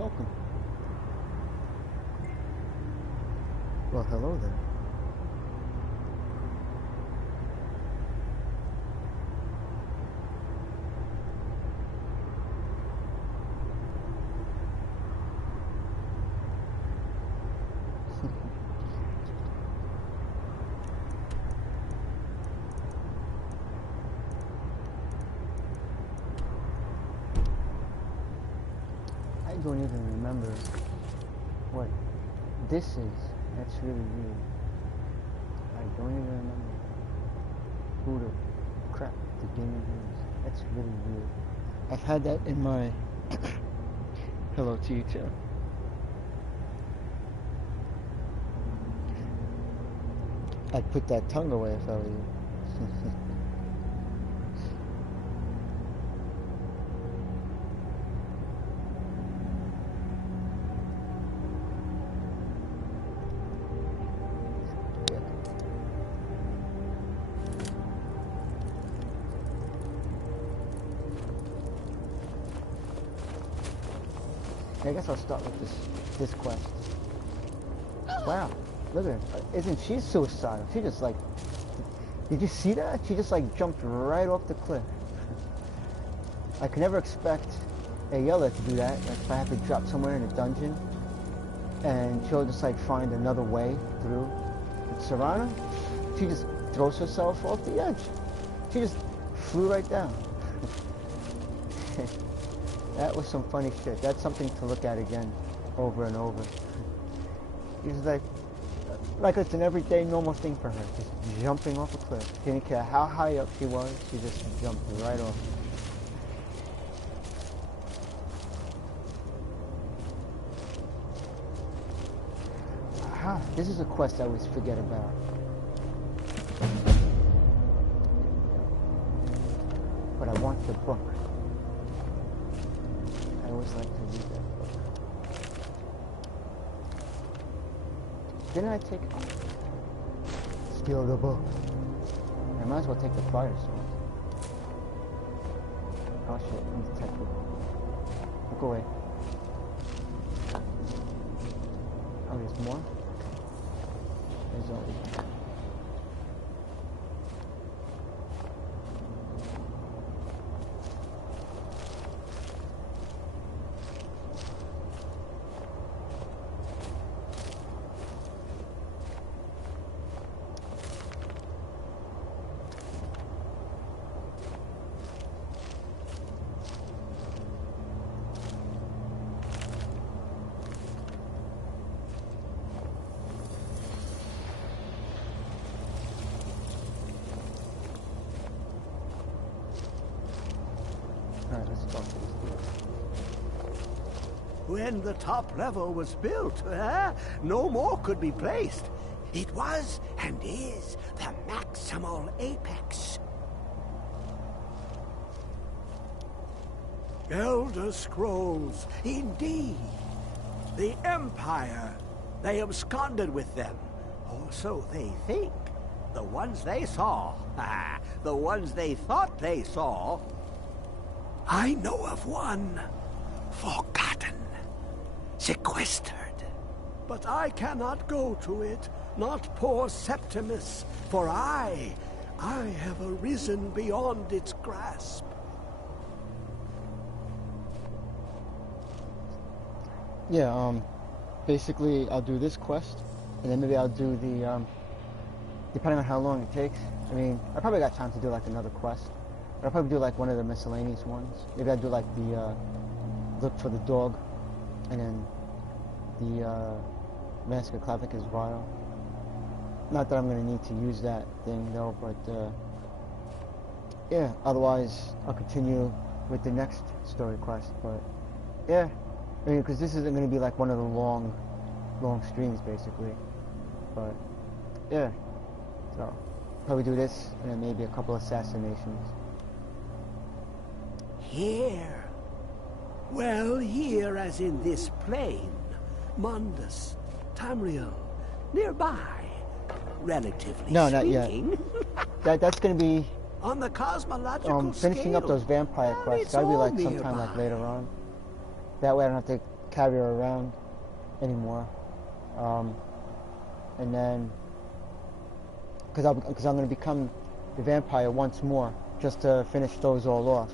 Welcome. Well, hello there. I don't even remember what this is. That's really weird. I don't even remember who the crap the game is. That's really weird. I've had that in my... Hello to you too. I'd put that tongue away if I were you. I guess I'll start with this quest. Wow, look at her. Isn't she suicidal? She just like... Did you see that? She just like jumped right off the cliff. I could never expect a Yeller to do that. Like if I have to drop somewhere in a dungeon and she'll just like find another way through. But Serana, she just throws herself off the edge. She just flew right down. That was some funny shit. That's something to look at again, over and over. She's like it's an everyday normal thing for her, just jumping off a cliff. She didn't care how high up she was, she just jumped right off. Aha, this is a quest I always forget about. But I want the book. I always like to read that book. Didn't I take... Steal the book. I might as well take the fire sword. Oh shit, I'm detected. Look away. Oh, there's more? There's always more. When the top level was built, no more could be placed. It was and is the maximal apex. Elder Scrolls, indeed. The Empire, they absconded with them. Or so they think. The ones they saw, the ones they thought they saw. I know of one, forgotten. Sequestered. But I cannot go to it, not poor Septimus, for I have arisen beyond its grasp. Yeah, basically I'll do this quest, and then maybe I'll do the, depending on how long it takes. I mean, I probably got time to do like another quest, but I'll probably do like one of the miscellaneous ones. Maybe I'll do like the, look for the dog, and then the Mask of Clavicus Vial. Not that I'm going to need to use that thing though, but yeah, otherwise I'll continue with the next story quest. But yeah, I mean, because this isn't going to be like one of the long streams basically. But yeah, so probably do this and then maybe a couple assassinations. Here. Well, here as in this plane, Mundus, Tamriel, nearby, relatively No, speaking. not yet. That's going to be on the cosmological finishing scale, up those vampire quests. That'll be like sometime like later on. That way I don't have to carry her around anymore. And then, because I'm going to become the vampire once more, just to finish those all off.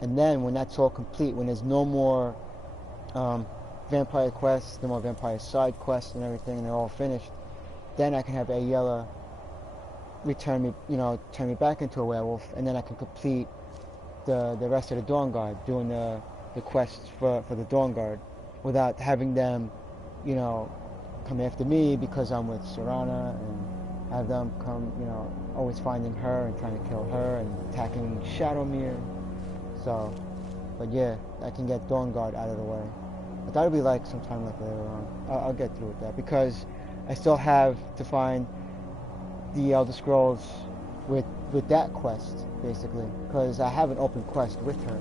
And then when that's all complete, when there's no more vampire quests, no more vampire side quests and everything, and they're all finished, then I can have Ayala turn me back into a werewolf, and then I can complete the rest of the Dawn Guard, doing the quests for the Dawn Guard, without having them, come after me because I'm with Serana, and have them come, always finding her and trying to kill her and attacking Shadowmere. So, but yeah, I can get Dawn Guard out of the way. But that'll be like sometime like later on. I'll get through with that, because I still have to find the Elder Scrolls with that quest, basically, because I have an open quest with her.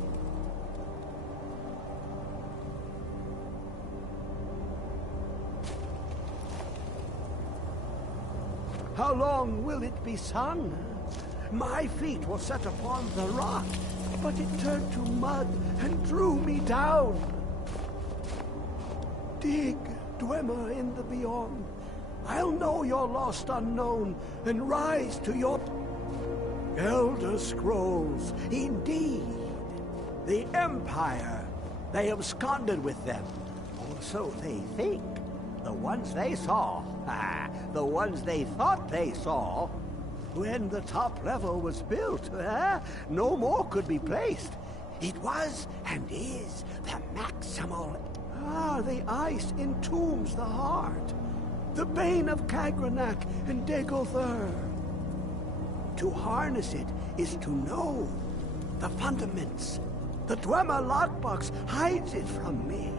How long will it be sun? My feet were set upon the rock, but it turned to mud and drew me down. Dig, Dwemer in the beyond. I'll know your lost unknown and rise to your Elder Scrolls, indeed. The Empire, they absconded with them, or so they think. The ones they saw, the ones they thought they saw. When the top level was built, no more could be placed. It was and is the maximal. The ice entombs the heart. The bane of Kagranak and Degolthur. To harness it is to know the fundaments. The Dwemer lockbox hides it from me.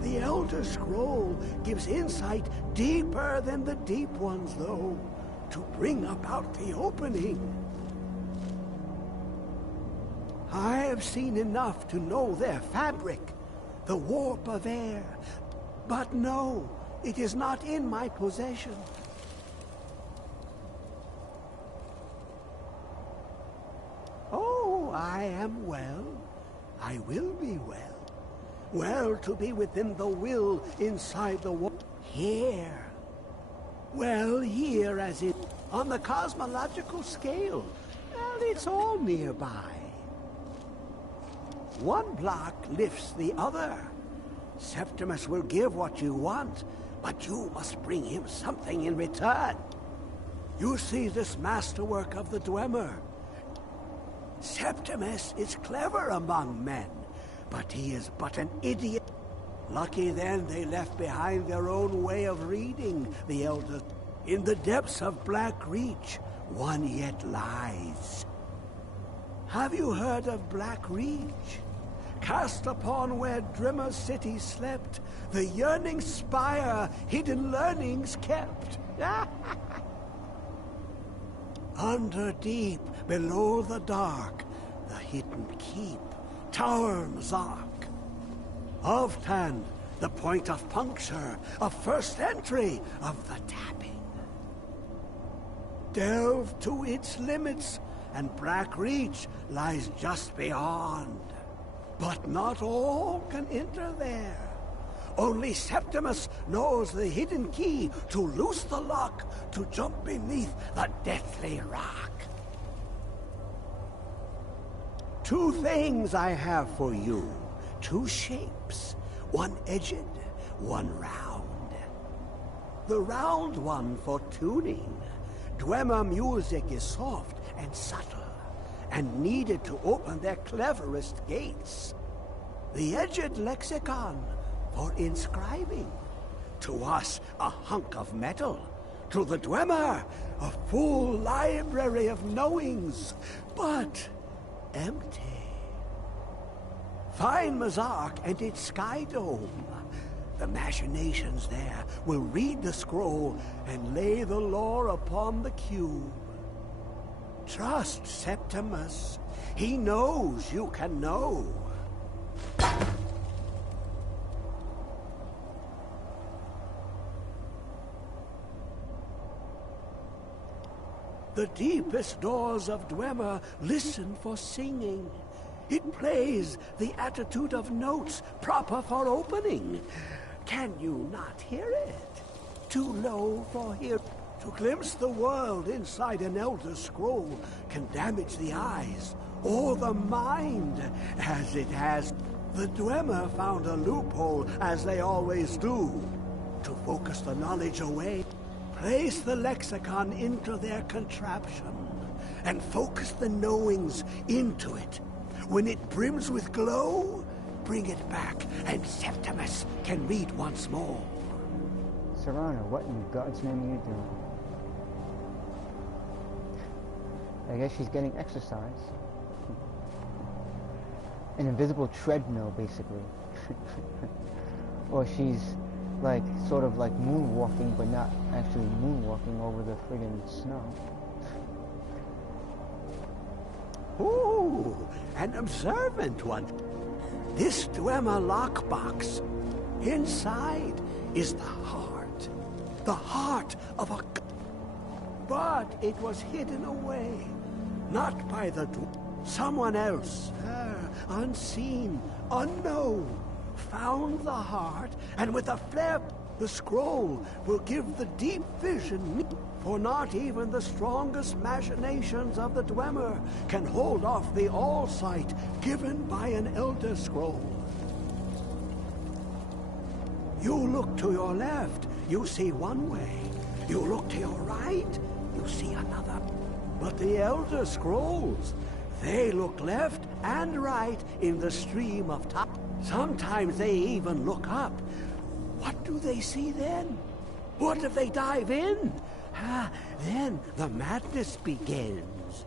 The Elder Scroll gives insight deeper than the deep ones, though, to bring about the opening. I have seen enough to know their fabric, the warp of air, but no, it is not in my possession. Oh, I am well. I will be well. Well to be within the will inside the wall. Here. Well, here as in on the cosmological scale. Well, it's all nearby. One block lifts the other. Septimus will give what you want, but you must bring him something in return. You see this masterwork of the Dwemer. Septimus is clever among men, but he is but an idiot. Lucky then they left behind their own way of reading, the Elder. In the depths of Black Reach, one yet lies. Have you heard of Black Reach? Cast upon where Drimmer City slept, the yearning spire hidden learnings kept. Under deep, below the dark, the hidden keep, Tower Mazark. Ovtan, the point of puncture, of first entry of the tapping. Delve to its limits, and Black Reach lies just beyond. But not all can enter there. Only Septimus knows the hidden key to loose the lock, to jump beneath the deathly rock. Two things I have for you. Two shapes. One edged, one round. The round one for tuning. Dwemer music is soft and subtle, and needed to open their cleverest gates. The edged lexicon for inscribing. To us, a hunk of metal. To the Dwemer, a full library of knowings, but empty. Find Mazark and its sky dome. The machinations there will read the scroll and lay the lore upon the cube. Trust Septimus. He knows you can know. The deepest doors of Dwemer listen for singing. It plays the attitude of notes proper for opening. Can you not hear it? Too low for hear. To glimpse the world inside an Elder Scroll can damage the eyes or the mind, as it has. The Dwemer found a loophole, as they always do, to focus the knowledge away. Place the lexicon into their contraption, and focus the knowings into it. When it brims with glow, bring it back, and Septimus can read once more. Serrano, what in God's name are you doing? I guess she's getting exercise. An invisible treadmill, basically. Or she's like, sort of like moonwalking, but not actually moonwalking over the friggin' snow. Ooh, an observant one. This Dwemer lockbox. Inside is the heart. The heart of a... But it was hidden away. Not by the... Someone else, unseen, unknown, found the heart, and with a flare, the scroll will give the deep vision. For not even the strongest machinations of the Dwemer can hold off the all-sight given by an Elder Scroll. You look to your left, you see one way. You look to your right, you see another. But the Elder Scrolls, they look left and right in the stream of time. Sometimes they even look up. What do they see then? What if they dive in? Then the madness begins.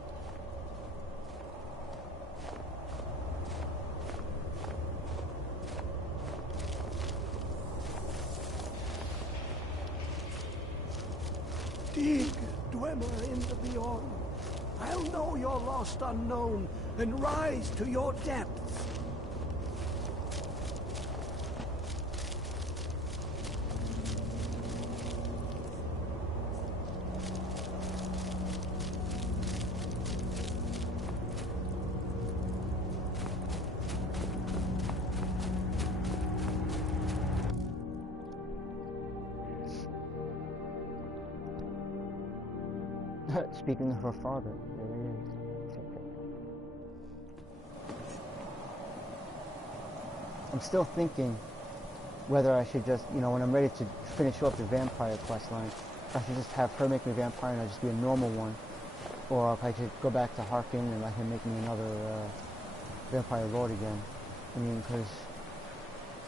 Dig, Dwemer, in the beyond. I'll know your lost unknown and rise to your depths. Speaking of her father, there it is. I'm still thinking whether I should just, you know, when I'm ready to finish off the vampire quest line, if I should just have her make me a vampire and I'll just be a normal one, or if I should go back to Harkin and let him make me another vampire lord again. I mean, because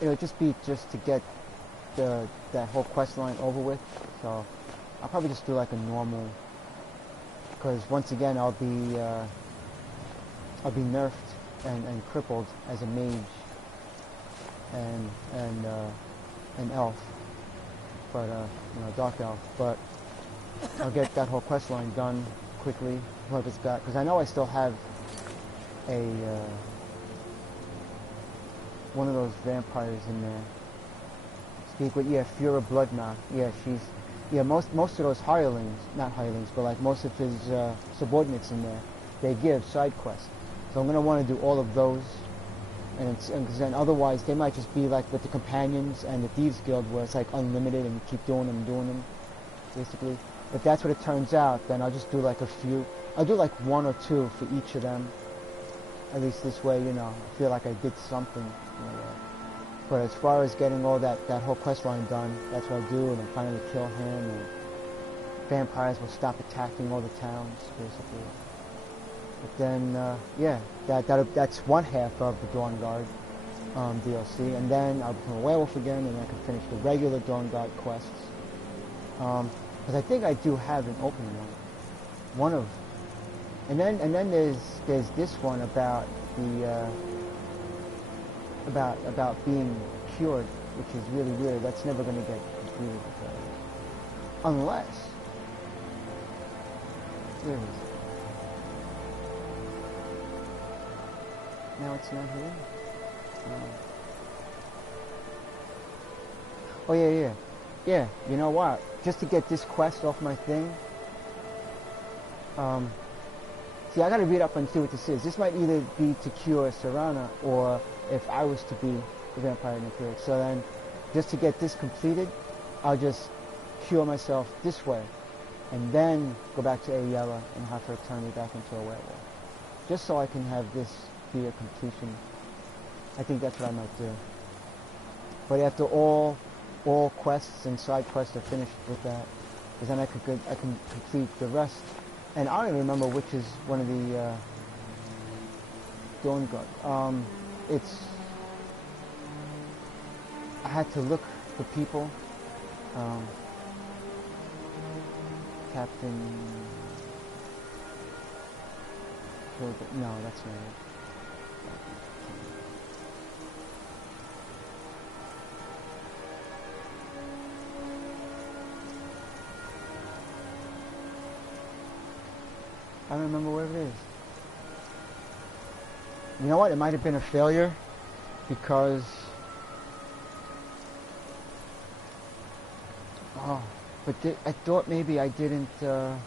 it would just be just to get that whole quest line over with. So I'll probably just do like a normal. Because once again, I'll be nerfed and crippled as a mage and an elf, but you know, dark elf. But I'll get that whole quest line done quickly. Because I know I still have a one of those vampires in there. Speak with Fura Bloodmouth. Yeah, she's. Yeah, most of those hirelings, not hirelings, but like most of his subordinates in there, they give side quests. So I'm going to want to do all of those, and then otherwise they might just be like with the companions and the Thieves Guild where it's like unlimited and you keep doing them, basically. If that's what it turns out, then I'll just do like a few. I'll do like one or two for each of them. At least this way, you know, I feel like I did something. You know, but as far as getting all that whole quest line done, that's what I'll do, and then finally kill him, and vampires will stop attacking all the towns, basically. But then, yeah, that's one half of the Dawn Guard DLC, and then I'll become a werewolf again, and I can finish the regular Dawn Guard quests. Because I think I do have an open one. And then there's this one about the about being cured, which is really weird. That's never going to get completed unless where is it? Now it's not here. Oh yeah. You know what? Just to get this quest off my thing. See, I gotta read up and see what this is. This might either be to cure Serana, or if I was to be the vampire in the period. So then, just to get this completed, I'll just cure myself this way, and then go back to Ayala and have her turn me back into a werewolf. Just so I can have this be a completion. I think that's what I might do. But after all quests and side quests are finished with that, because then I can complete the rest. And I don't even remember which is one of the Dawn Guard. I had to look for people. Captain. No, that's not it. I don't remember where it is. You know what? It might have been a failure because but I thought maybe I didn't. I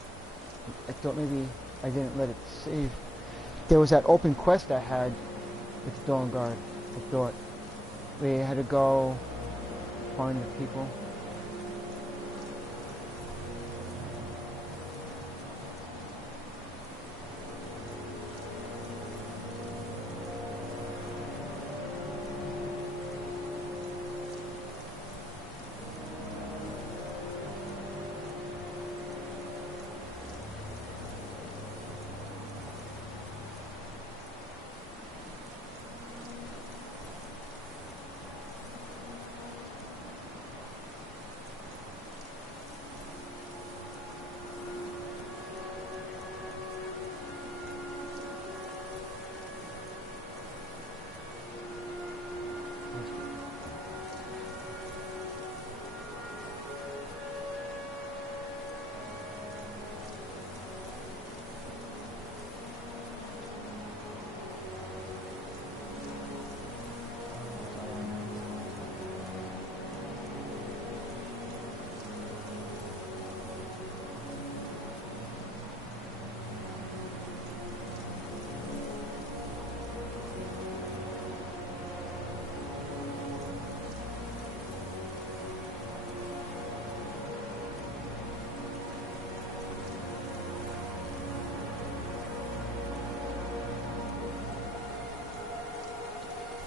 thought maybe I didn't let it save. There was that open quest I had with the Dawn Guard. I thought we had to go find the people.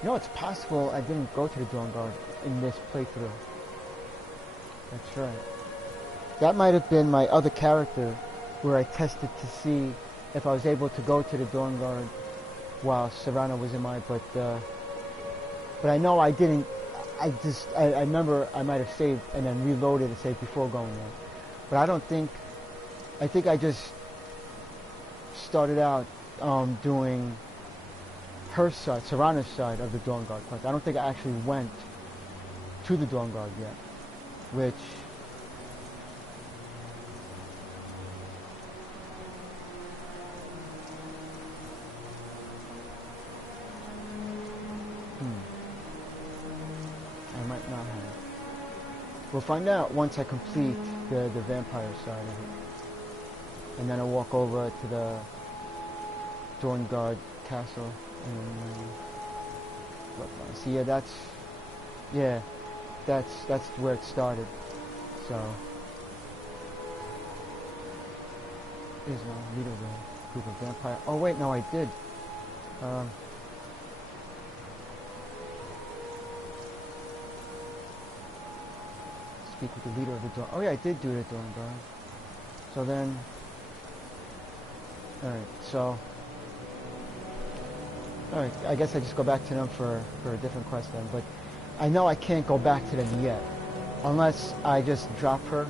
You know, it's possible I didn't go to the Dawn Guard in this playthrough. That's right. That might have been my other character where I tested to see if I was able to go to the Dawn Guard while Serana was in my, but I know I didn't. I remember I might have saved and then reloaded to save before going there. But I don't think, I think I just started out doing her side, Serana's side of the Dawn Guard quest. I don't think I actually went to the Dawn Guard yet, which I might not have. We'll find out once I complete the vampire side of it. And then I'll walk over to the Dawn Guard castle and see, yeah, that's where it started. So is no leader of the group of vampire. Oh wait, no, I did. Speak with the leader of the Dawn. Oh yeah, I did do the Dawn Guard. So then, all right. So, all right. I guess I just go back to them for a different quest then. But I know I can't go back to them yet, unless I just drop her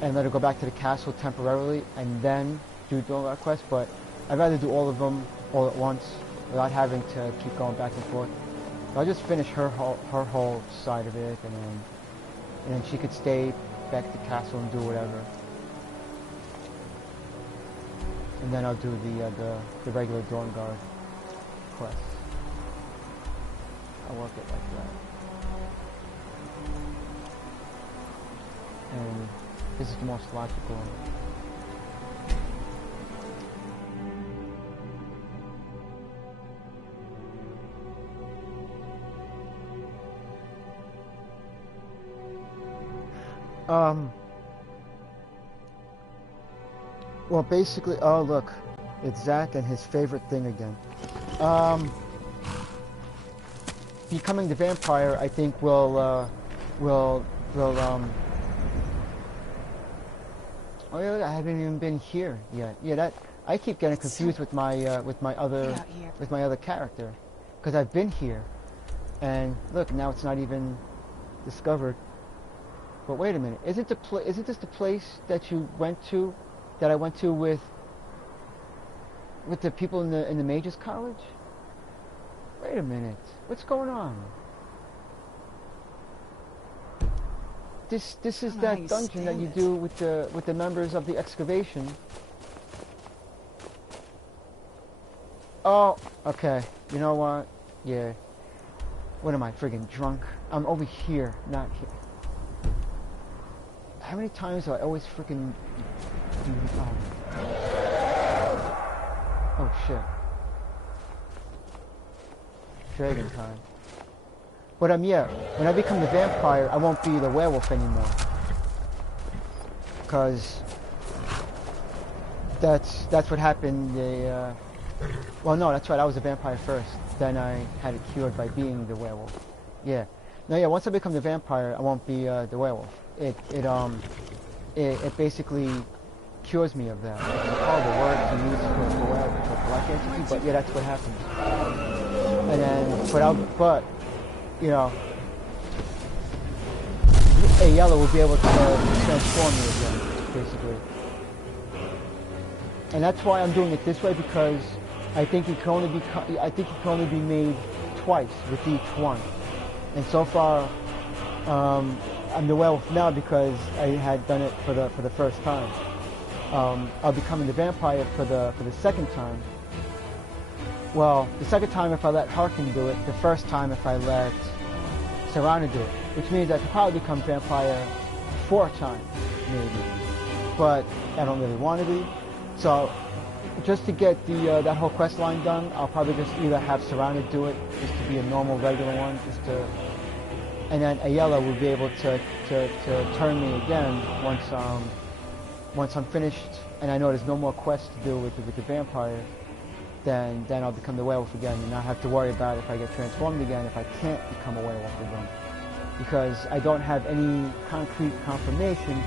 and let her go back to the castle temporarily and then do Dawn Guard quest. But I'd rather do all of them all at once without having to keep going back and forth. So I'll just finish her whole side of it, and then she could stay back at the castle and do whatever. And then I'll do the regular Dawn Guard quest. I'll work it like that. And this is the most logical. Well, basically, oh look, it's Zach and his favorite thing again. Becoming the vampire, I think will oh yeah, I haven't even been here yet. Yeah, that I keep getting confused with my other character, because I've been here, and look, now it's not even discovered. But wait a minute, isn't this the place that you went to, that I went to with the people in the mages college? Wait a minute, what's going on? This is that dungeon that you do with the members of the excavation. Oh, okay. You know what? Yeah. What am I, friggin' drunk? I'm over here, not here. How many times do I always freaking do? Oh shit. Dragon time. But yeah, when I become the vampire, I won't be the werewolf anymore. Cause that's what happened. Well, no, that's right. I was a vampire first. Then I had it cured by being the werewolf. Yeah. No, yeah. Once I become the vampire, I won't be the werewolf. It basically cures me of that. It's a horrible word to use for black entity, but yeah, that's what happens. And then, but you know, a yellow will be able to transform me again, basically. And that's why I'm doing it this way, because I think it can only be made twice with each one. And so far, I'm the werewolf now because I had done it for the first time. I'll be becoming the vampire for the second time. Well, the second time if I let Harkin do it, the first time if I let Serrano do it, which means I could probably become vampire 4 times, maybe. But I don't really want to be. So, just to get that whole quest line done, I'll probably just either have Serrano do it, just to be a normal, regular one, and then Ayala will be able to turn me again once I'm finished, and I know there's no more quests to do with the vampire. Then I'll become the werewolf again, and not have to worry about if I get transformed again, if I can't become a werewolf again. Because I don't have any concrete confirmation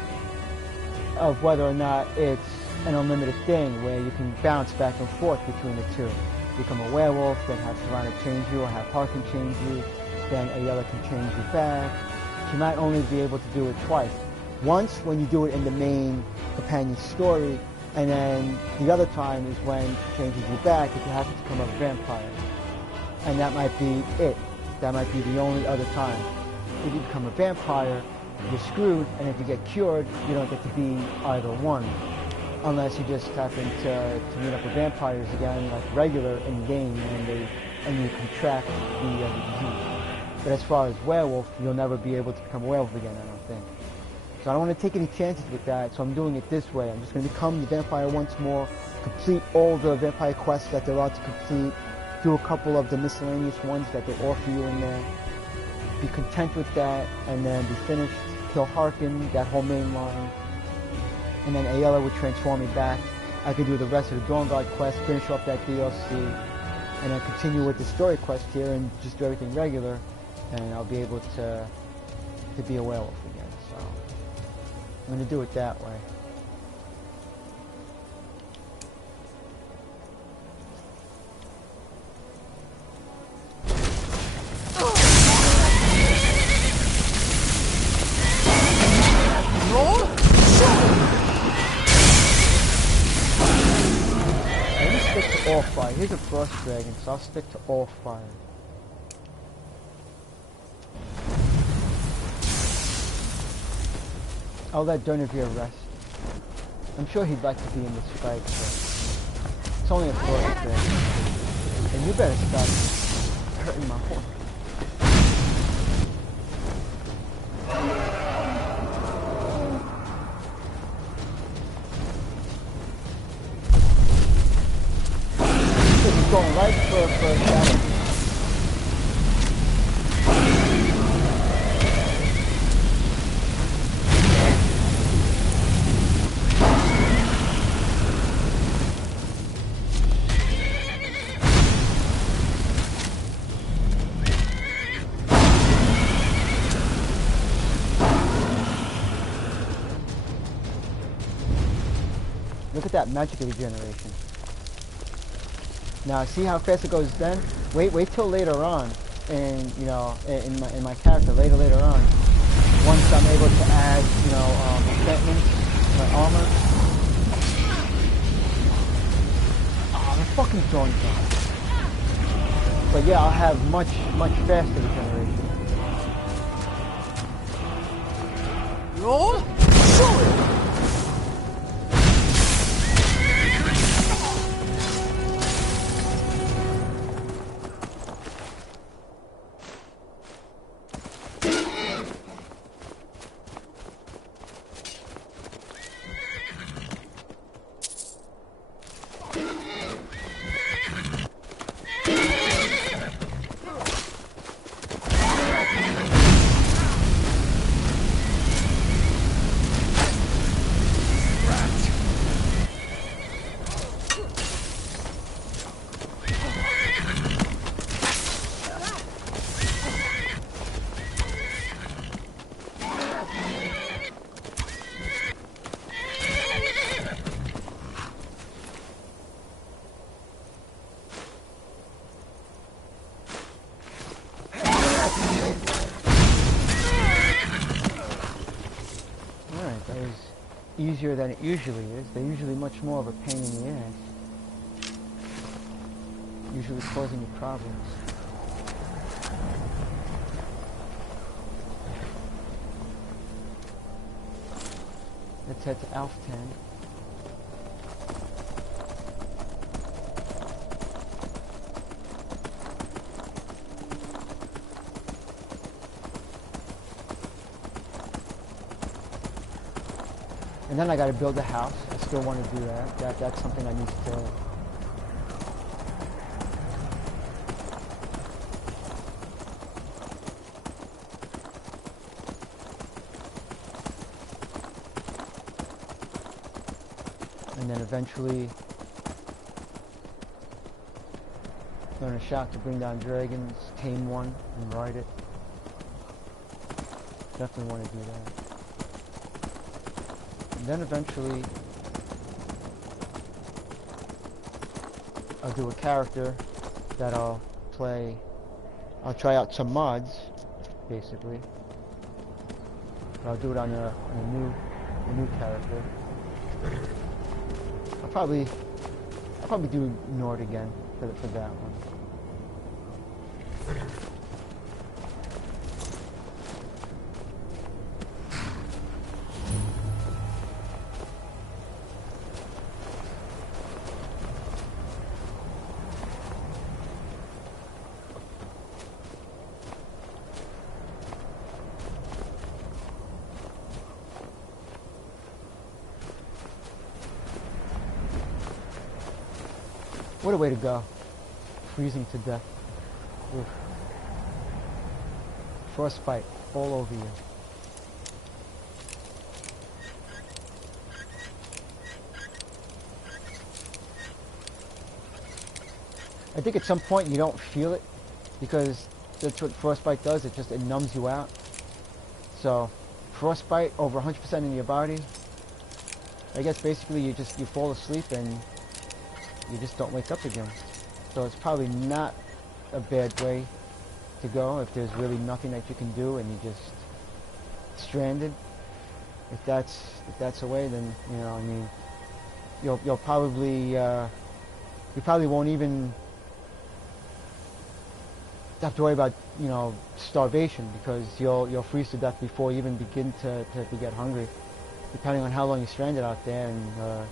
of whether or not it's an unlimited thing where you can bounce back and forth between the two. Become a werewolf, then have Serrano change you, or have Harkin change you, then Ayala can change you back. You might only be able to do it twice. Once when you do it in the main companion story, and then the other time is when she changes you back if you have to become a vampire. And that might be it. That might be the only other time. If you become a vampire, you're screwed, and if you get cured, you don't get to be either one. Unless you just happen to meet up with vampires again, like regular in-game, and you contract the disease. But as far as werewolf, you'll never be able to become a werewolf again, I don't think. So I don't want to take any chances with that, so I'm doing it this way. I'm just going to become the vampire once more, complete all the vampire quests that they're out to complete, do a couple of the miscellaneous ones that they offer you in there, be content with that, and then be finished, kill Harkin, that whole main line, and then Ayala would transform me back. I could do the rest of the Dawn Guard quest, finish off that DLC, and then continue with the story quest here and just do everything regular, and I'll be able to be a werewolf again. So I'm going to do it that way. All fire. Here's a frost dragon, so I'll stick to all fire. I'll let Donovier rest. I'm sure he'd like to be in this fight, but it's only a frost dragon. And you better stop hurting my horse. Going right for shadow. that magic regeneration. Now, see how fast it goes then? Wait till later on, and you know, in my character later on, once I'm able to add, you know, enchantments, my armor. Oh, the fucking thorns on. But yeah, I'll have much faster regeneration. Roll? Sure. Easier than it usually is. They're usually much more of a pain in the ass. Usually causing you problems. Let's head to Alf 10. And then I got to build a house. I still want to do that. That's something I need to. And then eventually learn a shot to bring down dragons, tame one, and ride it. Definitely want to do that. And then eventually I'll do a character that I'll play. I'll try out some mods, basically. But I'll do it on a new character. I'll probably do Nord again for that one. What a way to go. Freezing to death. Oof. Frostbite all over you. I think at some point you don't feel it because that's what frostbite does. It numbs you out. So frostbite over 100% in your body. I guess basically you fall asleep and you just don't wake up again. So it's probably not a bad way to go if there's really nothing that you can do and you're just stranded. If that's a way, then you know, I mean, you'll probably you probably won't even have to worry about, you know, starvation because you'll freeze to death before you even begin to get hungry, depending on how long you're stranded out there. And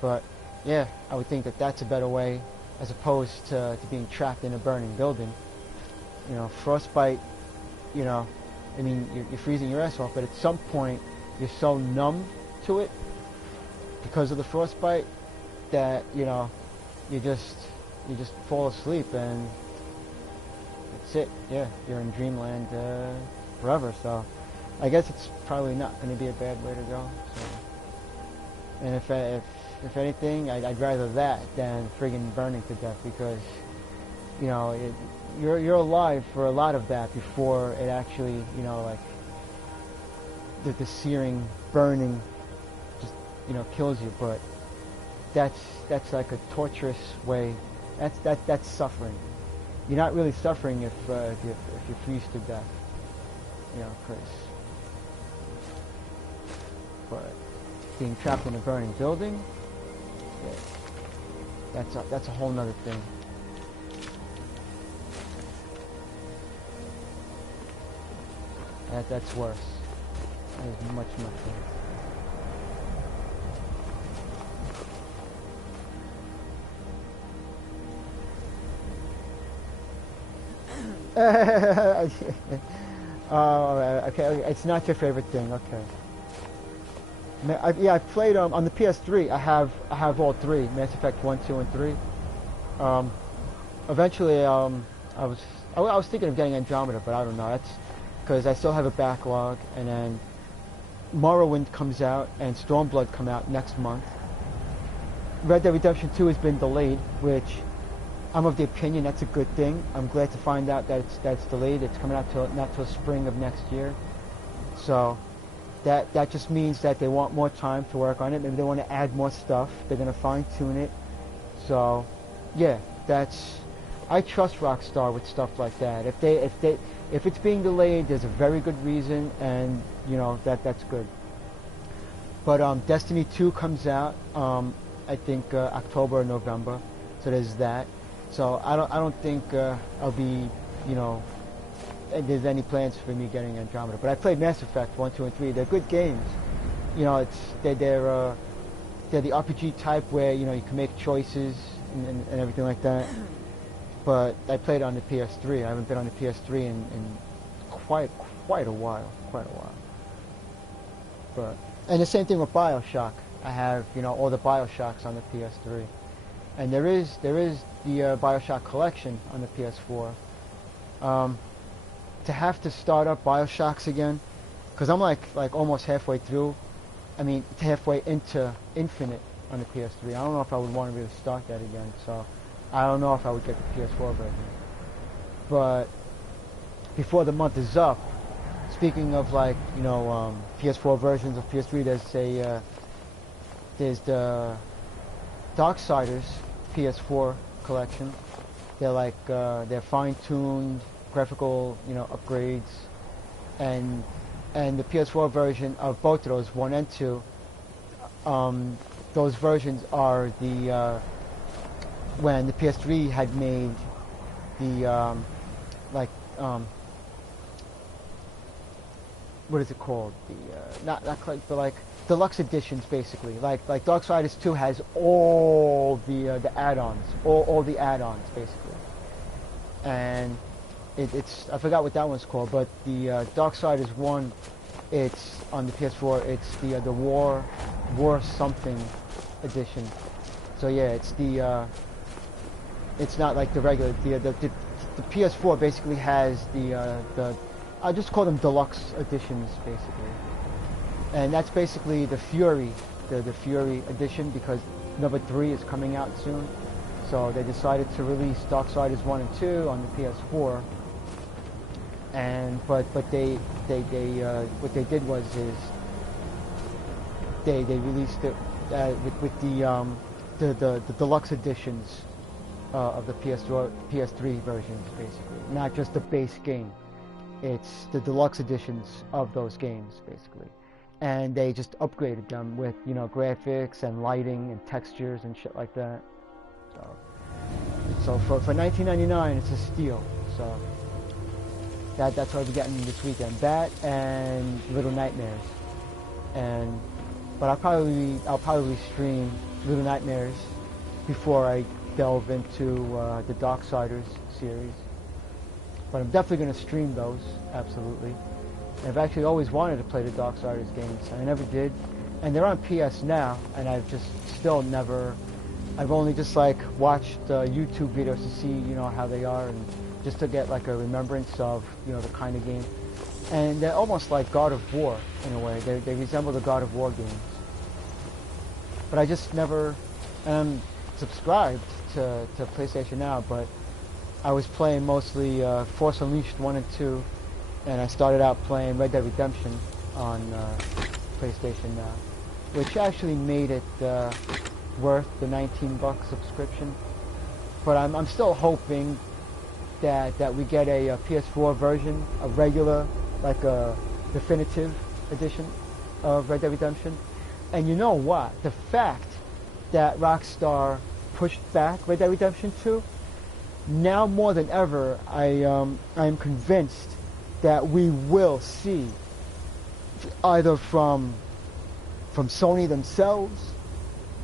but yeah, I would think that that's a better way as opposed to being trapped in a burning building. You know, frostbite, you know, I mean, you're freezing your ass off, but at some point you're so numb to it because of the frostbite that, you know, you just fall asleep and that's it. Yeah, you're in dreamland forever. So I guess it's probably not going to be a bad way to go. So, and if anything, I'd rather that than friggin' burning to death because, you know, you're alive for a lot of that before it actually, you know, like the searing, burning, just, you know, kills you. But that's like a torturous way. That's suffering. You're not really suffering if you freeze to death. You know, but being trapped in a burning building, yeah, that's a whole nother thing. That's worse. That is much worse. Okay, it's not your favorite thing. Okay. Yeah, I played on the PS3. I have all three: Mass Effect 1, 2, and 3. Eventually, I was thinking of getting Andromeda, but I don't know. That's because I still have a backlog, and then Morrowind comes out and Stormblood come out next month. Red Dead Redemption 2 has been delayed, which I'm of the opinion that's a good thing. I'm glad to find out that it's delayed. It's coming out not till spring of next year. So that just means that they want more time to work on it. Maybe they want to add more stuff. They're going to fine tune it. So yeah, I trust Rockstar with stuff like that. If it's being delayed, there's a very good reason, and you know that's good. But Destiny 2 comes out I think October or November, so there's that. So I don't think I'll be, you know, there's any plans for me getting Andromeda. But I played Mass Effect 1, 2, and 3. They're good games. You know, they're the RPG type where you know you can make choices and everything like that. But I played on the PS3. I haven't been on the PS3 in quite a while. And the same thing with BioShock. I have, you know, all the BioShocks on the PS3, and there is the BioShock collection on the PS4. To have to start up BioShocks again, because I'm like almost halfway through. I mean, halfway into Infinite on the PS3. I don't know if I would want to really start that again. So I don't know if I would get the PS4 version. But before the month is up, speaking of like, you know, PS4 versions of PS3, there's the Darksiders PS4 collection. They're like they're fine-tuned graphical, you know, upgrades, and the PS4 version of both of those 1 and 2. Those versions are the when the PS3 had made the what is it called? The not quite, but like deluxe editions, basically. Like Darksiders 2 has all the add-ons, all the add-ons, basically. And it's I forgot what that one's called, but the Darksiders 1, it's on the PS4. It's the War something edition. So yeah, it's it's not like the regular. The PS4 basically has the I just call them deluxe editions, basically. And that's basically the Fury, the Fury edition, because number 3 is coming out soon. So they decided to release Darksiders 1 and 2 on the PS4. And but they what they did was they released it with the deluxe editions of the PS3 versions, basically, not just the base game. It's the deluxe editions of those games, basically, and they just upgraded them with, you know, graphics and lighting and textures and shit like that. So for $19.99, it's a steal. So that's what I'll be getting this weekend. That and Little Nightmares, but I'll probably stream Little Nightmares before I delve into the Darksiders series. But I'm definitely going to stream those, absolutely. And I've actually always wanted to play the Darksiders games, and I never did. And they're on PS now, and I've just still never... I've only just like watched YouTube videos to see, you know, how they are, and just to get like a remembrance of, you know, the kind of game. And they're almost like God of War, in a way. They resemble the God of War games. But I just never... And I'm subscribed to PlayStation Now, but I was playing mostly Force Unleashed 1 and 2, and I started out playing Red Dead Redemption on PlayStation Now, which actually made it worth the $19 subscription. But I'm still hoping that we get a PS4 version, a regular, like a definitive edition of Red Dead Redemption. And you know what? The fact that Rockstar pushed back Red Dead Redemption 2, now more than ever, I'm convinced that we will see either from Sony themselves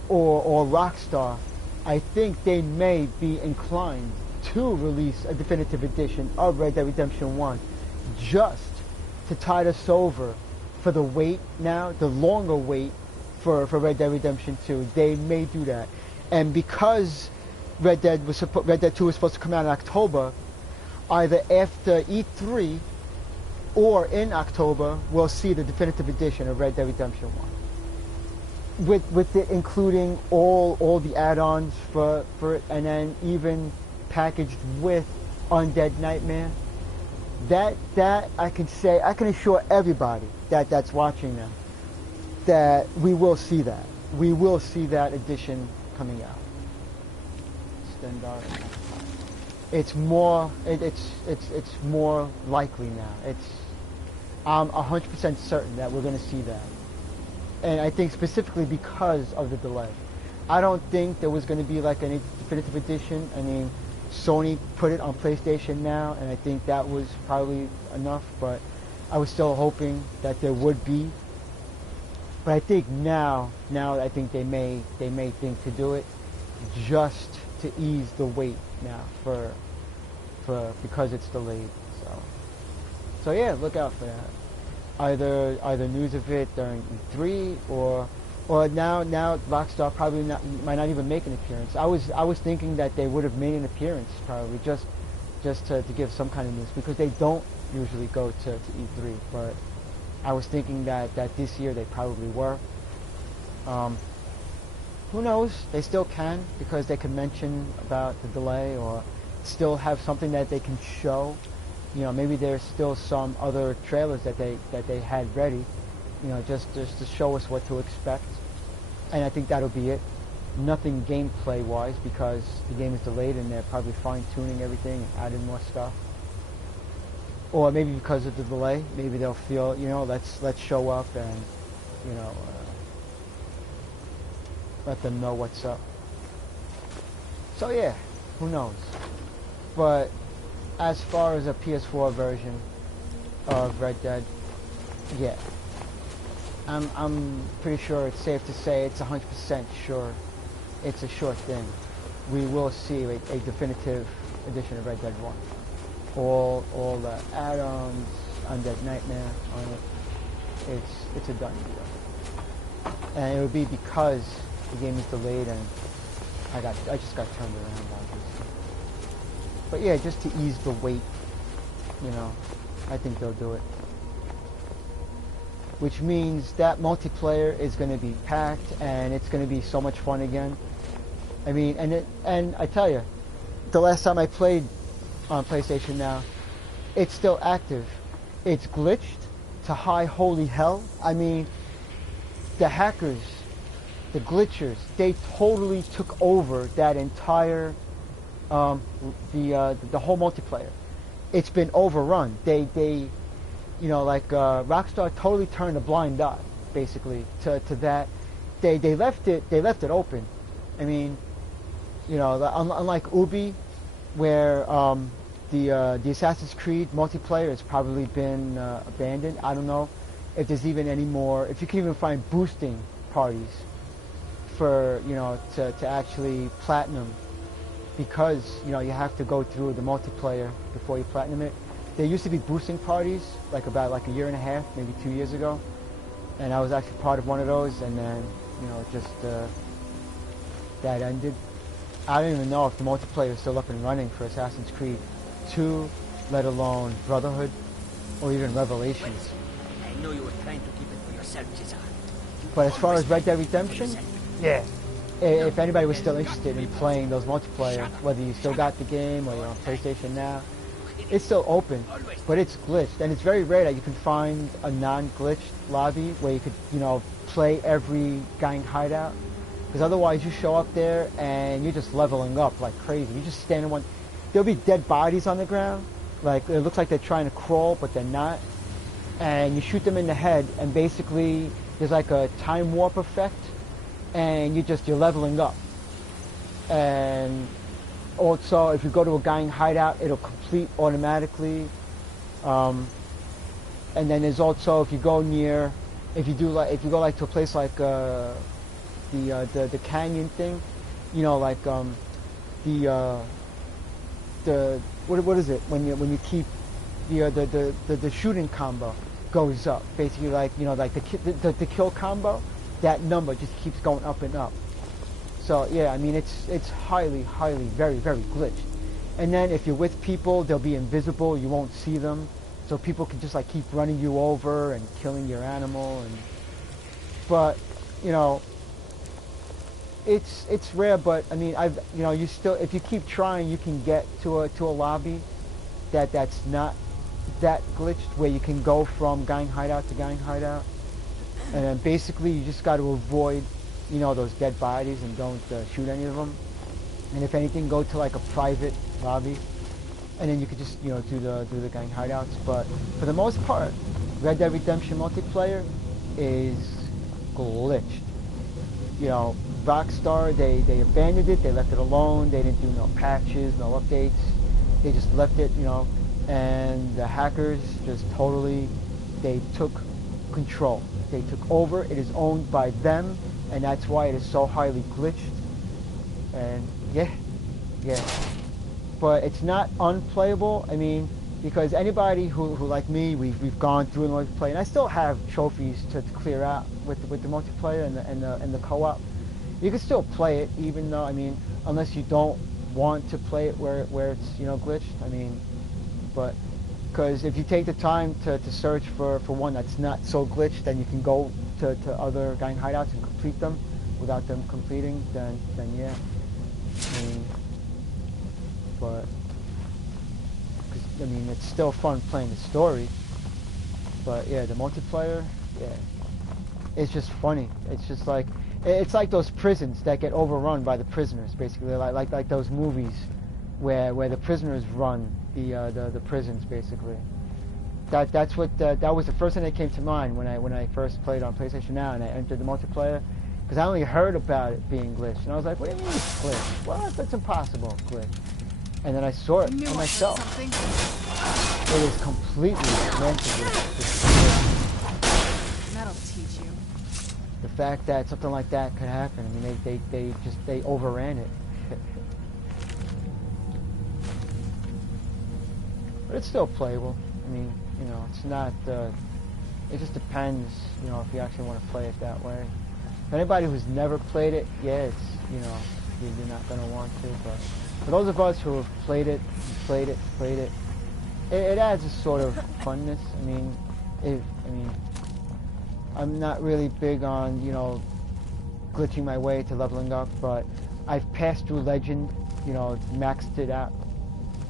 or Rockstar. I think they may be inclined to release a definitive edition of Red Dead Redemption 1 just to tide us over for the wait now, the longer wait for Red Dead Redemption 2. They may do that. And because Red Dead 2 was supposed to come out in October, either after E3 or in October, we'll see the definitive edition of Red Dead Redemption 1. With it including all the add-ons for it, and then even packaged with Undead Nightmare. That I can assure everybody that's watching now that we will see that. We will see that edition coming out. It's more likely now. I'm 100% certain that we're going to see that. And I think specifically because of the delay. I don't think there was going to be like any definitive edition. I mean, Sony put it on PlayStation Now, and I think that was probably enough, but I was still hoping that there would be. But I think now I think they may think to do it just to ease the wait now for because it's delayed. So yeah, look out for that. Either news of it during E3 or now Rockstar probably might not even make an appearance. I was thinking that they would have made an appearance probably just to give some kind of news, because they don't usually go to E3. But I was thinking that this year they probably were. Who knows? They still can, because they can mention about the delay or still have something that they can show. You know, maybe there's still some other trailers that they had ready, you know, just to show us what to expect. And I think that'll be it. Nothing gameplay-wise, because the game is delayed and they're probably fine-tuning everything and adding more stuff. Or maybe because of the delay, maybe they'll feel, you know, let's show up and, you know, let them know what's up. So yeah, who knows? But as far as a PS4 version of Red Dead, yeah, I'm pretty sure it's safe to say it's 100% sure it's a sure thing. We will see a definitive edition of Red Dead 1. All the add-ons, Undead Nightmare on it. It's a done deal. And it would be because the game is delayed and I just got turned around, obviously. But yeah, just to ease the wait, you know, I think they'll do it. Which means that multiplayer is going to be packed and it's going to be so much fun again. I mean, and I tell you, the last time I played on PlayStation Now, it's still active. It's glitched to high holy hell. I mean, the hackers, the glitchers, they totally took over that entire the whole multiplayer. It's been overrun. They you know, like Rockstar totally turned a blind eye basically to that. They left it open. I mean, you know, unlike Ubi, where the Assassin's Creed multiplayer has probably been abandoned. I don't know if there's even any more, if you can even find boosting parties for, you know, to actually platinum, because, you know, you have to go through the multiplayer before you platinum it. There used to be boosting parties about a year and a half, maybe 2 years ago, and I was actually part of one of those, and then, you know, just that ended. I don't even know if the multiplayer is still up and running for Assassin's Creed 2, let alone Brotherhood, or even Revelations. I know you were trying to keep it for yourself, Cesar. But as far as Red Dead Redemption, yeah. If anybody was still interested in playing those multiplayer, whether you still got the game or you're on PlayStation Now, it's still open, but it's glitched, and it's very rare that you can find a non-glitched lobby where you could, you know, play every gang hideout. because otherwise you show up there and you're just leveling up like crazy. You just stand in one. There'll be dead bodies on the ground, like it looks like they're trying to crawl, but they're not. And you shoot them in the head, and basically there's like a time warp effect, and you're leveling up. And also, if you go to a gang hideout, it'll complete automatically. And then there's also, if you go to a place like the canyon thing, you know, like what is it when you keep the shooting combo goes up, basically, like, you know, like the kill combo, that number just keeps going up and up. So yeah, I mean, it's highly, very, very glitched. And then if you're with people, they'll be invisible. You won't see them, so people can just like keep running you over and killing your animal. But you know, it's rare. But I mean, you still, if you keep trying, you can get to a lobby that's not that glitched, where you can go from gang hideout to gang hideout. And then basically you just got to avoid, you know, those dead bodies, and don't shoot any of them. And if anything, go to like a private lobby, and then you could just, you know, do the gang hideouts. But for the most part, Red Dead Redemption multiplayer is glitched. You know, Rockstar, they abandoned it. They left it alone. They didn't do no patches, no updates. They just left it, you know. And the hackers just totally, they took control. They took over. It is owned by them, and that's why it is so highly glitched. And yeah. But it's not unplayable. I mean, because anybody who like me, we've gone through the multiplayer, and I still have trophies to clear out with the multiplayer and the co-op. You can still play it, even though, I mean, unless you don't want to play it where it's, you know, glitched. I mean, but because if you take the time to search for one that's not so glitched, then you can go to other gang hideouts and complete them without them completing, then yeah. I mean, but I mean, it's still fun playing the story. But yeah, the multiplayer, yeah, it's just funny. It's just like, it's like those prisons that get overrun by the prisoners, basically, like those movies where the prisoners run the prisons, basically. That's what that was the first thing that came to mind when I first played on PlayStation Now and I entered the multiplayer, because I only heard about it being glitched, and I was like, what do you mean it's glitched? What? That's impossible, glitch. And then I saw it for myself. It is completely meant to be. That'll teach you. The fact that something like that could happen, I mean, they overran it. But it's still playable. I mean, you know, it's not, it just depends, you know, if you actually want to play it that way. For anybody who's never played it, yeah, it's, you know, you're not going to want to, but for those of us who have played it, it adds a sort of funness. I mean, I'm not really big on, you know, glitching my way to leveling up, but I've passed through Legend, you know, maxed it out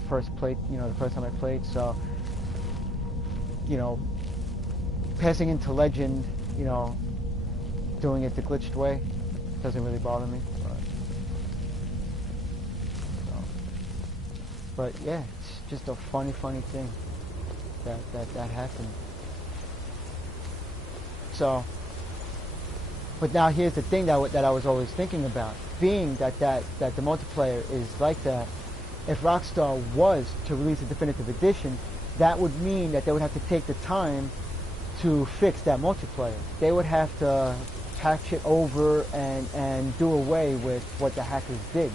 the first time I played, so, you know, passing into Legend, you know, doing it the glitched way doesn't really bother me. But yeah, it's just a funny thing that happened. So, but now here's the thing that I was always thinking about. Being that the multiplayer is like that, if Rockstar was to release a definitive edition, that would mean that they would have to take the time to fix that multiplayer. They would have to patch it over and do away with what the hackers did.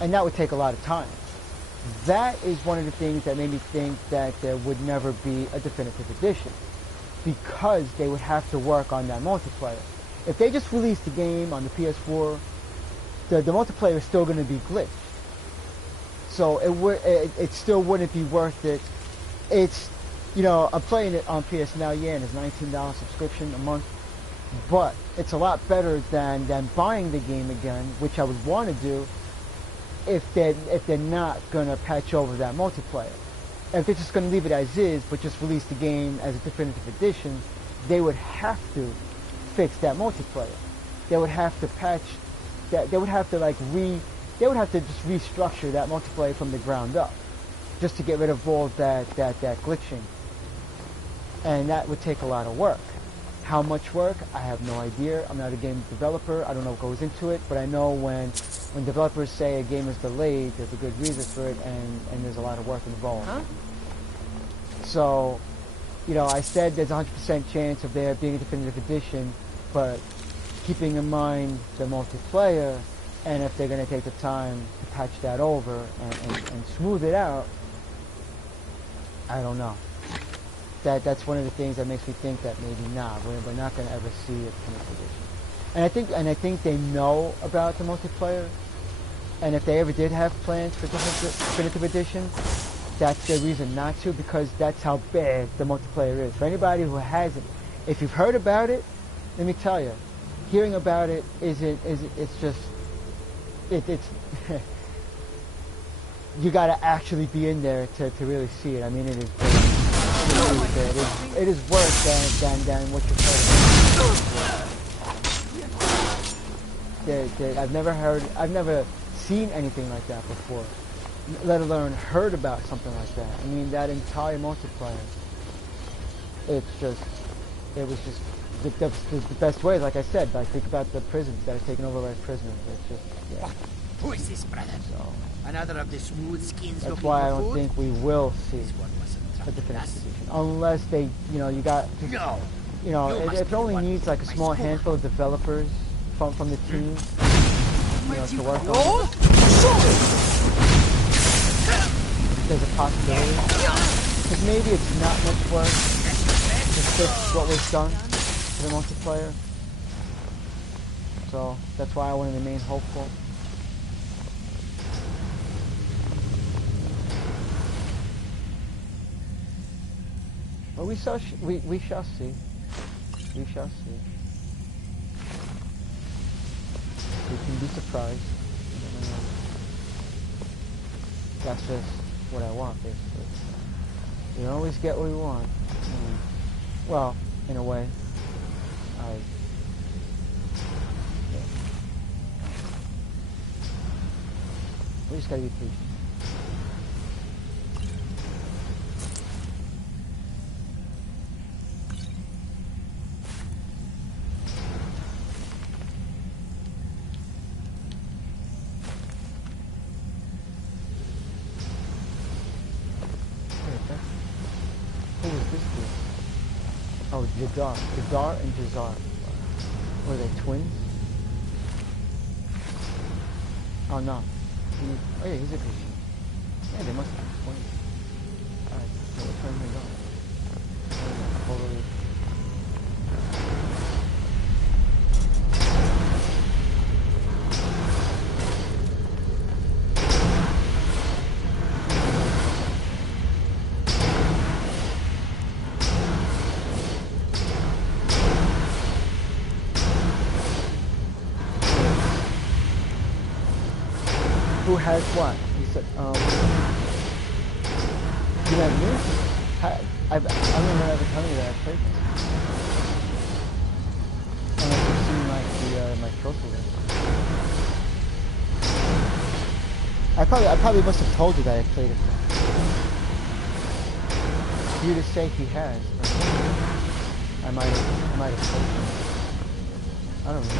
And that would take a lot of time. That is one of the things that made me think that there would never be a definitive edition, because they would have to work on that multiplayer. If they just released the game on the PS4, the multiplayer is still going to be glitched. So it still wouldn't be worth it. It's, you know, I'm playing it on PS Now, yeah, and it's $19 subscription a month, but it's a lot better than buying the game again, which I would want to do if they're not going to patch over that multiplayer. If they're just going to leave it as is, but just release the game as a definitive edition, they would have to fix that multiplayer. they would have to patch that. They would have to like They would have to just restructure that multiplayer from the ground up, just to get rid of all that glitching. And that would take a lot of work. How much work? I have no idea. I'm not a game developer. I don't know what goes into it, but I know when developers say a game is delayed, there's a good reason for it, and there's a lot of work involved. Huh? So, you know, I said there's a 100% chance of there being a definitive edition, but keeping in mind the multiplayer, and if they're going to take the time to patch that over and smooth it out, I don't know. That's one of the things that makes me think that maybe not. We're not going to ever see a definitive edition. And I think they know about the multiplayer. And if they ever did have plans for definitive edition, that's their reason not to, because that's how bad the multiplayer is. For anybody who hasn't, if you've heard about it, let me tell you, hearing about it it's you got to actually be in there to really see it. I mean, it is really bad. It is worse than what you've heard of. I've never seen anything like that before, let alone heard about something like that. I mean, that entire multiplayer, it was just the best way. Like I said, like, think about the prisons that are taken over by prisoners. It's just, yeah. Who is this, brother? So, another of the smooth skins. that's why I don't think we will see This one wasn't a definitive us. edition, unless they, you know, you got, No. you know, You must it be only one needs like a my small school. handful of developers from the team, you know, to work on it. No. There's a possibility, because maybe it's not much work to fix what was done to the multiplayer. So that's why I want to remain hopeful. But we shall see. We shall see. We can be surprised. You never know. That's just what I want, basically. We don't always get what we want. Well, in a way. Yeah. We just gotta be patient. Who was this dude? Oh, Jadar and Jazar. Were they twins? Oh no. Oh yeah, he's a Christian. Yeah, they must be twins. Alright, so which one are they going? Totally. Who has what? He said, you have news? I don't remember ever telling you that I played this. Unless you've seen like my trophy list. I probably must have told you that I played it. For you to say he has, I might have told you. I don't know.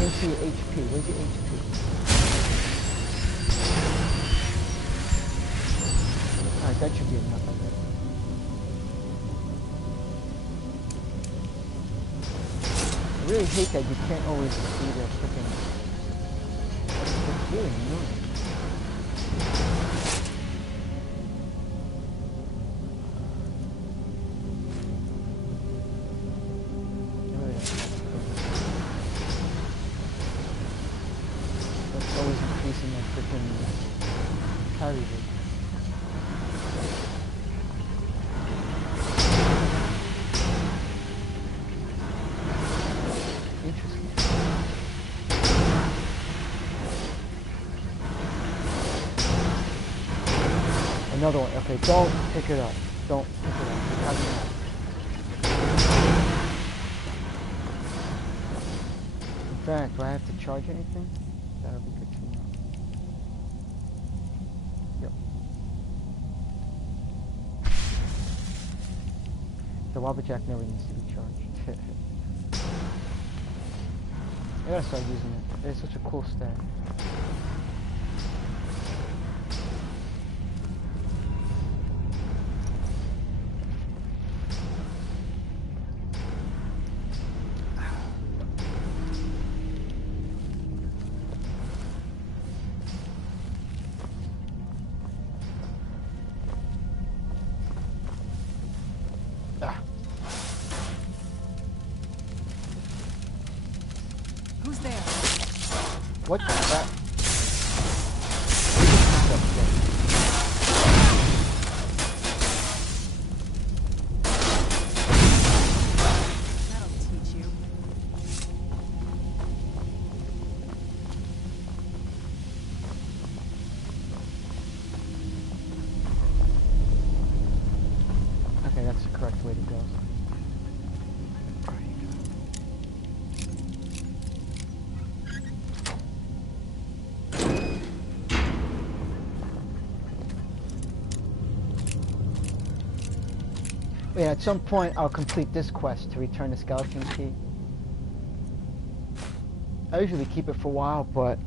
Into your HP. Where's your HP? Alright, That should be enough, I think. I really hate that you can't always see the freaking... It's really annoying. That's always increasing my freaking carry rate. Another one. Okay, don't pick it up. Don't pick it up. You're having enough. In fact, do I have to charge anything? That would be good to know. Yep. The Wobbajack never needs to be charged. I gotta start using it. It's such a cool stat. Who's there? What the crap? That'll teach you. Okay, that's the correct way to go. Yeah, at some point I'll complete this quest to return the skeleton key. I usually keep it for a while, but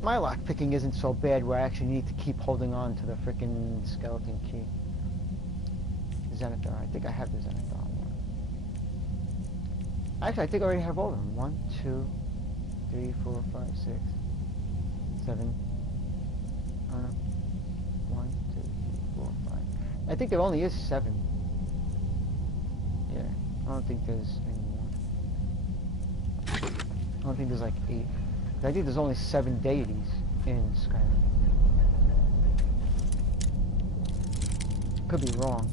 my lockpicking isn't so bad where I actually need to keep holding on to the frickin' skeleton key. Zenithar, I think I have the Zenithar one. Actually, I think I already have all of them. 1, 2, 3, 4, 5, 6, 7. I don't know. 1, 2, 3, 4, 5. I think there only is 7. Yeah, I don't think there's any more. I don't think there's like 8. I think there's only 7 deities in Skyrim. Could be wrong.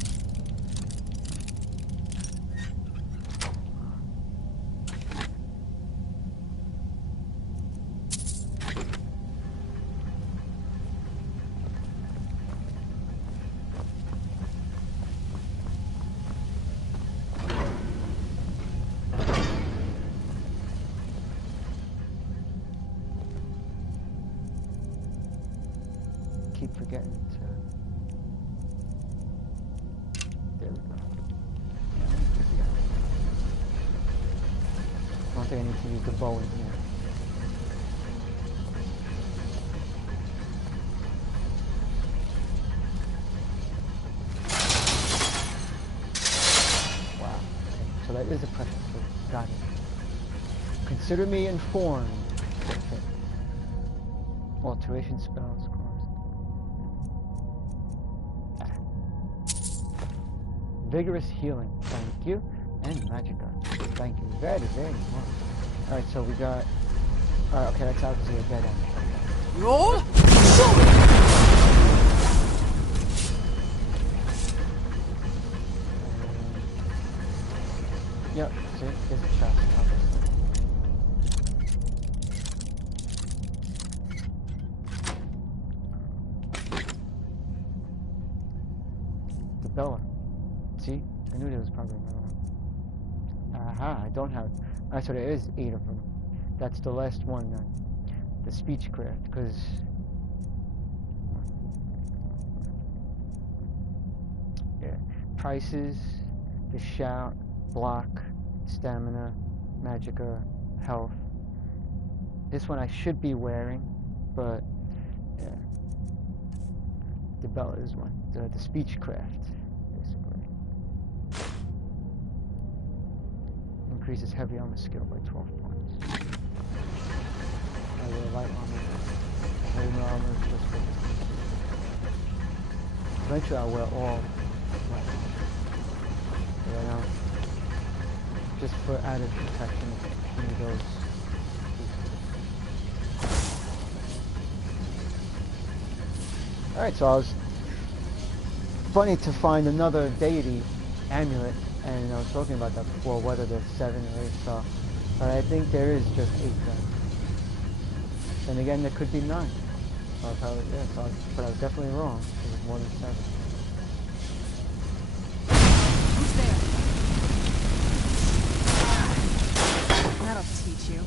Keep forgetting to... There we go. Yeah, I need to forget. I don't think I need to use the bow in here. Wow. Okay, so that is a pressure sword. Got it. Consider me informed. Okay. Alteration spells. Vigorous healing, thank you, and magicka, thank you very, very much. Alright, so we got... Alright, okay, that's obviously a dead end. Roll! Yep, see, there's a chest, obviously. The Bella. See? I knew there was probably another one. Aha, I don't have... Alright, so there is 8 of them. That's the last one then. The speechcraft, because... Yeah. Prices, the shout, block, stamina, magicka, health. This one I should be wearing, but... Yeah. The Bella is one. The speechcraft, basically. Increases heavy armor skill by 12 points. I wear light armor. Heavy armor is just for... Eventually I'll wear all light armor. Right now, just for added protection from those. Alright, so I was funny to find another deity amulet, and I was talking about that before, whether there's 7 or 8, so but I think there is just 8 then. And again, there could be 9. So I probably, yeah, so but I was definitely wrong. It was more than 7. Who's there? That'll teach you.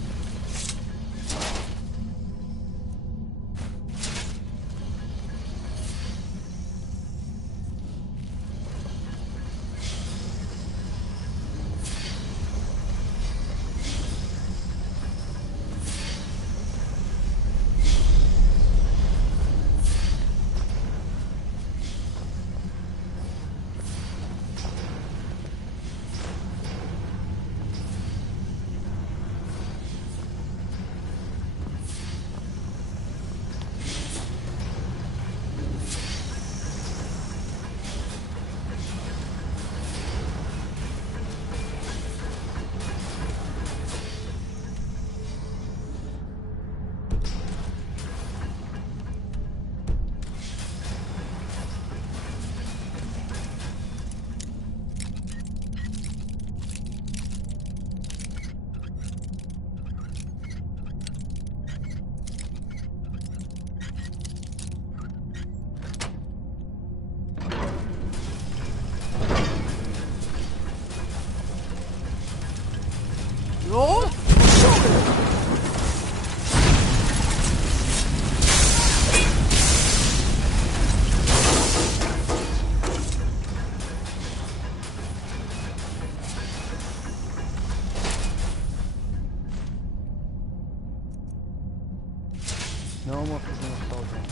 No more prisoner soldiers.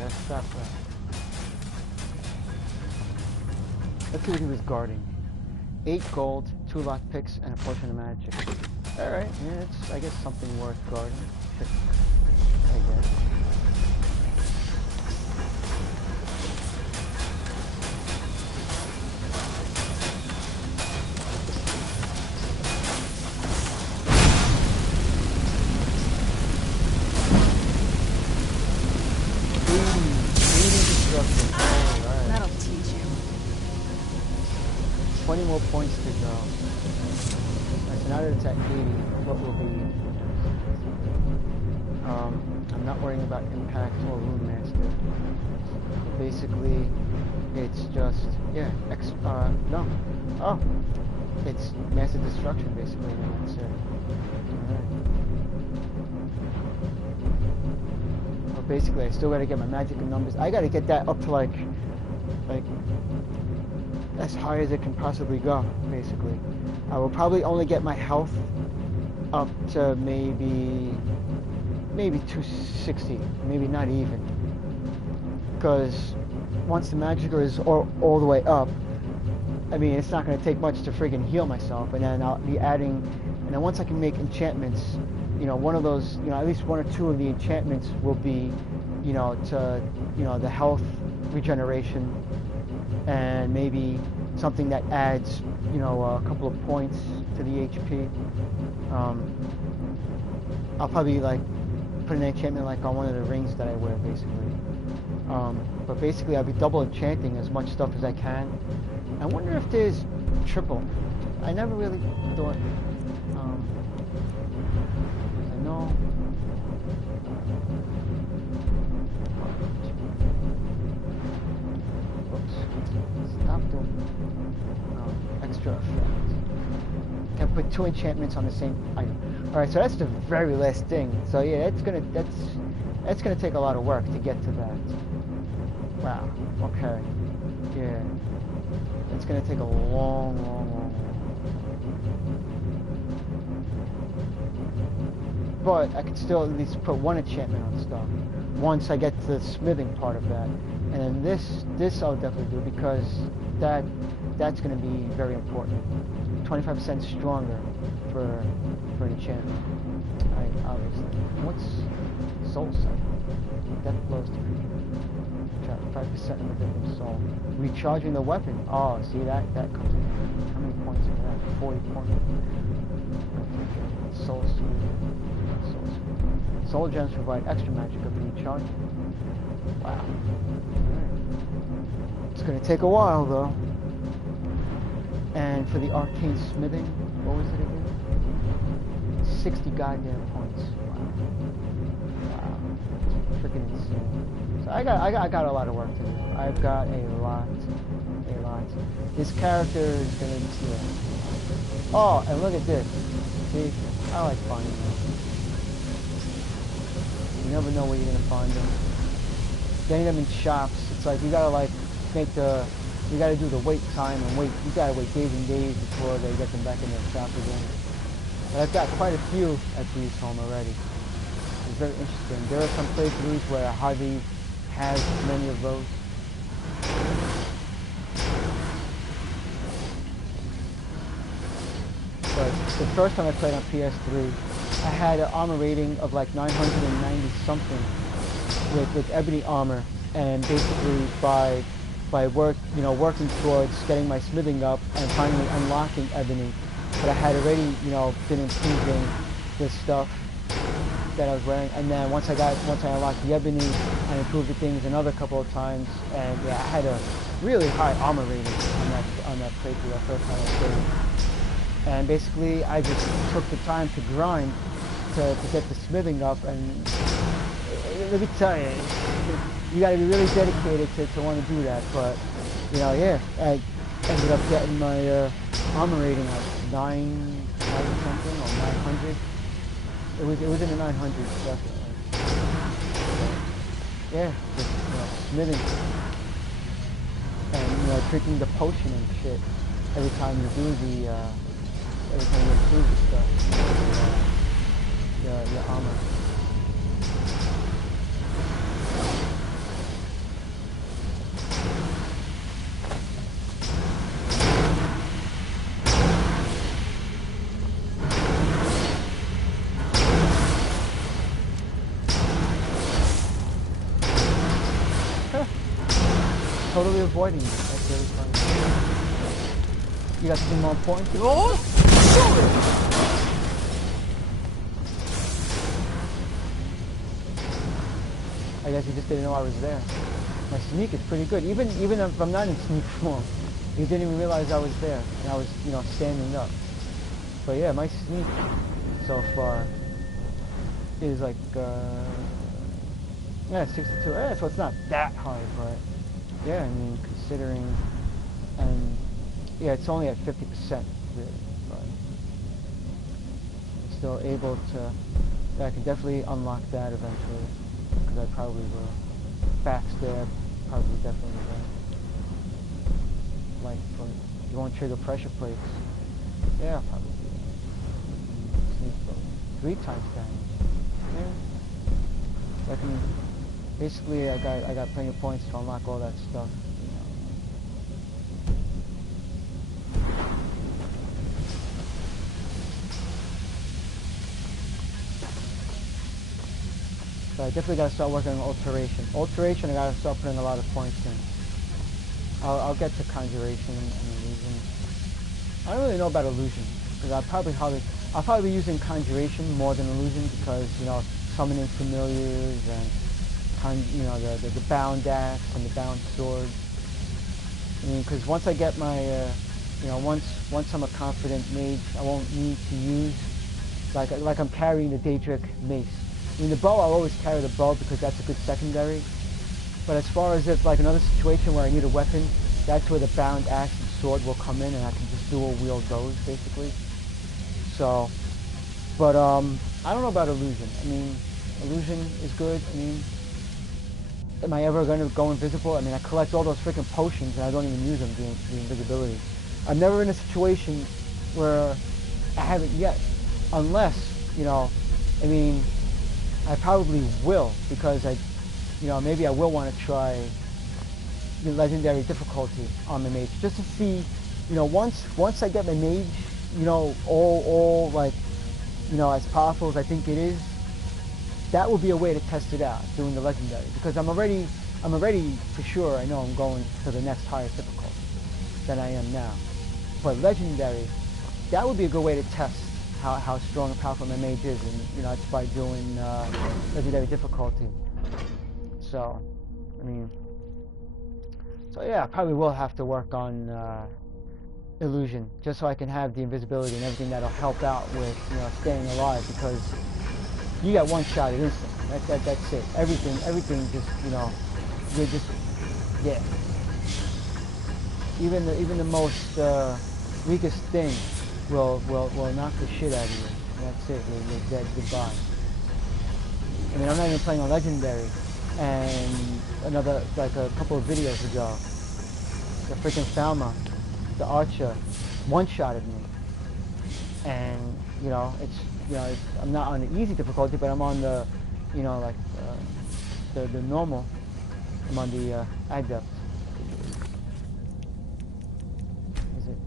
Let's stop that. Let's see what he was guarding. 8 gold, 2 lockpicks, and a potion of magic. Alright, yeah, it's, I guess, something worth guarding. I guess. That'll teach you. 20 more points to go. Alright, so now that it's at 80, what will be... I'm not worrying about impact or rune master. So basically, it's just, yeah, no. Oh, it's massive destruction basically, and that's it. Alright. Well, basically, I still gotta get my magic and numbers. I gotta get that up to like as high as it can possibly go, basically. I will probably only get my health up to maybe 260, maybe not even. Because once the magic is all the way up, I mean, it's not going to take much to friggin' heal myself, and then I'll be adding, and then once I can make enchantments, you know, one of those, you know, at least 1 or 2 of the enchantments will be, you know, to, you know, the health regeneration, and maybe something that adds, you know, a couple of points to the HP. I'll probably like put an enchantment like on one of the rings that I wear, basically. But basically, I'll be double enchanting as much stuff as I can. I wonder if there's triple. I never really thought. I know. Stop doing extra effect. Can put 2 enchantments on the same item. All right, so that's the very last thing. So yeah, that's gonna take a lot of work to get to that. Wow. Okay. Yeah. It's gonna take a long. but I could still at least put one enchantment on stuff once I get to the smithing part of that. And then this I'll definitely do because that's going to be very important. 25% stronger for an enchantment. Obviously. What's soul cycle? Death blows to creature. 5% of the victim's soul. Recharging the weapon. Oh, see that comes in. How many points is that? 40 points. Soul Soul Soul gems provide extra magic for recharging. Wow. Alright. It's gonna take a while though. And for the arcane smithing, what was it again? 60 goddamn points. Wow. Freaking insane. So I got a lot of work to do. I've got a lot. This character is gonna see it. Oh, and look at this. See, I like finding them. You never know where you're gonna find them. Getting them in shops, it's like you gotta like you gotta do the wait time and wait. You gotta wait days and days before they get them back in their shop again. But I've got quite a few at Breeze Home already. It's very interesting. There are some playthroughs where Harvey has many of those. But the first time I played on PS3, I had an armor rating of like 990 something with ebony armor, and basically by working towards getting my smithing up and finally unlocking ebony, but I had already been improving this stuff that I was wearing, and then once I unlocked the ebony, I improved the things another couple of times, and yeah, I had a really high armor rating on that playthrough that first time I played. And basically, I just took the time to grind to get the smithing up, and let me tell you, you got to be really dedicated to want to do that. But yeah, I ended up getting my armor rating at 9 something or 900. It was in the 900s definitely. Yeah, just smithing and drinking the potion and shit every time you do the. Every time you improve the stuff, your armor. Totally avoiding it. That's really funny. You got 2 more points? Oh! I guess you just didn't know I was there. My sneak is pretty good. Even if I'm not in sneak form, you didn't even realize I was there, and I was standing up. But yeah, my sneak so far is like 62. Yeah, so it's not that high, but yeah, I mean considering, and yeah, it's only at 50% really. Still able to, I can definitely unlock that eventually, because I probably will. Backstab, probably definitely will. Like, you won't trigger pressure plates. Yeah, probably. Sneak bow. 3 times damage. Yeah. I can, basically I got plenty of points to unlock all that stuff. So I definitely got to start working on alteration. Alteration, I got to start putting a lot of points in. I'll get to conjuration and illusion. I don't really know about illusion because I'll probably be using conjuration more than illusion because summoning familiars and the bound axe and the bound sword. I mean, because once I get my once I'm a confident mage, I won't need to use like I'm carrying the Daedric mace. I mean, the bow, I'll always carry the bow because that's a good secondary. But as far as if, like, another situation where I need a weapon, that's where the bound axe and sword will come in, and I can just dual wield those, basically. So, but, I don't know about illusion. I mean, illusion is good. I mean, am I ever going to go invisible? I mean, I collect all those freaking potions, and I don't even use them, the invisibility. I'm never in a situation where I haven't yet, unless, I mean, I probably will, because maybe I will want to try the legendary difficulty on the mage, just to see, once I get my mage, all like, as powerful as I think it is, that will be a way to test it out, doing the legendary, because I'm already for sure, I know I'm going to the next highest difficulty than I am now. But legendary, that would be a good way to test how strong and powerful my mage is, and it's by doing legendary difficulty. So, I mean, yeah, I probably will have to work on illusion, just so I can have the invisibility and everything that'll help out with staying alive, because you get one shot at instant. That's it. Everything just you're just yeah. Even the most weakest thing will knock the shit out of you. That's it. You're dead. Goodbye. I mean, I'm not even playing on legendary, and like a couple of videos ago, the freaking Falma, the archer, one-shotted me, and I'm not on the easy difficulty, but I'm on the the normal. I'm on the adept. Is it?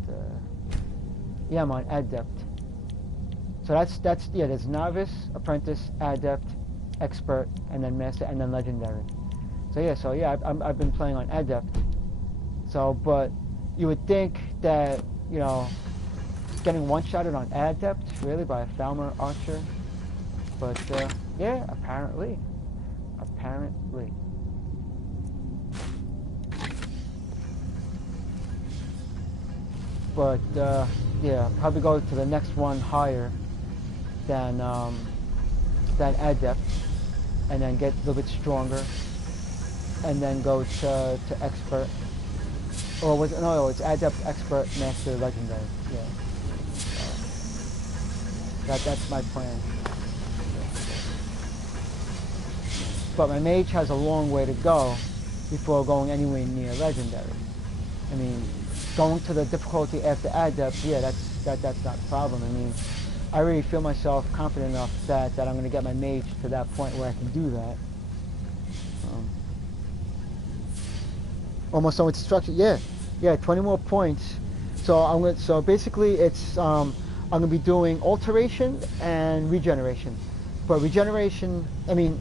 Yeah, I'm on adept. So that's there's novice, apprentice, adept, expert, and then master, and then legendary. So yeah, I've been playing on adept. So, but you would think that getting one-shotted on adept really by a Falmer archer, but yeah, apparently. But yeah, probably go to the next one higher than adept, and then get a little bit stronger, and then go to expert. Or was it, no, it's adept, expert, master, legendary. Yeah. That's my plan. But my mage has a long way to go before going anywhere near legendary. I mean, going to the difficulty after adept, yeah, that's not a problem. I mean, I really feel myself confident enough that I'm going to get my mage to that point where I can do that. Almost so much structure. Yeah, 20 more points. So basically, it's I'm gonna be doing alteration and regeneration. But regeneration, I mean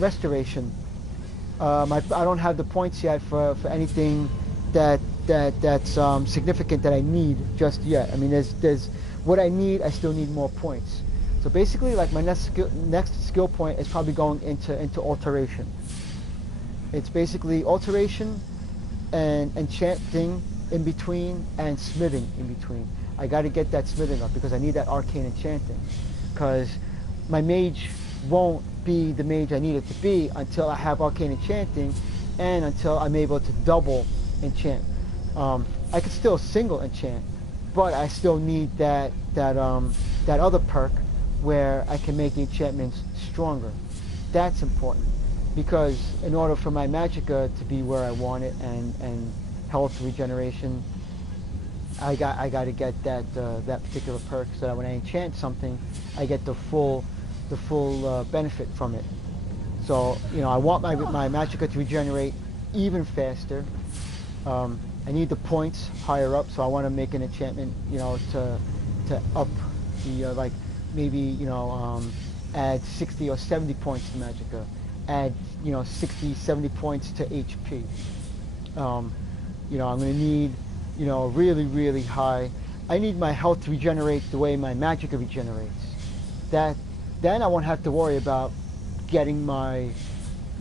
restoration. I don't have the points yet for anything that's significant that I need just yet. I mean, there's what I need. I still need more points. So basically, like my next skill point is probably going into alteration. It's basically alteration and enchanting in between, and smithing in between. I got to get that smithing up because I need that arcane enchanting, because my mage won't be the mage I need it to be until I have arcane enchanting, and until I'm able to double enchant. I could still single enchant, but I still need that other perk where I can make the enchantments stronger. That's important, because in order for my magicka to be where I want it, and health regeneration, I got to get that particular perk, so that when I enchant something, I get the full benefit from it. So I want my magicka to regenerate even faster. I need the points higher up, so I want to make an enchantment, to up the like maybe add 60 or 70 points to magicka, add 60, 70 points to HP. I'm going to need really, really high. I need my health to regenerate the way my magicka regenerates. Then I won't have to worry about getting my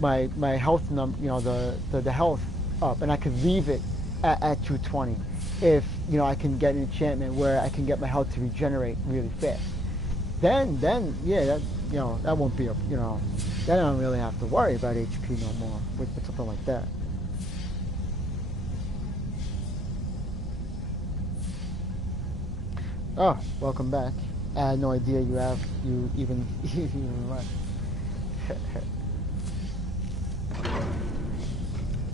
health the health up, and I could leave it at 220 if I can get an enchantment where I can get my health to regenerate really fast. Then yeah, that won't be then I don't really have to worry about HP no more with something like that. Oh, welcome back. I had no idea you even left.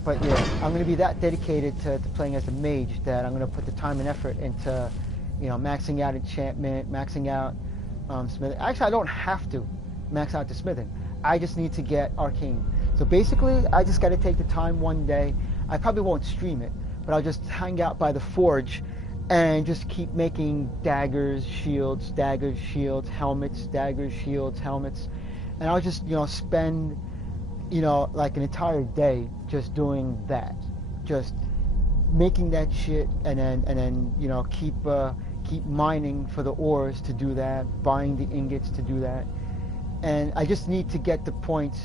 But yeah, I'm going to be that dedicated to playing as a mage that I'm going to put the time and effort into, maxing out enchantment, maxing out smithing. Actually, I don't have to. max out the smithing. I just need to get arcane. So basically, I just got to take the time one day. I probably won't stream it, but I'll just hang out by the forge and just keep making daggers, shields, helmets, daggers, shields, helmets. And I'll just, spend, like an entire day just doing that. Just making that shit, and then keep mining for the ores to do that, buying the ingots to do that. And I just need to get the points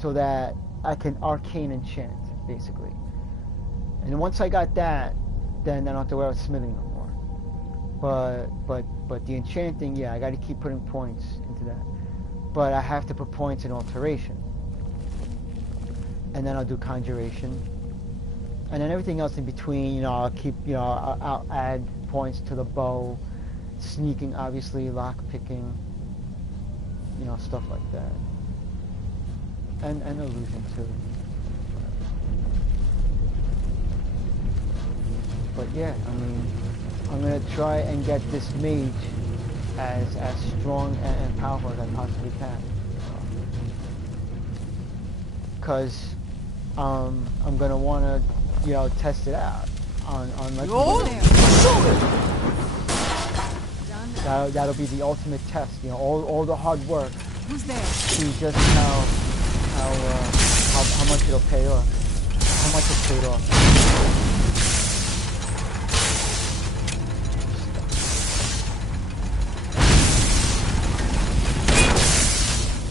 so that I can arcane enchant, basically. And once I got that, then I don't have to worry about smithing no more. But the enchanting, yeah, I got to keep putting points into that. But I have to put points in alteration. And then I'll do conjuration. And then everything else in between, I'll keep, I'll add points to the bow, sneaking, obviously, lock picking, stuff like that. And illusion too. But yeah, I mean, I'm gonna try and get this mage as strong and powerful as I possibly can. Because I'm gonna wanna, test it out on like. That'll be the ultimate test. All the hard work. Who's there? See just how much it'll pay off. How much it paid off.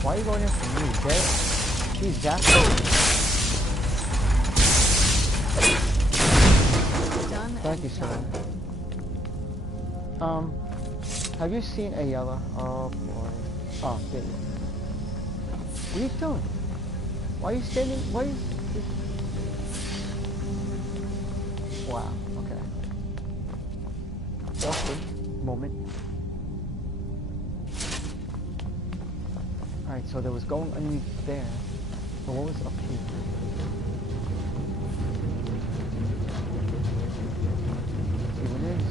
Why are you going in for me, Jay? Jeez, that's Done. Thank you, sir. Have you seen Ayala? Oh boy. Oh, there you go. What are you doing? Why are you standing? Why are you... Wow, okay. Awkward moment. Alright, so there was going underneath there. But what was up here? See, when there's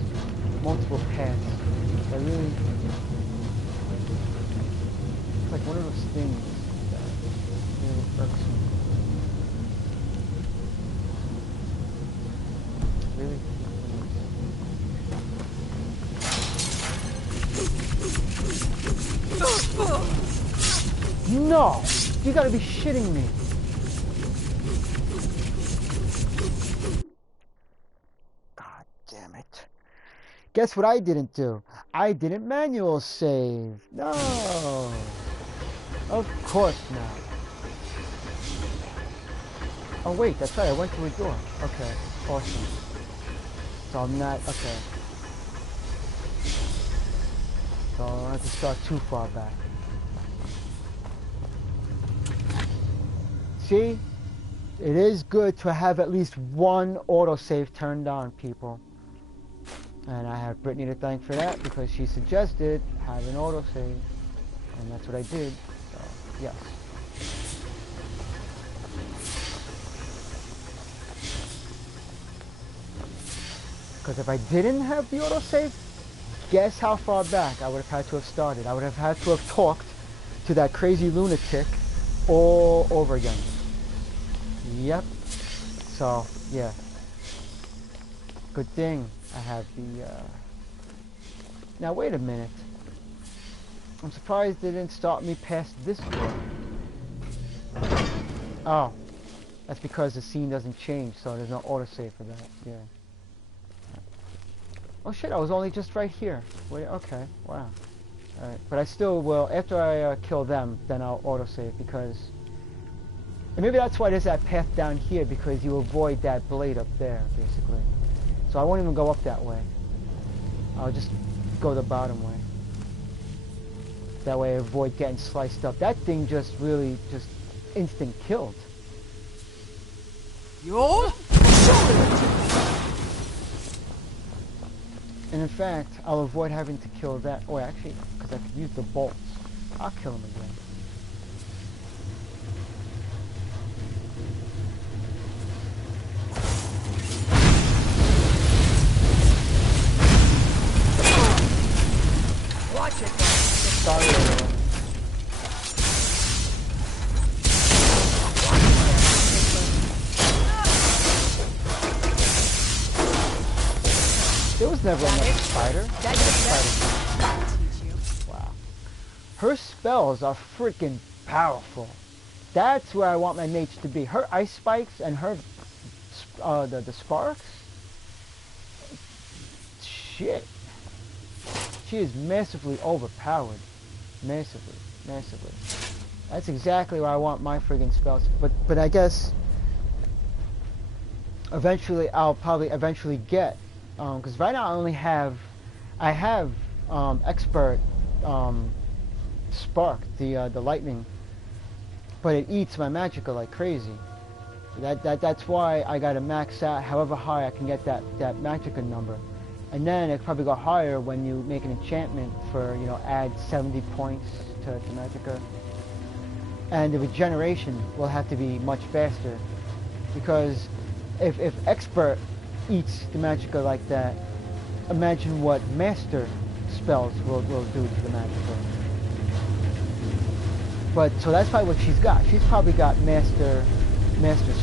multiple paths, that really... It's like one of those things that really irks me. Really? No! You gotta be shitting me. God damn it. Guess what I didn't do? I didn't manual save. No! Of course not. Oh wait, that's right, I went through a door. Okay, awesome. So I'm not, okay. So I don't have to start too far back. See? It is good to have at least one autosave turned on, people. And I have Brittany to thank for that because she suggested have an autosave. And that's what I did. So, yes. Because if I didn't have the autosave, guess how far back I would have had to have started. I would have had to have talked to that crazy lunatic all over again. Yep. So, yeah. Good thing I have the, Now, wait a minute. I'm surprised they didn't start me past this door. Oh. That's because the scene doesn't change, so there's no autosave for that. Yeah. Oh shit, I was only just right here. Wait, okay, wow. Alright, but I still will, after I kill them, then I'll autosave because... And maybe that's why there's that path down here, because you avoid that blade up there, basically. So I won't even go up that way. I'll just go the bottom way. That way I avoid getting sliced up. That thing just really, just instant killed. Yo! And in fact, I'll avoid having to kill that. Oh, actually, because I could use the bolts. I'll kill him again. Watch it. Sorry, everyone. There's never another spider. That'll teach you. Wow. Her spells are freaking powerful. That's where I want my mage to be. Her ice spikes and her the sparks. Shit. She is massively overpowered. Massively. Massively. That's exactly where I want my friggin' spells. But I guess eventually I'll probably eventually get, because right now I have expert spark, the lightning, but it eats my magicka like crazy. That's why I gotta max out however high I can get that magicka number, and then it probably go higher when you make an enchantment for, you know, add 70 points to magicka, and the regeneration will have to be much faster, because if expert eats the magicka like that, imagine what master spells will do to the magicka. But so that's probably what she's got. She's probably got master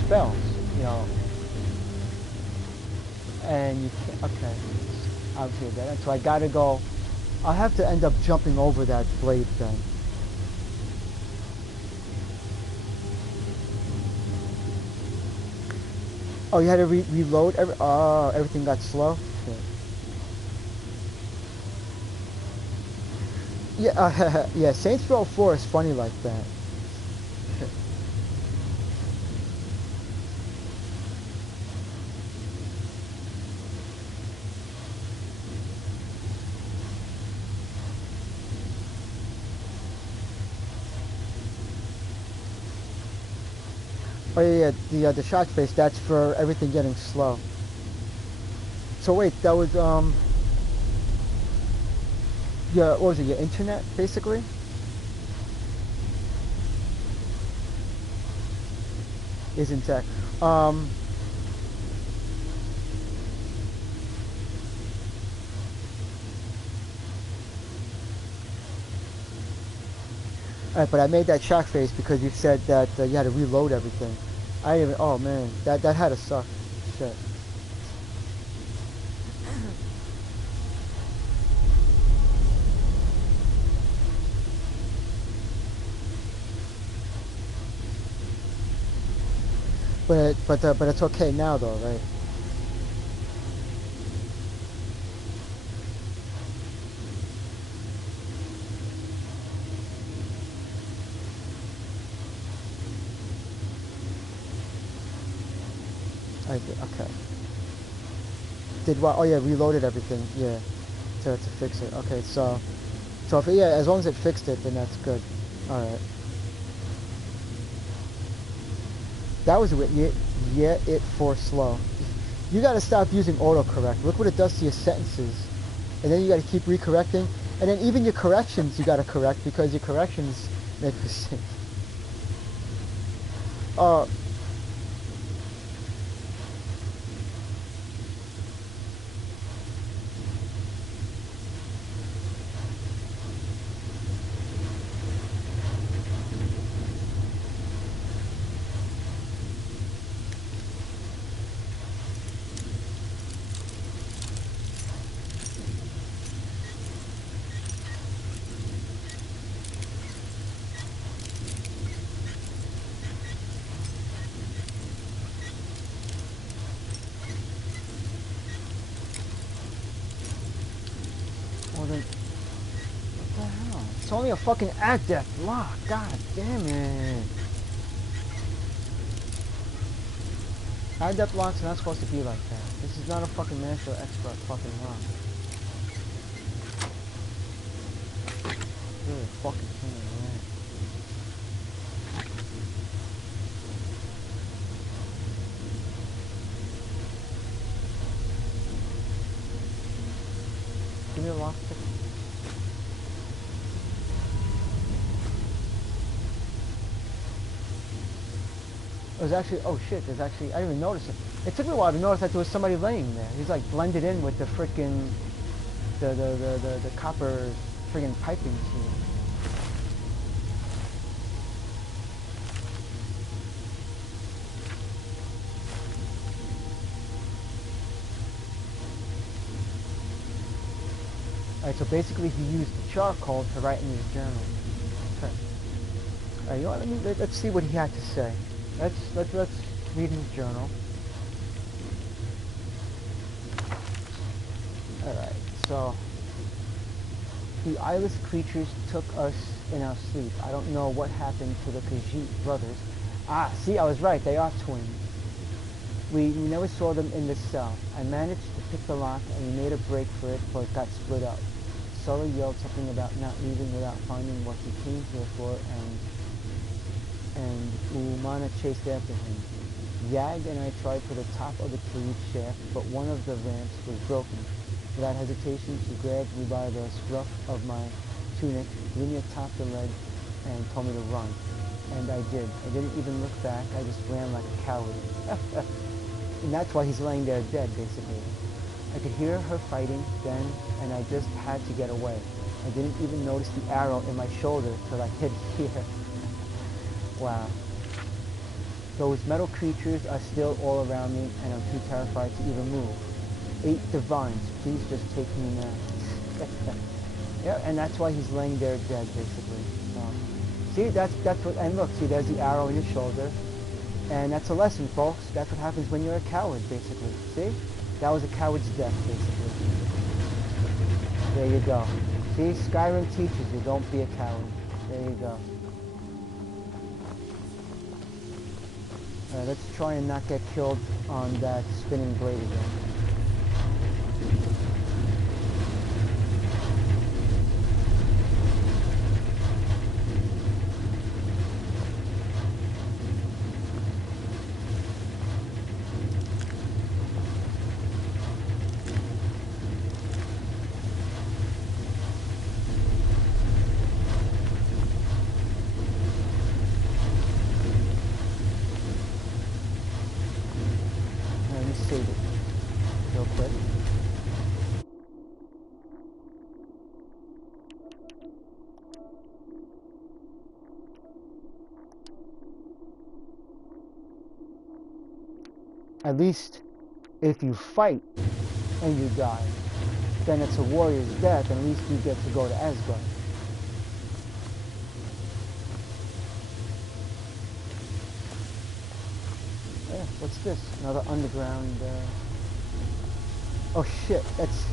spells, you know. And you can't, okay, obviously that. So I gotta go. I'll have to end up jumping over that blade thing. Oh, you had to reload? Everything got slow? Shit. Yeah, yeah, Saints Row 4 is funny like that. Oh yeah, the shock face, that's for everything getting slow. So wait, that was yeah, what was it, your internet basically? Isn't that alright, but I made that shock face because you said that you had to reload everything. I didn't even, oh man, that had to suck. Shit. But it's okay now though, right? Okay. Did what? Oh yeah, reloaded everything. Yeah, to fix it. Okay, so if yeah, as long as it fixed it, then that's good. All right. That was it. Yeah, it for slow. You got to stop using autocorrect. Look what it does to your sentences, and then you got to keep recorrecting, and then even your corrections you got to correct because your corrections make mistakes. It's only a fucking adept lock. God damn it. Adept locks are not supposed to be like that. This is not a fucking master expert fucking lock. Really fucking pain in the ass. Give me a lockpick. It was actually, oh shit, there's actually, I didn't even notice it. It took me a while to notice that there was somebody laying there. He's like blended in with the frickin', the copper friggin' piping scheme. Alright, so basically he used the charcoal to write in his journal. Okay. Alright, you know what, let's see what he had to say. Let's read his journal. Alright, so the eyeless creatures took us in our sleep. I don't know what happened to the Khajiit brothers. Ah, see, I was right, they are twins. We never saw them in the cell. I managed to pick the lock and we made a break for it, but it got split up. Sulla yelled something about not leaving without finding what he came here for, and Umana chased after him. Yag and I tried to the top of the cage shaft, but one of the ramps was broken. Without hesitation, she grabbed me by the scruff of my tunic, threw me atop the ledge, and told me to run. And I did. I didn't even look back. I just ran like a coward. And that's why he's laying there dead, basically. I could hear her fighting then, and I just had to get away. I didn't even notice the arrow in my shoulder till I hit here. Wow. Those metal creatures are still all around me, and I'm too terrified to even move. 8 divines, please just take me now. Yeah, and that's why he's laying there dead, basically. So, see, that's what, and look, see, there's the arrow in his shoulder. And that's a lesson, folks. That's what happens when you're a coward, basically. See? That was a coward's death, basically. There you go. See? Skyrim teaches you, don't be a coward. There you go. Alright, let's try and not get killed on that spinning blade again. Save it real quick. At least if you fight and you die, then it's a warrior's death, and at least you get to go to Asgard. Yeah, what's this? Another underground, Oh shit, that's,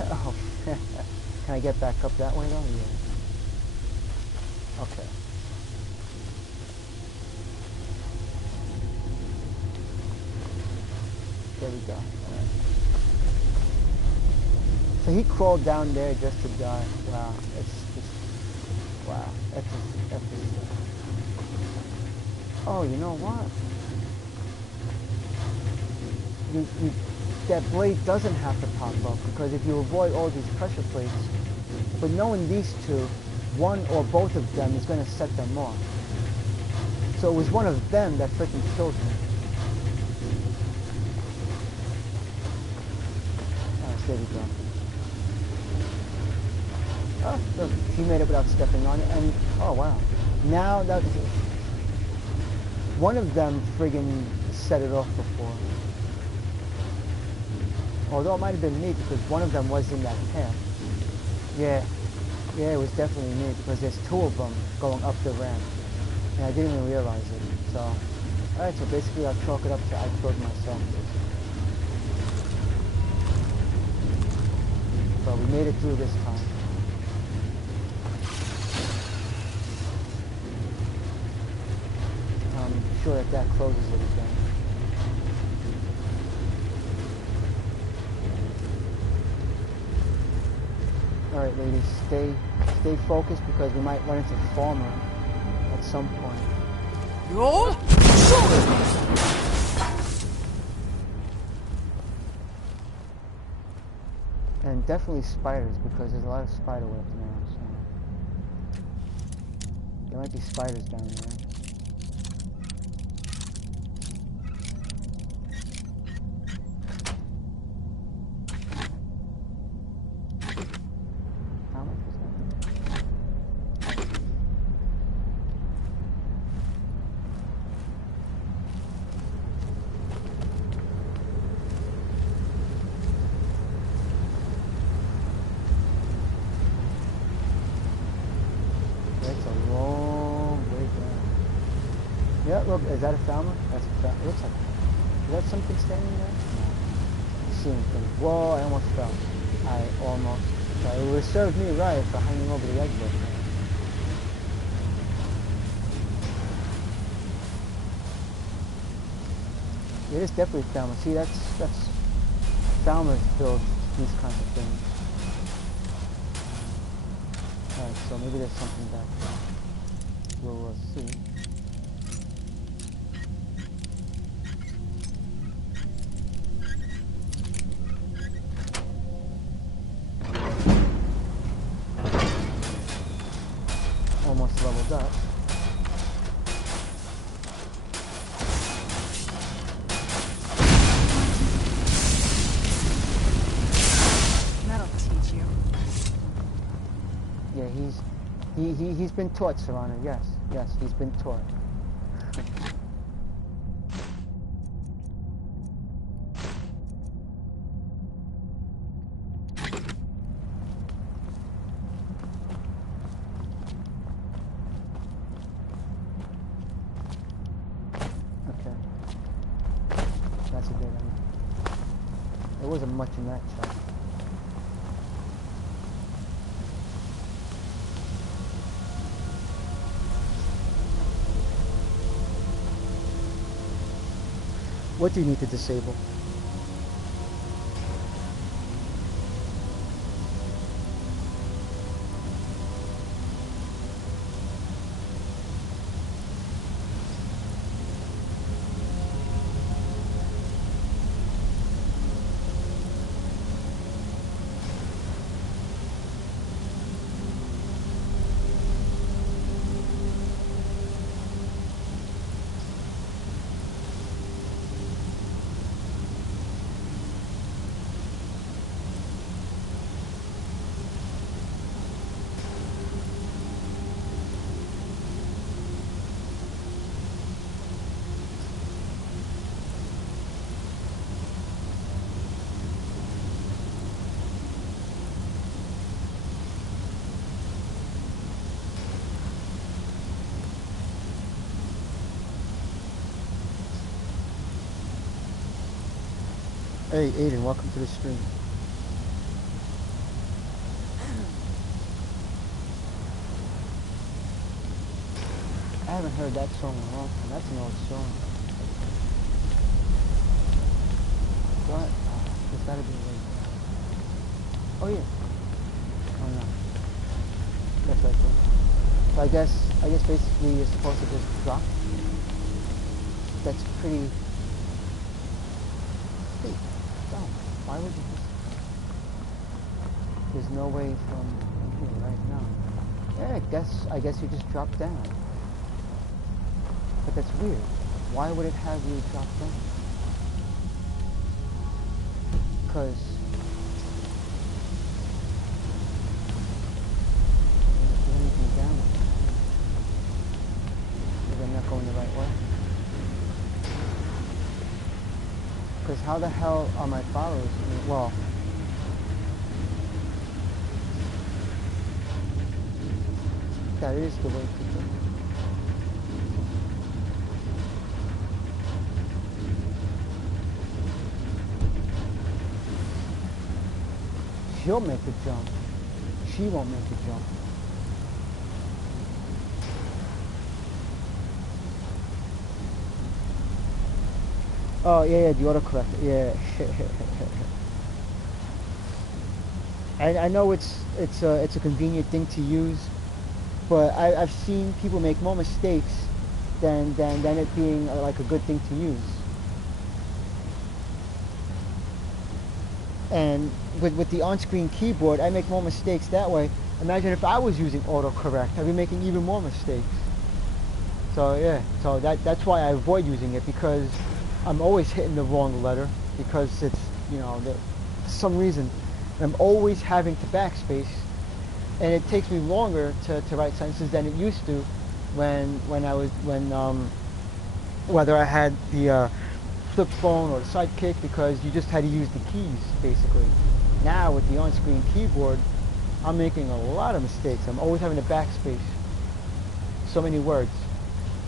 oh, can I get back up that way though? Yeah. Okay. There we go. Alright. So he crawled down there just to die. Wow, that's just, wow, that's just, oh, you know what? That blade doesn't have to pop up, because if you avoid all these pressure plates, but knowing these two, one or both of them is going to set them off. So it was one of them that freaking killed him. Alright, there we go. Oh, look, he made it without stepping on it, and, oh wow. Now that, one of them friggin' set it off before. Although it might have been me, because one of them was in that path. Yeah, it was definitely me, because there's 2 of them going up the ramp. And I didn't even realize it. So, alright, so basically I'll chalk it up to I killed myself. But we made it through this time. I'm sure that closes it again. Alright ladies, stay focused, because we might run into Farmer at some point. Roll! And definitely spiders, because there's a lot of spider webs now, so there might be spiders down there. Yeah, look, is that a Falmer? That's a Falmer. It looks like. Is that something standing there? No. Seeing things. Whoa, I almost fell. I almost fell. It would have served me right for hanging over the edge like that. It is definitely Falmer. See, that's Falmers build these kinds of things. Alright, so maybe there's something back there. We'll see. Almost leveled up. That'll teach you. Yeah, he's been taught, Serrano. Yes, he's been taught. Okay, that's a good one. There wasn't much in that chest. What do you need to disable? Hey, Aiden, welcome to the stream. I haven't heard that song in a long time. That's an old song. What? It's gotta be late. Oh yeah. Oh no. That's what I think. So I guess basically you're supposed to just drop. That's pretty. Wait, don't. Why would you just? There's no way from here right now. Yeah, I guess you just drop down. But that's weird. Why would it have you drop down? Because anything down. Maybe I'm not going the right way. Because how the hell are my followers? Well, that is the way to do it. She'll make the jump. She won't make the jump. Oh yeah, the autocorrect. Yeah. I know it's a convenient thing to use, but I've seen people make more mistakes than it being like a good thing to use. And with the on-screen keyboard, I make more mistakes that way. Imagine if I was using autocorrect, I'd be making even more mistakes. So yeah, so that's why I avoid using it, because I'm always hitting the wrong letter, because it's, you know, for some reason I'm always having to backspace, and it takes me longer to write sentences than it used to when whether I had the flip phone or the sidekick, because you just had to use the keys basically. Now with the on-screen keyboard, I'm making a lot of mistakes. I'm always having to backspace so many words.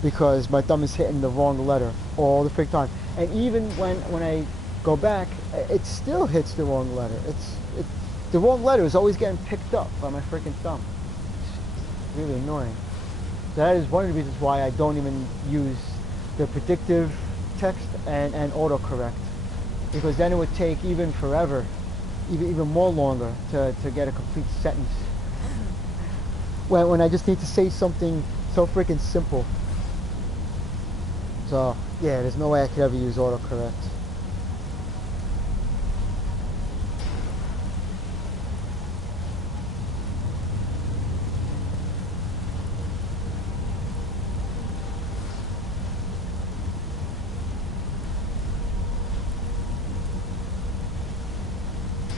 because my thumb is hitting the wrong letter all the freaking time. And even when I go back, it still hits the wrong letter. The wrong letter is always getting picked up by my freaking thumb. It's really annoying. That is one of the reasons why I don't even use the predictive text and autocorrect, because then it would take even forever, even more longer to get a complete sentence. When I just need to say something so freaking simple. So yeah, there's no way I could ever use autocorrect.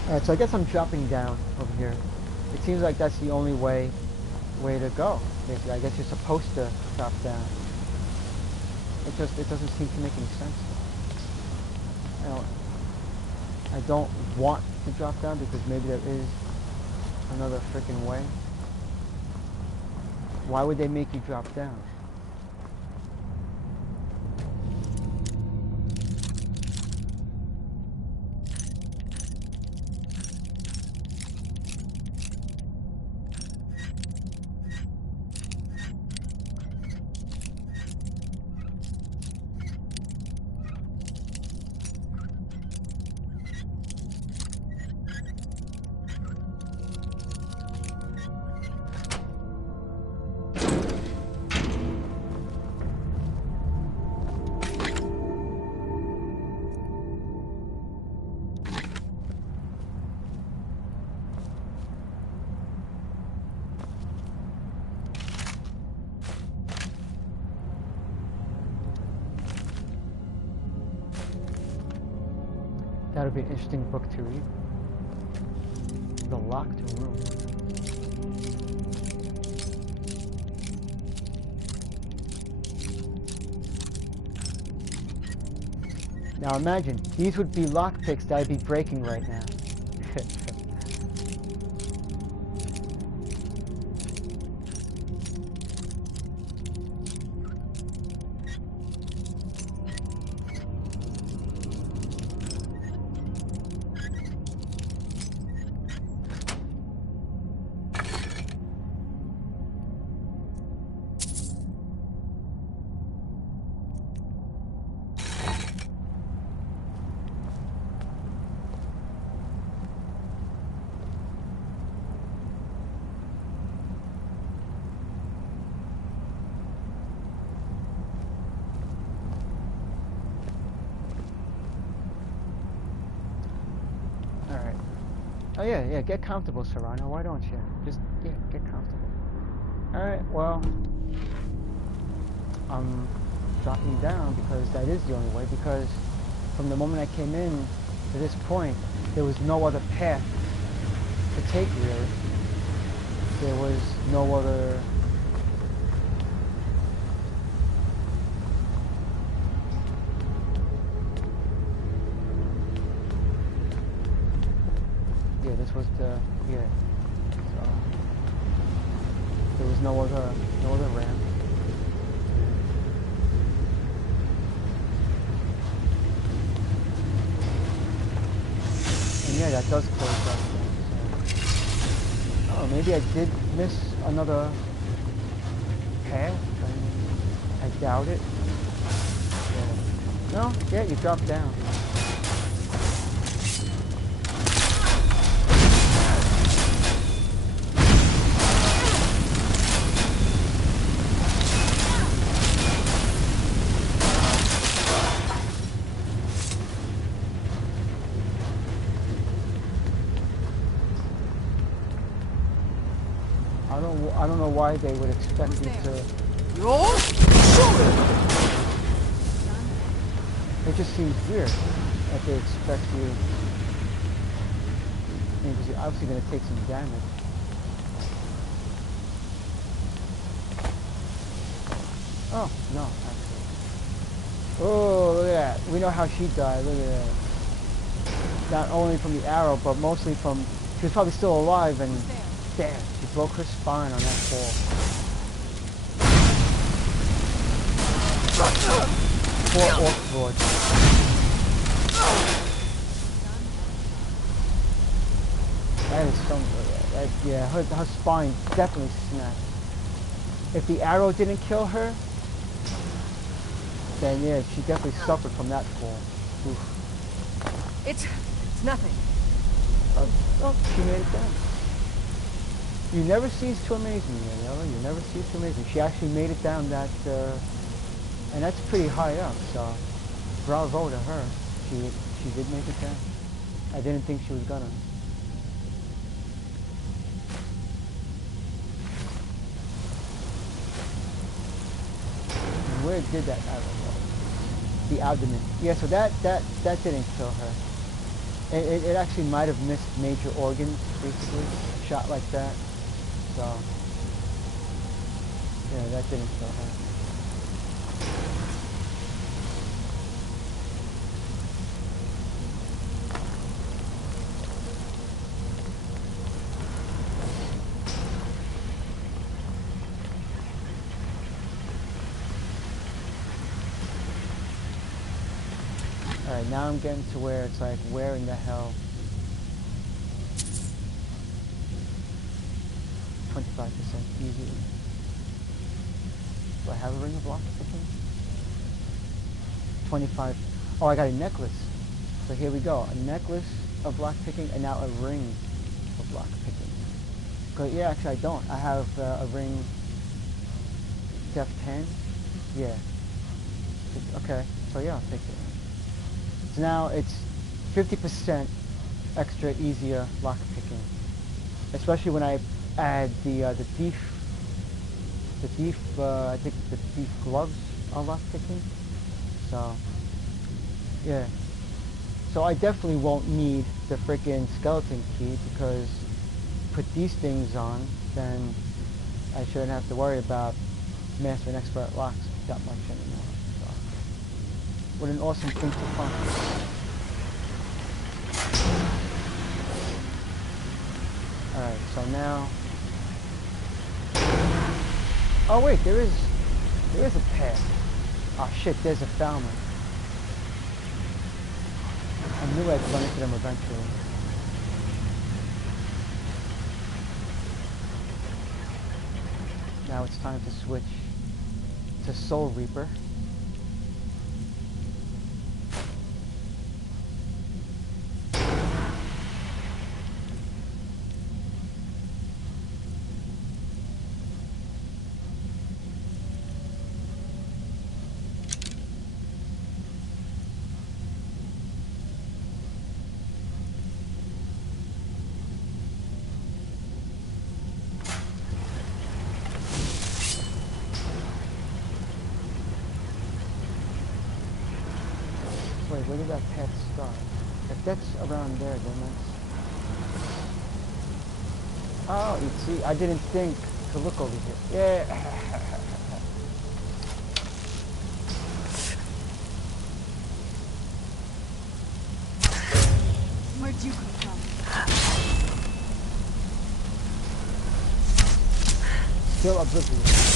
Alright, so I guess I'm dropping down over here. It seems like that's the only way to go. Basically, I guess you're supposed to drop down. It doesn't seem to make any sense. I don't want to drop down because maybe there is another freaking way. Why would they make you drop down? That would be an interesting book to read. The Locked Room. Now imagine, these would be lockpicks that I'd be breaking right now. Oh yeah, get comfortable, Serrano. Why don't you? Just, yeah, get comfortable. Alright, well, I'm dropping down because that is the only way, because from the moment I came in to this point, there was no other path to take, really. There was no other... Yeah, this was the, yeah, so there was no other ramp. And yeah, that does close that thing, so. Oh, maybe I did miss another path, I doubt it. Yeah. No, yeah, you dropped down. I don't know why they would expect you to... It just seems weird that they expect you... I mean, because you're obviously going to take some damage. Oh, no, actually. Oh, look at that. We know how she died. Look at that. Not only from the arrow, but mostly from... She was probably still alive and... Damn, she broke her spine on that fall. 4 orc swords. That is some. Yeah, her spine definitely snapped. If the arrow didn't kill her, then yeah, she definitely suffered from that fall. Oof. It's nothing. Oh, she made it down. You never cease to amaze me, Daniela. You never cease to amaze me. She actually made it down that, and that's pretty high up, so bravo to her. She did make it down. I didn't think she was gonna. Where did that arrow go? The abdomen. Yeah, so that didn't kill her. It actually might have missed major organs, basically. Shot like that. So, yeah, that didn't kill her. Alright, now I'm getting to where it's like, where in the hell? 25% easier. Do I have a ring of lock picking? 25. Oh, I got a necklace. So here we go. A necklace of lock picking and now a ring of lock picking. Cause, yeah, actually I don't. I have a ring. Def 10? Yeah. Okay. So yeah, I'll take it. So now it's 50% extra easier lock picking. Especially when I add the thief, I think the thief gloves are lock picking. So, yeah. So I definitely won't need the freaking skeleton key because put these things on, then I shouldn't have to worry about master and expert locks that much anymore. So, what an awesome thing to find. Alright, so now... Oh wait, there is a path. Oh shit, there's a Falmer. I knew I'd run into them eventually. Now it's time to switch to Soul Reaper. Wait, where did that path start? If that's around there, then that's... Oh, you see, I didn't think to look over here. Yeah. Where'd you come from? Still oblivious.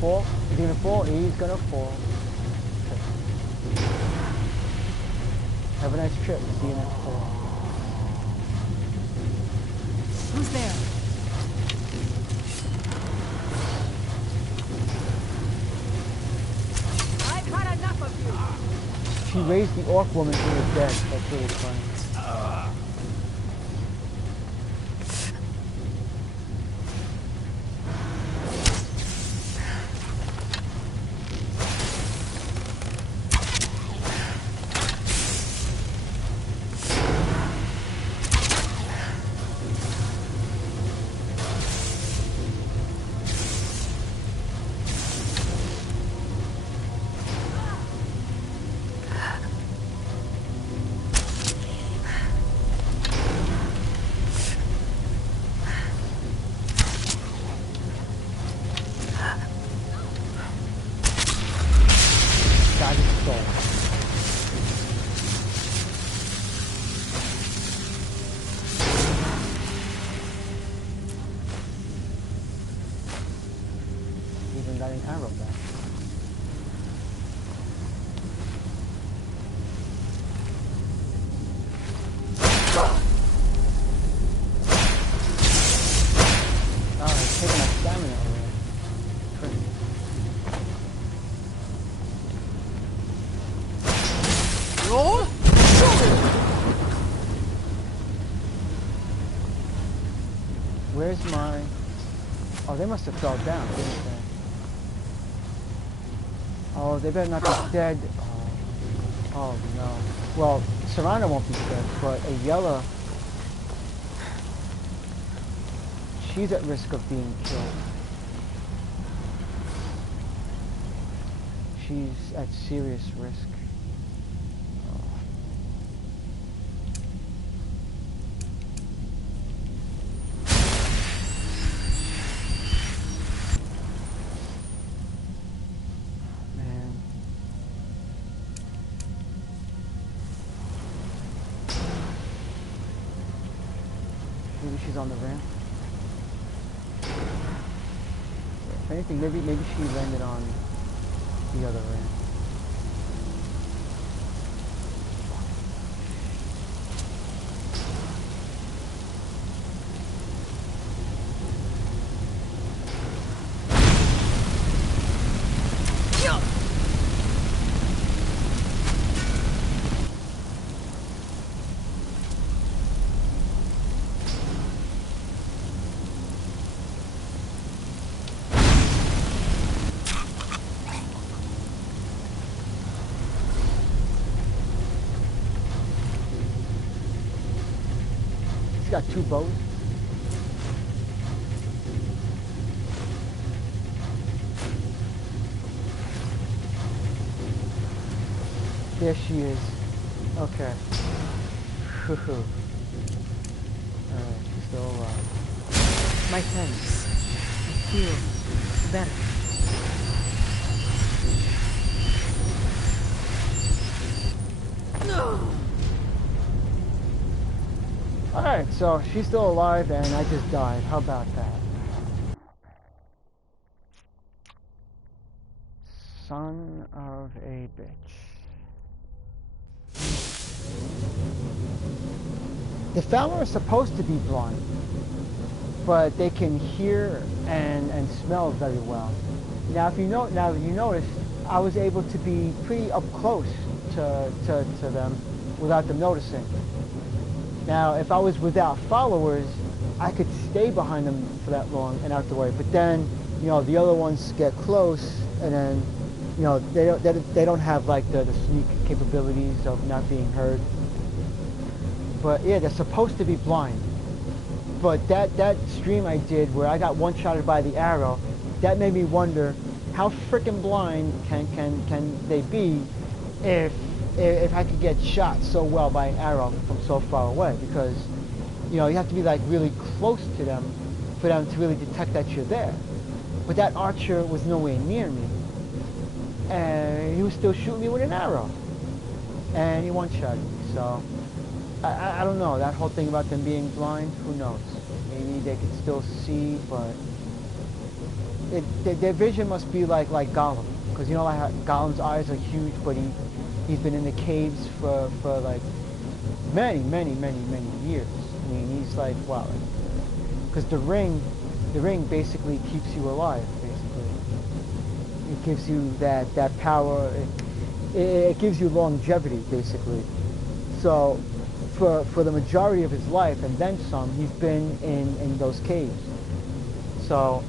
Fall? Is he gonna fall? He's gonna fall. Have a nice trip. See you next fall. Who's there? I've had enough of you. She raised the orc woman from the dead. That's really funny. an arrow back. Oh, it's taking my stamina away. Frick. Where's my... Oh, they must have fell down, didn't they? Oh, they better not be dead. Oh no. Well, Serrano won't be dead, but a Yella... She's at risk of being killed. She's at serious risk. Maybe she's on the ramp. If anything, maybe she landed on the other ramp. Got two bows. There she is. Okay. Alright, she's still alive. My thanks. I feel better. Alright, so she's still alive and I just died. How about that? Son of a bitch. The Falmer are supposed to be blind, but they can hear and smell very well. Now if you notice, I was able to be pretty up close to them without them noticing. Now, if I was without followers, I could stay behind them for that long and out the way. But then, you know, the other ones get close, and then, you know, they don't have like the sneak capabilities of not being heard. But yeah, they're supposed to be blind. But that stream I did where I got one-shotted by the arrow, that made me wonder how freaking blind can they be if I could get shot so well by an arrow from so far away, because, you know, you have to be like really close to them for them to really detect that you're there. But that archer was nowhere near me, and he was still shooting me with an arrow, and he one-shot me. So I don't know, that whole thing about them being blind, who knows? Maybe they could still see, but their vision must be like Gollum, because you know like how Gollum's eyes are huge, but he's been in the caves for like many years. I mean, he's like, wow, because the ring basically keeps you alive, basically. It gives you that power, it gives you longevity, basically. So for the majority of his life and then some, he's been in those caves. So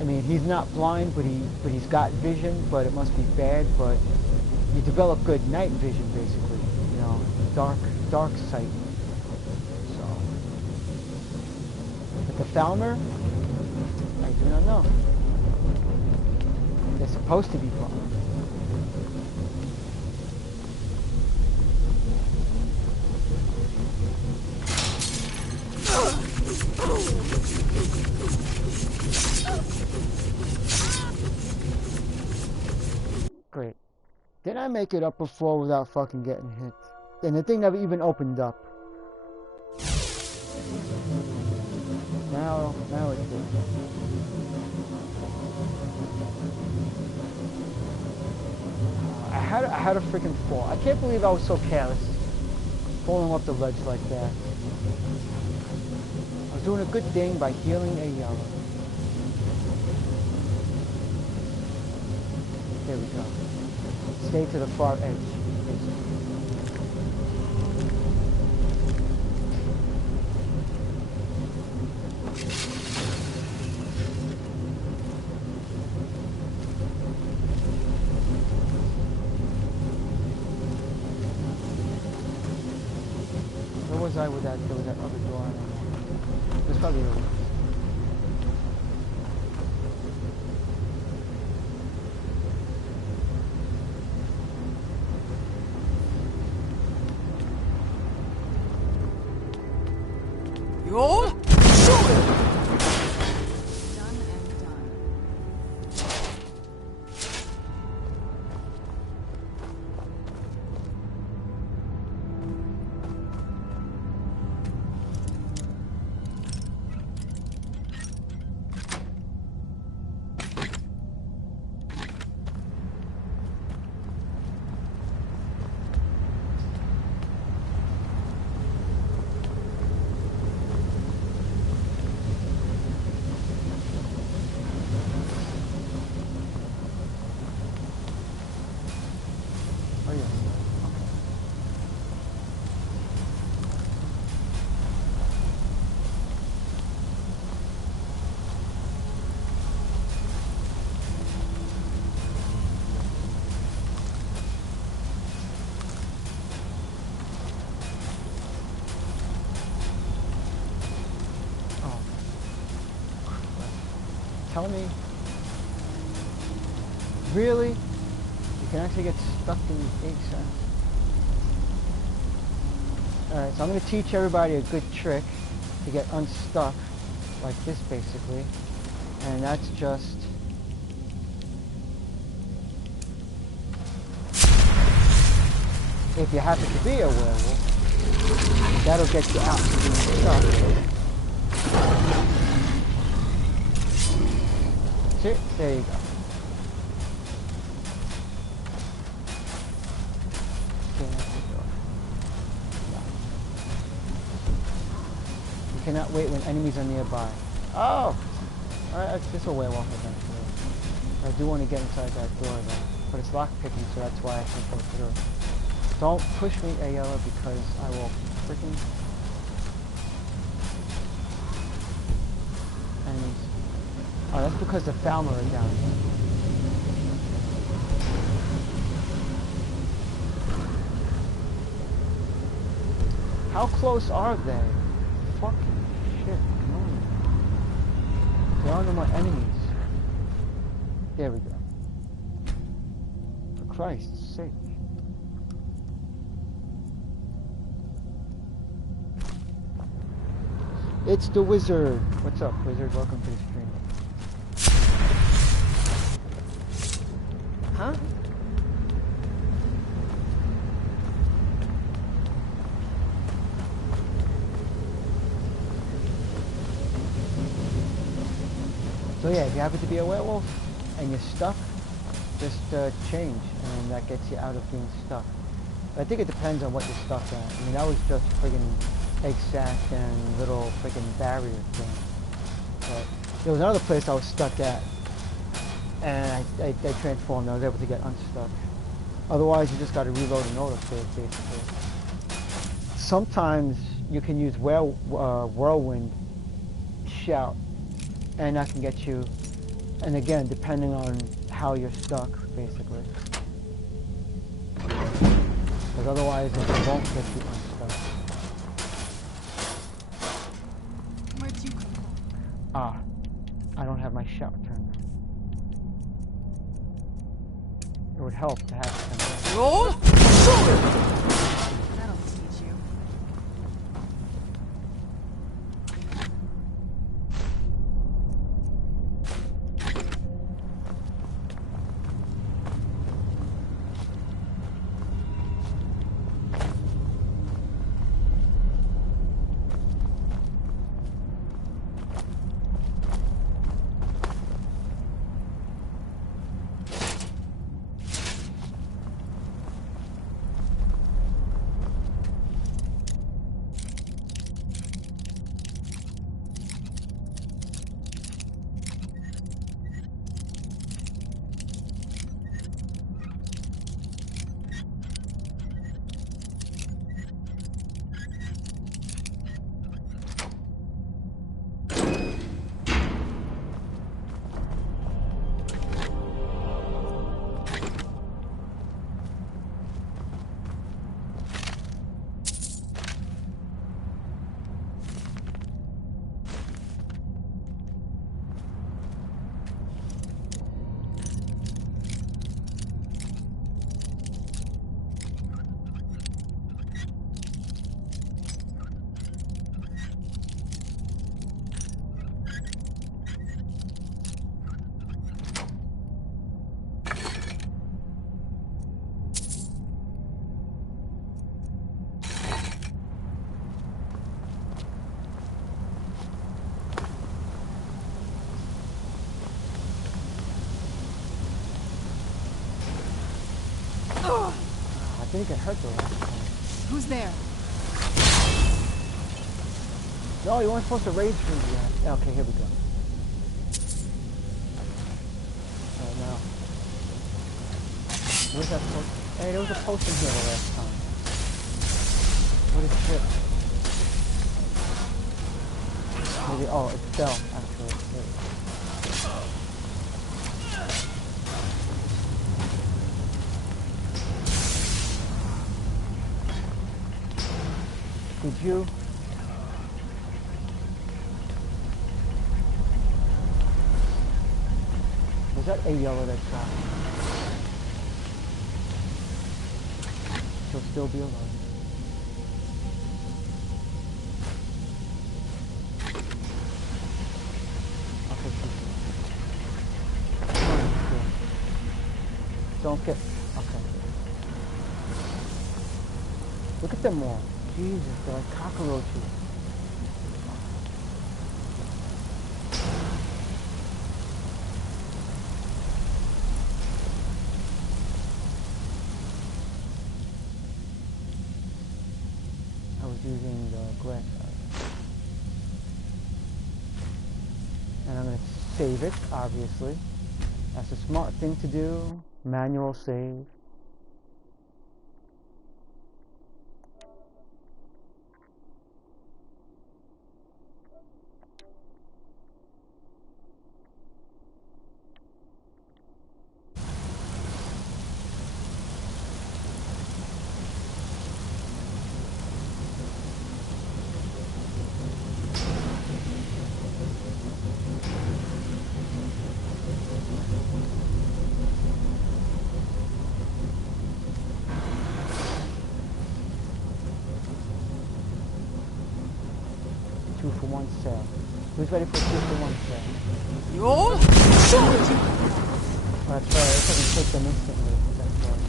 I mean, he's not blind, but he's got vision, but it must be bad. But you develop good night vision, basically. You know, dark sight. So, but the Falmer, I do not know. They're supposed to be blind. Great. Did I make it up before without fucking getting hit? And the thing never even opened up. Now it did. had a freaking fall. I can't believe I was so careless. Falling off the ledge like that. I was doing a good thing by healing a yellow. There we go. Stay to the far edge. Where was I with that? There was that other door. I don't know. There's probably a... You're Oh, yeah. Oh. Tell me. Really? You can actually get stuck in these eggs, huh? Alright, so I'm going to teach everybody a good trick to get unstuck, like this basically. And that's just... if you happen to be a werewolf, that'll get you out of being stuck. See? There you go. You cannot wait when enemies are nearby. Oh! Alright, this will wear off eventually. I do want to get inside that door though. But it's lockpicking, so that's why I can't go through. Don't push me, Ayala, because I will freaking... enemies. Oh, that's because the Falmer are down here. How close are they? Fucking shit, come on. There are no more enemies. There we go. For Christ's sake. It's the wizard. What's up, wizard? Welcome to the stream. Huh? So yeah, if you happen to be a werewolf and you're stuck, just change, and that gets you out of being stuck. But I think it depends on what you're stuck at. I mean, that was just friggin' egg sack and little friggin' barrier thing. But there was another place I was stuck at, and I transformed. I was able to get unstuck. Otherwise, you just got to reload and autosave, basically. Sometimes you can use whirlwind shout, and that can get you. And again, depending on how you're stuck, basically. Because otherwise, it won't get you unstuck. Where'd you come from? Ah, I don't have my shout turned on. It would help to have it turned on. Roll! That'll teach you. didn't get hurt the last time. Who's there? No, you weren't supposed to rage me yet. Okay, here we go. Alright, now. Where's that potion? Hey, there was a potion here the last time. What is shit? Maybe, oh, it fell, actually. Did you? Was that a yellow that shot? She'll still be alive. Okay, don't get... Okay. Look at them all. Jesus, they're like cockroaches. I was using the glass. And I'm going to save it, obviously. That's a smart thing to do. Manual save. Sale. Who's ready for 2-for-1 sale? Yo! Oh, that's right, it doesn't take them instantly. That's right.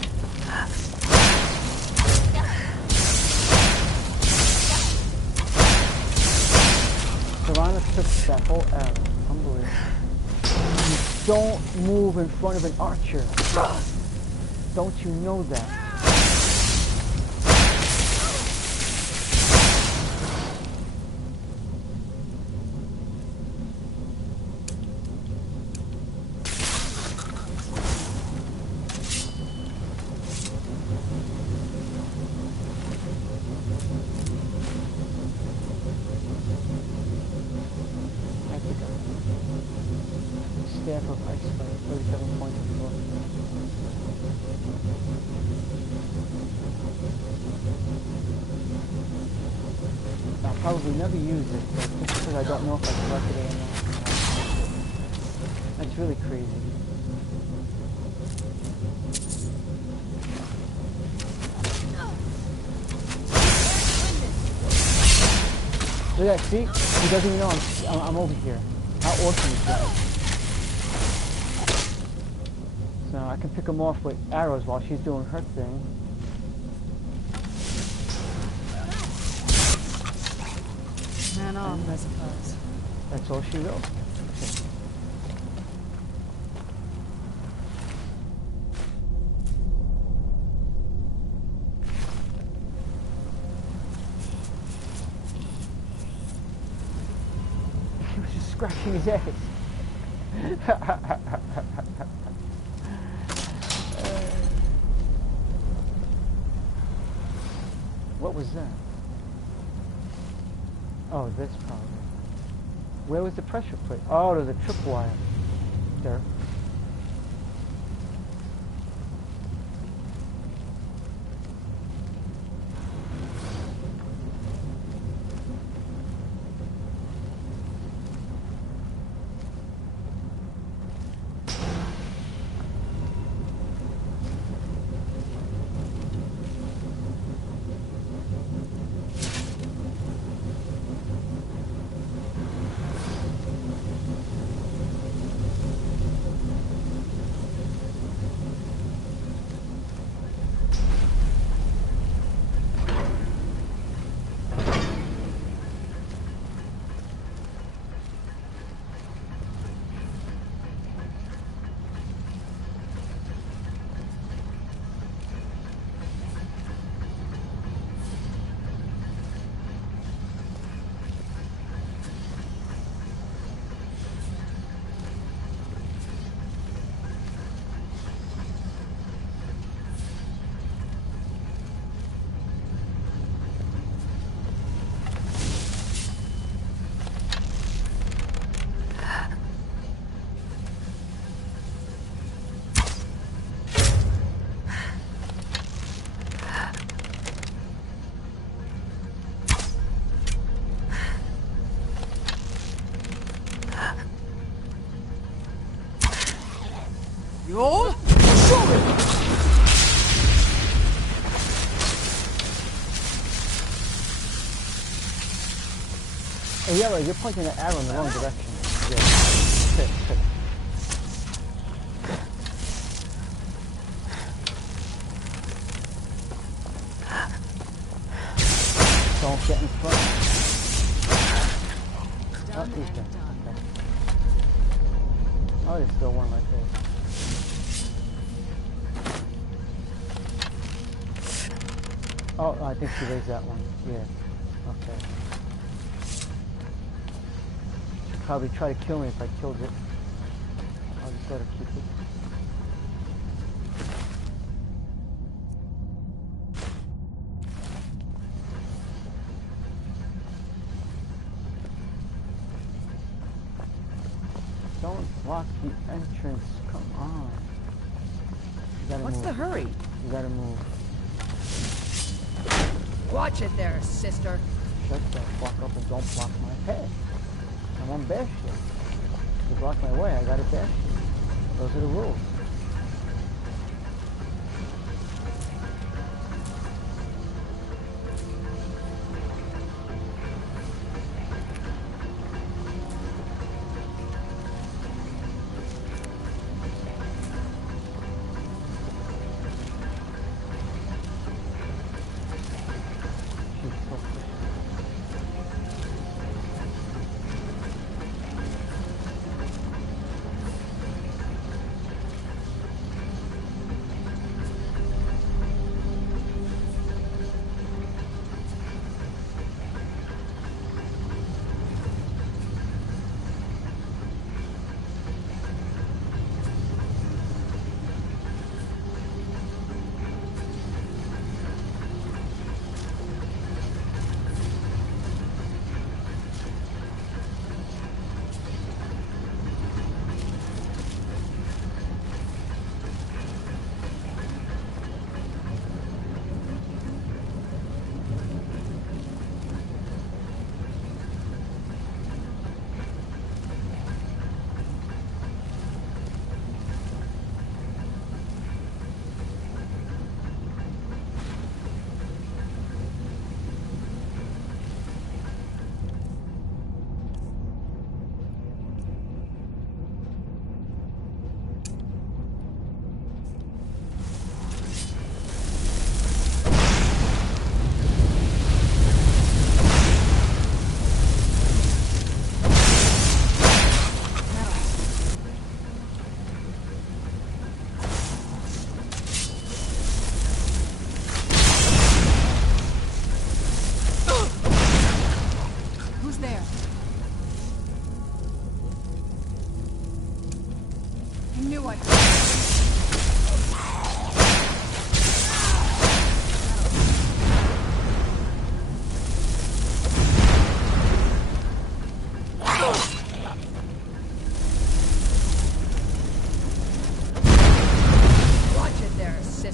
Serrano took that whole arrow. Unbelievable. You don't move in front of an archer. Don't you know that? Staff of ice fight, 37 points of blood. I'll probably never use it, but just because I don't know if I collected it or not. That's really crazy. Look at that, see? He doesn't even know I'm over here. How awesome is that? So I can pick him off with arrows while she's doing her thing. Man off, I suppose. That's all she will. He was just scratching his ass. What was that? Oh, this probably. Where was the pressure plate? Oh, there's a tripwire. There. You'll show it! Hey, yeah, you're pointing the arrow in the wrong direction. Yeah. Sit. Don't get in front. Done He's and dead. done. Okay. Oh, there's still one right there. Oh, I think she raised that one. Yeah. Okay. She'd probably try to kill me if I killed it. I'll just let her keep it. Don't block the entrance. Come on. You gotta What's move. the hurry? You gotta move. Watch it there, sister. Shut the fuck up and don't block my head. I'm on bash shit. If you block my way, I gotta bash you. Those are the rules.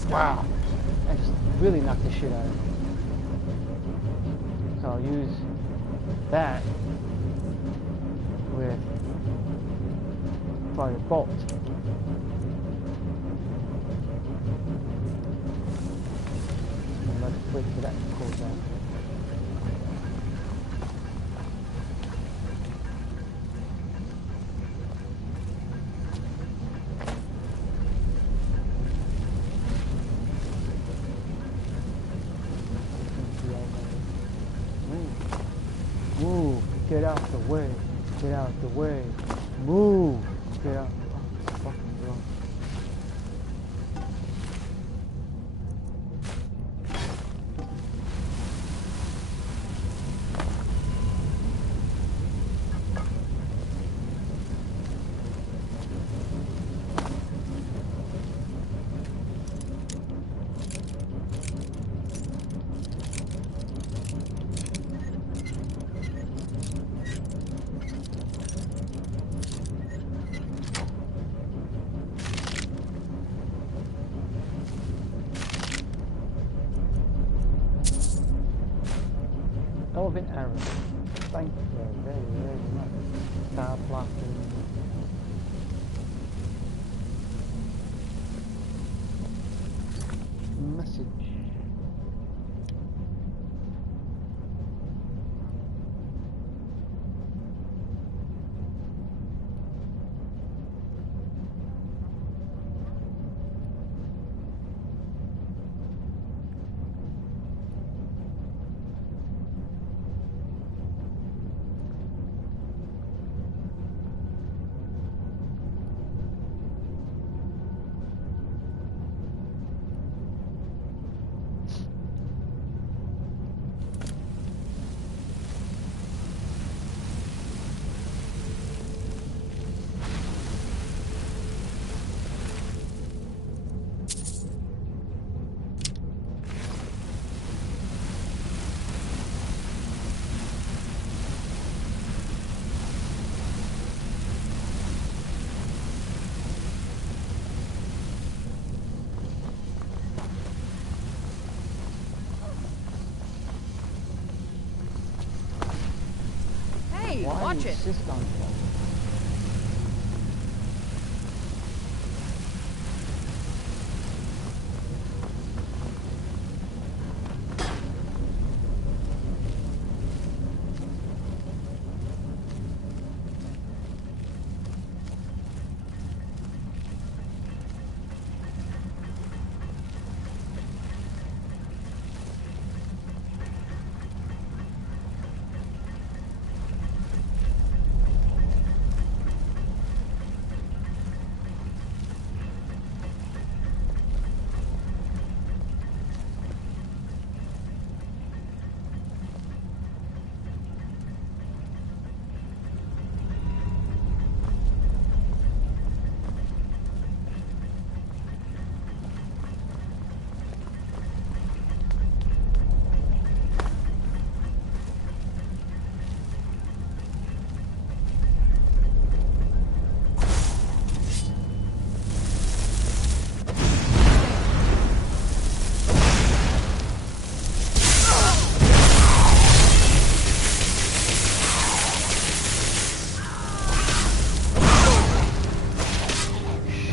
Wow. I just really knocked the shit out of him. So I'll use that with fire bolt. And let's wait for that to cool down. Move, get out the way, get out the way, move, get out. Oh, fucking wrong. Elven arrow. Thank you very, very much. Stop blocking. message. Hey, Why watch it. insist on that?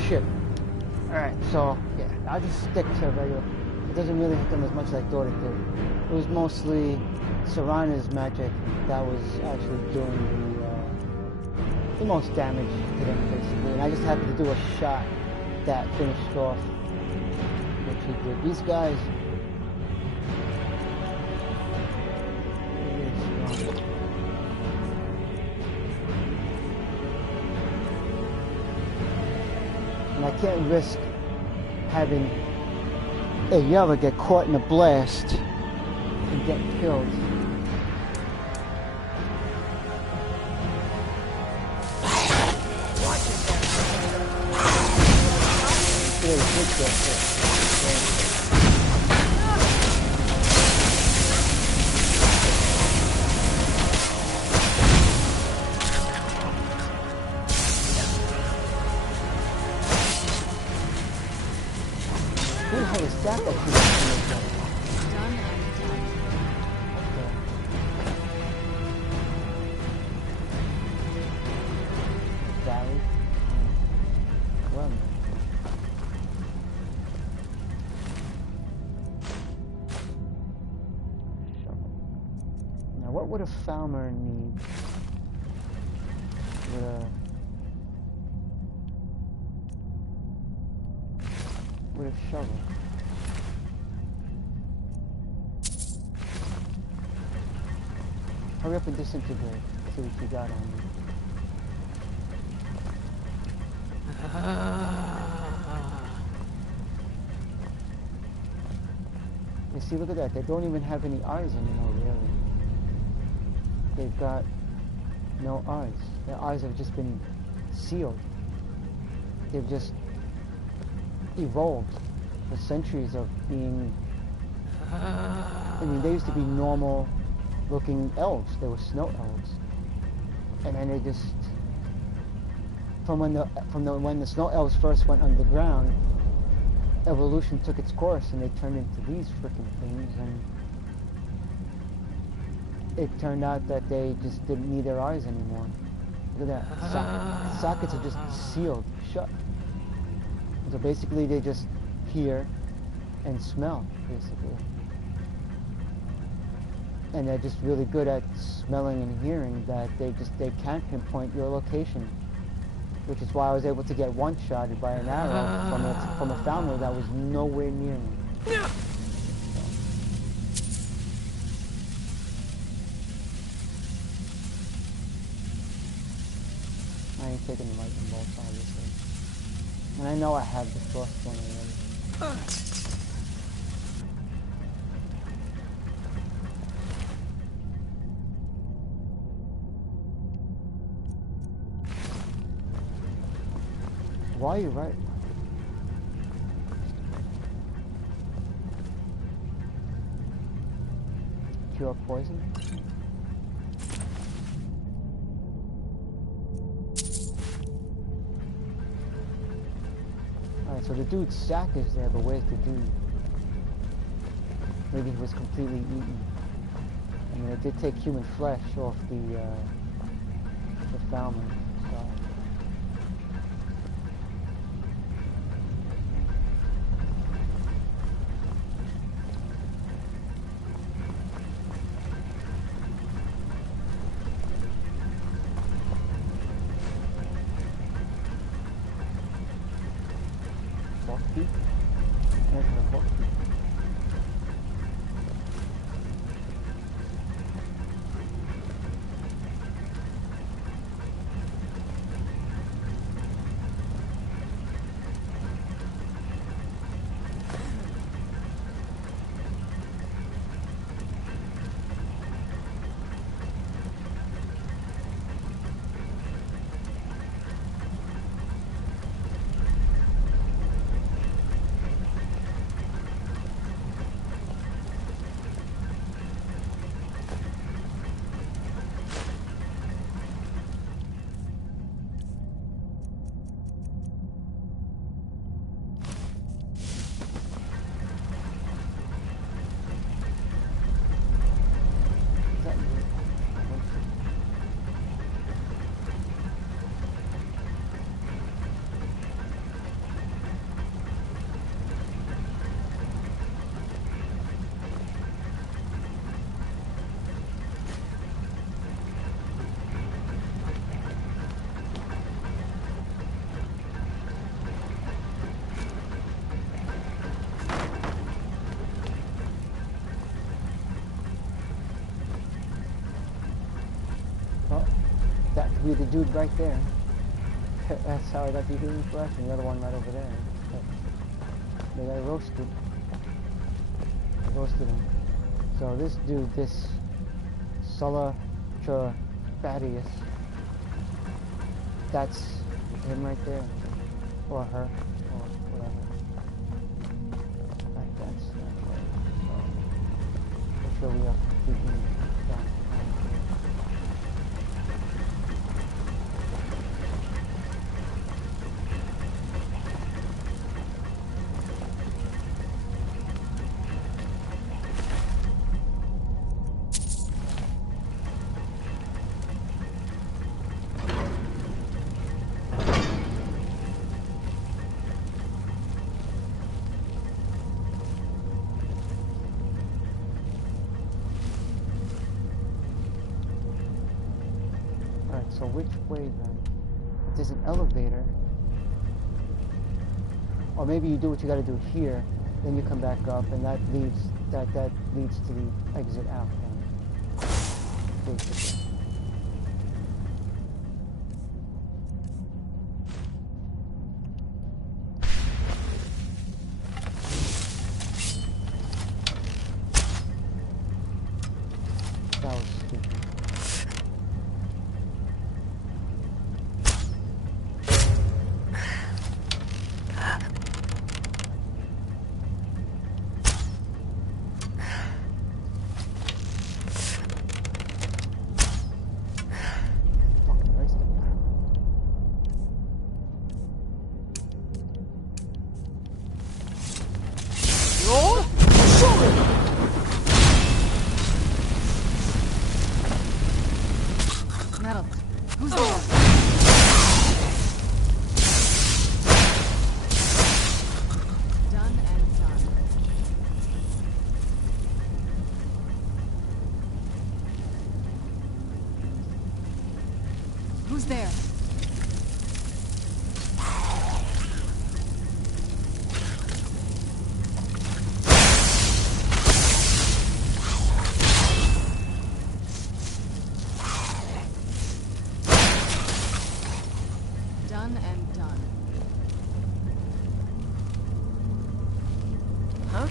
Shit. Alright, so, yeah, I'll just stick to regular. It doesn't really hit them as much as I thought it did. It was mostly Serana's magic that was actually doing the most damage to them, basically. And I just happened to do a shot that finished off what he did. These guys... really strong. And I can't risk having a Yella get caught in a blast and get killed. Who the hell is that that you Done. Valley? Well, now what would a farmer need with a shovel? Hurry up and disintegrate. See what you got on you. You see, look at that. They don't even have any eyes anymore, really. They've got no eyes. Their eyes have just been sealed. They've just evolved for centuries of being... I mean, they used to be normal looking elves. They were snow elves. And then they just... when the snow elves first went underground, evolution took its course and they turned into these freaking things, and it turned out that they just didn't need their eyes anymore. Look at that. Sockets are just sealed shut. So basically they just hear and smell, basically. And they're just really good at smelling and hearing that they can't pinpoint your location. Which is why I was able to get one-shotted by an arrow from a family that was nowhere near me. I ain't taking the lightning bolts, obviously. And I know I have the frost one already. Why are you right? Cure poison? Alright, so the dude's sack is there, but where's the dude? Maybe he was completely eaten. I mean, it did take human flesh off the family, so... Be the dude right there. That's how I got the human flesh, and the other one right over there. But they got roasted. I roasted him. So this dude, this Sulla Badius, that's him right there. Or her, or whatever. Like that's right. So, make sure we are completely done. So which way then? If there's an elevator, or maybe you do what you got to do here, then you come back up, and that leads to the exit out. Then. Basically. That was stupid. Who's there? Done and done. Huh?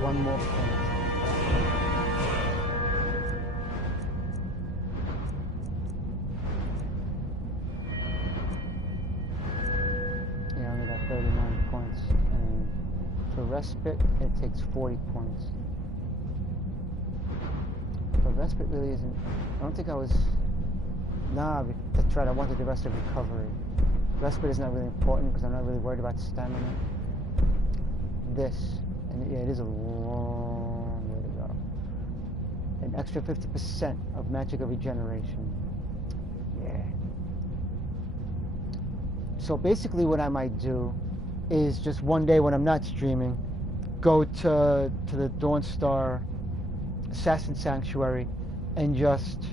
One more point. Yeah, I only got 39 points. And for respite, it takes 40 points. But respite really isn't... I don't think I was... Nah, that's right, I wanted the rest of recovery. Respite is not really important because I'm not really worried about stamina. This... And yeah, it is a long way to go. An extra 50% of magical regeneration. Yeah. So basically what I might do is just one day when I'm not streaming, go to the Dawnstar Assassin Sanctuary and just,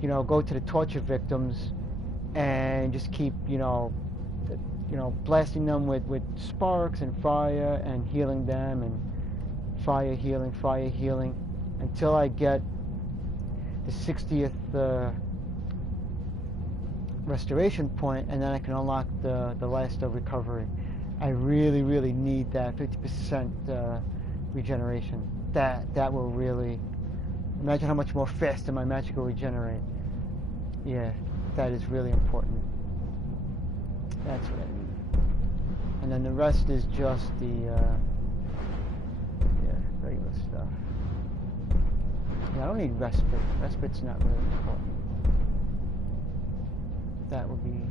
you know, go to the torture victims and just keep, you know, blasting them with sparks and fire and healing them and fire healing until I get the 60th restoration point, and then I can unlock the last of recovery. I really, really need that 50% regeneration. That will really... Imagine how much more faster my magic will regenerate. Yeah, that is really important. That's what I need. And then the rest is just the regular stuff. Yeah, I don't need respite. Respite's not really important. That would be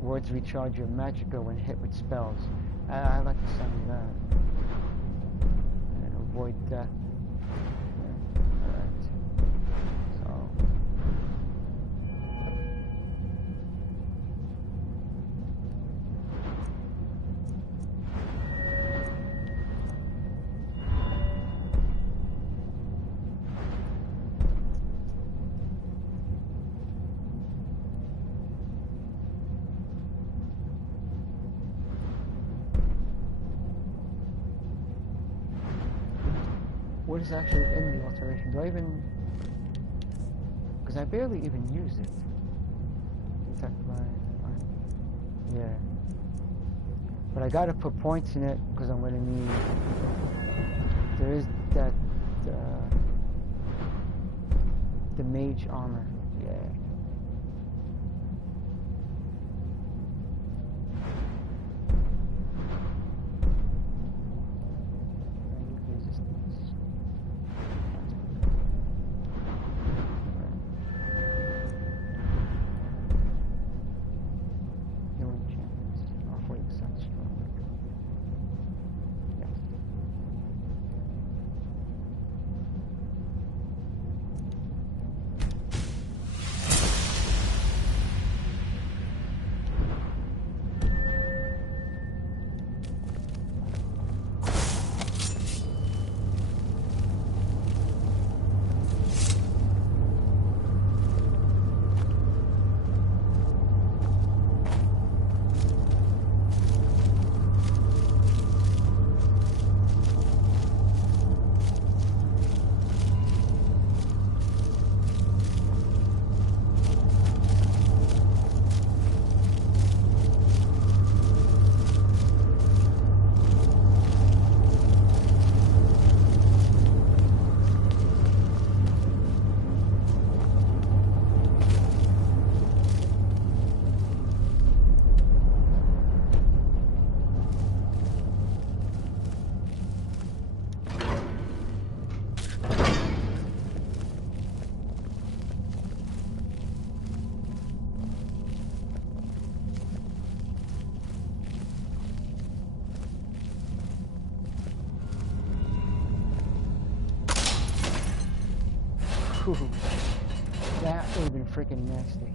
words recharge your magicka when hit with spells. I like the sound of that. And avoid death. Yeah. Alright. So what is actually in the alteration? Do I even... Because I barely even use it. Detect yeah. But I gotta put points in it because I'm gonna need... There is that... the mage armor. Yeah. Whew. That would have been freaking nasty.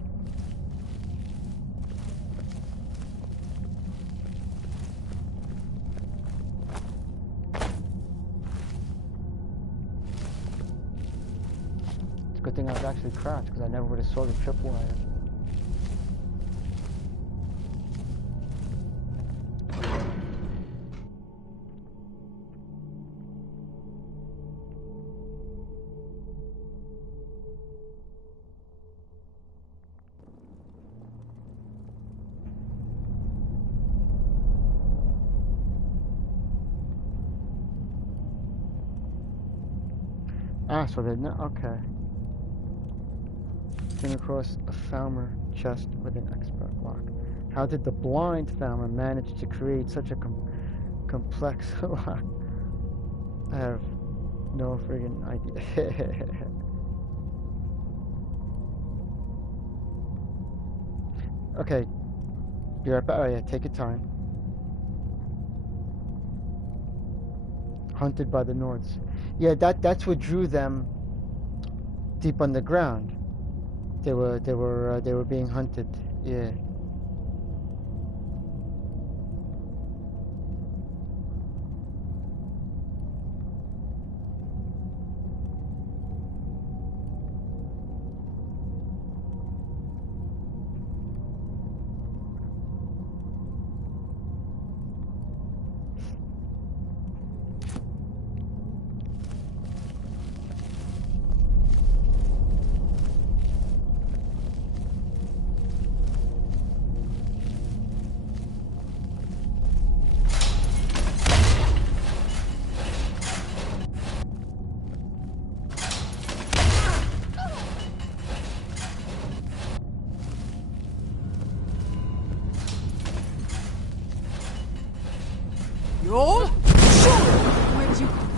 It's a good thing I was actually crouched because I never would have saw the tripwire. Ah, so they know. Okay. Came across a Falmer chest with an expert lock. How did the blind Falmer manage to create such a complex lock? I have no friggin' idea. Okay. Be right back. Oh yeah, take your time. Hunted by the Nords. Yeah, that's what drew them deep underground. They were being hunted. Yeah. You're? Where did you come from?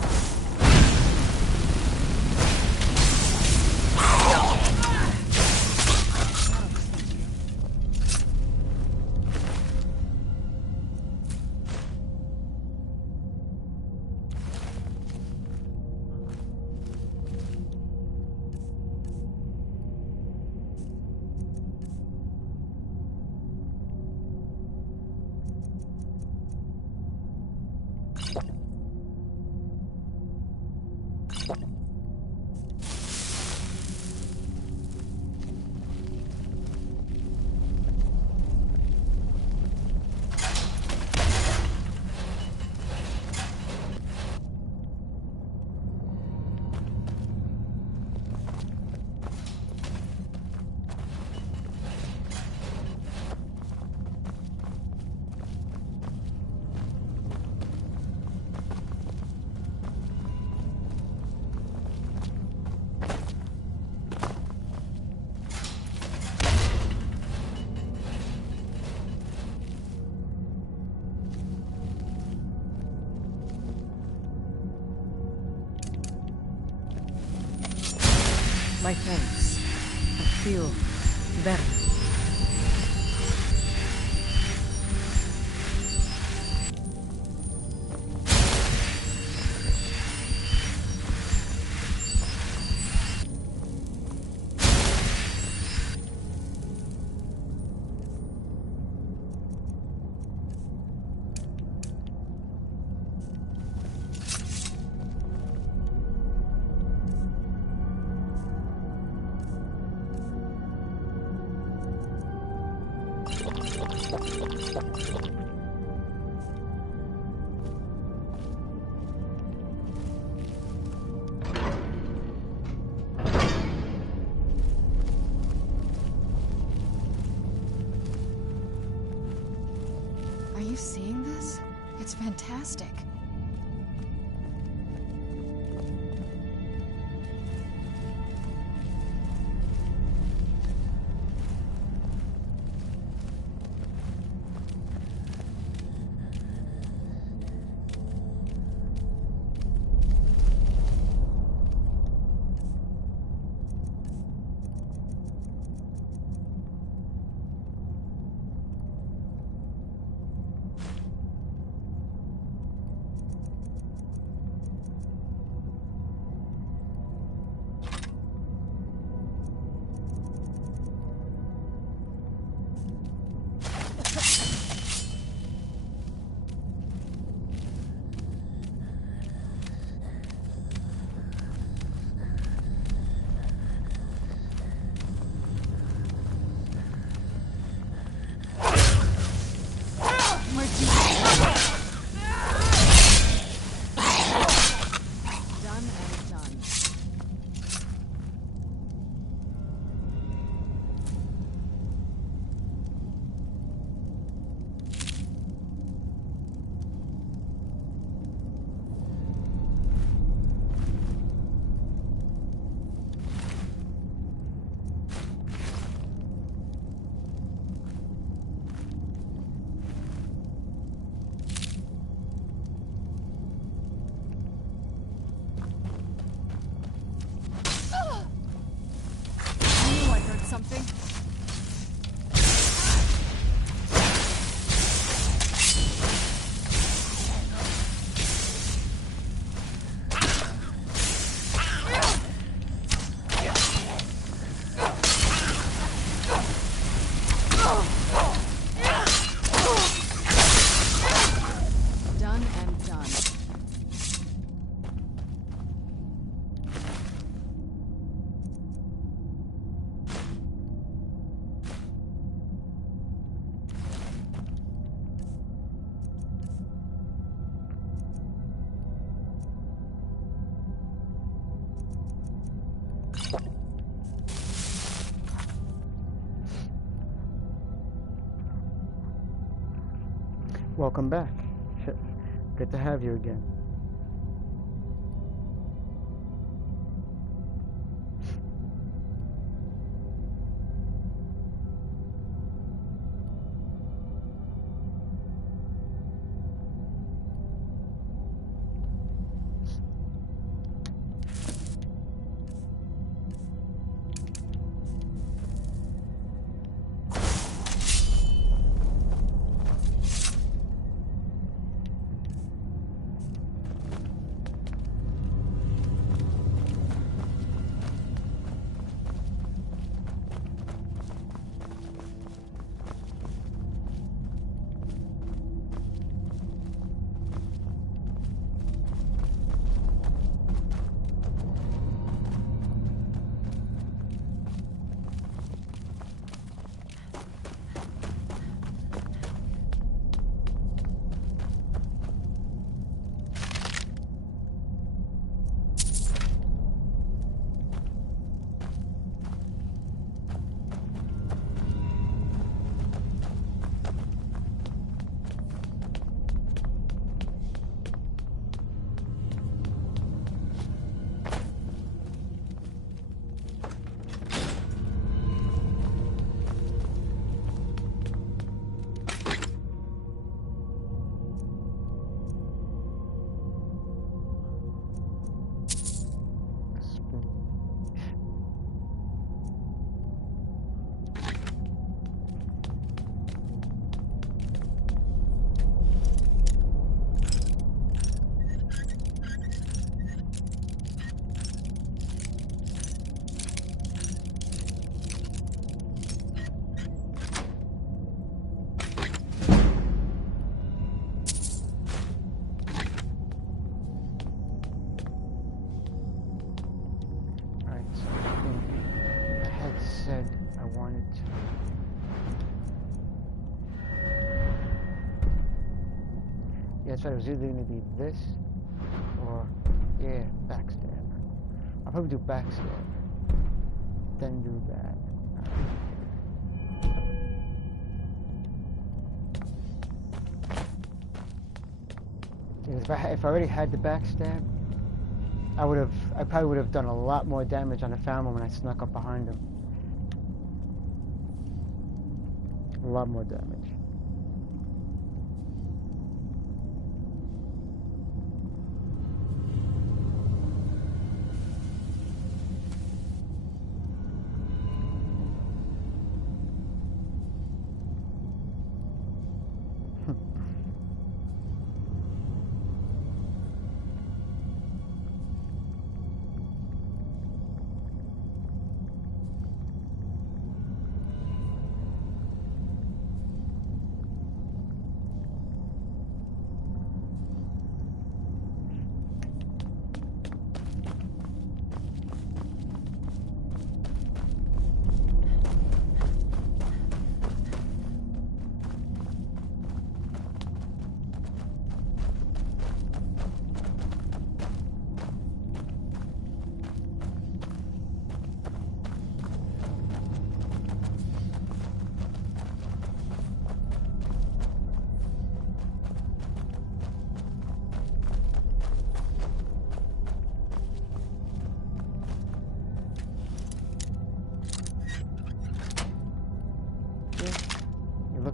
My thanks. I feel better. Are you seeing this? It's fantastic. Welcome back. Good to have you again. That's right, it was either going to be this or, yeah, backstab. I'll probably do backstab, then do that. If I already had the backstab, I probably would have done a lot more damage on the family when I snuck up behind him. A lot more damage.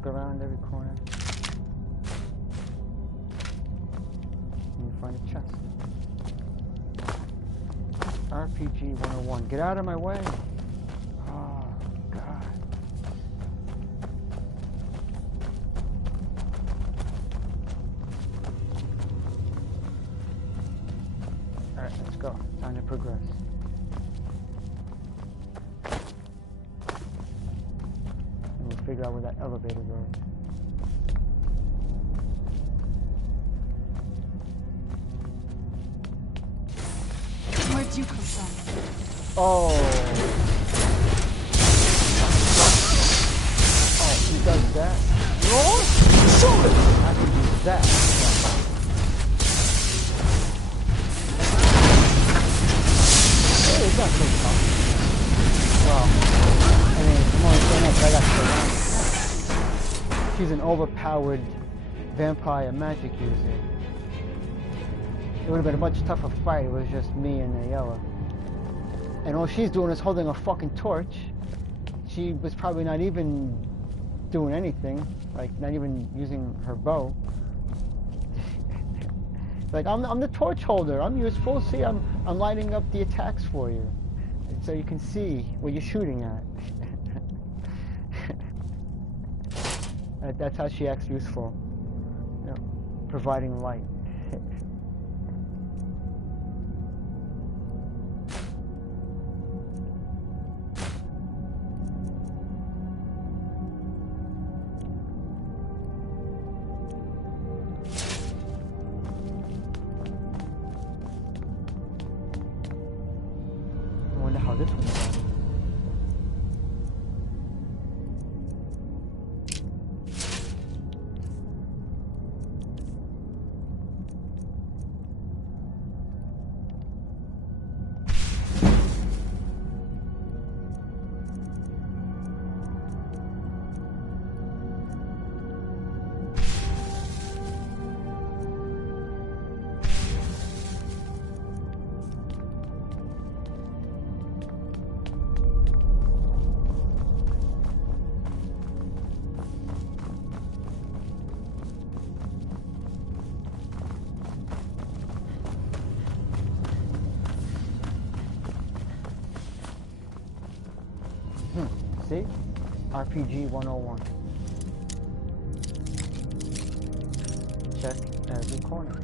Around every corner and you find a chest. RPG 101. Get out of my way! Oh God. Alright, let's go. Time to progress. Figure out where that elevator goes. Where'd you come from? Oh, he does that. Roll? Shoot it! I can do that. Hey, it's not so tough. Well, I mean, I'm only saying that because I got surrounded. She's an overpowered vampire magic user. It would have been a much tougher fight. It was just me and Ayala. And all she's doing is holding a fucking torch. She was probably not even doing anything. Like, not even using her bow. Like, I'm the torch holder. You're supposed to see I'm lighting up the attacks for you. So you can see what you're shooting at. That's how she acts useful. You know, providing light. I wonder how this one's done. See? RPG 101. Check every corner.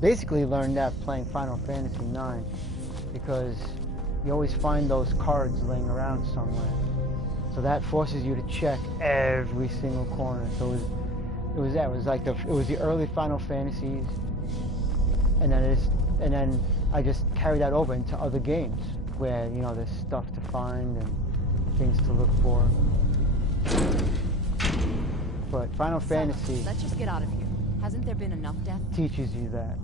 Basically learned that playing Final Fantasy IX because you always find those cards laying around somewhere. So that forces you to check every single corner. So it was like it was the early Final Fantasies, and then I just carried that over into other games where, you know, there's stuff to find and things to look for. But Final Fantasy, let's just get out of here. Hasn't there been enough death? teaches you that.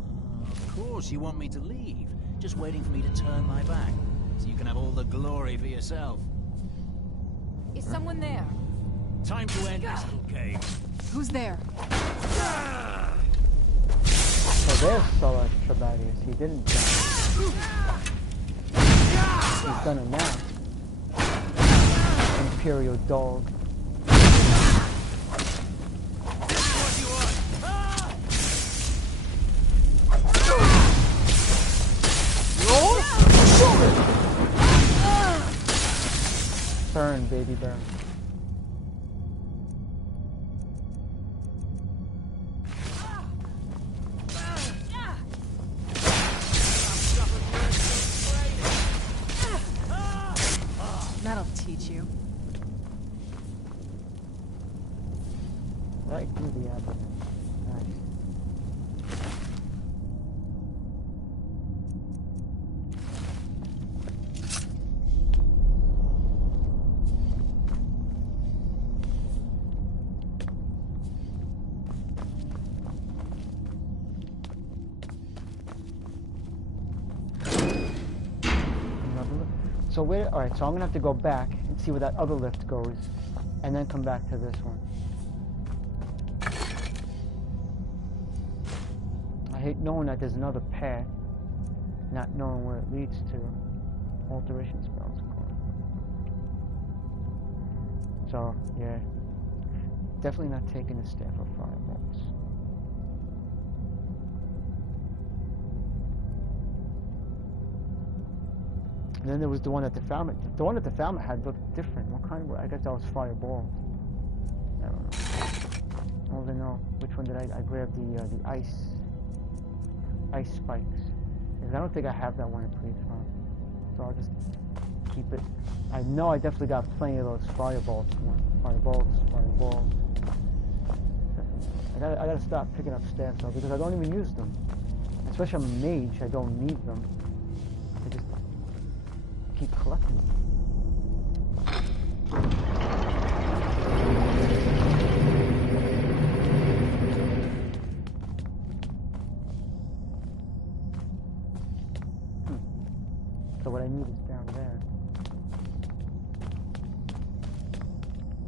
Of course you want me to leave. Just waiting for me to turn my back, so you can have all the glory for yourself. Is someone there? Time to end this little game. Who's there? So there's Solar Trebadius. He didn't die. He's done it now. Imperial dog. Burn, baby, burn. That'll teach you. Right through the abdomen. Nice. So where? All right. So I'm gonna have to go back and see where that other lift goes, and then come back to this one. I hate knowing that there's another path, not knowing where it leads to. Alteration spells, of course. So yeah, definitely not taking the staff of fireballs. And then there was the one at the Falmouth. The one at the Falmouth had looked different. What kind of? I guess that was fireball. I don't know. I don't even know which one did I grabbed the ice spikes. Because I don't think I have that one in pre-spawn. So I'll just keep it. I know I definitely got plenty of those fireballs. Fireballs. I gotta stop picking up staffs though, because I don't even use them. Especially I'm a mage, I don't need them. I just keep collecting them.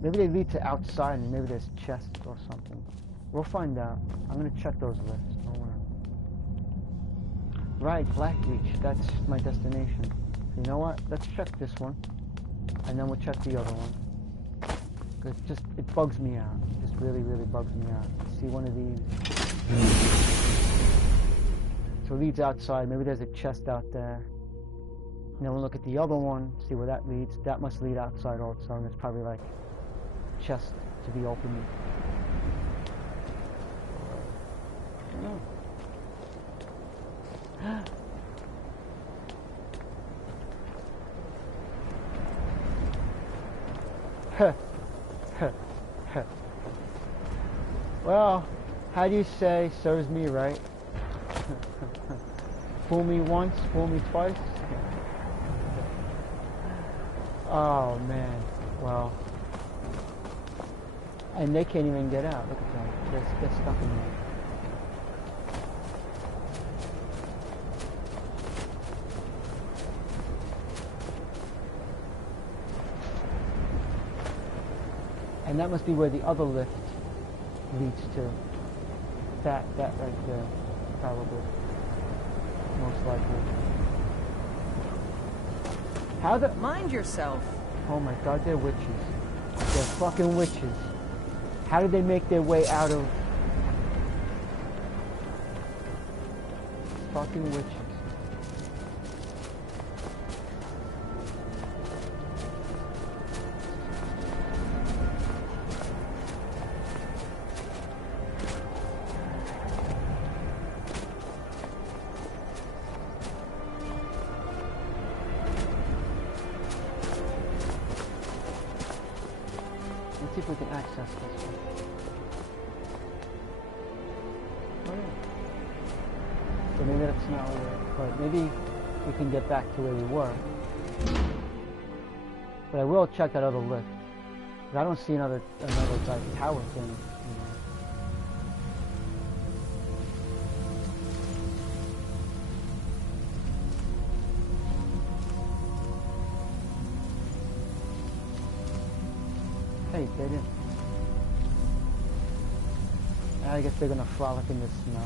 Maybe they lead to outside and maybe there's chests or something. We'll find out. I'm gonna check those lists. Don't worry. Right, Blackreach. That's my destination. So you know what? Let's check this one. And then we'll check the other one. Cause it bugs me out. It just really, really bugs me out. See one of these. So it leads outside. Maybe there's a chest out there. And then we'll look at the other one, see where that leads. That must lead outside also, and it's probably like a chest to be opened. I don't know. Well, how do you say, serves me right? Fool me once, fool me twice. Oh man, well. And they can't even get out, look at that. They're stuck in there. And that must be where the other lift leads to. That right there, probably. Most likely. How the... Mind yourself. Oh my god, they're witches. They're fucking witches. How did they make their way out of... Fucking witches. Let's see if we can access this one. Oh yeah. So maybe that's not where, but maybe we can get back to where we were. But I will check that other lift. 'Cause I don't see another like tower thing. You know. Hey, they didn't. I guess they're gonna frolic in the snow.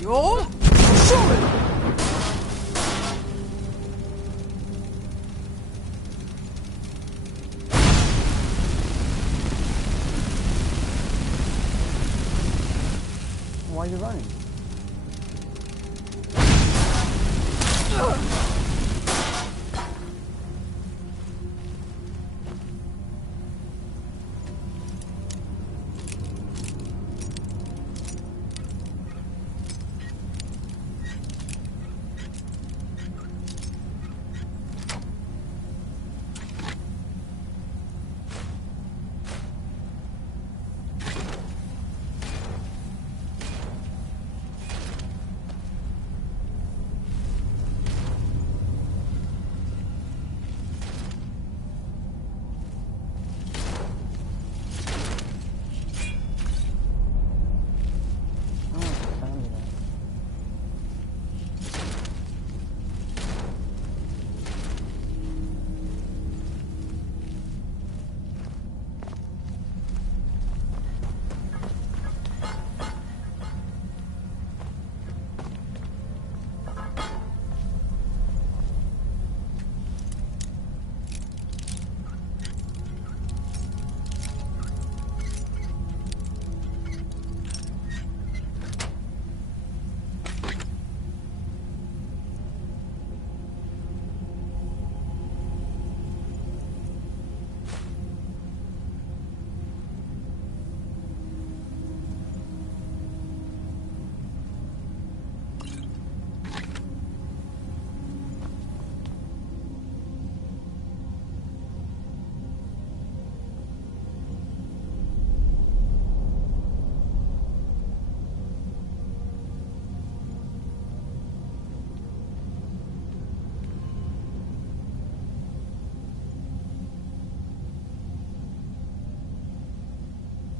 Yo! Why are you running?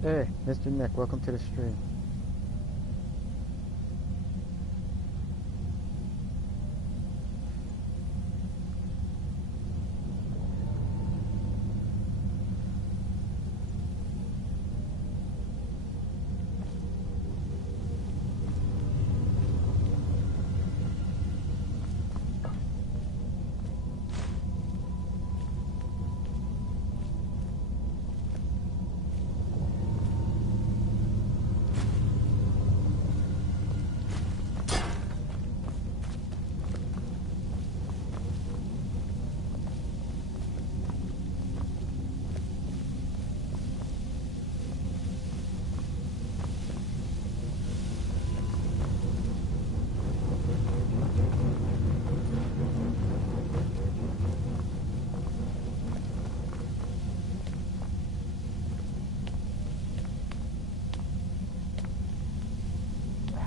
Hey, Mr. Nick, welcome to the stream.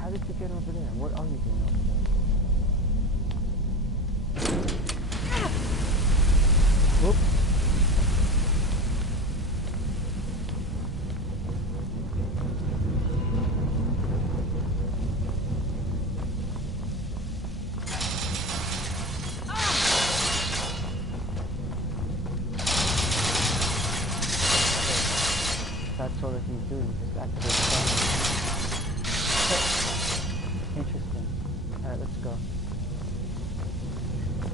how did you get over there? What are you doing over there? Whoops. That's all that you do, you just activate the button. Interesting. Alright, let's go.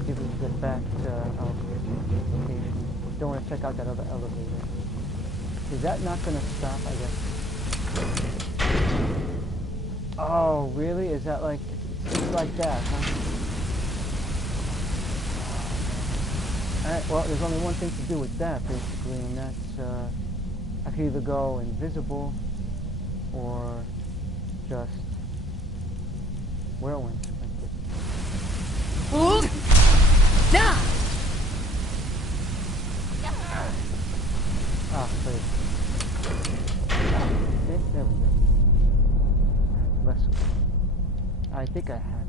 See if we can get back to our location. Don't want to check out that other elevator. Is that not going to stop, I guess? Oh, really? Is that like... It's like that, huh? Alright, well, there's only one thing to do with that, basically, and that's, I can either go invisible, or just whirlwind. Hold! Now! Ah, please. Okay, there we go. Let's... I think I had.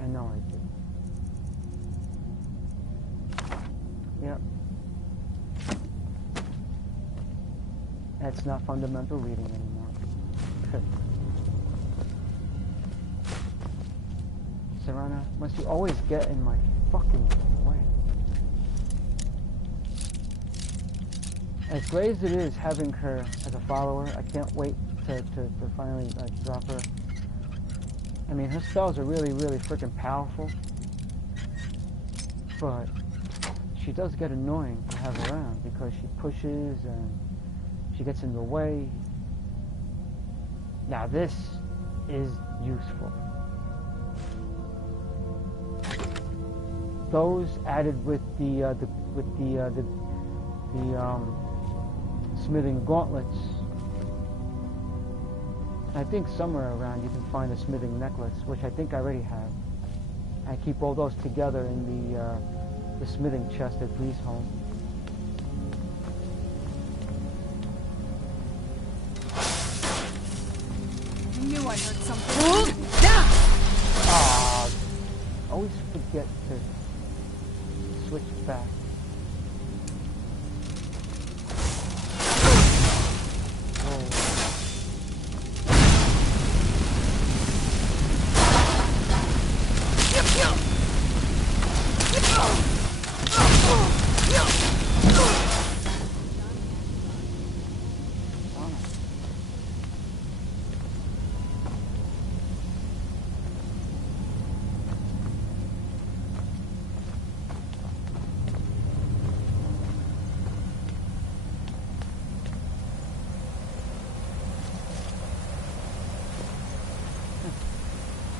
I know I did. Yep. That's not fundamental reading anymore. Serana, must you always get in my fucking way? As great as it is having her as a follower, I can't wait to finally drop her. I mean, her spells are really, really freaking powerful. But she does get annoying to have around because she pushes and she gets in the way. Now this is useful. Those added with the smithing gauntlets. I think somewhere around you can find a smithing necklace, which I think I already have. I keep all those together in the smithing chest at Bree's home. I knew I heard something. Hold down! Always forget to switch back.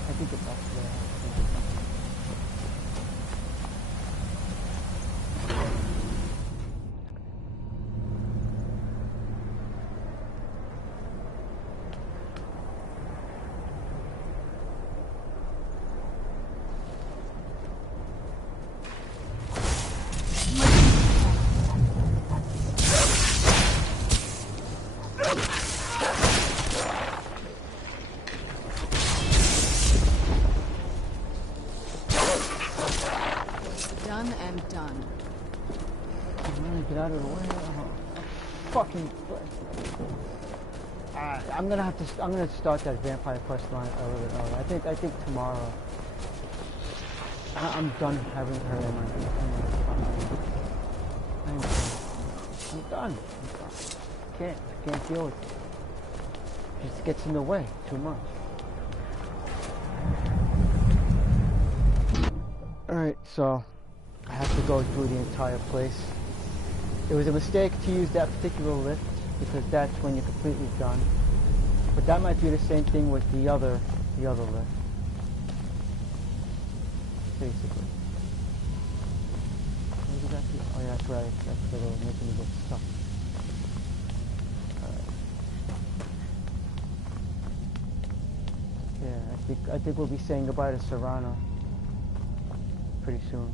I think it's up there. Done and done. Get out of the way. Fucking. I'm gonna start that vampire quest line a little bit early. I think tomorrow. I'm done having her in my I'm done. I can't deal with it. It just gets in the way too much. Alright, so I have to go through the entire place. It was a mistake to use that particular lift because that's when you're completely done. But that might be the same thing with the other lift. Basically. Maybe that's it. Oh yeah, that's right. That's the little making me get stuck. Alright. Yeah, I think we'll be saying goodbye to Serrano pretty soon.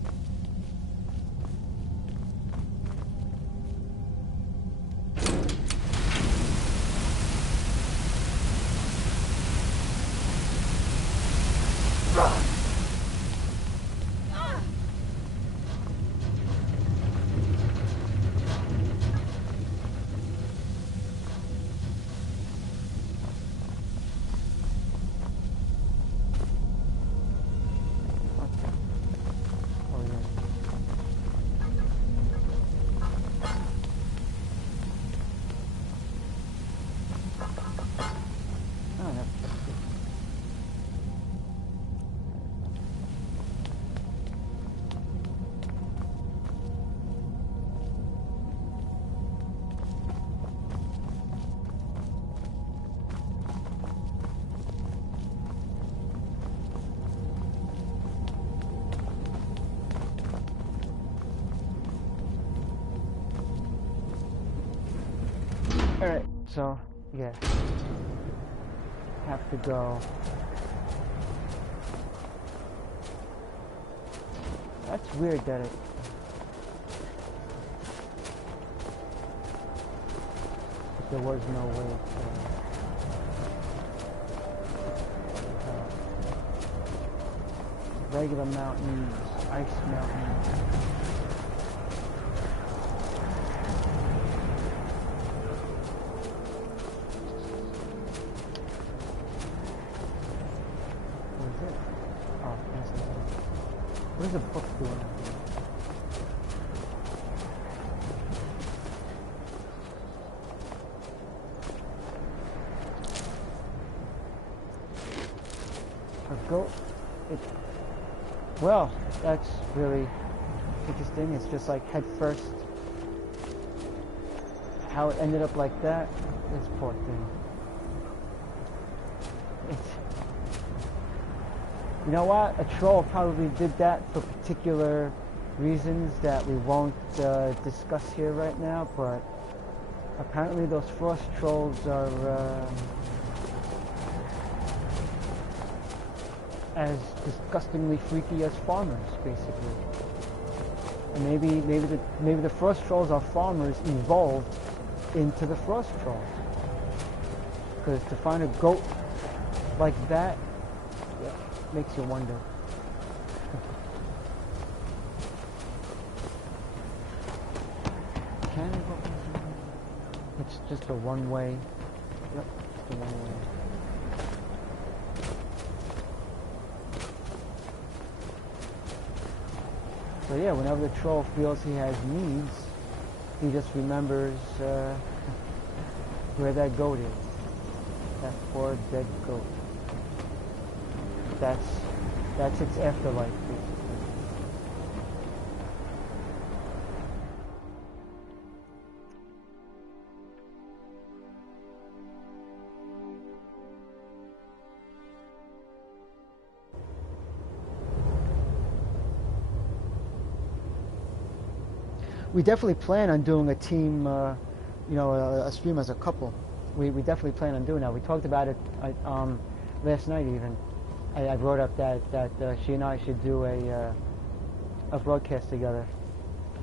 Alright, so, yeah. Have to go. That's weird that there was no way to... regular mountains, ice mountains. What is a book doing out here? A goat? Well, that's really interesting. It's just like head first. How it ended up like that? This poor thing. You know what? A troll probably did that for particular reasons that we won't discuss here right now, but apparently those frost trolls are as disgustingly freaky as farmers, basically. And maybe the frost trolls are farmers evolved into the frost trolls. Because to find a goat like that, makes you wonder. Can I go? It's just a one-way. Yep, just a one-way. So yeah, whenever the troll feels he has needs, he just remembers where that goat is. That poor dead goat. That's its afterlife, basically. We definitely plan on doing a team, a stream as a couple. We definitely plan on doing that. We talked about it last night even. I brought up that she and I should do a broadcast together.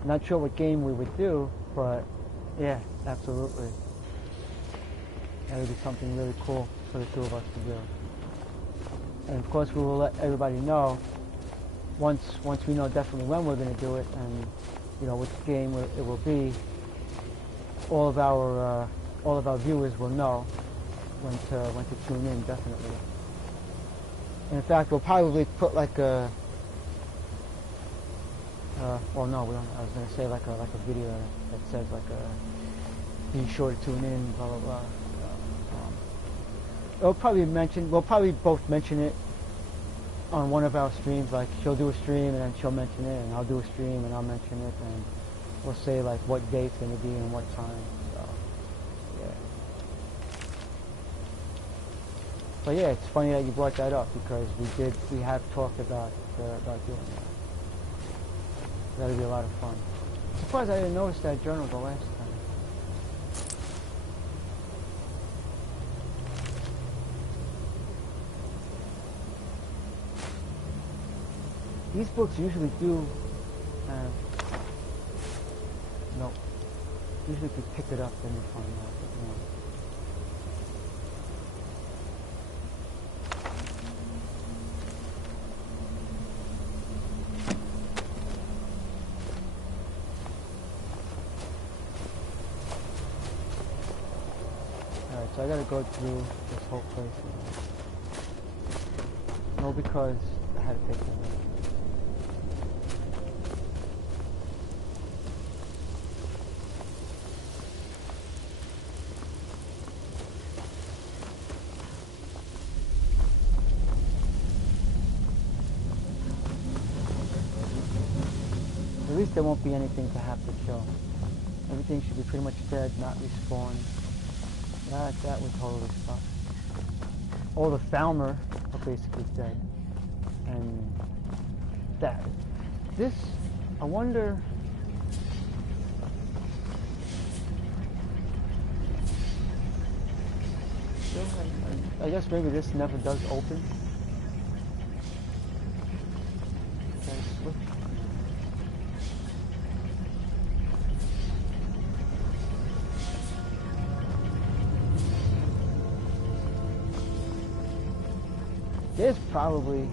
Not sure what game we would do, but yeah, absolutely. That would be something really cool for the two of us to do. And of course, we will let everybody know once we know definitely when we're going to do it and which game it will be. All of our viewers will know when to tune in, definitely. In fact, we'll probably put like a, well, no, we don't. I was going to say like a video that says like be sure to tune in, blah blah blah. We'll probably both mention it on one of our streams. Like she'll do a stream and then she'll mention it, and I'll do a stream and I'll mention it, and we'll say like what day it's going to be and what time. But yeah, it's funny that you brought that up because we have talked about doing that. That'll be a lot of fun. I'm surprised I didn't notice that journal the last time. These books usually do no. Usually if you pick it up then you find out. So I gotta go through this whole place. No, because I had to take them. least there won't be anything to have to kill. Everything should be pretty much dead, not respawn. That would totally stop. All the Falmer are basically dead. And this, I wonder... I guess maybe this never does open. There's probably,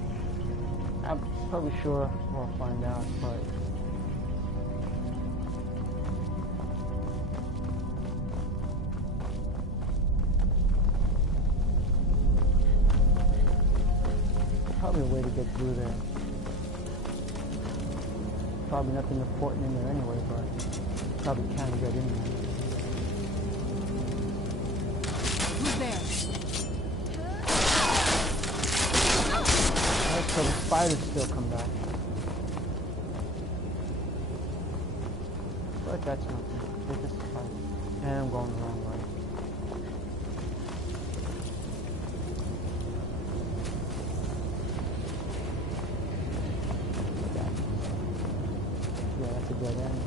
I'm probably sure we'll find out, but probably a way to get through there. Probably nothing important in there anyway, but probably can get in there. Who's there? So the spiders still come back. But that's nothing. They're just spiders. And I'm going the wrong way. Yeah, that's a dead end.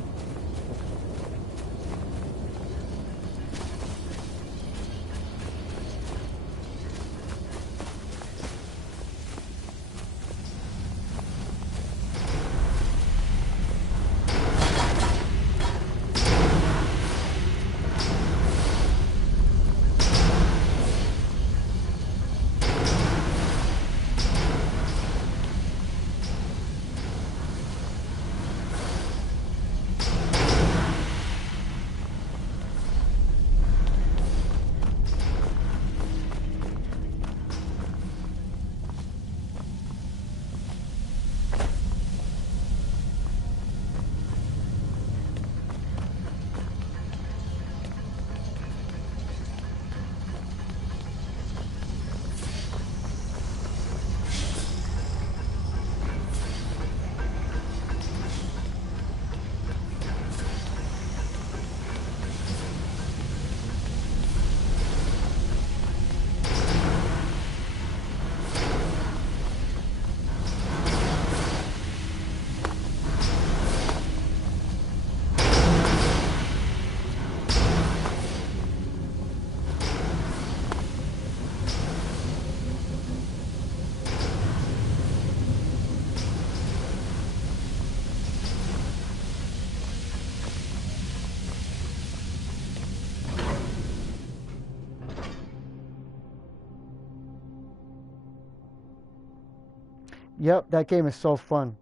Yep, that game is so fun.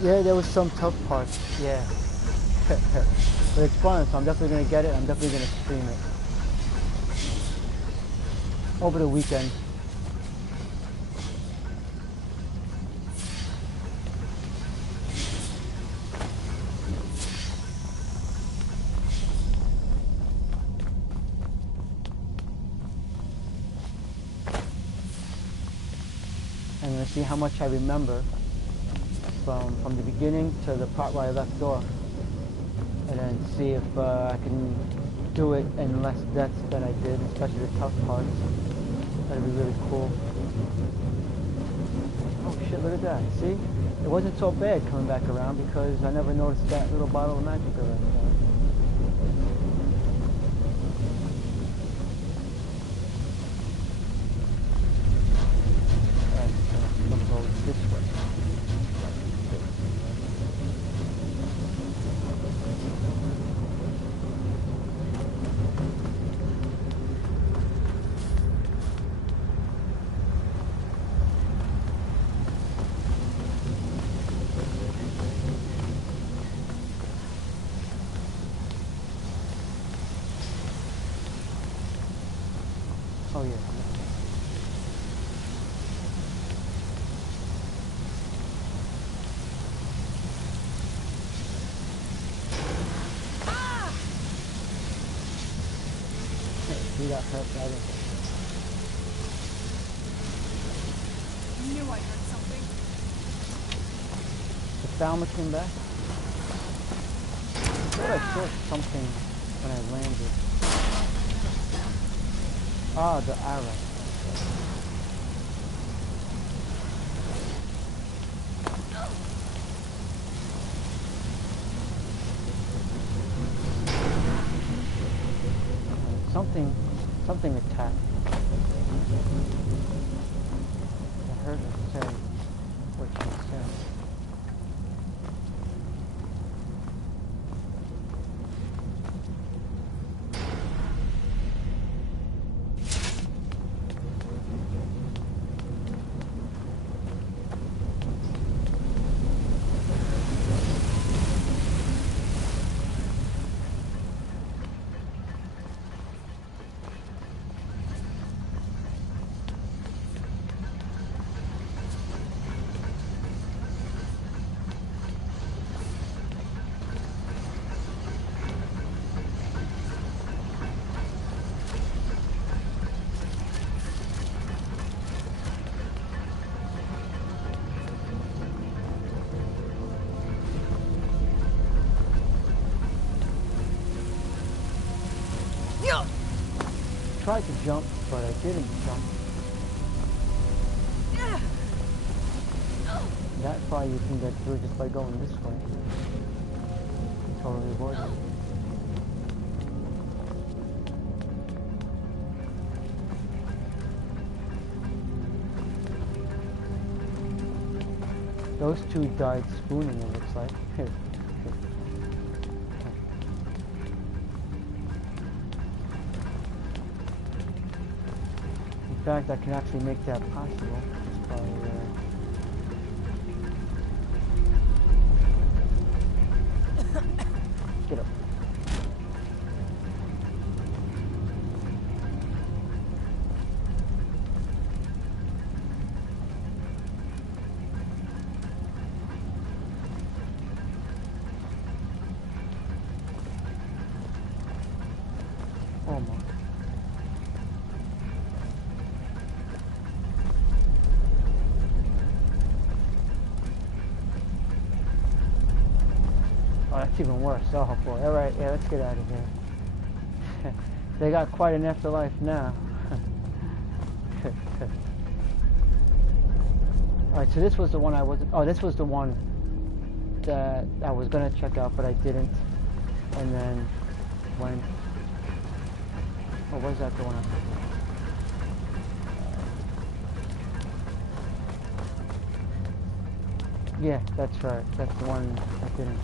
Yeah, there was some tough parts, yeah. But it's fun, so I'm definitely going to get it. I'm definitely going to stream it. Over the weekend. I'm going to see how much I remember from the beginning to the part where I left off, and then see if I can do it in less deaths than I did, especially the tough parts. That'd be really cool. Oh shit, look at that. See? It wasn't so bad coming back around because I never noticed that little bottle of magic around there. This way. Oh yeah. He got hurt by it. I heard something. The Falma came back. I thought I saw something when I landed. Ah, the arrow. Something attacked. I heard her say what she said. Tried to jump, but I didn't jump. That far you can get through just by going this way. Totally avoid it. Those two died spooning, it looks like. In fact, I can actually make that possible just by get up. Almost. Oh, that's even worse. Oh boy. Alright, yeah, let's get out of here. They got quite an afterlife now. Alright, so this was the one I wasn't... Oh, this was the one that I was going to check out, but I didn't. And then went... Or was that the one I... Yeah, that's right. That's the one I didn't.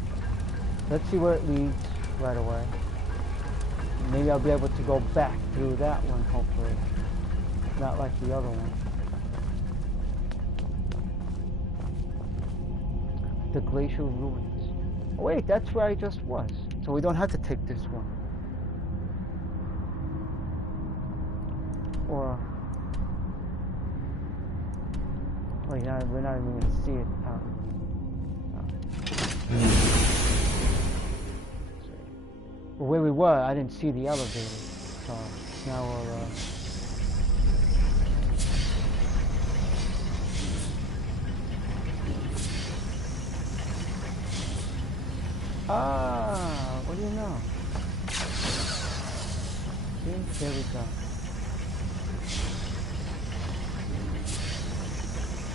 Let's see where it leads right away. Maybe I'll be able to go back through that one, hopefully. Not like the other one. The glacial ruins. Oh, wait, that's where I just was. So we don't have to take this one. Or... Oh, yeah, we're not even going to see it. Where we were, I didn't see the elevator. So now we'll... Ah, what do you know? See, there we go.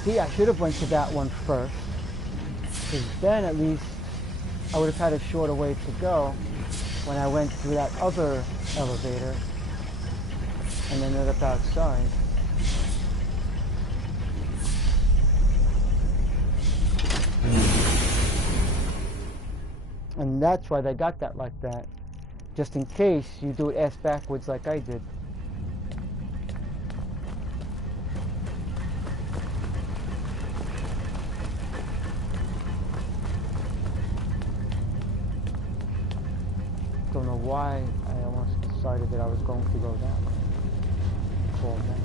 See, I should have went to that one first, because then at least I would have had a shorter way to go when I went through that other elevator and ended up outside. And that's why they got that like that, just in case you do it ass backwards like I did. Don't know why I almost decided that I was going to go that way. Fall down.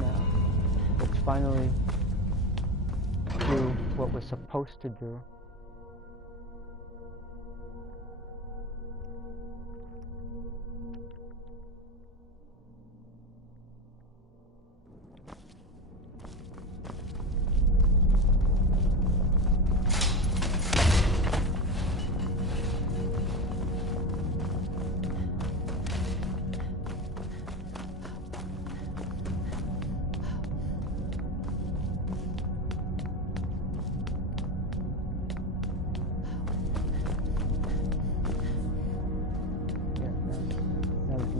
Now, let's finally do what we're supposed to do.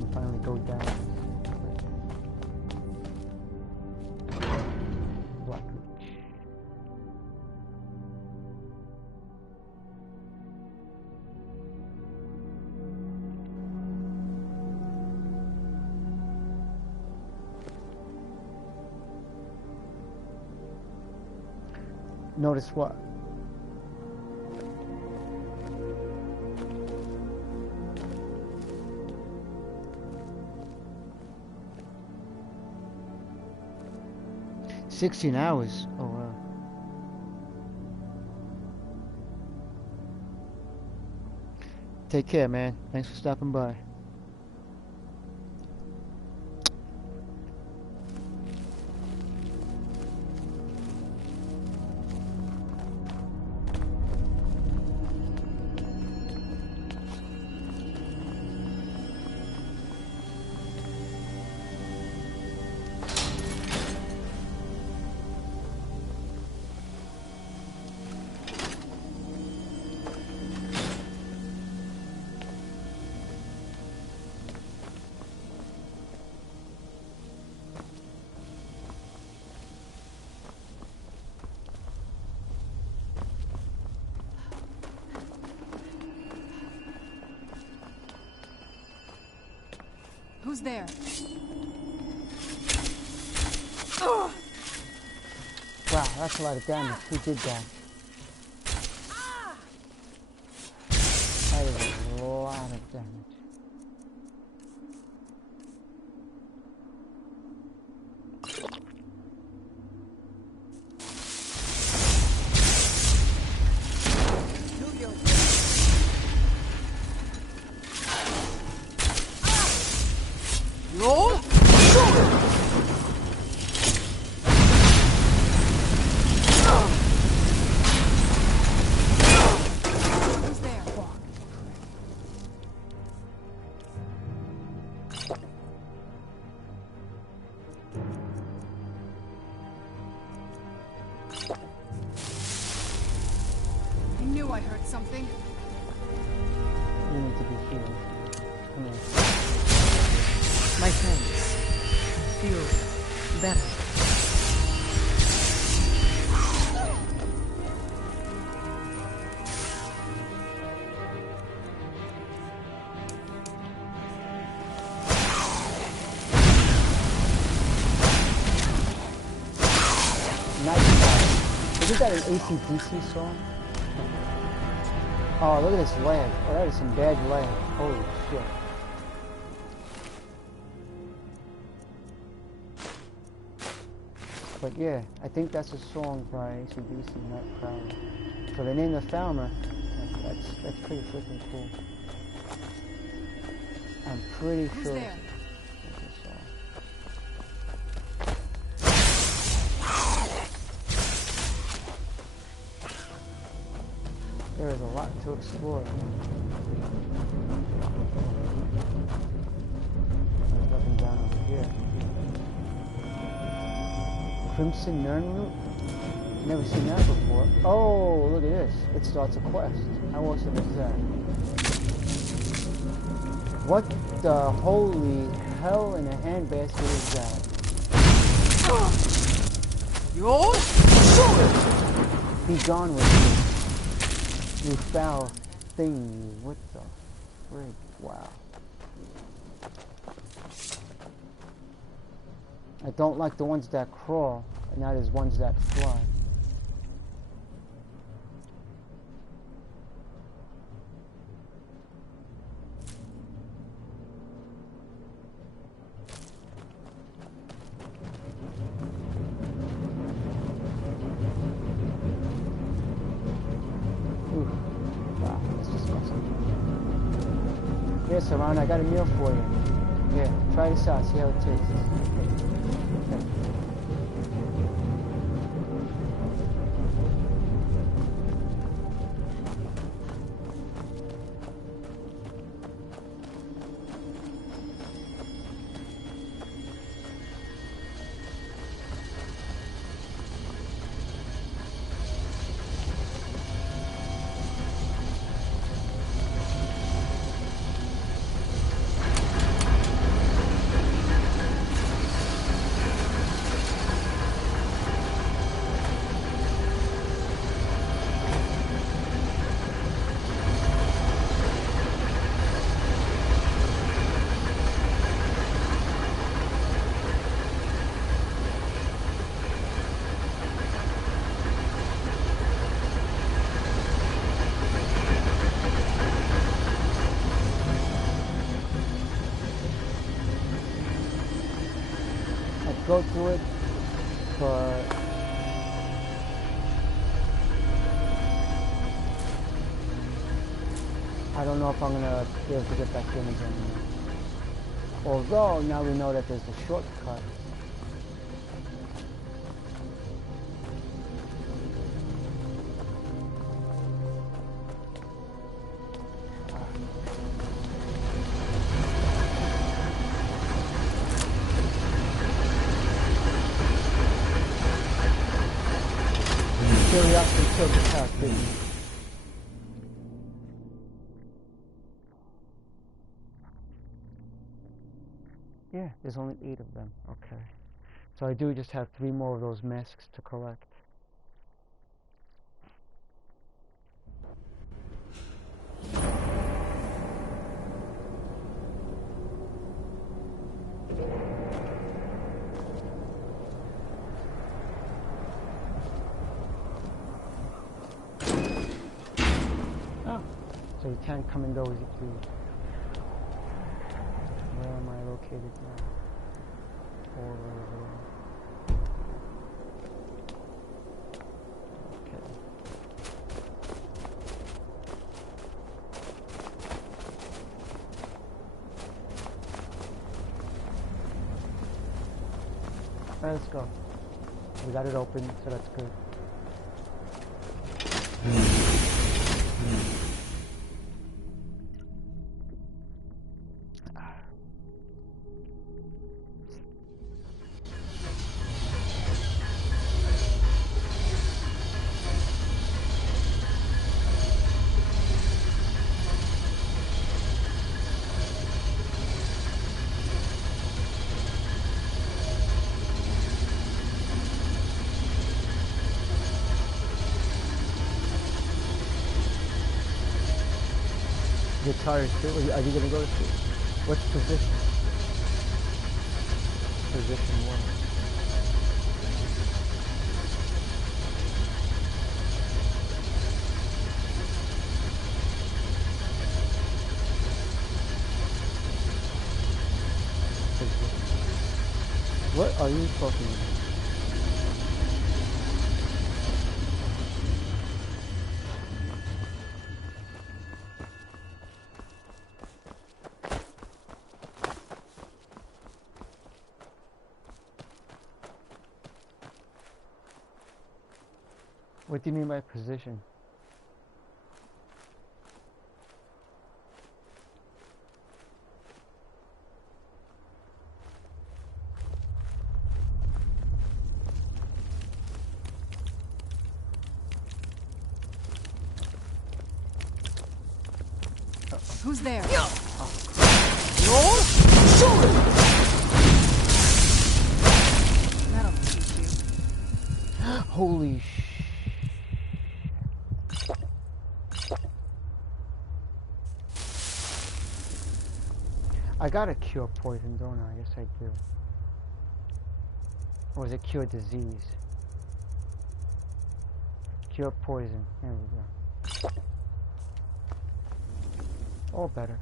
can finally go down. Black. Notice what? $16 hours. Oh wow. Take care, man. Thanks for stopping by. Who's there? Wow, that's a lot of damage. Who did that? That is a lot of damage. I heard something. You need to be healed. Come on. My thanks. I feel better. Nice. Isn't that an AC/DC song? Oh, look at this lag. Oh, that is some bad lag. Holy shit. But yeah, I think that's a song by AC/DC, not Prowler. So they named the farmer. That's pretty freaking cool. I'm pretty Who's sure. there? There is a lot to explore. There's up and down over here. Crimson Nernroot? Never seen that before. Oh, look at this. It starts a quest. How awesome is that? What the holy hell in a handbasket is that? Yo! Be gone with me. You foul thing, you. What the frig? Wow. I don't like the ones that crawl, and not as ones that fly. Here, Saran, I got a meal for you. Here, try this out, see how it tastes. Okay. go through it, but I don't know if I'm gonna be able to get back in again. Although now we know that there's a shortcut. Curiosity killed the cat, didn't it? Yeah, there's only 8 of them. Okay. So I do just have 3 more of those masks to collect. Oh, so you can't come and go as you please. Where am I located now? All the way over there. Okay. Alright, let's go. We got it open, so that's good. Guitar too? Are you gonna go to sleep? What's position? Position 1. What are you talking about? What do you mean by position? Who's there? That'll teach you. Holy sh! I gotta cure poison, don't I? Yes, I do. Or is it cure disease? Cure poison. There we go. All better.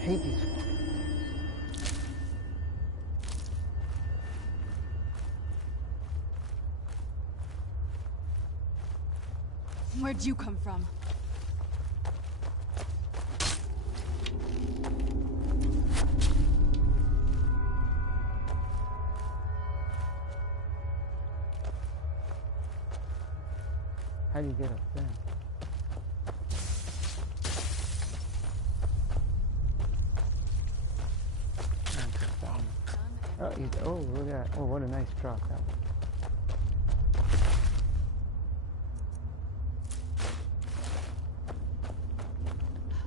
Hate these fucking things. Where'd you come from? How do you get up there? Oh, look at that. Oh, what a nice drop that was.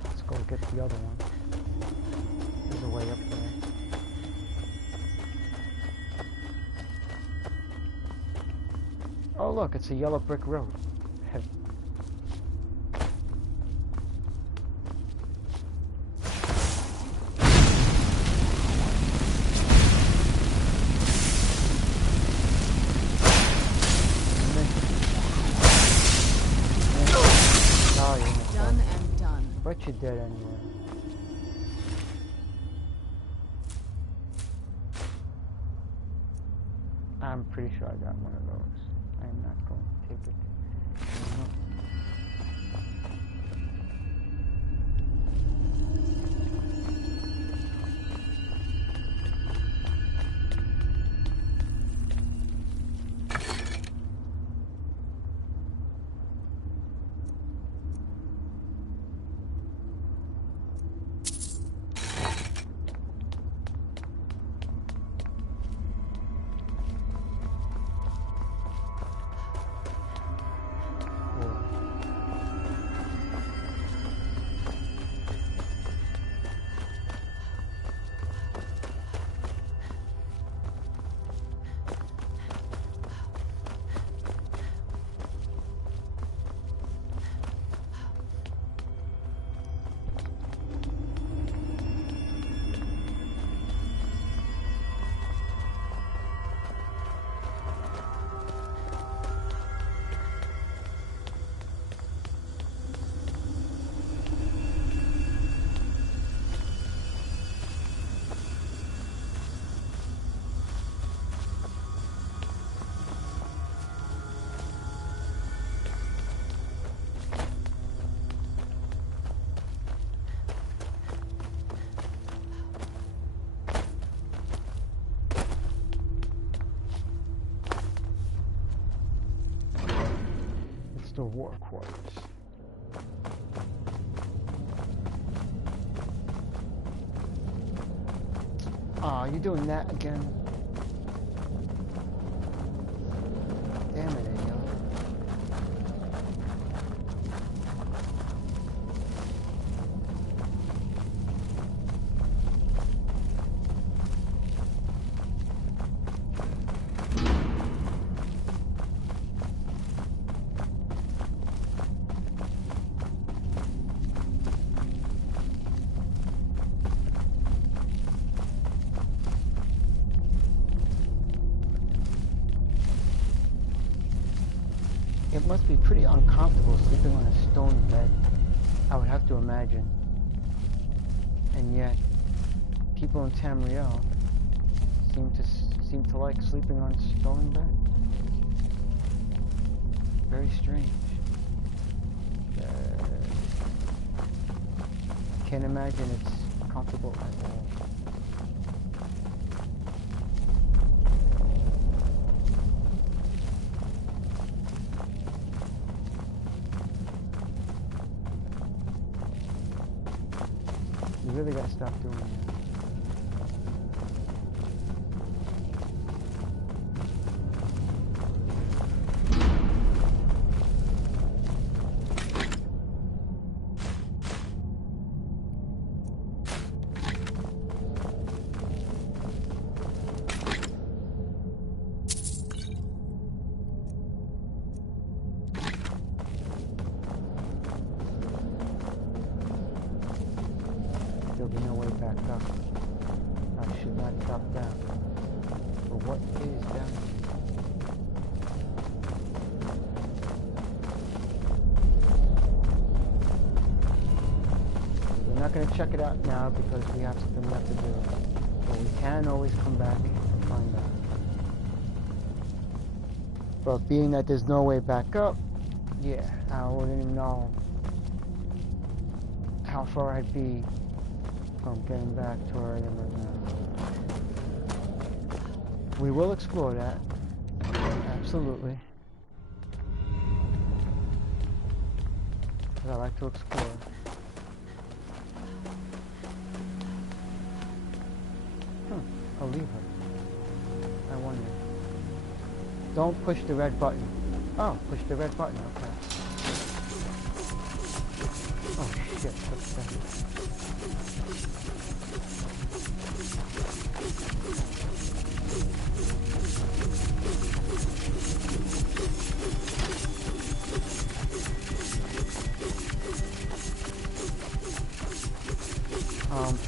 Let's go get the other one. There's a way up there. Oh, look, it's a yellow brick road. But you're dead anyway. I'm pretty sure I got one of those. I am not going to take it. The war quarters. Aw, you doing that again? Damn it, Ayo. It must be pretty uncomfortable sleeping on a stone bed, I would have to imagine. And yet, people in Tamriel seem to like sleeping on stone beds. Very strange. Can't imagine it's comfortable at all. You really gotta stop doing that. There'll be no way back up. I should not drop down. But what is down here? We're not going to check it out now because we have something we have to do. But we can always come back and find out. But being that there's no way back up, yeah, I wouldn't even know how far I'd be from getting back to where I am right now. We will explore that. Absolutely. Because I like to explore. I'll leave her. I wonder. Don't push the red button. Oh, push the red button, okay. Oh shit, what's that?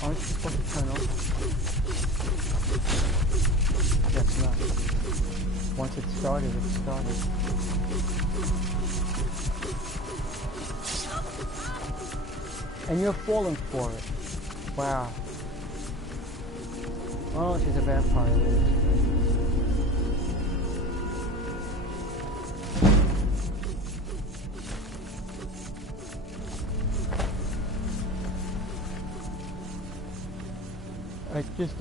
Aren't you supposed to turn off? Guess not. Once it started, it started. And you're falling for it. Wow. Oh, she's a vampire.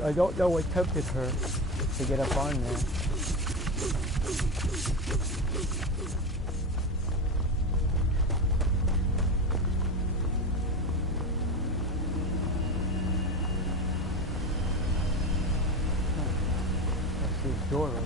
I don't know what tempted her to get up on there. I see a door over there.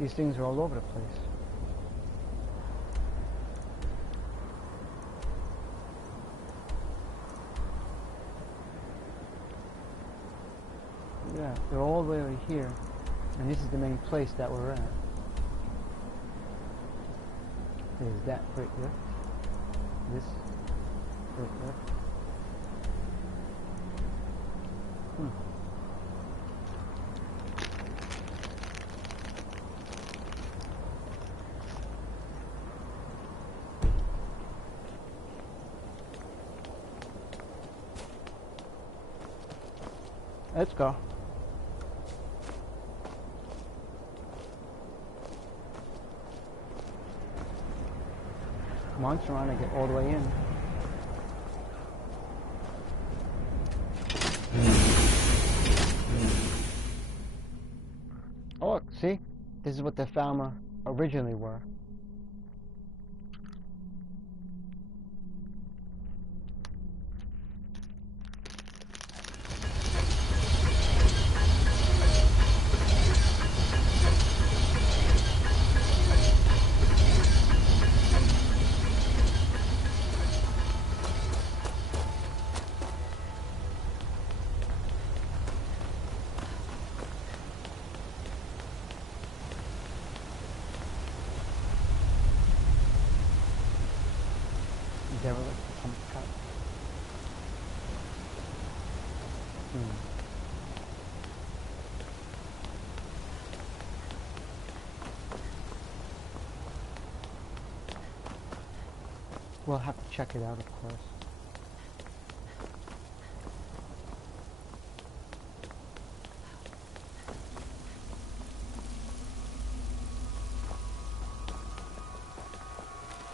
These things are all over the place. Yeah, they're all the way over here. And this is the main place that we're at. There's that right there. This right there. Let's go. Come on, Serrano, get all the way in. Oh, look, see? This is what the Falmer originally were. We'll have to check it out, of course.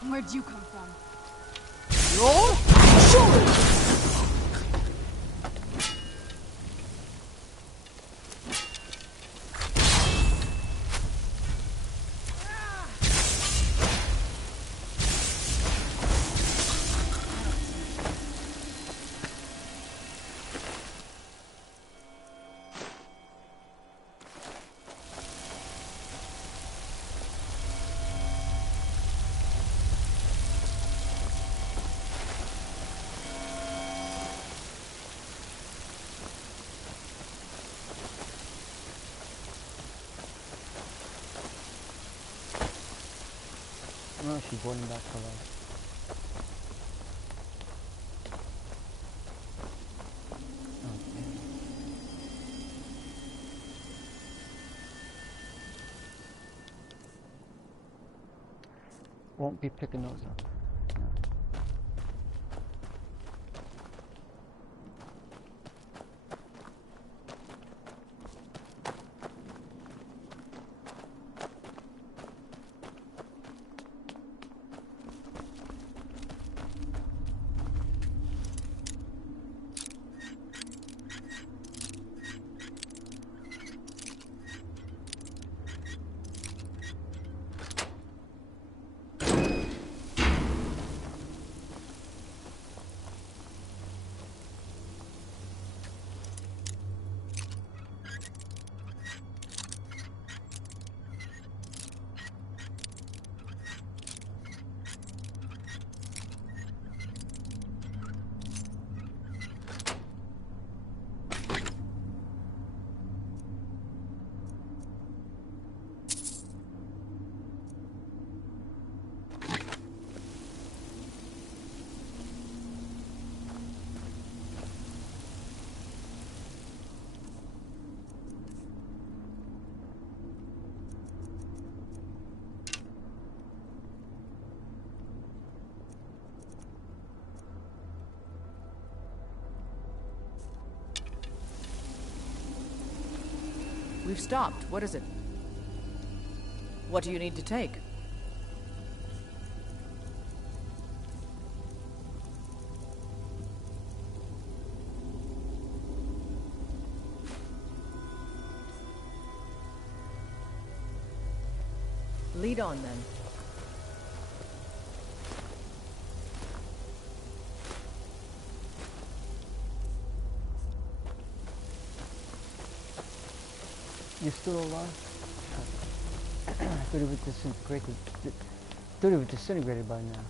Where'd you come from? No, she's going back to life. won't be picking those up. No. We've stopped. What is it? What do you need to take? Lead on, then. You're still alive? I thought it was disintegrated. Thought it was disintegrated by now.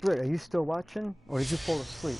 Britt, are you still watching, or did you fall asleep?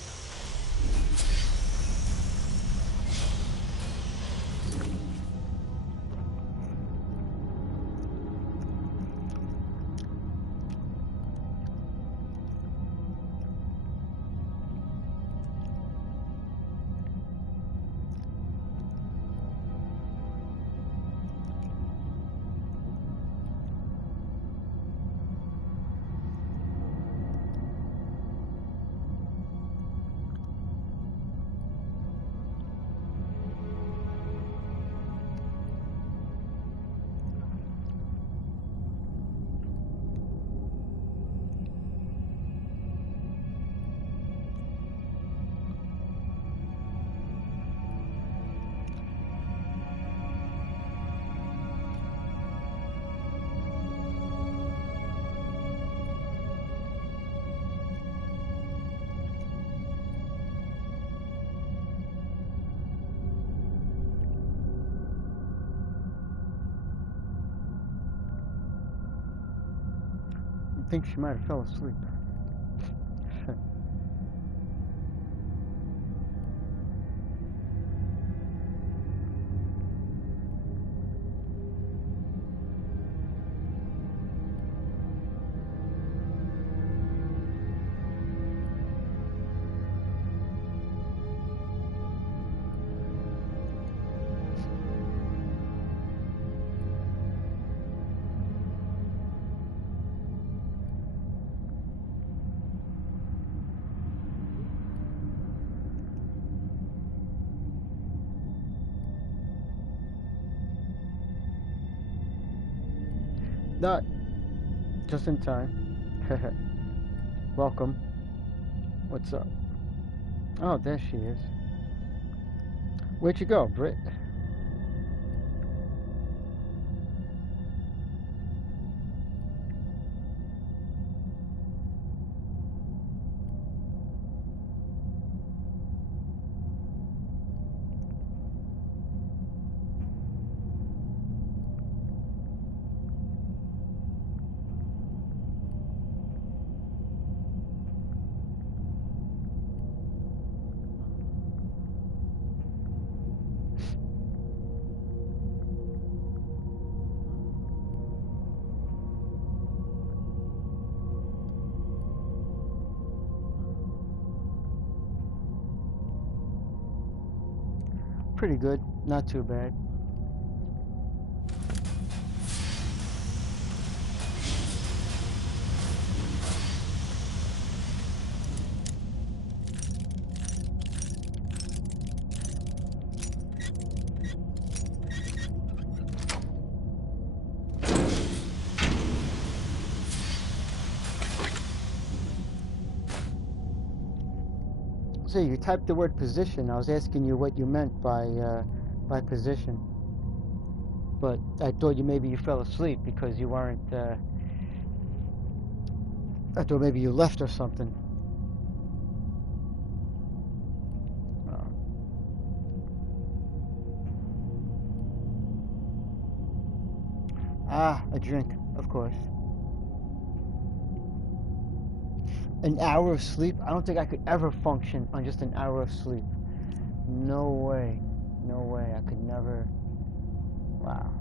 I think she might have fell asleep. Not just in time. Welcome. What's up? Oh, there she is. Where'd you go, Britt? pretty good. Not too bad. So you typed the word position. I was asking you what you meant by position, but I thought maybe you fell asleep because you weren't. I thought maybe you left or something. A drink, of course. An hour of sleep? I don't think I could ever function on just an hour of sleep. No way. No way. I could never. Wow.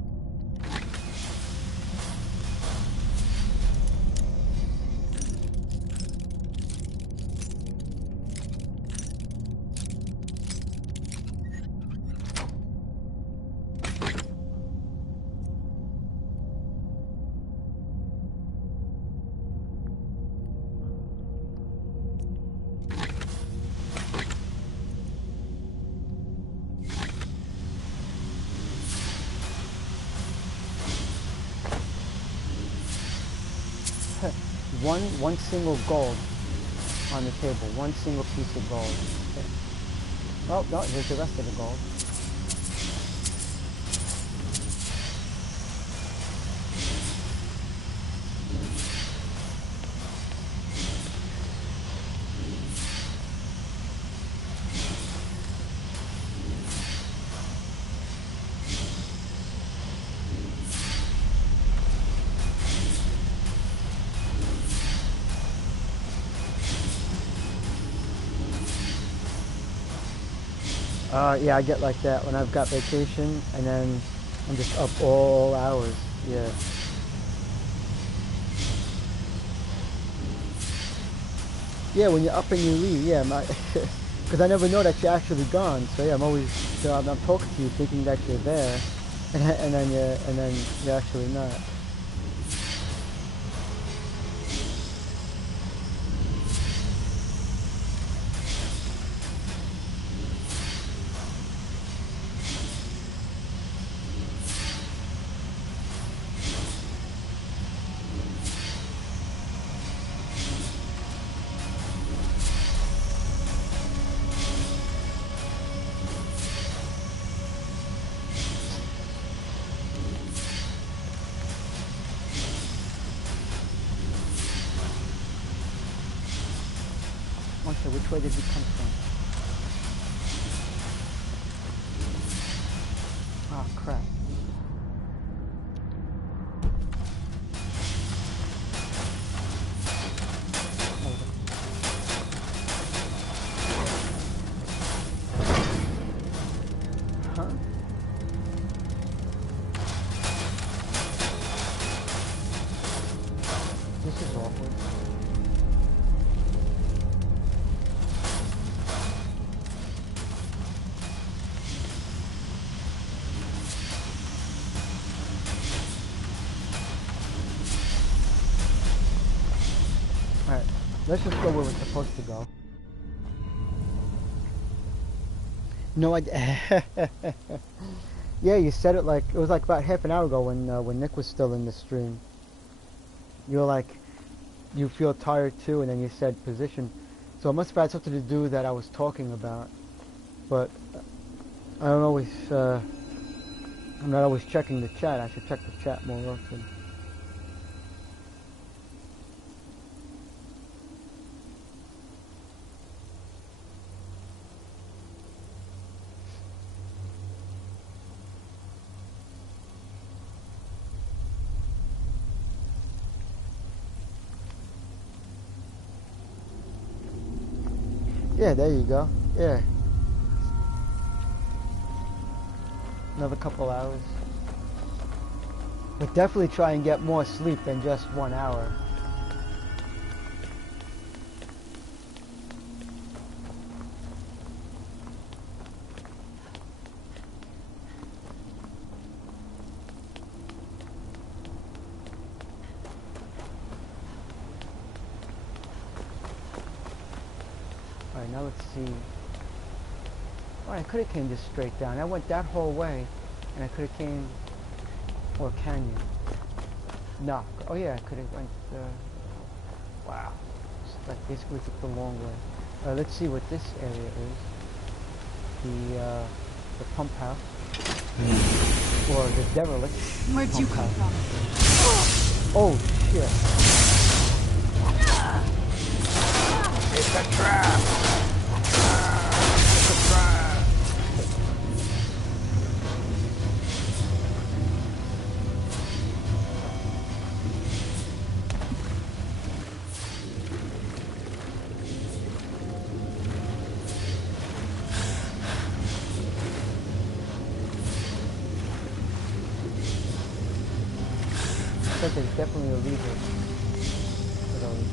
One single gold on the table. One single piece of gold. Okay. Oh, no, here's the rest of the gold. Yeah, I get like that when I've got vacation, and then I'm just up all hours. Yeah. Yeah, when you're up and you leave, yeah, because I never know that you're actually gone. So yeah, I'm always, so I'm talking to you thinking that you're there, and then you're actually not. Okay, which way did you come from? Oh, crap. Huh? This is awkward. Alright, let's just go where we're supposed to go. No, yeah, you said it like, it was like about half an hour ago when Nick was still in the stream. You were like, you feel tired too, and then you said position. So it must have had something to do that I was talking about. But I don't always, I'm not always checking the chat. I should check the chat more often. Yeah, there you go. Yeah. Another couple hours. But definitely try and get more sleep than just 1 hour. Alright, now let's see. Alright, I could have came just straight down. I went that whole way, and I could have came... Or can you? No. Oh yeah, I could have went... wow. It's like basically took the long way. Let's see what this area is. The pump house. Or the derelict. Where'd you come from? Oh shit. It's a trap! It's a trap! But there's definitely a lever for those.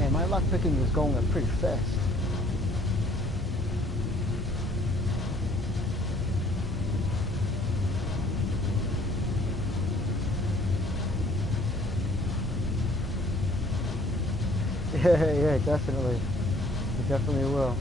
And my lockpicking was going up pretty fast. Yeah, definitely. It definitely will.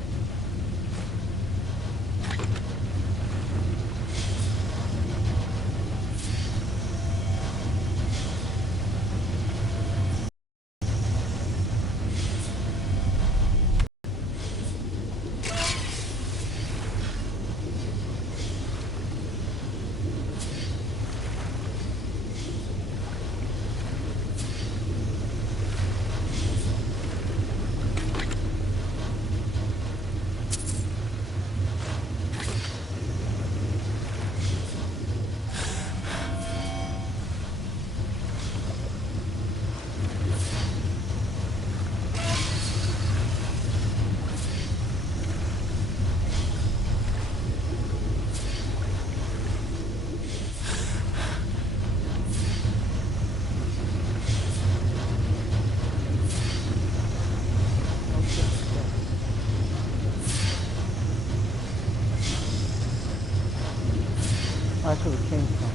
Oh, that's where we came from.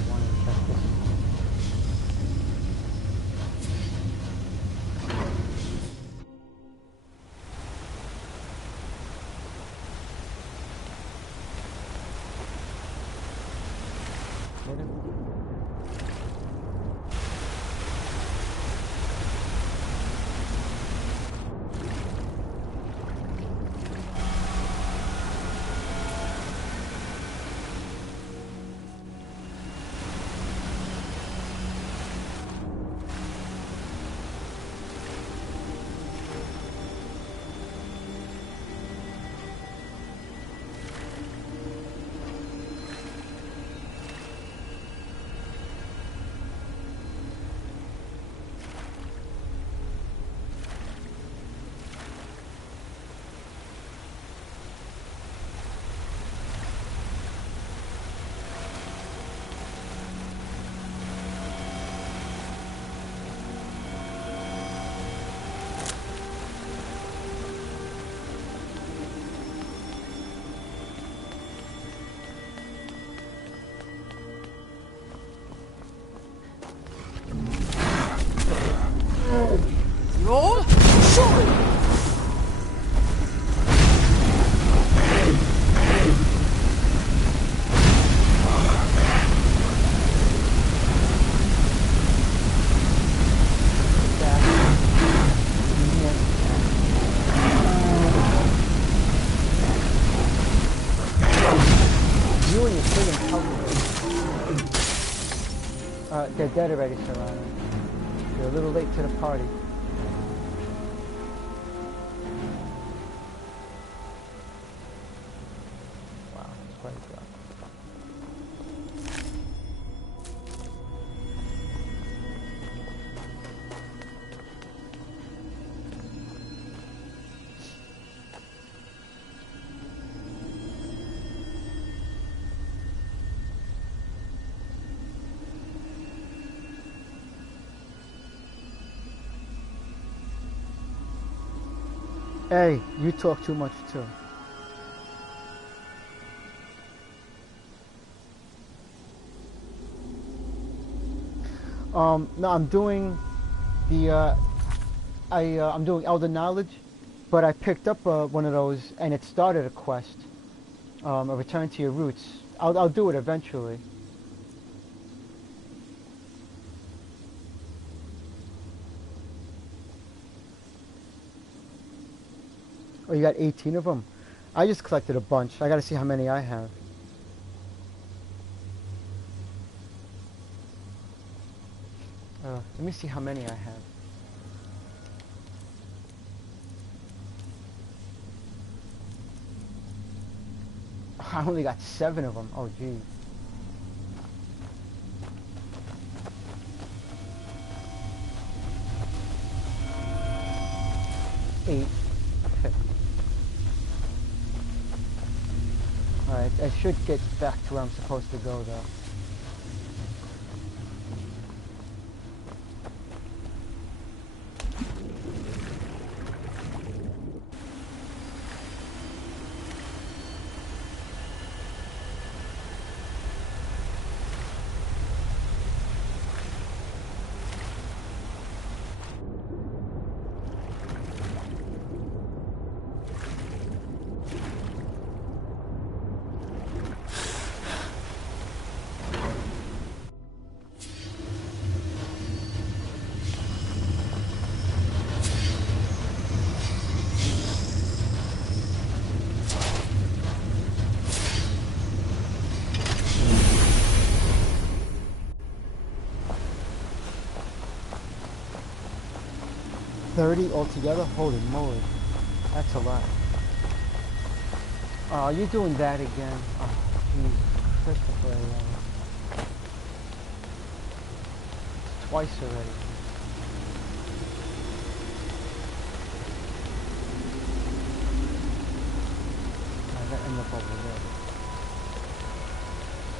I wanted to check this. Get it? Roll? Sure! You and your friggin' cultivators. They're dead already, Serrano. You're a little late to the party. Wow, that's quite a drop. Hey, you talk too much too. No, I'm doing the, I'm doing Elder Knowledge, but I picked up one of those, and it started a quest, a Return to Your Roots. I'll do it eventually. Oh, you got 18 of them? I just collected a bunch. I gotta see how many I have. Let me see how many I have. I only got 7 of them. Oh, geez. Eight. Okay. Alright, I should get back to where I'm supposed to go, though. Altogether? Holy moly. That's a lot. Oh, you're doing that again. Oh, Jesus. Christopher. Twice already. I gotta end up over there.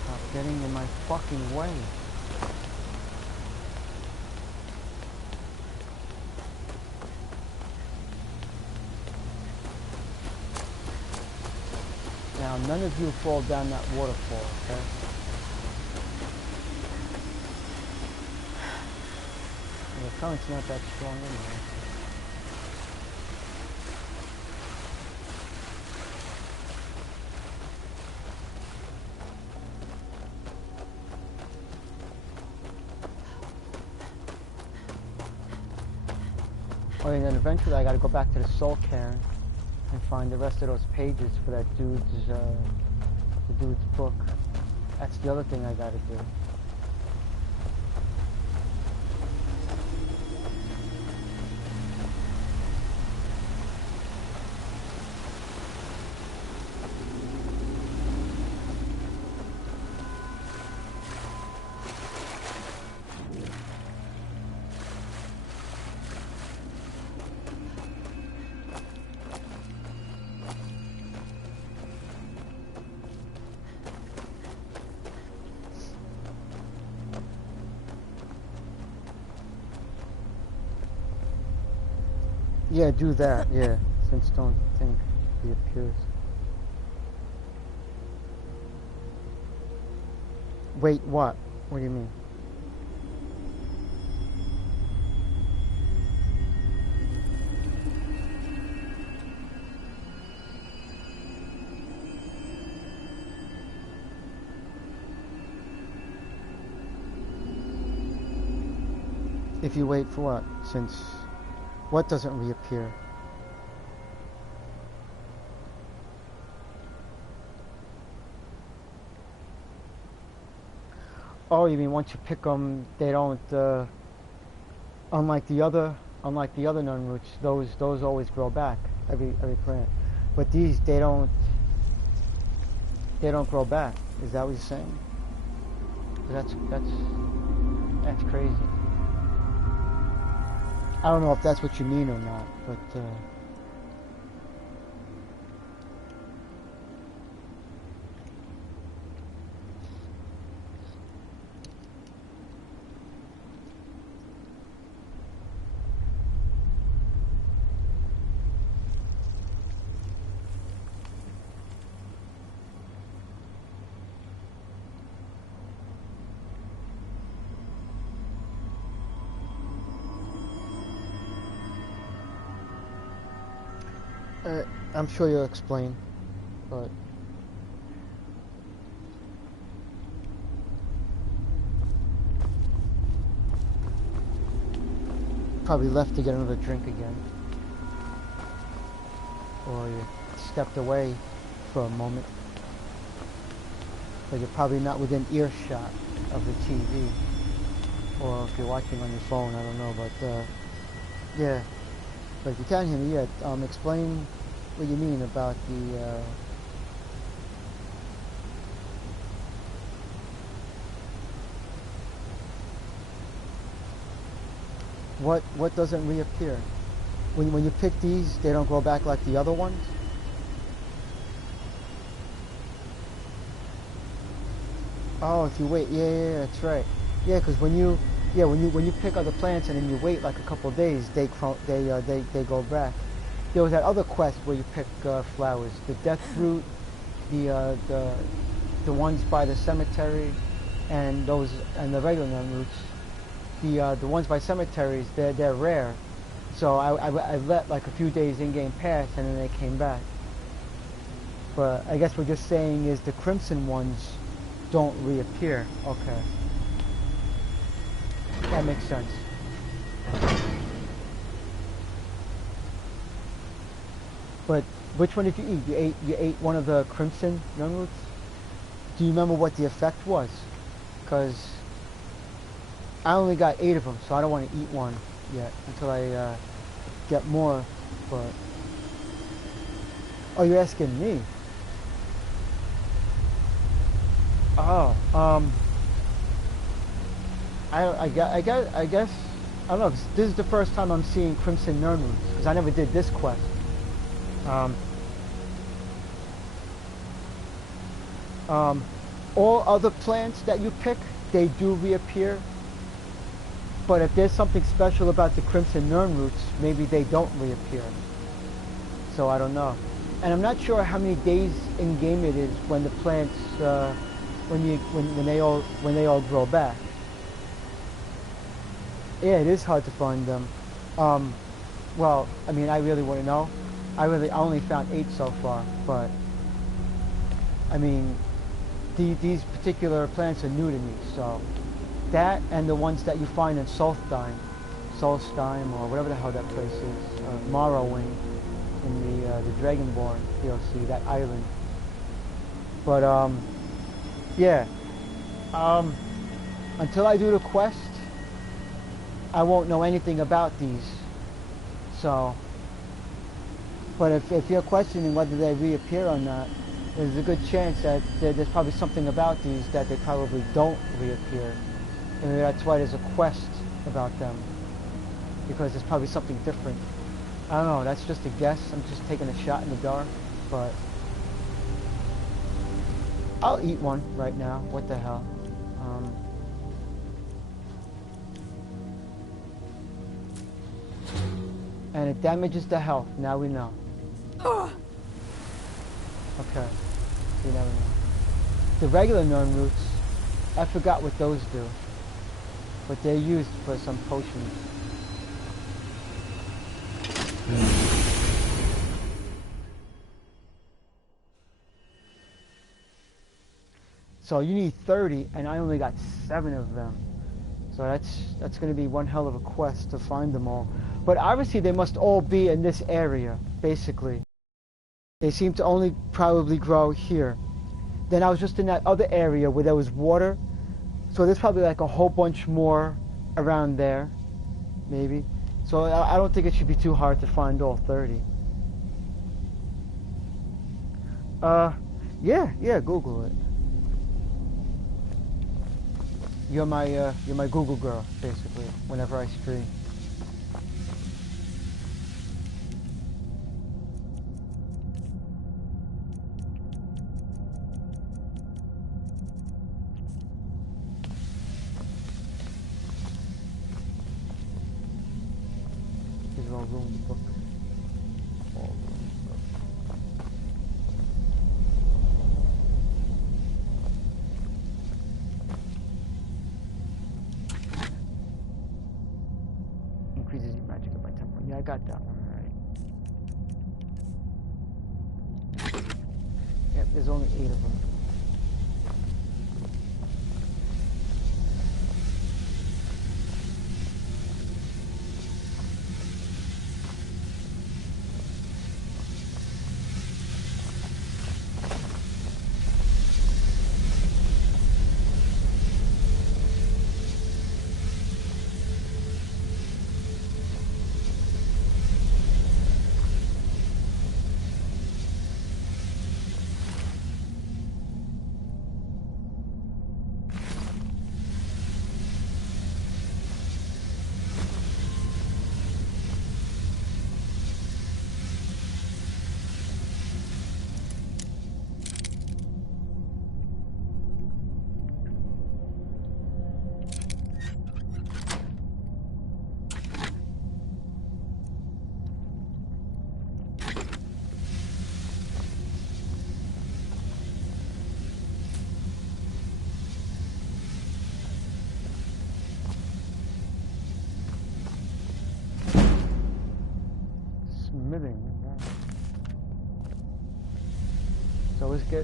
Stop getting in my fucking way. Now, none of you fall down that waterfall, okay? And the current's not that strong anyway. Oh, and then eventually I gotta go back to the Soul Cairn and find the rest of those pages for that the dude's book. That's the other thing I gotta do. Yeah, do that, yeah, since don't think he appears. Wait, what? What do you mean? If you wait for what? Since what doesn't reappear? Oh, you mean once you pick them, they don't. Unlike the other nun roots, those always grow back every plant. But these, they don't grow back. Is that what you're saying? That's crazy. I don't know if that's what you mean or not, but I'm sure you'll explain, but probably left to get another drink again, or you stepped away for a moment, but you're probably not within earshot of the TV, or if you're watching on your phone, I don't know, but yeah. But if you can't hear me yet, explain what you mean about the what doesn't reappear? When you pick these, they don't go back like the other ones? Oh, if you wait, yeah, that's right. Yeah, because when you pick other plants and then you wait like a couple of days, they go back. There was that other quest where you pick flowers, the death fruit, the ones by the cemetery, and the regular gnome roots. The ones by cemeteries, they're rare. So I let like a few days in-game pass, and then they came back. But I guess what you're saying is the crimson ones don't reappear. Okay. That makes sense. But which one did you eat? You ate one of the crimson young roots? Do you remember what the effect was? Because I only got 8 of them, so I don't want to eat one yet until I get more. But oh, you're asking me? Oh, I guess I don't know. 'Cause this is the first time I'm seeing crimson gnome roots because I never did this quest. All other plants that you pick, they do reappear. But if there's something special about the crimson gnome roots, maybe they don't reappear. So I don't know. And I'm not sure how many days in game it is when the plants when they all grow back. Yeah, it is hard to find them. Well, I mean, I really want to know. I only found 8 so far, but I mean, these particular plants are new to me. So that and the ones that you find in Solstheim, or whatever the hell that place is, Morrowind, in the Dragonborn DLC, that island. But yeah. Until I do the quest, I won't know anything about these. So, but if you're questioning whether they reappear or not, there's a good chance that there's probably something about these that they probably don't reappear. And that's why there's a quest about them. Because there's probably something different. I don't know, that's just a guess. I'm just taking a shot in the dark. But I'll eat one right now. What the hell? And it damages the health. Now we know. Okay. See, now we know. The regular gnome roots, I forgot what those do. But they're used for some potions. So you need 30, and I only got 7 of them. So that's going to be one hell of a quest to find them all. But obviously they must all be in this area, basically. They seem to only probably grow here. Then I was just in that other area where there was water. So there's probably like a whole bunch more around there, maybe. So I don't think it should be too hard to find all 30. Yeah, Google it. You're my Google girl, basically, whenever I stream. These are all ruined book. All ruined book. Increases your magic by 10 points. Yeah, I got that one, right. There's only 8 of them.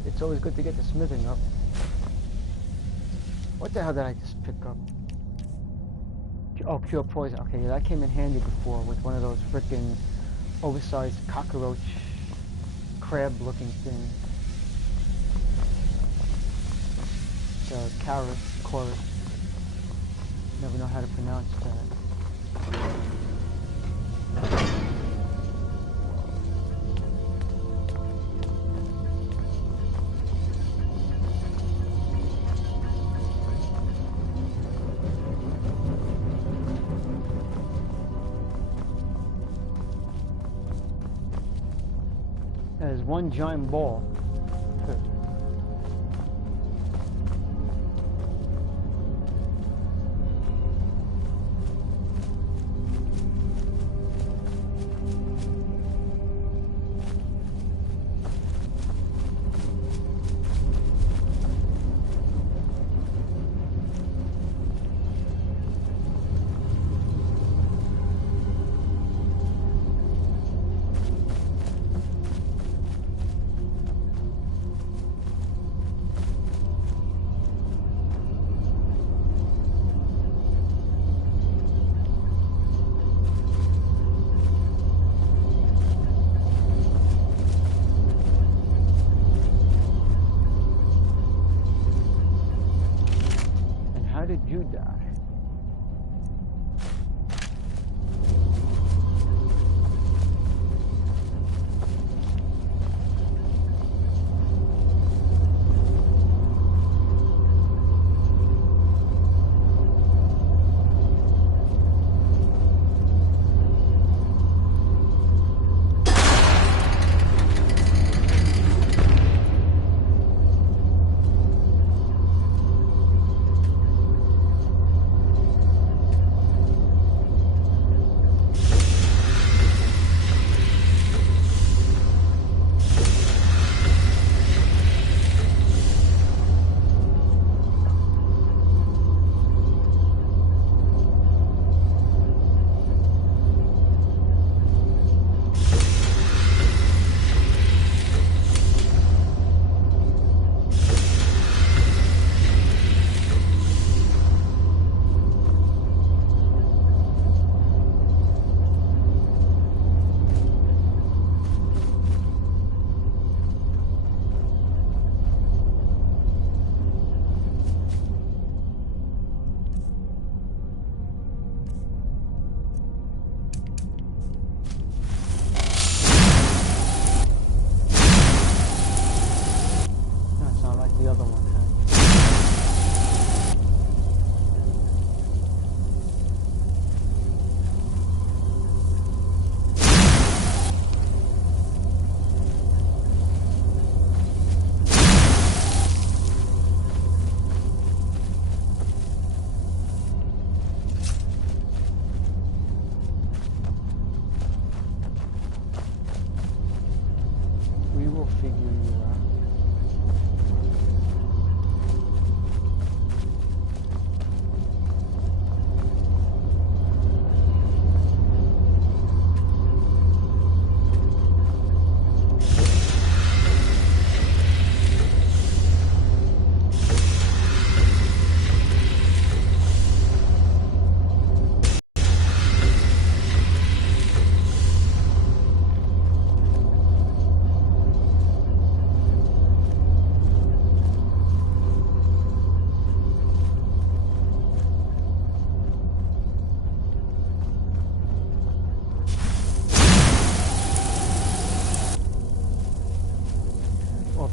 It's always good to get the smithing up. What the hell did I just pick up? Oh, pure poison. Okay, yeah, that came in handy before with one of those frickin' oversized cockroach crab-looking things. The chorus. Never know how to pronounce that. There's one giant ball. Good. Did you die?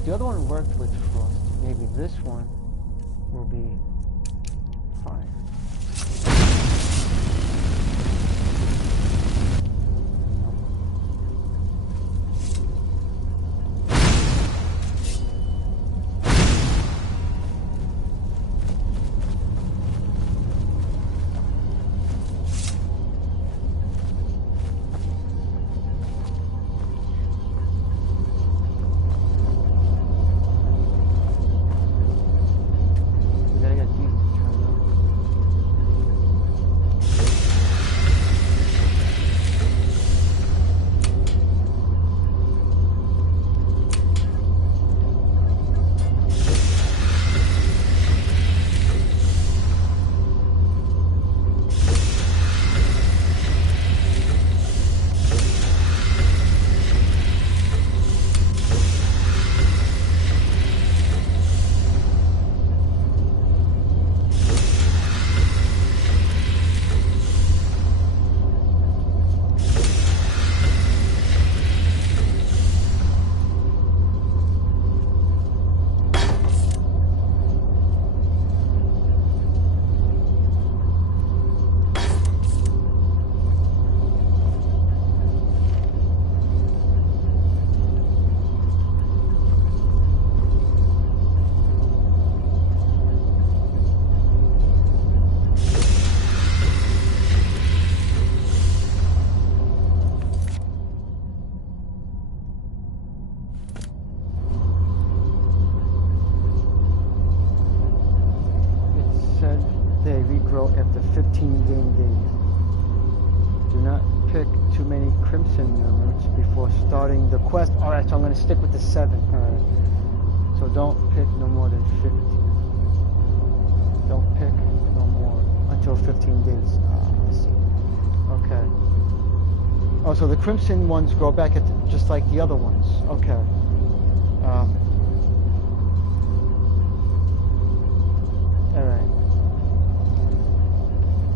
the other one worked with frost. Maybe this one will be fire. After 15 game days. Do not pick too many Crimson Emeralds before starting the quest. Alright, so I'm going to stick with the 7. Alright. So don't pick no more than 15. Don't pick no more until 15 days. Let's see. Okay. Oh, so the Crimson ones grow back at just like the other ones. Okay. Alright.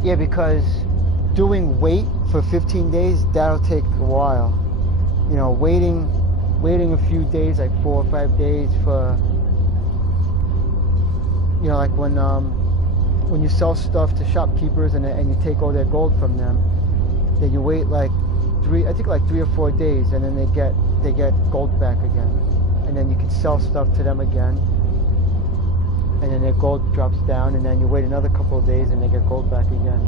Yeah, because doing wait for 15 days, that'll take a while. You know, waiting a few days, like 4 or 5 days for, you know, like when you sell stuff to shopkeepers and you take all their gold from them, then you wait like 3 or 4 days, and then they get gold back again, and then you can sell stuff to them again. And then their gold drops down, and then you wait another couple of days and they get gold back again.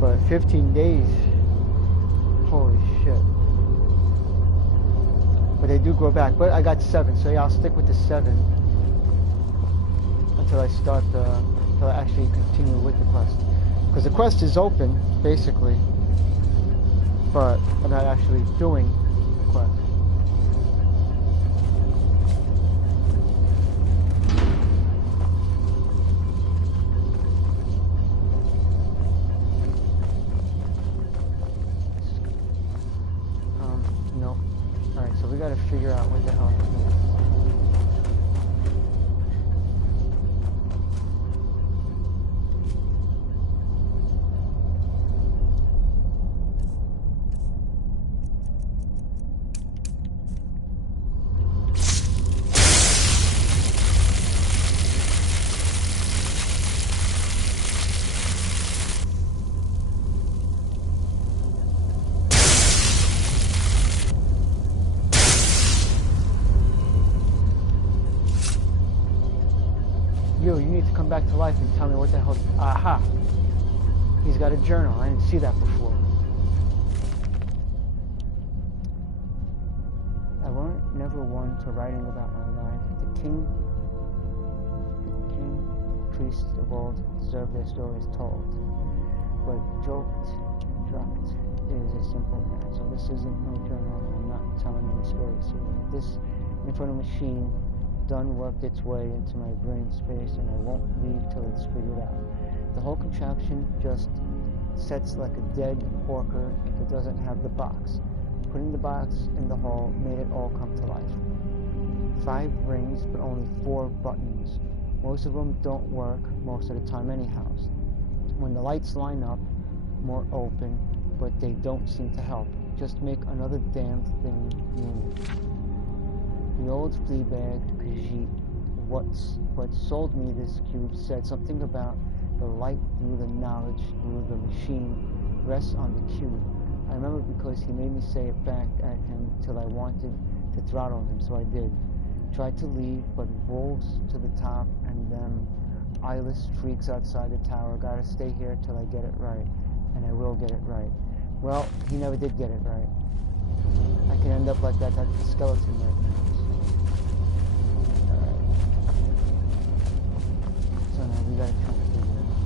But 15 days, holy shit. But they do grow back. But I got 7, so yeah, I'll stick with the 7 until I actually continue with the quest. Because the quest is open, basically, but I'm not actually doing the quest. We gotta figure out what the hell to do. You need to come back to life and tell me what the hell. Aha! He's got a journal. I didn't see that before. I weren't never one to writing about my life. The king, priests of old deserve their stories told. But dropped is a simple man. So this isn't no journal. I'm not telling any stories here. This infernal machine done worked its way into my brain space, and I won't leave till it's figured out. The whole contraption just sets like a dead porker if it doesn't have the box. Putting the box in the hole made it all come to life. 5 rings, but only 4 buttons. Most of them don't work most of the time anyhow. When the lights line up, more open, but they don't seem to help. Just make another damn thing move. The the old flea bag, because what sold me this cube said something about the light through the knowledge through the machine rests on the cube. I remember because he made me say it back at him till I wanted to throttle him, so I did. Tried to leave, but wolves to the top and them eyeless freaks outside the tower. Gotta stay here till I get it right, and I will get it right. Well, he never did get it right. I can end up like that skeleton right now. Alright. So now we gotta try to figure it out.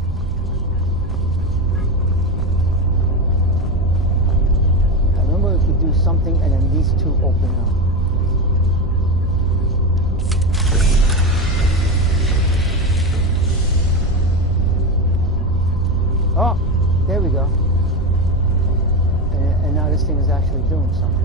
I remember we could do something and then these two open up. Oh, there we go. And now this thing is actually doing something.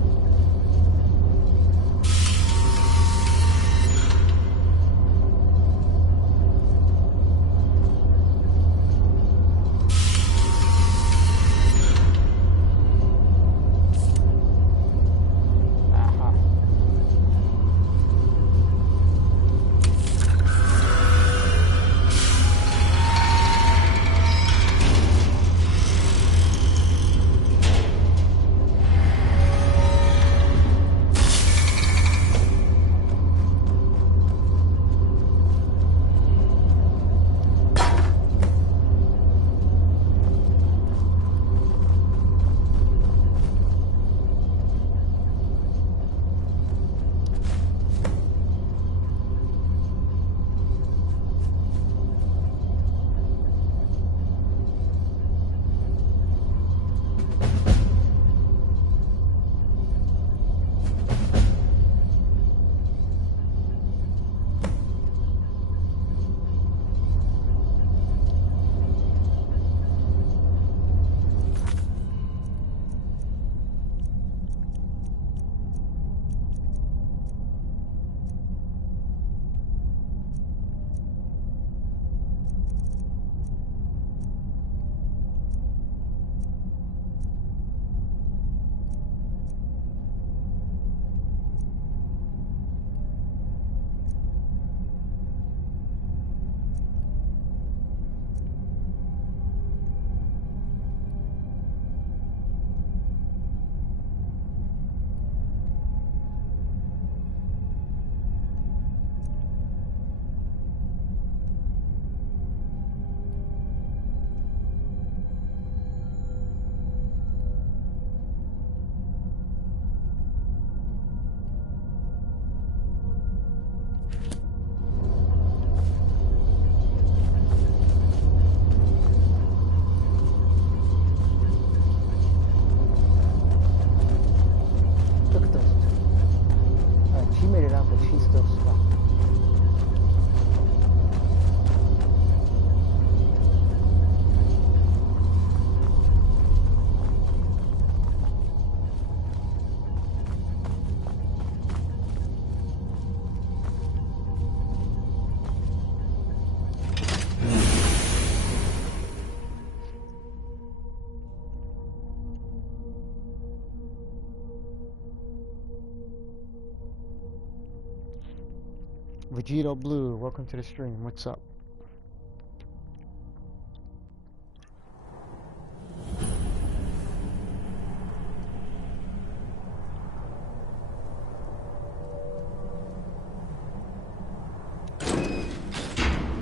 Vegito Blue, welcome to the stream. What's up?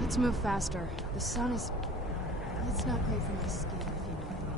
Let's move faster. The sun is... It's not great for my skin, if you know what I mean.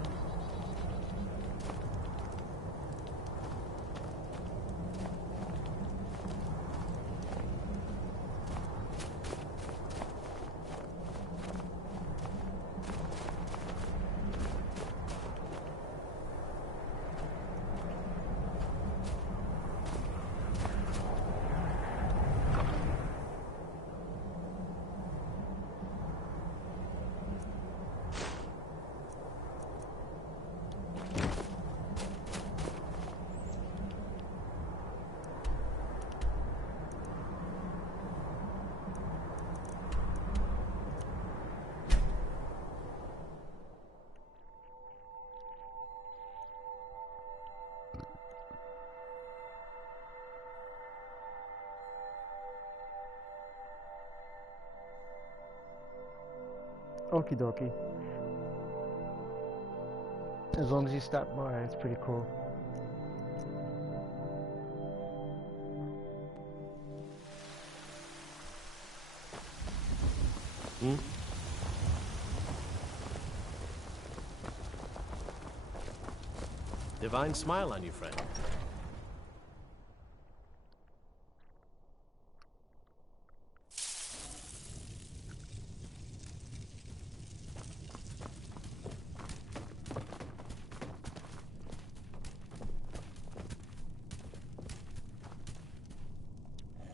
Okie dokie. As long as you stop by, it's pretty cool. Divine smile on you, friend.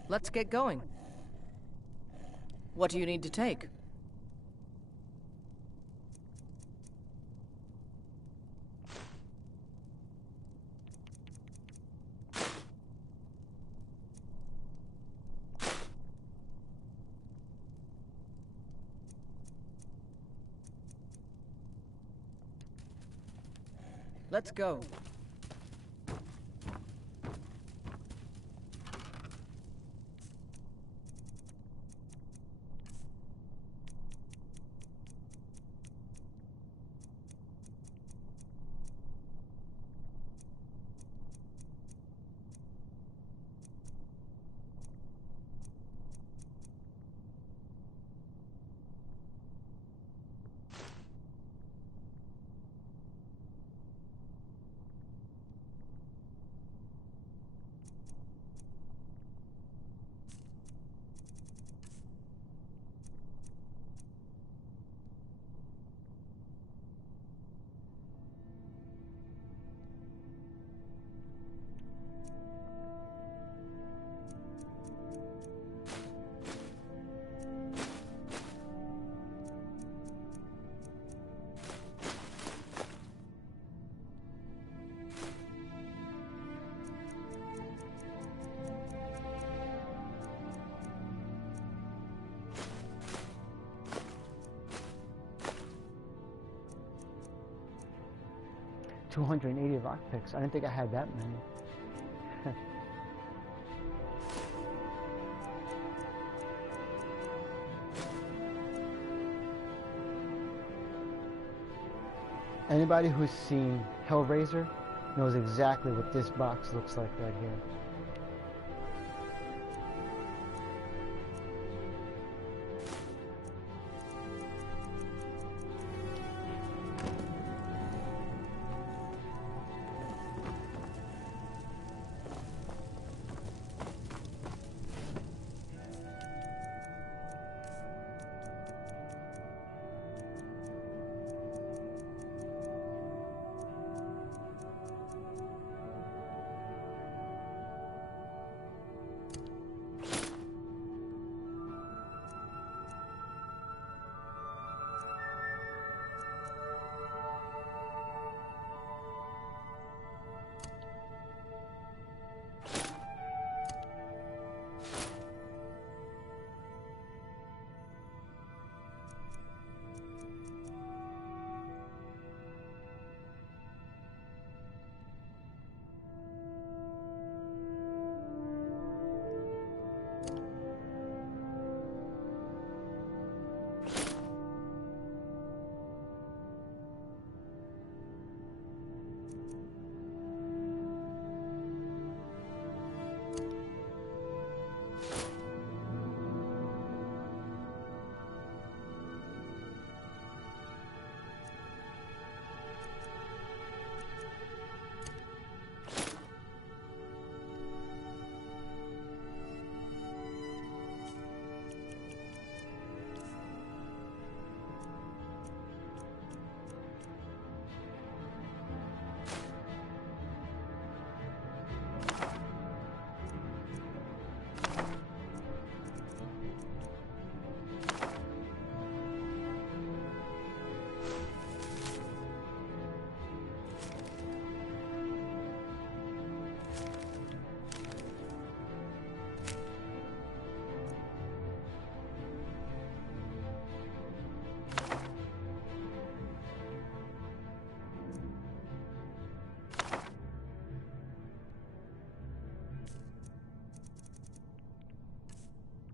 Let's get going. What do you need to take? Let's go. $280 lockpicks. I didn't think I had that many. Anybody who's seen Hellraiser knows exactly what this box looks like right here.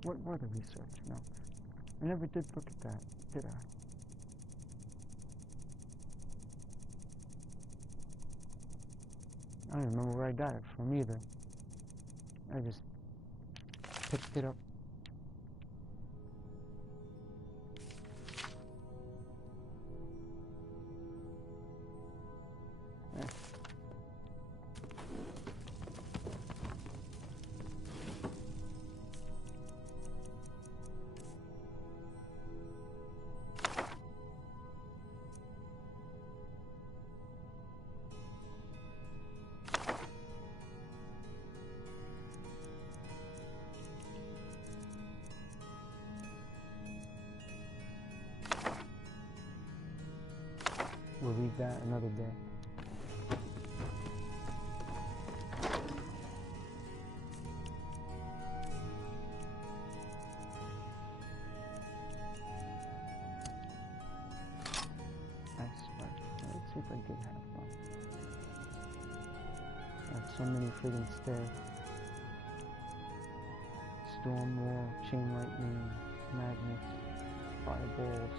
What were the research? No. I never did look at that, did I? I don't remember where I got it from either. I just picked it up. We'll read that another day. Let's see if I did have one. I have so many friggin' stairs. Storm wall, chain lightning, magnets, fireballs,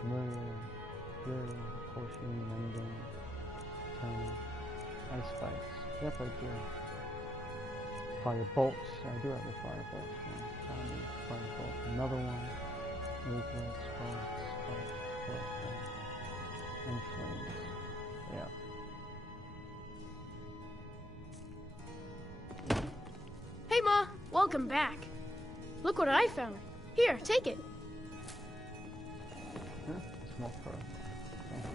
familiar, fury, potion, mending, turn, ice spikes. Yep, I do. Fire bolts. I do have a fire bolt. Fire bolt. Another one. Movement, sparks, and flames. Yeah. Hey, Ma! Welcome back. Look what I found. Here, take it. Huh? Small pearl. Thank you.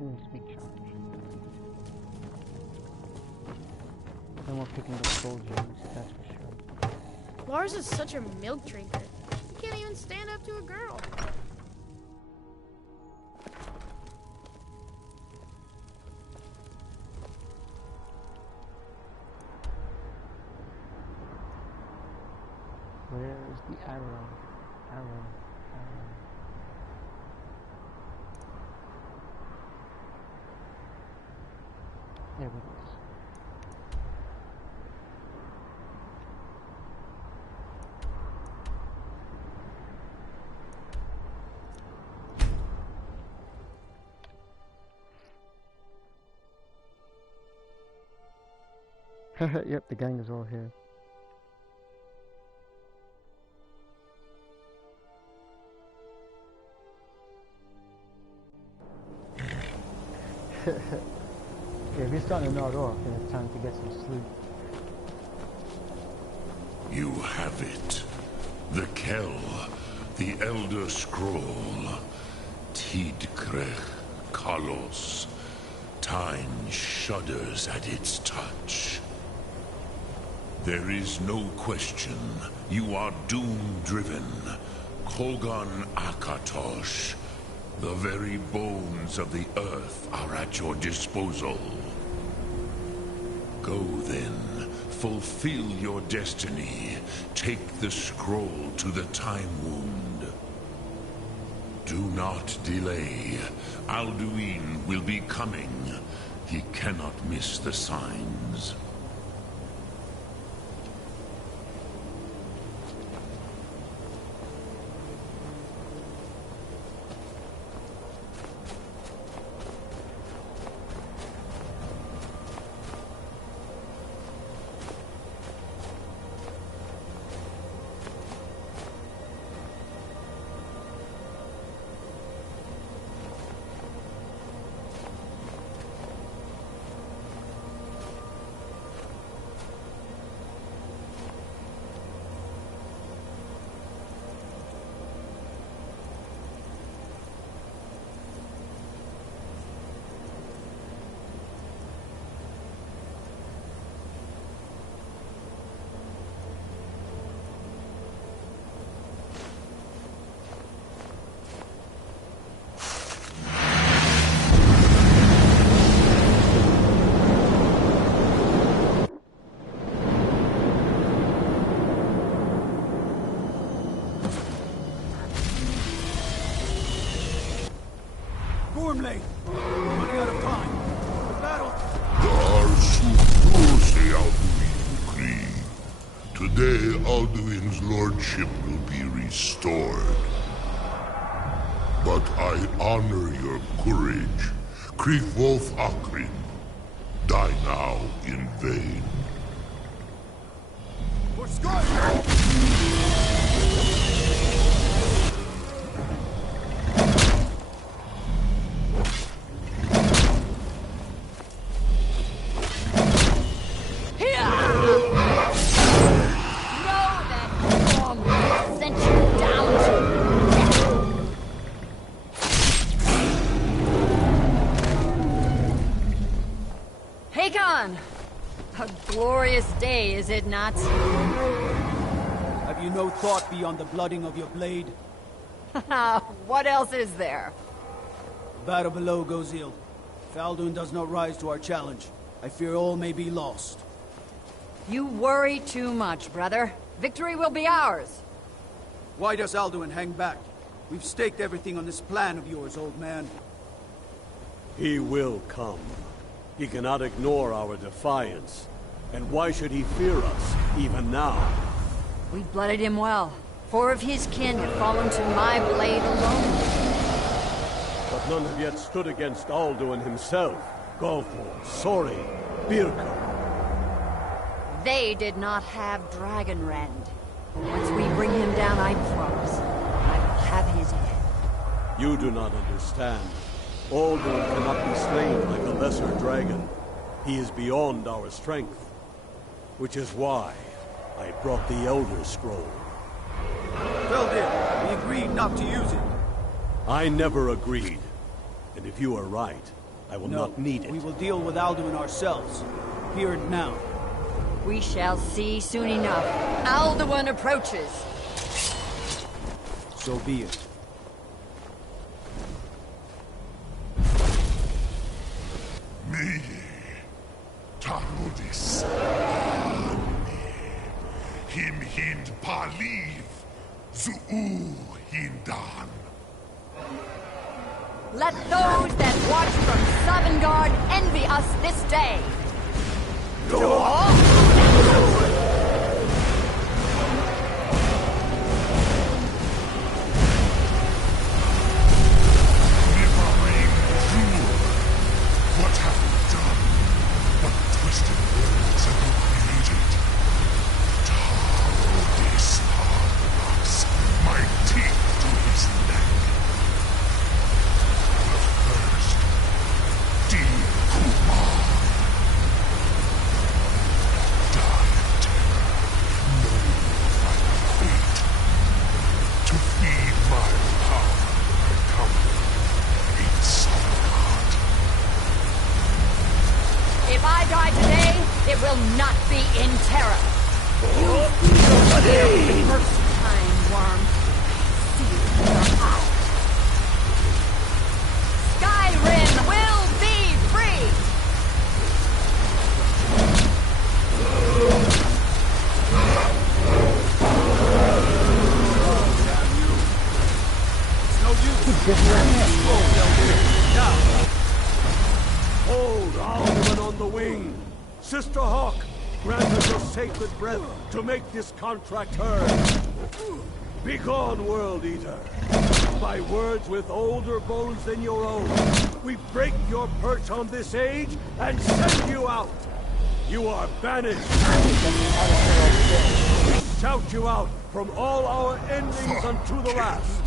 Needs to be charged. Then we're picking up gold gems, that's for sure. Lars is such a milk drinker. He can't even stand up to a girl. Where is the arrow? Arrow. There it is. Yep, the gang is all here. If you're starting to nod off, then it's time to get some sleep. You have it. The Kell, the Elder Scroll. Tidkrech Kalos. Time shudders at its touch. There is no question. You are doom-driven. Kogan Akatosh. The very bones of the earth are at your disposal. Go then. Fulfill your destiny. Take the scroll to the Time Wound. Do not delay. Alduin will be coming. He cannot miss the signs. Gormley! We're running out of time. The battle... Today, Alduin's lordship will be restored. But I honor your courage. Kriegwolf Akrin. Die now in vain. For Skyrim! A glorious day, is it not? Have you no thought beyond the blooding of your blade? What else is there? The battle below goes ill. If Alduin does not rise to our challenge, I fear all may be lost. You worry too much, brother. Victory will be ours. Why does Alduin hang back? We've staked everything on this plan of yours, old man. He will come. He cannot ignore our defiance. And why should he fear us, even now? We blooded him well. 4 of his kin have fallen to my blade alone. But none have yet stood against Alduin himself. Golfor, Sori, Birka. They did not have Dragonrend. Once we bring him down, I promise, I will have his head. You do not understand. Alduin cannot be slain like a lesser dragon. He is beyond our strength. Which is why I brought the Elder Scroll. Well then, we agreed not to use it. I never agreed. And if you are right, I will not need it. We will deal with Alduin ourselves. Here and now. We shall see soon enough. Alduin approaches. So be it. Me, Tarudis, Him Hind Paliv, Zuu Hindan. Let those that watch from Sovngarde envy us this day. What have we done? What twisted worlds have you created? Tarudis Harnax, my teeth to his neck. But first, in terror. You feel the first time, worm. Seal your heart. Skyrim will be free! Hold Alderman on the wing. Sister Hawk, grant us your sacred breath to make this contract heard. Begone, World Eater. By words with older bones than your own, we break your perch on this age and send you out. You are banished. We shout you out from all our endings unto the last.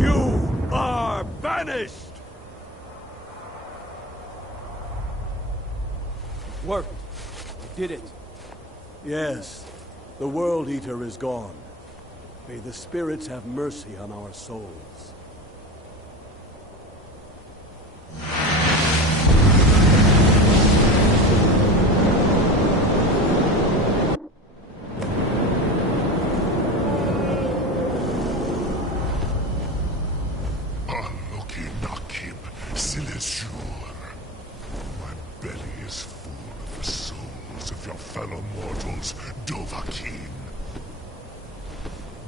You are banished! Worked. I did it. Yes, the World Eater is gone. May the spirits have mercy on our souls.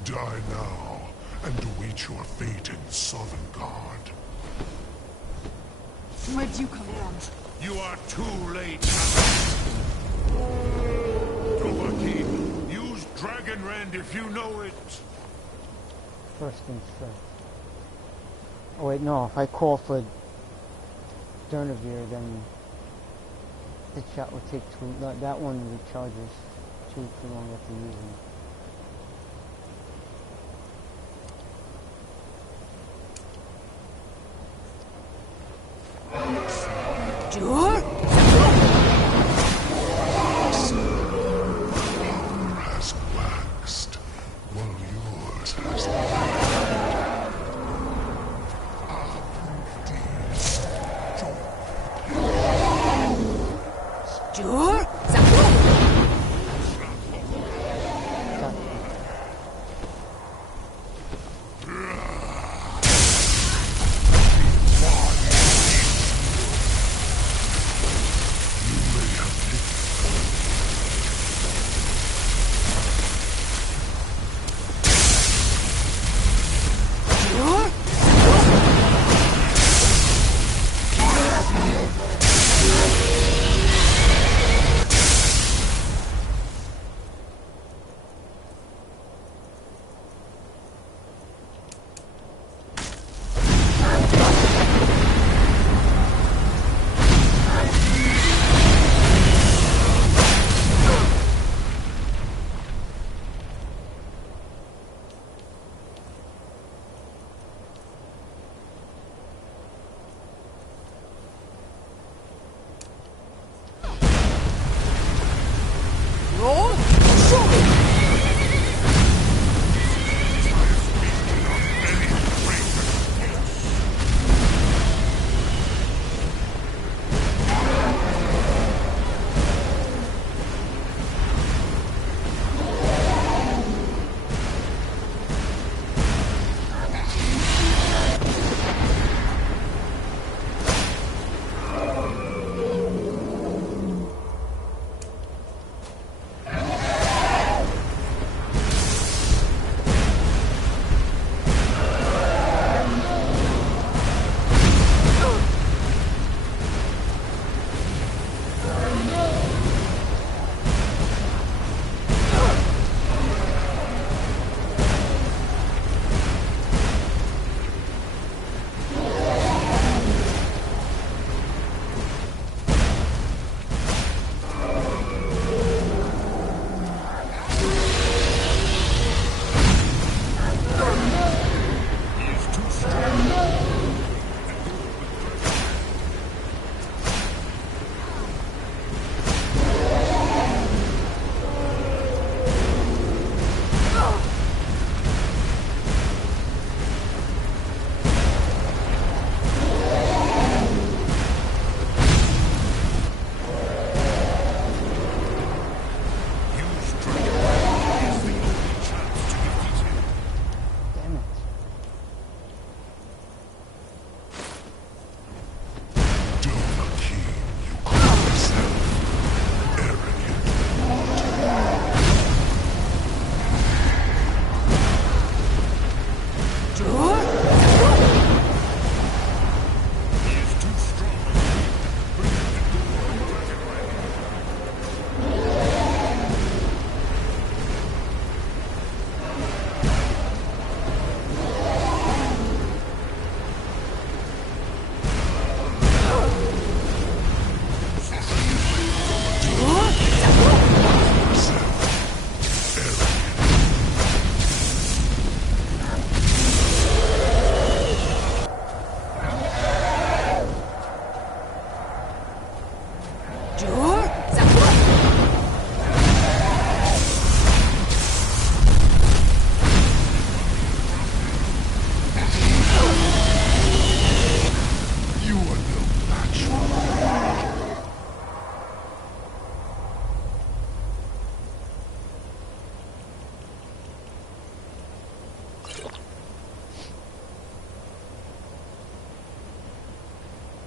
Die now, and await your fate in Sovngarde. Where'd you come from? You are too late. Dovahkiin, use Dragon Rend if you know it. First things first. Oh wait, no, if I call for Durnavir, then the shot will take too... that one recharges too long after using it. Power has waxed, while yours has waned.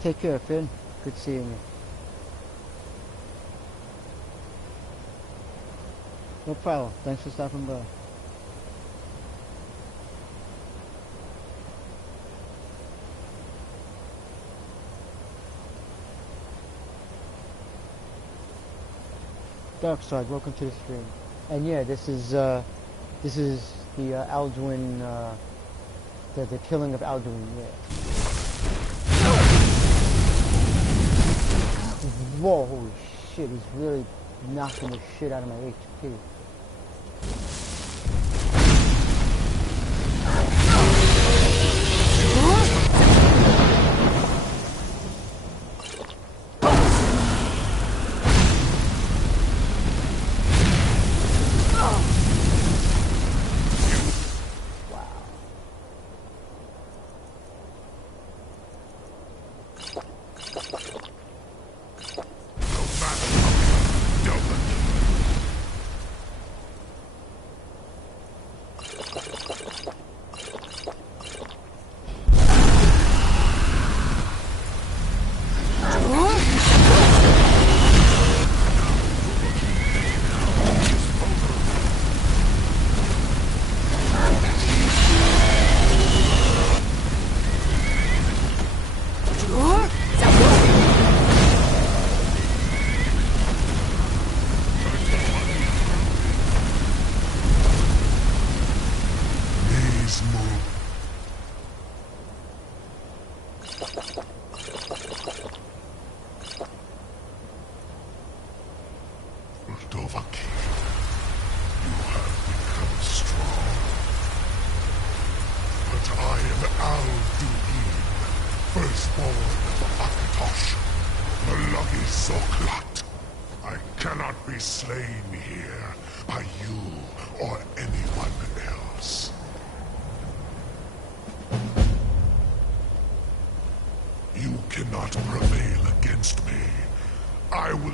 Take care, Finn. Good seeing you. No problem. Thanks for stopping by. Darkside, welcome to the stream. And yeah, this is the Alduin, the killing of Alduin. Yeah. Whoa, holy shit! He's really knocking the shit out of my HP.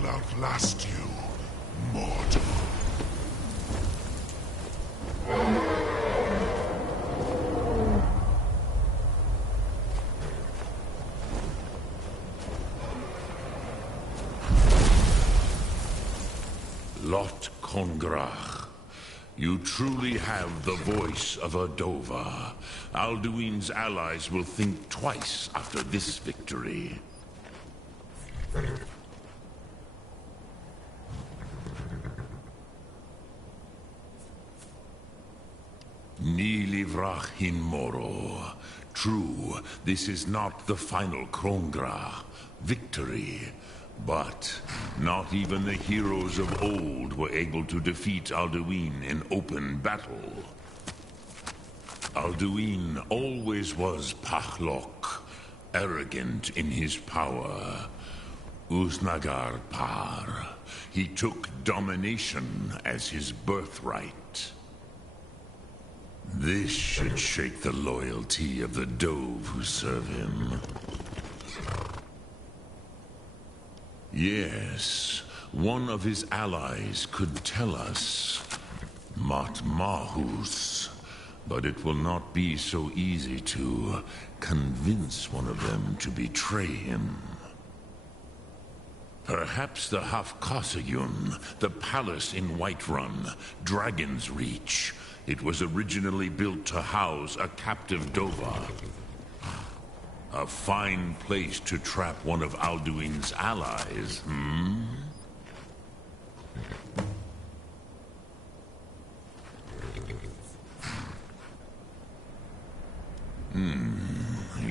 Outlast you, mortal. Lot Kongrach, you truly have the voice of a Dova. Alduin's allies will think twice after this victory. Ni livrach hin moro. True, this is not the final Krongra victory, but not even the heroes of old were able to defeat Alduin in open battle. Alduin always was Pachlok, arrogant in his power. Usnagar Par. He took domination as his birthright. This should shake the loyalty of the Dove who serve him. Yes, one of his allies could tell us. Matmahus. But it will not be so easy to convince one of them to betray him. Perhaps the Hafkasayun, the palace in Whiterun, Dragon's Reach. It was originally built to house a captive Dova. A fine place to trap one of Alduin's allies, hmm?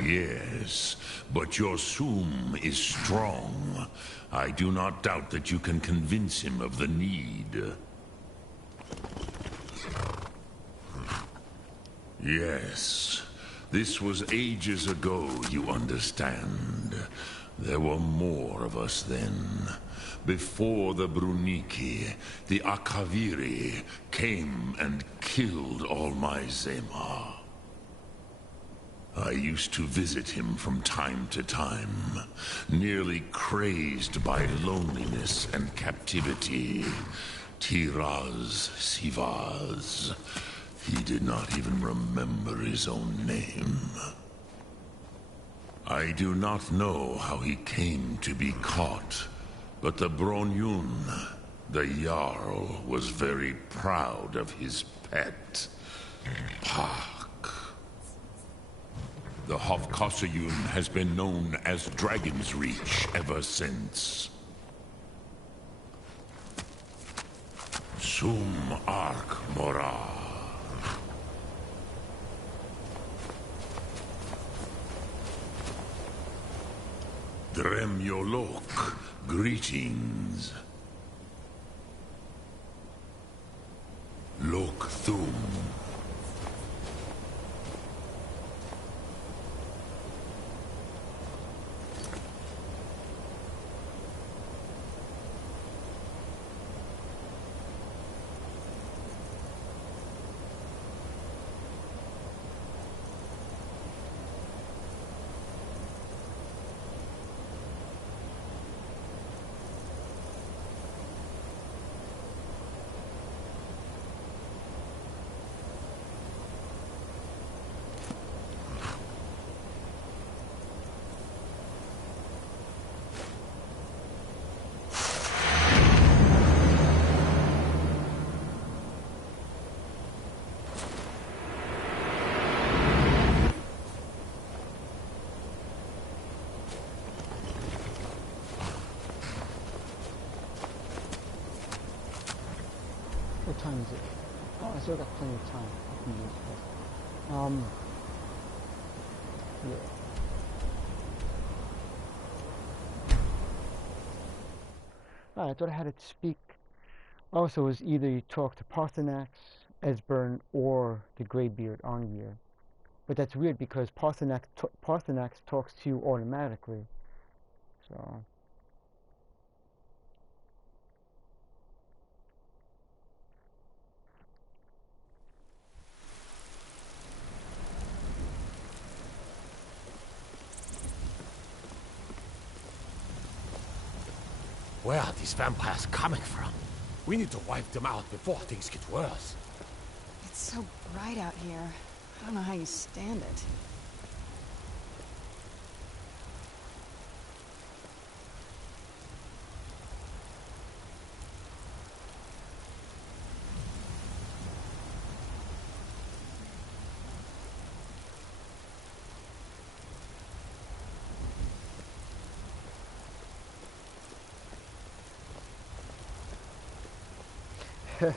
Yes, but your Sum is strong. I do not doubt that you can convince him of the need. Yes, this was ages ago, you understand. There were more of us then. Before the Bruniki, the Akaviri came and killed all my Zema. I used to visit him from time to time, nearly crazed by loneliness and captivity. Tiraz Sivaz. He did not even remember his own name. I do not know how he came to be caught, but the Bronyun, the Jarl, was very proud of his pet, Pak. The Hofkossayun has been known as Dragon's Reach ever since. Sum Ark Morar. Dremyolok, greetings. Lok Thum. What time is it? Oh, I still got plenty of time. I can use this. Yeah. I thought I had to speak. Oh, so it was either you talk to Paarthurnax, Esbern, or the Greybeard Arngeir. But that's weird because Paarthurnax talks to you automatically. So... Where are these vampires coming from? We need to wipe them out before things get worse. It's so bright out here. I don't know how you stand it.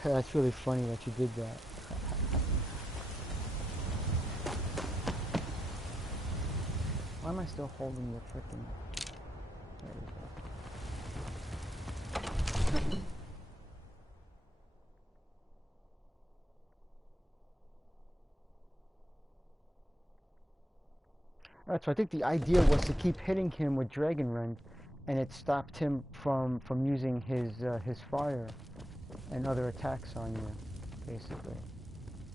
That's really funny that you did that. Why am I still holding the frickin'... There we go. Alright, so I think the idea was to keep hitting him with Dragon Rend, and it stopped him from using his fire and other attacks on you, basically,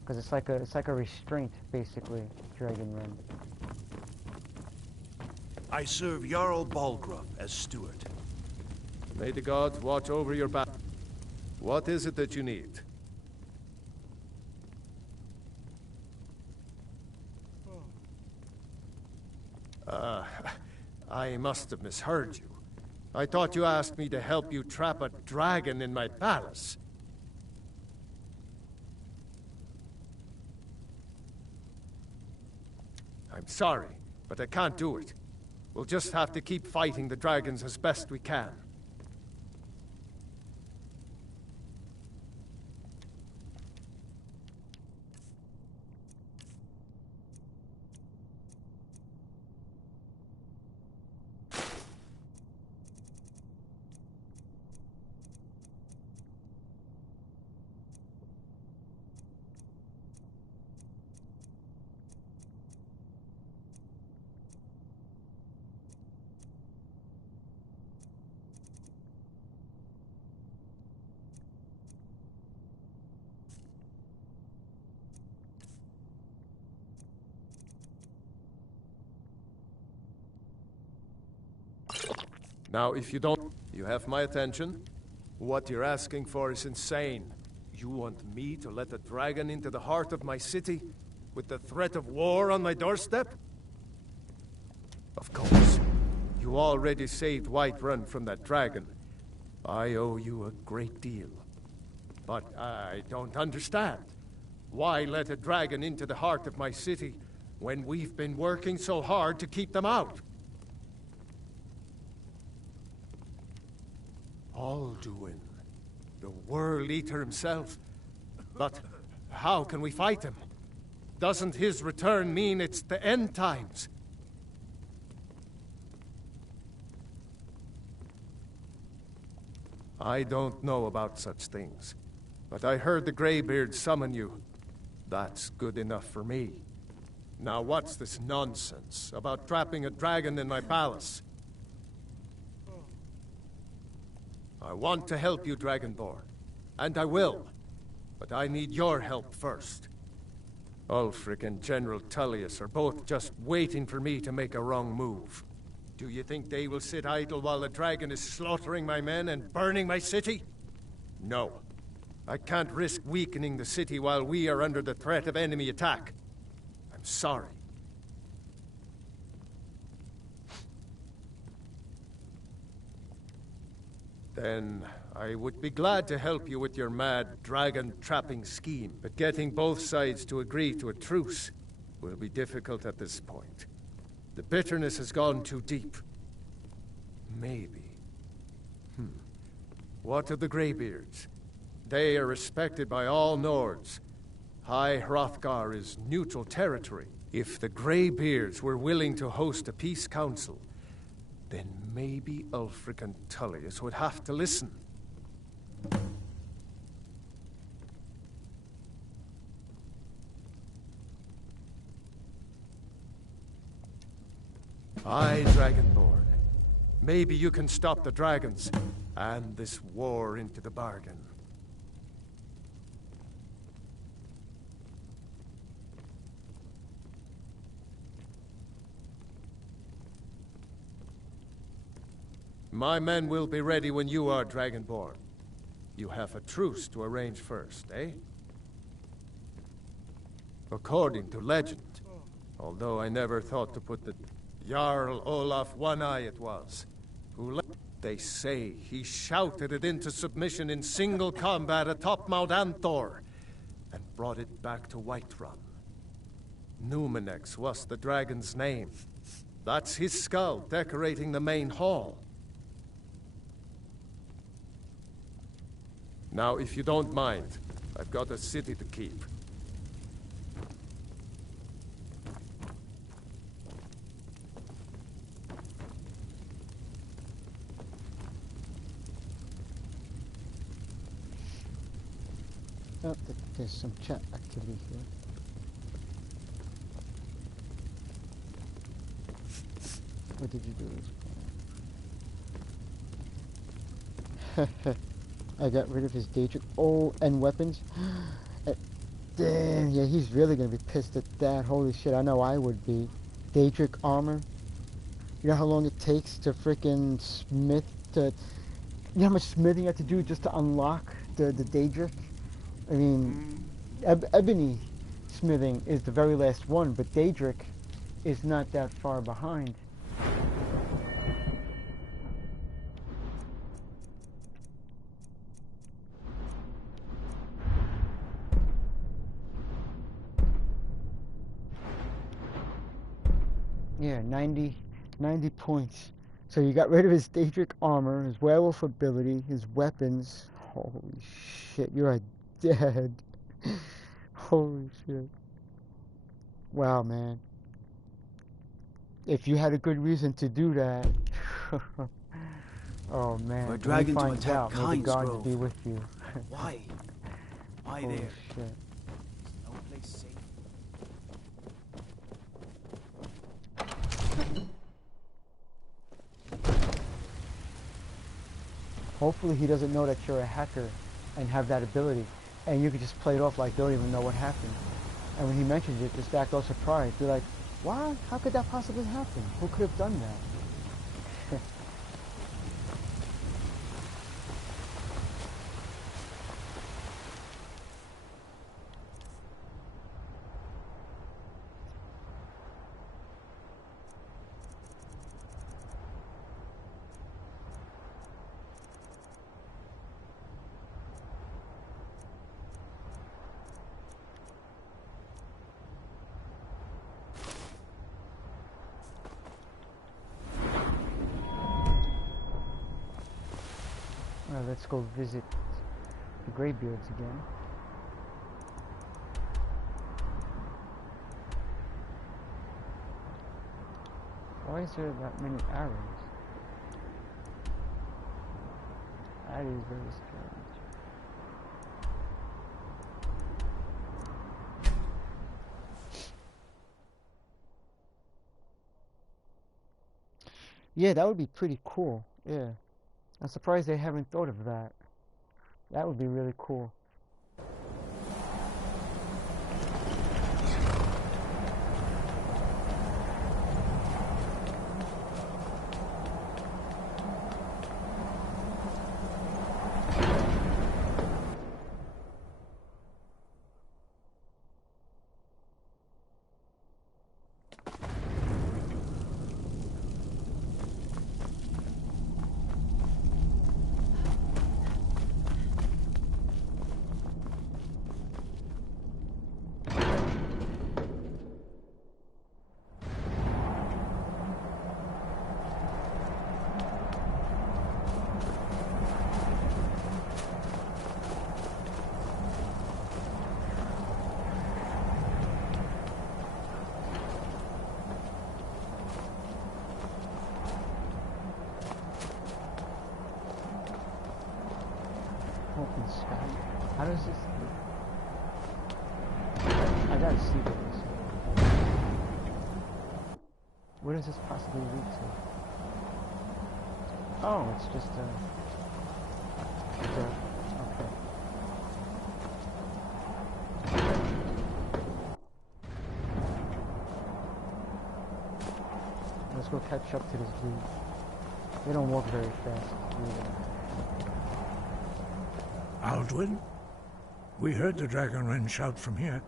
because it's like a restraint, basically. Dragon Rend. I serve Jarl Balgruuf as steward. May the gods watch over your back. What is it that you need? I must have misheard you. I thought you asked me to help you trap a dragon in my palace. I'm sorry, but I can't do it. We'll just have to keep fighting the dragons as best we can. Now, if you don't... You have my attention. What you're asking for is insane. You want me to let a dragon into the heart of my city? With the threat of war on my doorstep? Of course. You already saved Whiterun from that dragon. I owe you a great deal. But I don't understand. Why let a dragon into the heart of my city when we've been working so hard to keep them out? Alduin, the World Eater himself. But how can we fight him? Doesn't his return mean it's the end times? I don't know about such things, but I heard the Greybeard summon you. That's good enough for me. Now what's this nonsense about trapping a dragon in my palace? I want to help you, Dragonborn, and I will, but I need your help first. Ulfric and General Tullius are both just waiting for me to make a wrong move. Do you think they will sit idle while the dragon is slaughtering my men and burning my city? No. I can't risk weakening the city while we are under the threat of enemy attack. I'm sorry. Then I would be glad to help you with your mad dragon-trapping scheme, but getting both sides to agree to a truce will be difficult at this point. The bitterness has gone too deep. Maybe. What of the Greybeards? They are respected by all Nords. High Hrothgar is neutral territory. If the Greybeards were willing to host a peace council, then maybe Ulfric and Tullius would have to listen. Aye, Dragonborn. Maybe you can stop the dragons, and this war into the bargain. My men will be ready when you are, Dragonborn. You have a truce to arrange first, eh? According to legend, although I never thought to put the Jarl Olaf One-Eye it was, they say he shouted it into submission in single combat atop Mount Anthor, and brought it back to Whiterun. Numenex was the dragon's name. That's his skull decorating the main hall. Now, if you don't mind, I've got a city to keep. Oh, there's some chat activity here. What did you do? I got rid of his Daedric. Oh, and weapons. Damn, yeah, he's really gonna be pissed at that. Holy shit, I know I would be. Daedric armor. You know how long it takes to frickin' smith to... You know how much smithing you have to do just to unlock the Daedric? I mean, ebony smithing is the very last one, but Daedric is not that far behind. Yeah, 90 points. So you got rid of his Daedric armor, his werewolf ability, his weapons. Holy shit, you're dead. Holy shit. Wow, man. If you had a good reason to do that. Oh man. For a dragon to finds attack out, may the gods Kynesgrove. be with you. Why? Why Holy there? shit. No place safe. Hopefully he doesn't know that you're a hacker and have that ability. And you could just play it off like you don't even know what happened. And when he mentions it, just act all surprised. Be like, what? How could that possibly happen? Who could have done that? Let's go visit the Greybeards again. Why is there that many arrows? That is very strange. Yeah, that would be pretty cool. Yeah. I'm surprised they haven't thought of that. That would be really cool. Open sky. How does this look? I gotta see what this is. Where does this possibly lead to? Oh, it's just a... okay. Let's go catch up to this dude. They don't walk very fast either. Alduin? We heard the Dragonren shout from here.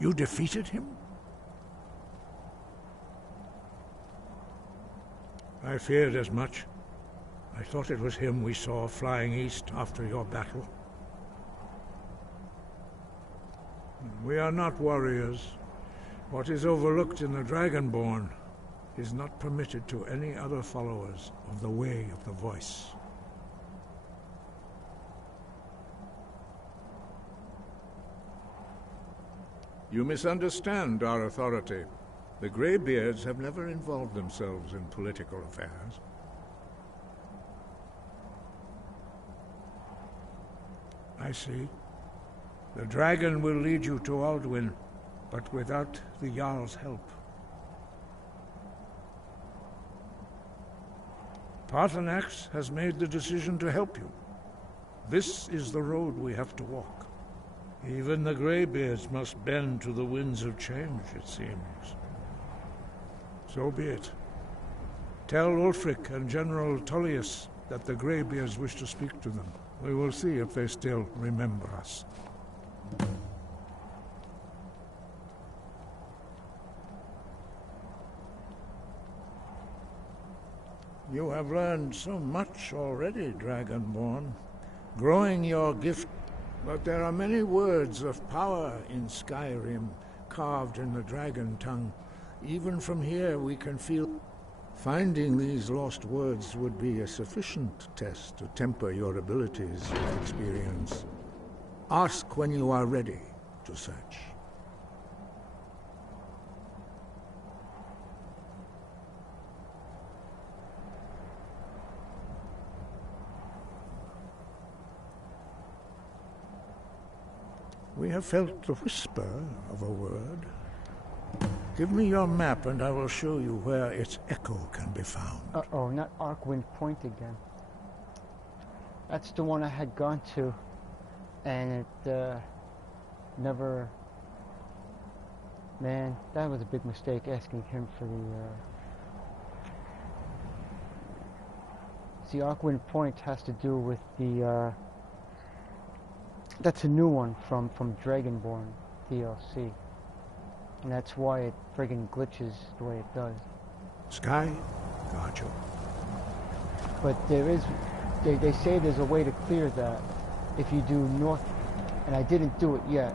You defeated him? I feared as much. I thought it was him we saw flying east after your battle. We are not warriors. What is overlooked in the Dragonborn is not permitted to any other followers of the Way of the Voice. You misunderstand our authority. The Greybeards have never involved themselves in political affairs. I see. The dragon will lead you to Alduin, but without the Jarl's help. Paarthurnax has made the decision to help you. This is the road we have to walk. Even the Greybeards must bend to the winds of change, it seems. So be it. Tell Ulfric and General Tullius that the Greybeards wish to speak to them. We will see if they still remember us. You have learned so much already, Dragonborn, growing your gift. But there are many words of power in Skyrim, carved in the dragon tongue. Even from here we can feel... Finding these lost words would be a sufficient test to temper your abilities with experience. Ask when you are ready to search. We have felt the whisper of a word. Give me your map and I will show you where its echo can be found. Uh-oh, not Arkwind Point again. That's the one I had gone to, and it never... Man, that was a big mistake asking him for the... See, Arkwind Point has to do with the... That's a new one from Dragonborn DLC. And that's why it friggin' glitches the way it does. Sky, got you. But there is... They say there's a way to clear that if you do north... And I didn't do it yet.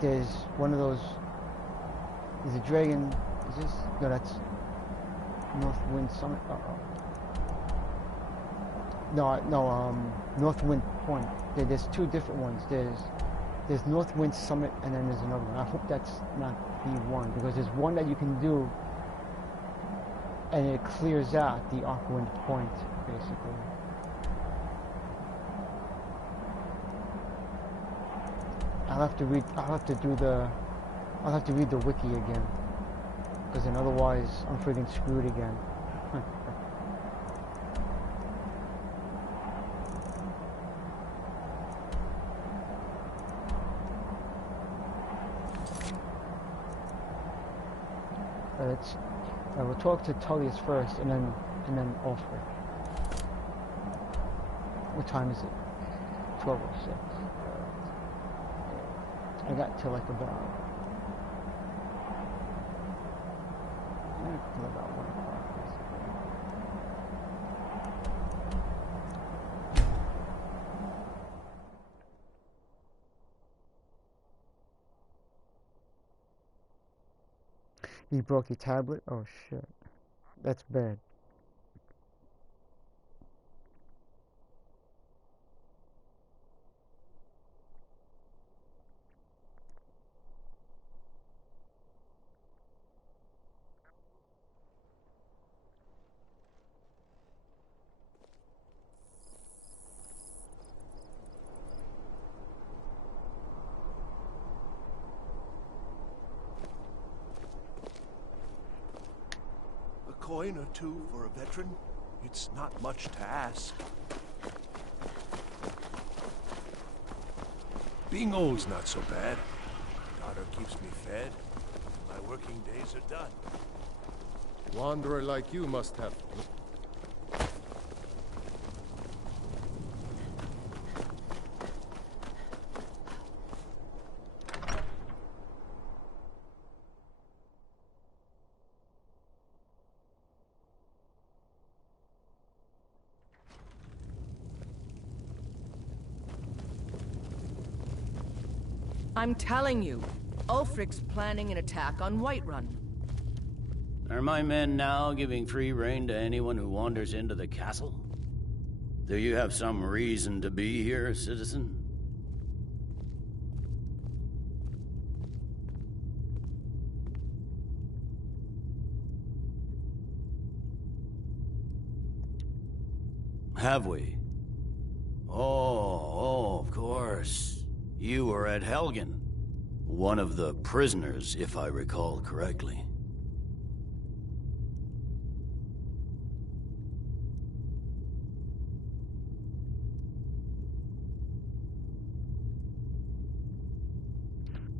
There's one of those... Is a dragon... Is this... No, that's... Northwind Summit. Uh-oh. Northwind Point. There's two different ones. There's Northwind Summit, and then there's another one. I hope that's not the one, because there's one that you can do, and it clears out the Arkwind Point, basically. I'll have to read the wiki again, because then otherwise I'm freaking screwed again. We'll talk to Tullius first, and then Ulfric. What time is it? 12:06. I got till like about 1 o'clock. You broke your tablet? Oh shit. That's bad. Coin or two for a veteran? It's not much to ask. Being old's not so bad. Daughter keeps me fed. My working days are done. Wanderer like you must have. I'm telling you, Ulfric's planning an attack on Whiterun. Are my men now giving free rein to anyone who wanders into the castle? Do you have some reason to be here, citizen? Have we? Oh, of course. You were at Helgen. One of the prisoners, if I recall correctly.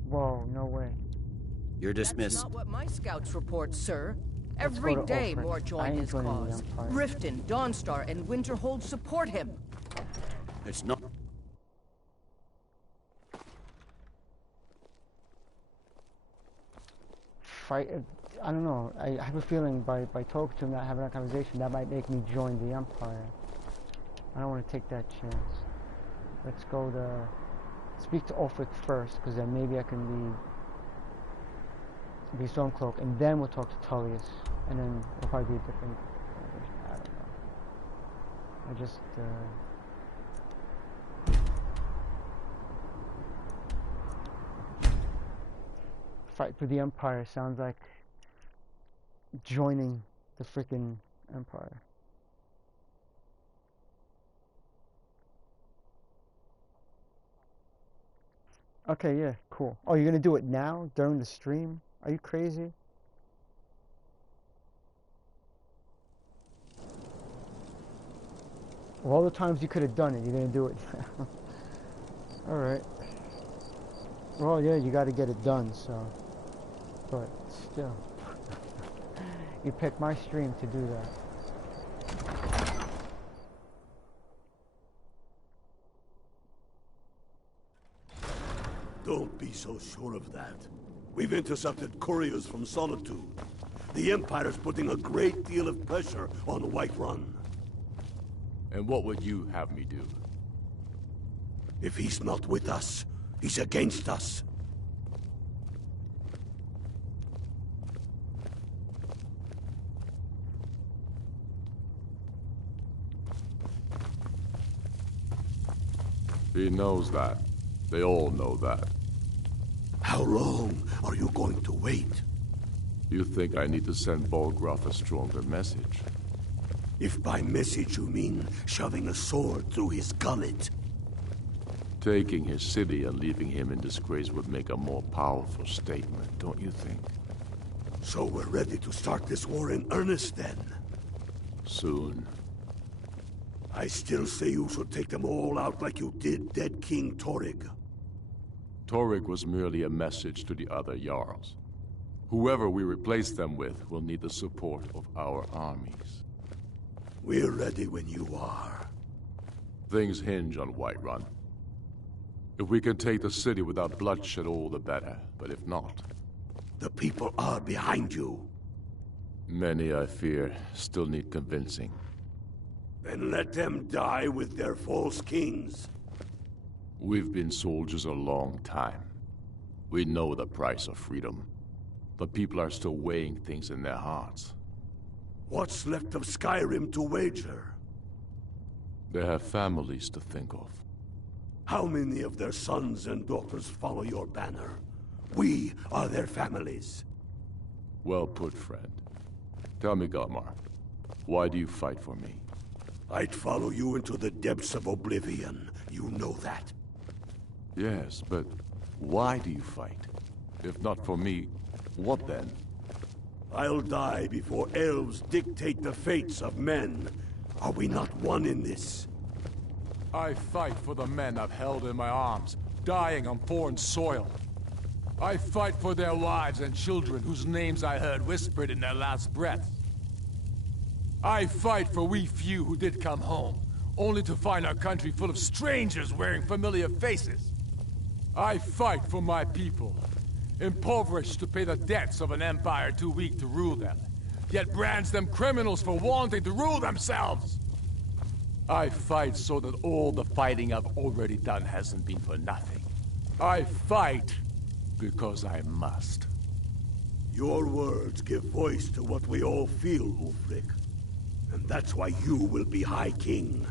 Whoa, no way. You're dismissed. That's not what my scouts report, sir. Every day more join his cause. Riften, Dawnstar, and Winterhold support him. It's not... I don't know. I have a feeling by talking to him, not having that conversation, that might make me join the Empire. I don't want to take that chance. Let's go to speak to Ulfric first, because then maybe I can be Stormcloak, and then we'll talk to Tullius, and then it'll probably be a different conversation. I don't know. I just fight for the Empire sounds like joining the freaking Empire. Okay, yeah, cool. Oh, you're gonna do it now during the stream? Are you crazy? Well, all the times you could have done it, you're gonna do it now. Alright. Well, yeah, you gotta get it done, so. But still. You picked my stream to do that. Don't be so sure of that. We've intercepted couriers from Solitude. The Empire's putting a great deal of pressure on Whiterun. And what would you have me do? If he's not with us, he's against us. He knows that. They all know that. How long are you going to wait? You think I need to send Bolgraf a stronger message? If by message you mean shoving a sword through his gullet. Taking his city and leaving him in disgrace would make a more powerful statement, don't you think? So we're ready to start this war in earnest then? Soon. I still say you should take them all out like you did dead King Torrig. Torrig was merely a message to the other Jarls. Whoever we replace them with will need the support of our armies. We're ready when you are. Things hinge on Whiterun. If we can take the city without bloodshed, all the better. But if not... The people are behind you. Many, I fear, still need convincing. Then let them die with their false kings. We've been soldiers a long time. We know the price of freedom. But people are still weighing things in their hearts. What's left of Skyrim to wager? They have families to think of. How many of their sons and daughters follow your banner? We are their families. Well put, friend. Tell me, Galmar, why do you fight for me? I'd follow you into the depths of oblivion. You know that. Yes, but why do you fight? If not for me, what then? I'll die before elves dictate the fates of men. Are we not one in this? I fight for the men I've held in my arms, dying on foreign soil. I fight for their wives and children whose names I heard whispered in their last breath. I fight for we few who did come home, only to find our country full of strangers wearing familiar faces. I fight for my people, impoverished to pay the debts of an empire too weak to rule them, yet brands them criminals for wanting to rule themselves. I fight so that all the fighting I've already done hasn't been for nothing. I fight because I must. Your words give voice to what we all feel, Ulfric. And that's why you will be High King.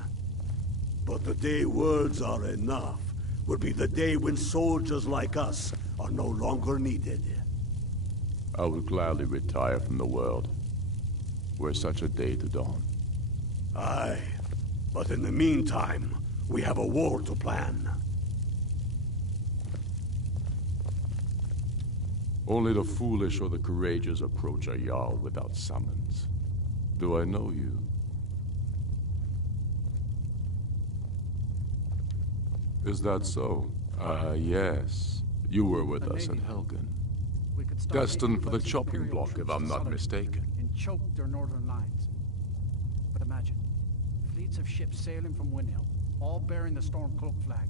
But the day words are enough will be the day when soldiers like us are no longer needed. I would gladly retire from the world, were such a day to dawn. Aye, but in the meantime, we have a war to plan. Only the foolish or the courageous approach a Jarl without summons. Do I know you? Is that so? Yes. You were with us in Helgen. Destined for the chopping block, if I'm not mistaken. And choked their northern lines. But imagine, fleets of ships sailing from Windhill, all bearing the Stormcloak flag.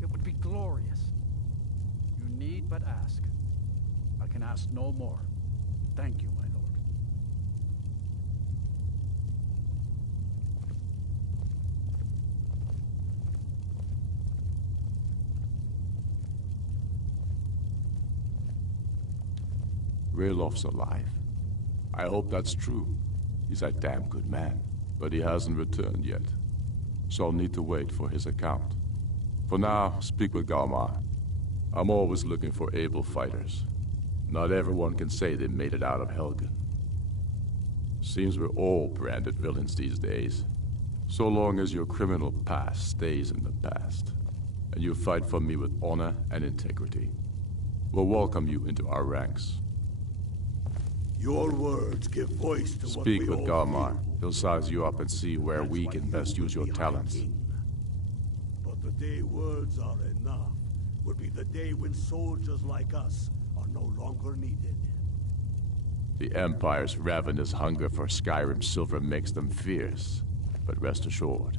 It would be glorious. You need but ask. I can ask no more. Thank you, my lord. Railof's alive. I hope that's true. He's a damn good man, but he hasn't returned yet. So I'll need to wait for his account. For now, speak with Galmar. I'm always looking for able fighters. Not everyone can say they made it out of Helgen. Seems we're all branded villains these days. So long as your criminal past stays in the past, and you fight for me with honor and integrity, we'll welcome you into our ranks. Your words give voice to what we Speak with all Galmar. feel. He'll size you up and see where we can best use your talents. But the day words are enough will be the day when soldiers like us are no longer needed. The Empire's ravenous hunger for Skyrim silver makes them fierce. But rest assured,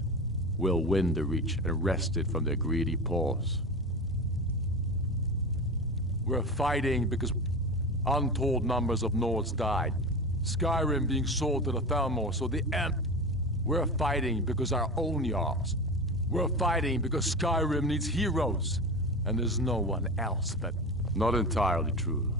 we'll win the Reach and wrest it from their greedy paws. We're fighting because untold numbers of Nords died. Skyrim being sold to the Thalmor, so the We're fighting because our own Jarls. We're fighting because Skyrim needs heroes. And there's no one else but... Not entirely true.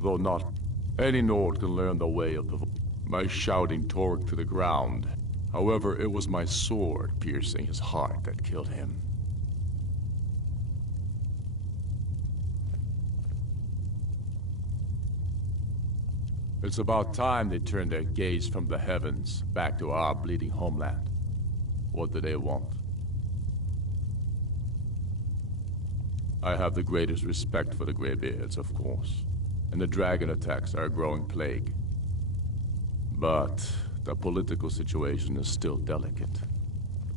Though not any Nord can learn the way of my shouting Torg to the ground. However, it was my sword piercing his heart that killed him. It's about time they turned their gaze from the heavens back to our bleeding homeland. What do they want? I have the greatest respect for the Greybeards, of course, and the dragon attacks are a growing plague. But the political situation is still delicate.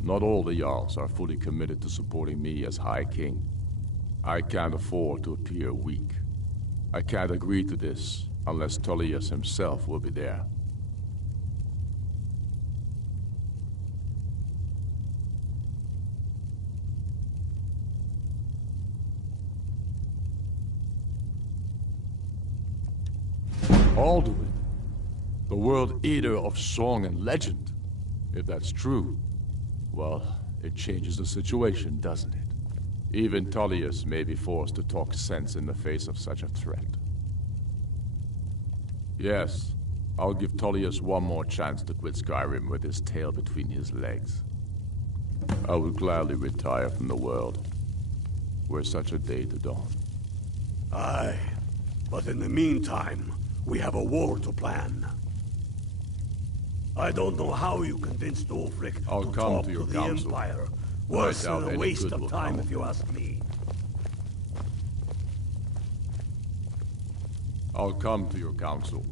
Not all the Jarls are fully committed to supporting me as High King. I can't afford to appear weak. I can't agree to this unless Tullius himself will be there. Alduin, the World Eater of song and legend. If that's true, well, it changes the situation, doesn't it? Even Tullius may be forced to talk sense in the face of such a threat. Yes, I'll give Tullius one more chance to quit Skyrim with his tail between his legs. I would gladly retire from the world, were such a day to dawn. Aye, but in the meantime, we have a war to plan. I don't know how you convinced Ulfric to talk to the Empire. Worse than a waste of time, if you ask me. I'll come to your council,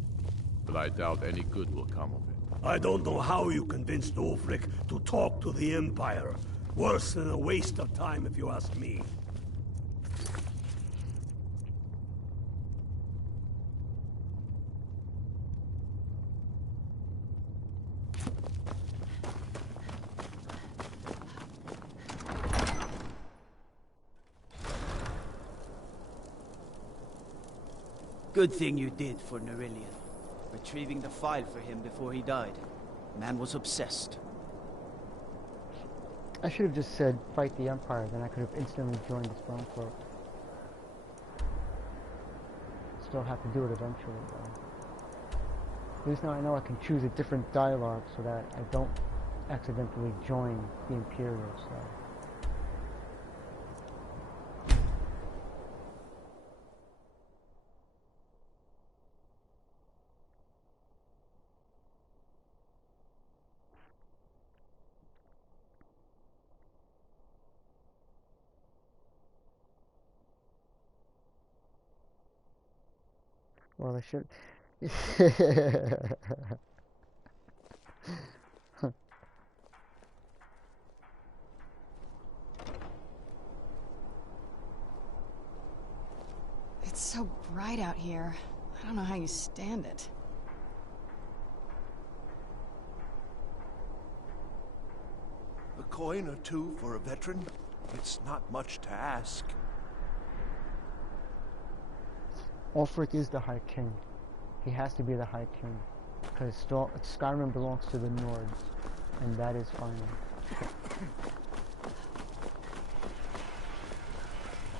but I doubt any good will come of it. I don't know how you convinced Ulfric to talk to the Empire. Worse than a waste of time, if you ask me. Good thing you did for Nerillion. Retrieving the file for him before he died. Man was obsessed. I should have just said, fight the Empire, then I could have instantly joined the Stormcloak. Still have to do it eventually, though. At least now I know I can choose a different dialogue so that I don't accidentally join the Imperial side. Well, I should. It's so bright out here. I don't know how you stand it. A coin or two for a veteran? It's not much to ask. Ulfric is the High King. He has to be the High King. Because Skyrim belongs to the Nords. And that is final.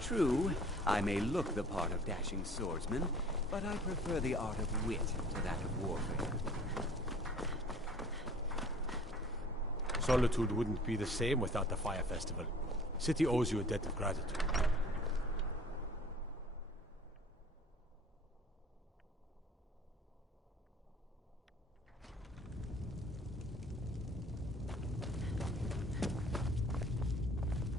True, I may look the part of dashing swordsman, but I prefer the art of wit to that of warfare. Solitude wouldn't be the same without the Fire Festival. City owes you a debt of gratitude.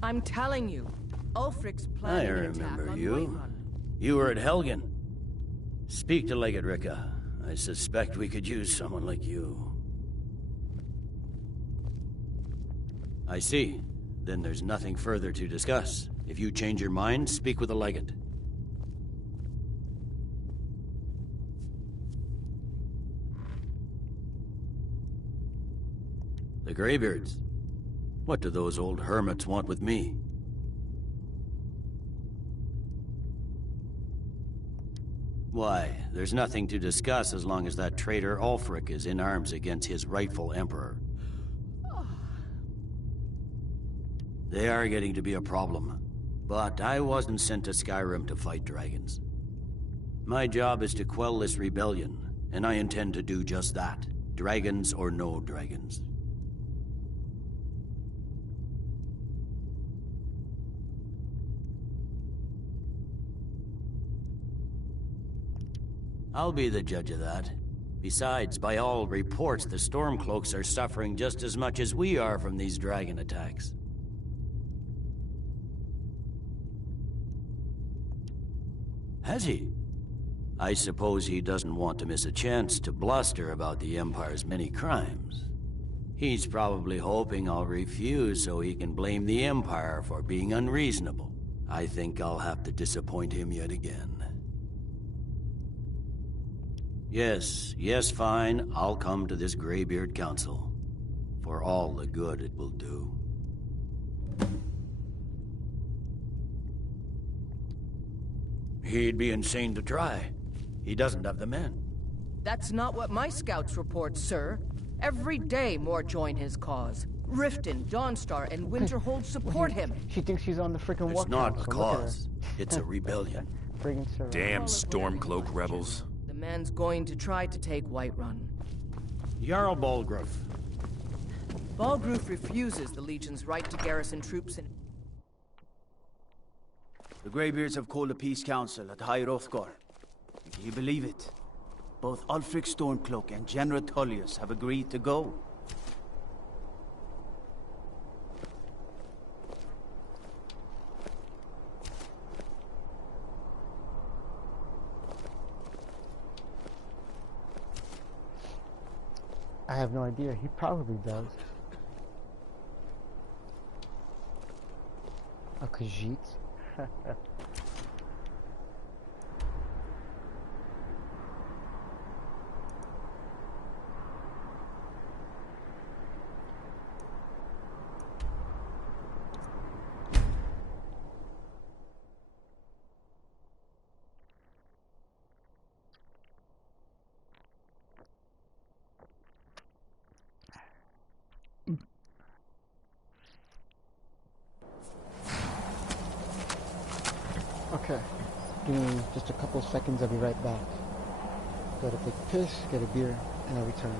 I'm telling you, Ulfric's planning I an attack remember on you. Whiterun. You were at Helgen. Speak to Legate Ricka. I suspect we could use someone like you. I see. Then there's nothing further to discuss. If you change your mind, speak with the Legate. The Greybeards. What do those old hermits want with me? Why, there's nothing to discuss as long as that traitor Ulfric is in arms against his rightful emperor. They are getting to be a problem, but I wasn't sent to Skyrim to fight dragons. My job is to quell this rebellion, and I intend to do just that, dragons or no dragons. I'll be the judge of that. Besides, by all reports, the Stormcloaks are suffering just as much as we are from these dragon attacks. Has he? I suppose he doesn't want to miss a chance to bluster about the Empire's many crimes. He's probably hoping I'll refuse so he can blame the Empire for being unreasonable. I think I'll have to disappoint him yet again. Yes, fine. I'll come to this Greybeard Council. For all the good it will do. He'd be insane to try. He doesn't have the men. That's not what my scouts report, sir. Every day more join his cause. Riften, Dawnstar, and Winterhold support him. She thinks she's on the freaking war It's not council. a cause. It's a rebellion. Damn Stormcloak rebels. The man's going to try to take Whiterun. Jarl Balgruuf. Balgruuf refuses the Legion's right to garrison troops in... The Greybeards have called a peace council at High Hrothgar. Can you believe it? Both Ulfric Stormcloak and General Tullius have agreed to go. I have no idea. He probably does. A Khajiit? Okay, give me just a couple seconds, I'll be right back. Gotta take a piss, get a beer, and I'll return.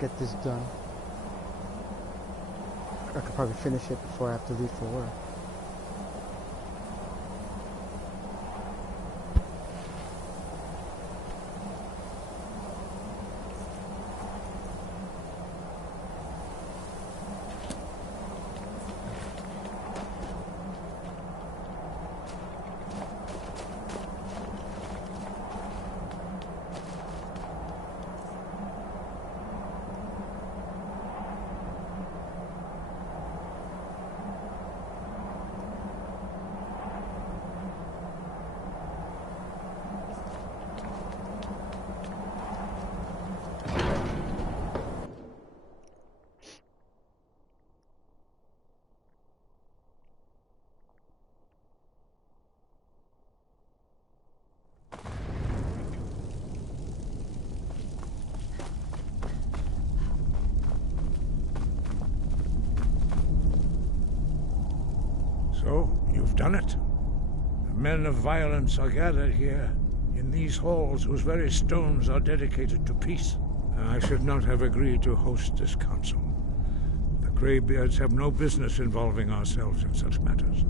get this done. I could probably finish it before I have to leave for work. So, you've done it. The men of violence are gathered here, in these halls whose very stones are dedicated to peace. I should not have agreed to host this council. The Greybeards have no business involving ourselves in such matters.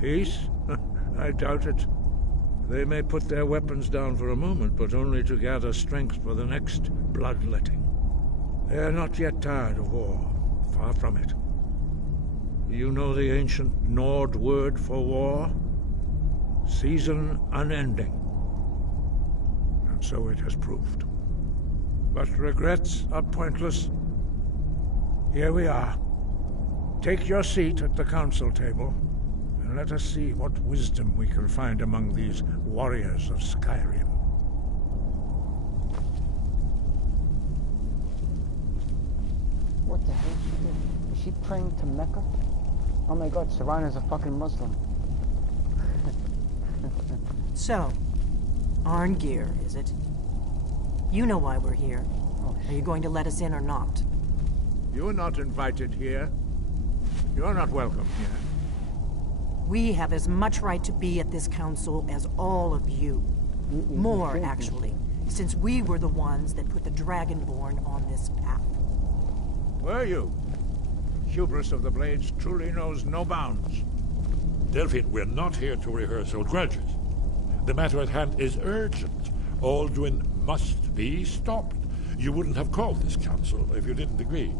Peace? I doubt it. They may put their weapons down for a moment, but only to gather strength for the next bloodletting. They are not yet tired of war. Far from it. You know the ancient Nord word for war? Season unending. And so it has proved. But regrets are pointless. Here we are. Take your seat at the council table. Let us see what wisdom we can find among these warriors of Skyrim. What the hell is she doing? Is she praying to Mecca? Oh my god, Serana's a fucking Muslim. So, Arngeir, is it? You know why we're here. Are you going to let us in or not? You are not invited here. You are not welcome here. We have as much right to be at this council as all of you. More, actually, since we were the ones that put the Dragonborn on this path. Were you? Hubris of the Blades truly knows no bounds. Delphine, we're not here to rehearse old grudges. The matter at hand is urgent. Alduin must be stopped. You wouldn't have called this council if you didn't agree.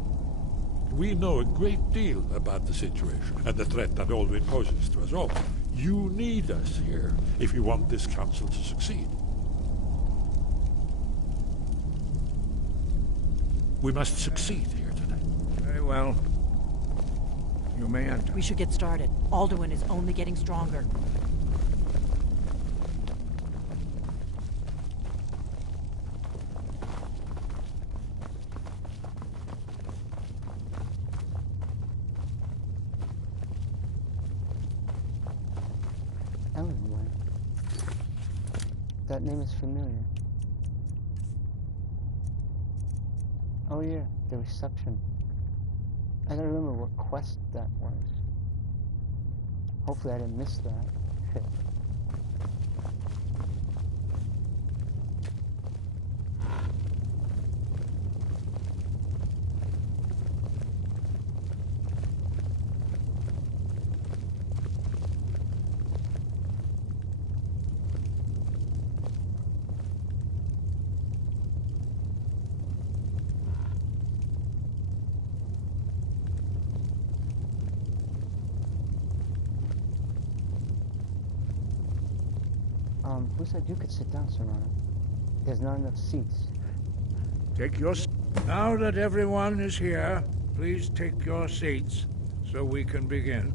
We know a great deal about the situation and the threat that Alduin poses to us all. You need us here if you want this council to succeed. We must succeed here today. Very well. You may enter. We should get started. Alduin is only getting stronger. That name is familiar. Oh yeah, the reception. I don't remember what quest that was. Hopefully I didn't miss that. Who said you could sit down, Serana? There's not enough seats. Take your... Now that everyone is here, please take your seats so we can begin.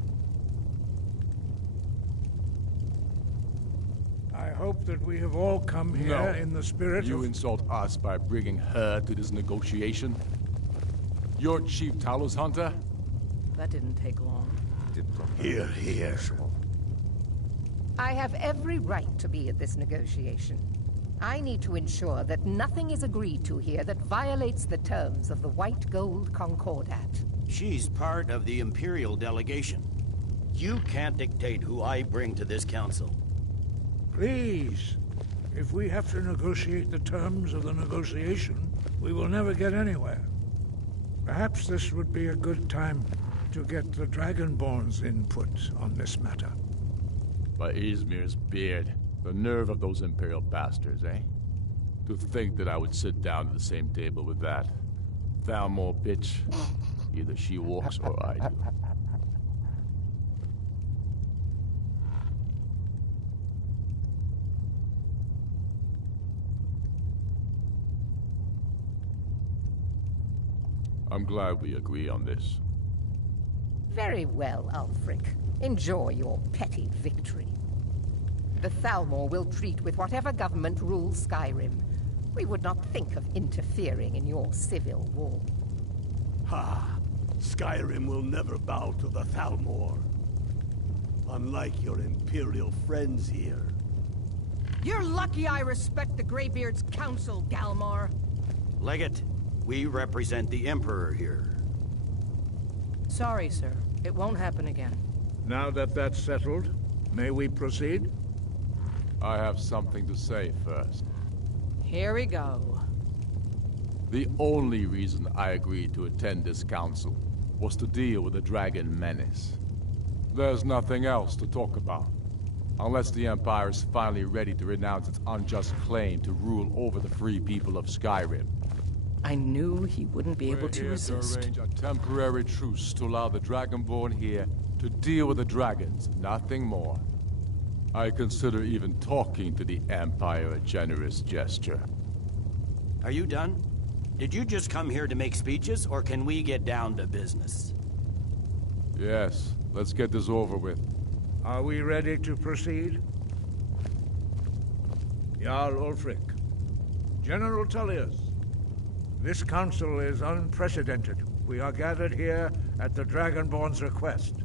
I hope that we have all come here in the spirit You insult us by bringing her to this negotiation? You're Chief Talos Hunter? That didn't take long. Here, here. I have every right to be at this negotiation. I need to ensure that nothing is agreed to here that violates the terms of the White Gold Concordat. She's part of the Imperial delegation. You can't dictate who I bring to this council. Please. If we have to negotiate the terms of the negotiation, we will never get anywhere. Perhaps this would be a good time to get the Dragonborn's input on this matter. By Izmir's beard, the nerve of those Imperial bastards, eh? To think that I would sit down at the same table with that Thalmor bitch. Either she walks or I do. I'm glad we agree on this. Very well, Ulfric. Enjoy your petty victory. The Thalmor will treat with whatever government rules Skyrim. We would not think of interfering in your civil war. Ha! Skyrim will never bow to the Thalmor. Unlike your Imperial friends here. You're lucky I respect the Greybeard's counsel, Galmar. Legate, we represent the Emperor here. Sorry, sir. It won't happen again. Now that that's settled, may we proceed? I have something to say first. Here we go. The only reason I agreed to attend this council was to deal with the dragon menace. There's nothing else to talk about. Unless the Empire is finally ready to renounce its unjust claim to rule over the free people of Skyrim. I knew he wouldn't be able to resist. We're here to arrange a temporary truce to allow the Dragonborn here to deal with the dragons, nothing more. I consider even talking to the Empire a generous gesture. Are you done? Did you just come here to make speeches, or can we get down to business? Yes, let's get this over with. Are we ready to proceed? Jarl Ulfric, General Tullius, this council is unprecedented. We are gathered here at the Dragonborn's request.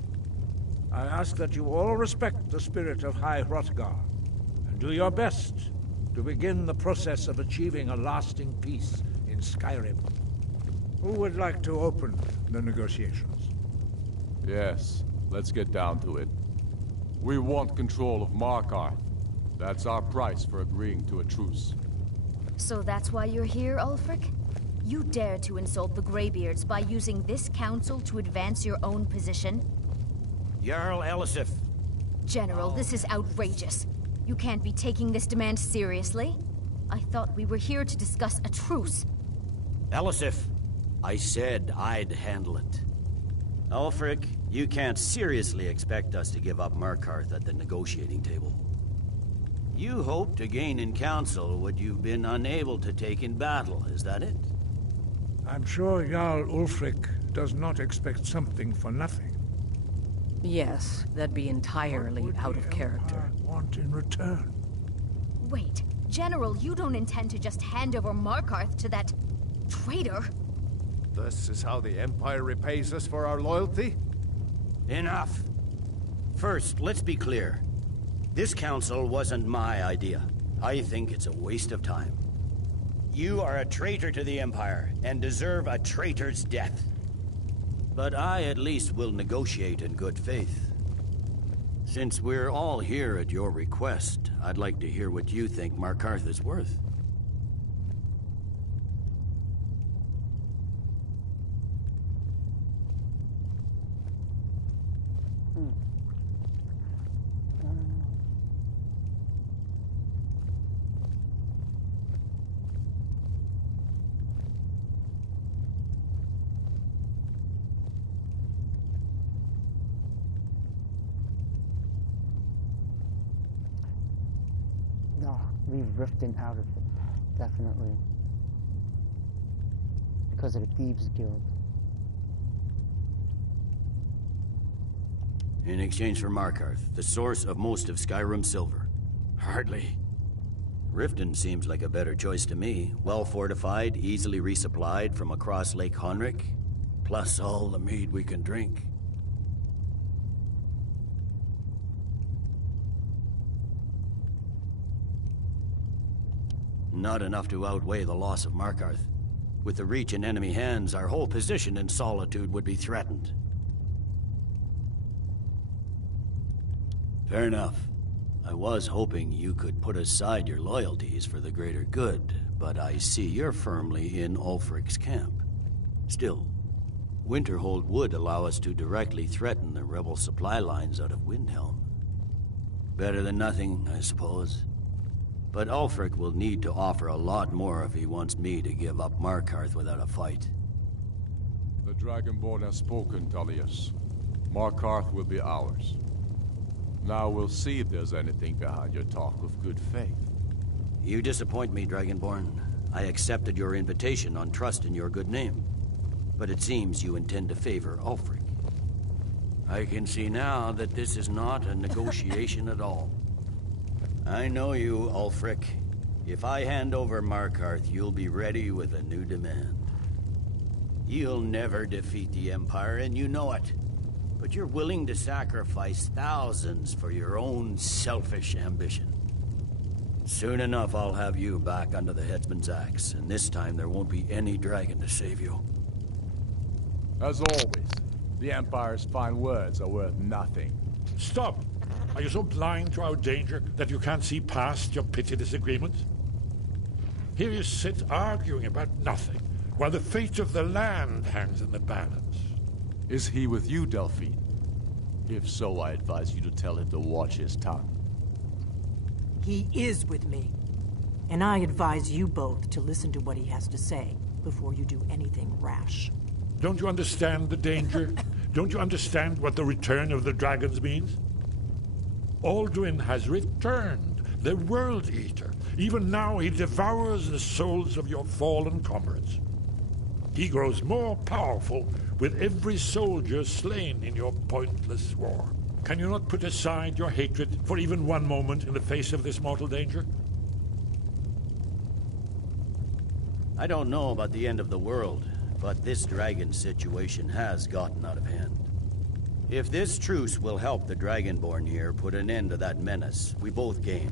I ask that you all respect the spirit of High Hrothgar, and do your best to begin the process of achieving a lasting peace in Skyrim. Who would like to open the negotiations? Yes, let's get down to it. We want control of Markarth. That's our price for agreeing to a truce. So that's why you're here, Ulfric? You dare to insult the Greybeards by using this council to advance your own position? Jarl Elisif. General, this is outrageous. You can't be taking this demand seriously. I thought we were here to discuss a truce. Elisif, I said I'd handle it. Ulfric, you can't seriously expect us to give up Markarth at the negotiating table. You hope to gain in council what you've been unable to take in battle, is that it? I'm sure Jarl Ulfric does not expect something for nothing. Yes, that'd be entirely out of character. Want in return? Wait, General, you don't intend to just hand over Markarth to that traitor? This is how the Empire repays us for our loyalty? Enough! First, let's be clear. This council wasn't my idea. I think it's a waste of time. You are a traitor to the Empire, and deserve a traitor's death. But I at least will negotiate in good faith. Since we're all here at your request, I'd like to hear what you think Markarth is worth. No, we've Riften out of it. Definitely. Because of the Thieves Guild. In exchange for Markarth, the source of most of Skyrim's silver. Hardly. Riften seems like a better choice to me. Well fortified, easily resupplied from across Lake Honric. Plus all the mead we can drink. not enough to outweigh the loss of Markarth. With the Reach in enemy hands, our whole position in Solitude would be threatened. Fair enough. I was hoping you could put aside your loyalties for the greater good, but I see you're firmly in Ulfric's camp. Still, Winterhold would allow us to directly threaten the rebel supply lines out of Windhelm. Better than nothing, I suppose. But Ulfric will need to offer a lot more if he wants me to give up Markarth without a fight. The Dragonborn has spoken, Tullius. Markarth will be ours. Now we'll see if there's anything behind your talk of good faith. You disappoint me, Dragonborn. I accepted your invitation on trust in your good name. But it seems you intend to favor Ulfric. I can see now that this is not a negotiation at all. I know you, Ulfric. If I hand over Markarth, you'll be ready with a new demand. You'll never defeat the Empire, and you know it. But you're willing to sacrifice thousands for your own selfish ambition. Soon enough, I'll have you back under the headsman's axe, and this time there won't be any dragon to save you. As always, the Empire's fine words are worth nothing. Stop! Are you so blind to our danger that you can't see past your petty disagreements? Here you sit arguing about nothing, while the fate of the land hangs in the balance. Is he with you, Delphine? If so, I advise you to tell him to watch his tongue. He is with me. And I advise you both to listen to what he has to say before you do anything rash. Don't you understand the danger? Don't you understand what the return of the dragons means? Alduin has returned, the World Eater. Even now he devours the souls of your fallen comrades. He grows more powerful with every soldier slain in your pointless war. Can you not put aside your hatred for even one moment in the face of this mortal danger? I don't know about the end of the world, but this dragon situation has gotten out of hand. If this truce will help the Dragonborn here put an end to that menace, we both gain.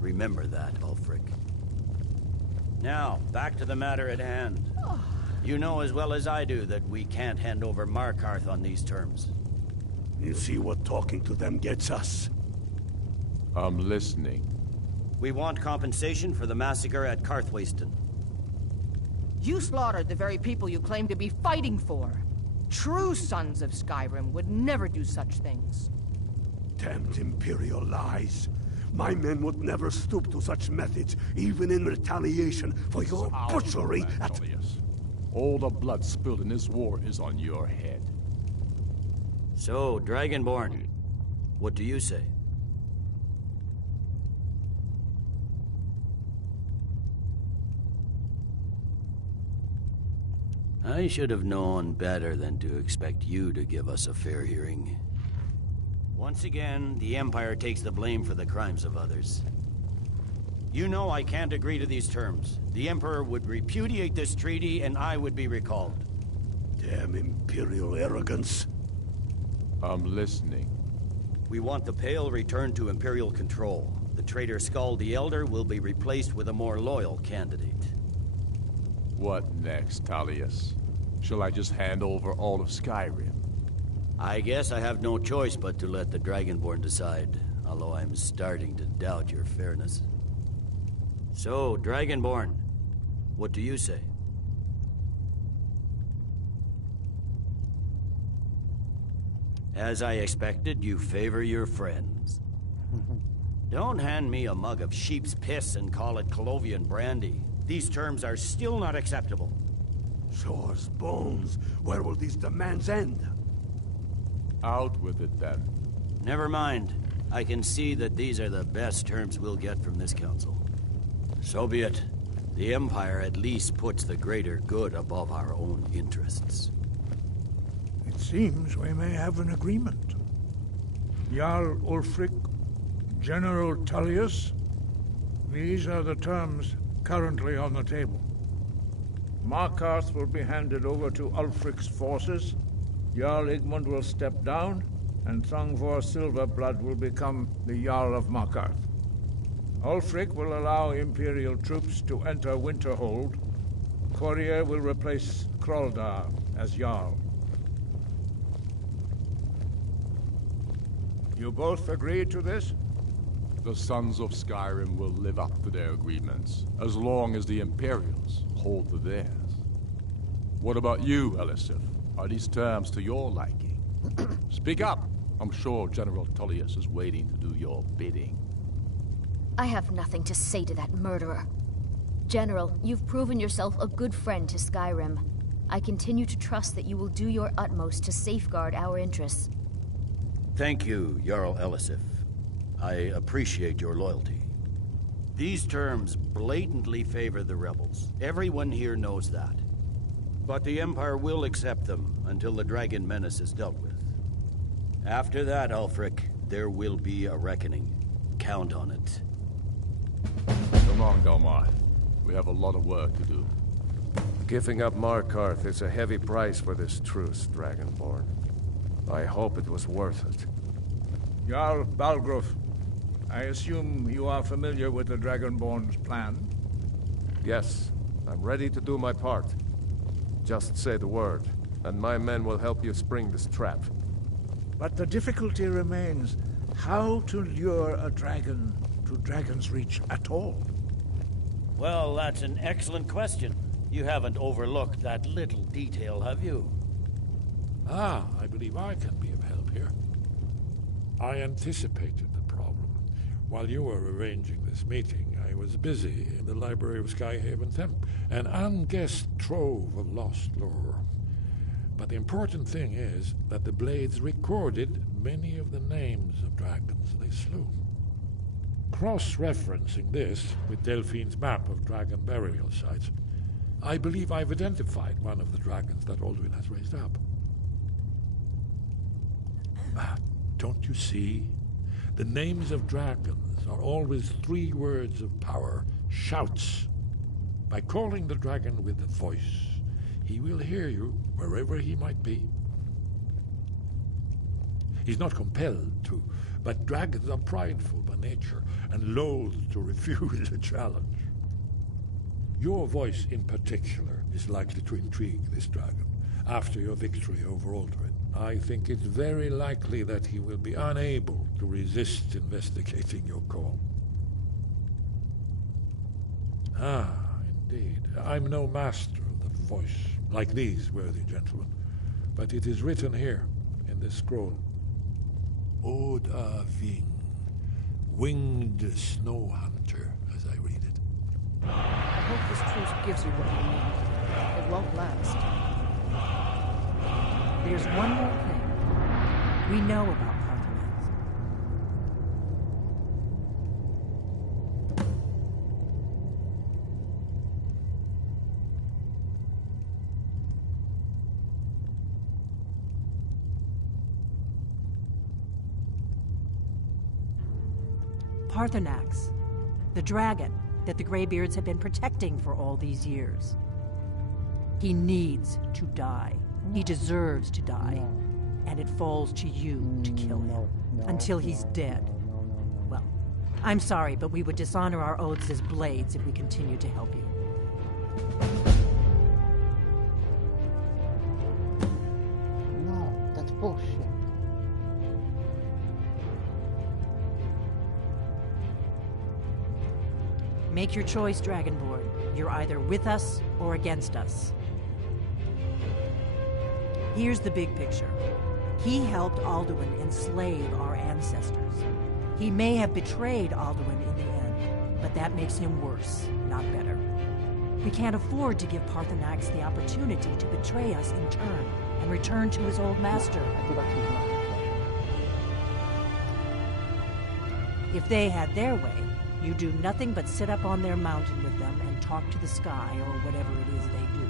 Remember that, Ulfric. Now, back to the matter at hand. You know as well as I do that we can't hand over Markarth on these terms. You see what talking to them gets us? I'm listening. We want compensation for the massacre at Karthwasten. You slaughtered the very people you claim to be fighting for. True sons of Skyrim would never do such things. Damned Imperial lies. My men would never stoop to such methods, even in retaliation for your butchery at... Tullius. All the blood spilled in this war is on your head. So, Dragonborn, what do you say? I should have known better than to expect you to give us a fair hearing. Once again, the Empire takes the blame for the crimes of others. You know I can't agree to these terms. The Emperor would repudiate this treaty, and I would be recalled. Damn Imperial arrogance. I'm listening. We want the Pale returned to Imperial control. The traitor Skull the Elder will be replaced with a more loyal candidate. What next, Tullius? Shall I just hand over all of Skyrim? I guess I have no choice but to let the Dragonborn decide, although I'm starting to doubt your fairness. So, Dragonborn, what do you say? As I expected, you favor your friends. Don't hand me a mug of sheep's piss and call it Colovian brandy. These terms are still not acceptable. Shores, bones, where will these demands end? Out with it, then. Never mind. I can see that these are the best terms we'll get from this council. So be it. The Empire at least puts the greater good above our own interests. It seems we may have an agreement. Jarl Ulfric, General Tullius, these are the terms currently on the table. Markarth will be handed over to Ulfric's forces, Jarl Igmund will step down, and Thongvor Silverblood will become the Jarl of Markarth. Ulfric will allow Imperial troops to enter Winterhold. Courier will replace Kraldar as Jarl. You both agree to this? The Sons of Skyrim will live up to their agreements, as long as the Imperials hold to theirs. What about you, Elisif? Are these terms to your liking? Speak up! I'm sure General Tullius is waiting to do your bidding. I have nothing to say to that murderer. General, you've proven yourself a good friend to Skyrim. I continue to trust that you will do your utmost to safeguard our interests. Thank you, Jarl Elisif. I appreciate your loyalty. These terms blatantly favor the rebels. Everyone here knows that. But the Empire will accept them until the Dragon Menace is dealt with. After that, Ulfric, there will be a reckoning. Count on it. Come on, Galmar. We have a lot of work to do. Giving up Markarth is a heavy price for this truce, Dragonborn. I hope it was worth it. Jarl Balgruuf, I assume you are familiar with the Dragonborn's plan? Yes, I'm ready to do my part. Just say the word, and my men will help you spring this trap. But the difficulty remains how to lure a dragon to Dragon's Reach at all. Well, that's an excellent question. You haven't overlooked that little detail, have you? Ah, I believe I can be of help here. I anticipated the problem. While you were arranging this meeting, I was busy in the library of Skyhaven Temple, an unguessed trove of lost lore. But the important thing is that the Blades recorded many of the names of dragons they slew. Cross-referencing this with Delphine's map of dragon burial sites, I believe I've identified one of the dragons that Alduin has raised up. Don't you see? The names of dragons are always 3 words of power, shouts. By calling the dragon with a voice, he will hear you wherever he might be. He's not compelled to, but dragons are prideful by nature and loath to refuse a challenge. Your voice in particular is likely to intrigue this dragon after your victory over Alduin. I think it's very likely that he will be unable to resist investigating your call. Ah, indeed. I'm no master of the voice, like these worthy gentlemen, but it is written here in this scroll. Oda Ving, winged snow hunter, as I read it. I hope this truce gives you what you need. It won't last. There's one more thing. We know about Paarthurnax. Paarthurnax, the dragon that the Greybeards have been protecting for all these years. He needs to die. He deserves to die. And it falls to you to kill him until he's dead. Well, I'm sorry, but we would dishonor our oaths as Blades if we continue to help you. No, that's bullshit. Make your choice, Dragonborn. You're either with us or against us. Here's the big picture. He helped Alduin enslave our ancestors. He may have betrayed Alduin in the end, but that makes him worse, not better. We can't afford to give Paarthurnax the opportunity to betray us in turn and return to his old master. If they had their way, you do nothing but sit up on their mountain with them and talk to the sky or whatever it is they do.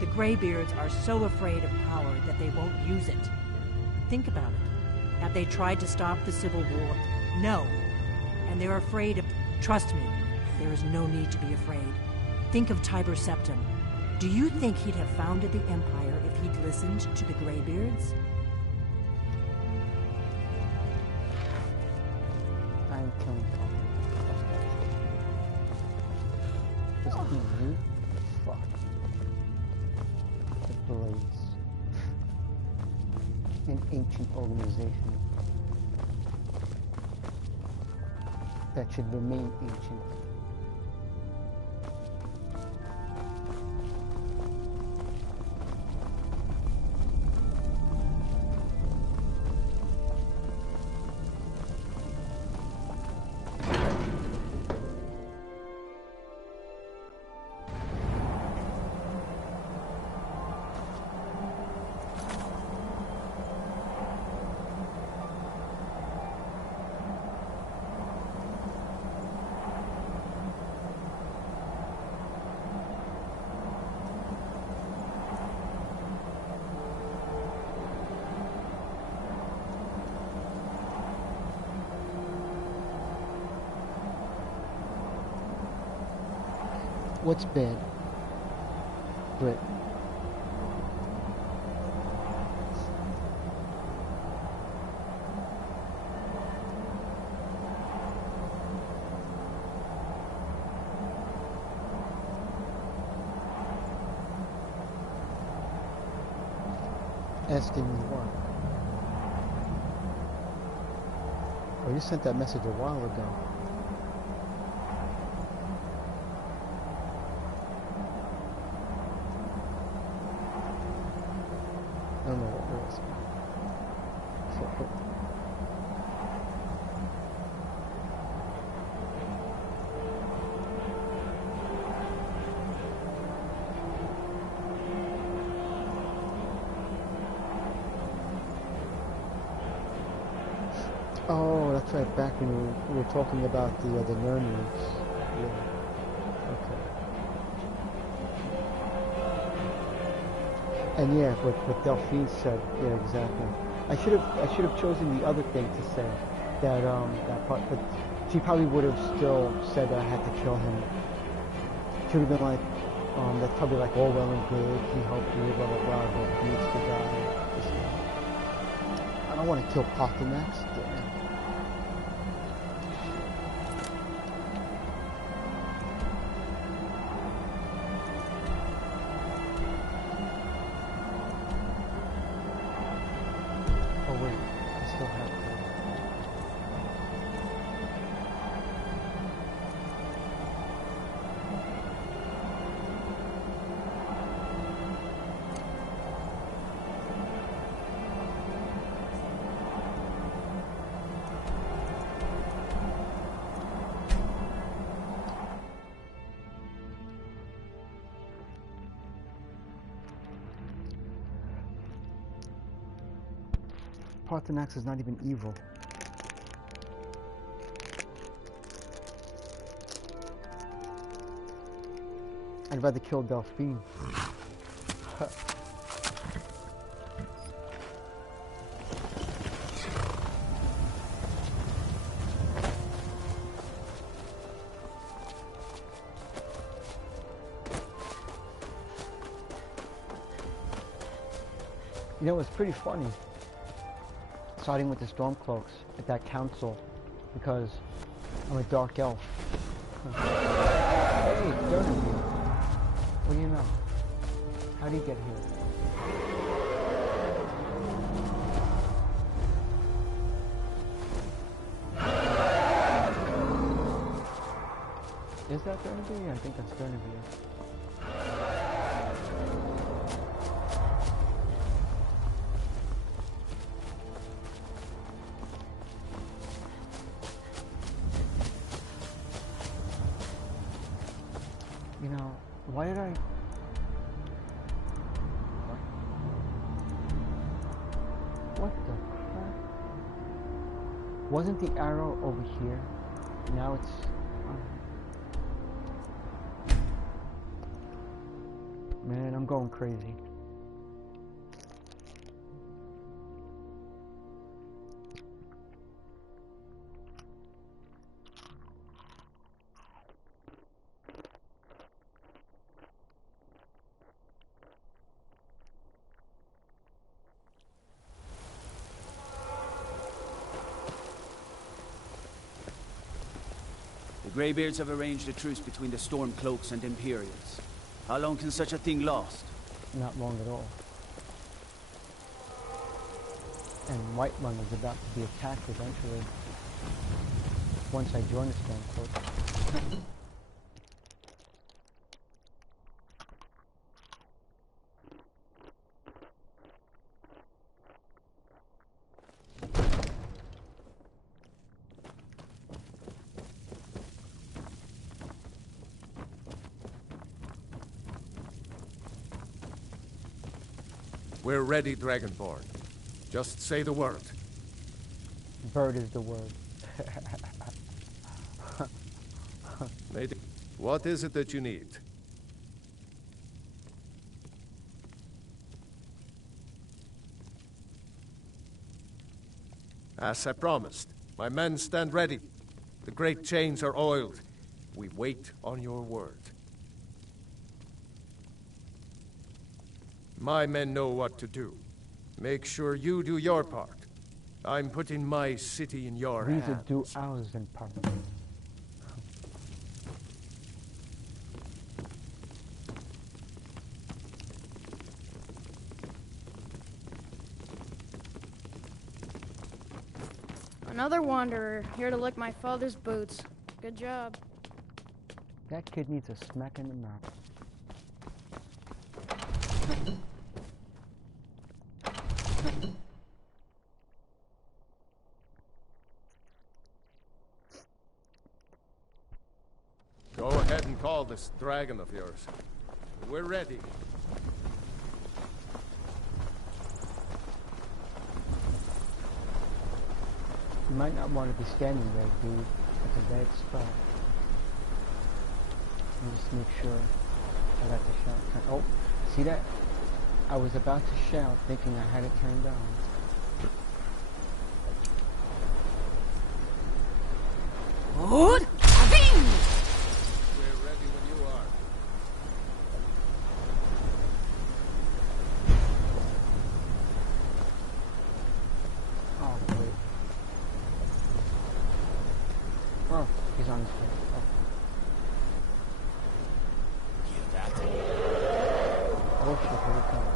The Greybeards are so afraid of power that they won't use it. Think about it. Have they tried to stop the Civil War? No. And they're afraid of... Trust me, there is no need to be afraid. Think of Tiber Septim. Do you think he'd have founded the Empire if he'd listened to the Greybeards? I'm killing Tom. Just elite? Fuck. The Blades. An ancient organization that should remain ancient. What's bad? Brit. Asking me why. Oh, you sent that message a while ago. I don't know what it was. Oh, that's right. Back when we were talking about the Nernians. Yeah. Okay. And yeah, what Delphine said, yeah, exactly. I should have chosen the other thing to say, that part, but she probably would have still said that I had to kill him. She would have been like, that's probably like all well and good, he helped you, blah blah blah, but he needs to die. I don't want to kill Pathanax. Damn. Pathanax is not even evil. I'd rather kill Delphine. You know, it's pretty funny siding with the Stormcloaks at that council because I'm a dark elf. Hey, Derby. What do you know? How do you get here? Is that Derby? I think that's Derby. You know, why did I... What the crap? Wasn't the arrow over here? Now it's... Man, I'm going crazy. Greybeards have arranged a truce between the Stormcloaks and Imperials. How long can such a thing last? Not long at all. And White Lung is about to be attacked eventually. Once I join the Stormcloak. We're ready, Dragonborn. Just say the word. Bird is the word. Lady, what is it that you need? As I promised, my men stand ready. The great chains are oiled. We wait on your word. My men know what to do. Make sure you do your part. I'm putting my city in your hands. We do ours in part. Another wanderer, here to lick my father's boots. Good job. That kid needs a smack in the mouth. Go ahead and call this dragon of yours. We're ready. You might not want to be standing there, dude. It's a bad spot. Let me just make sure I got the shout turned. Oh, see that? I was about to shout, thinking I had it turned on. Good. We're ready when you are. Oh, wait. Oh, he's on his way. Oh, shit, here he comes.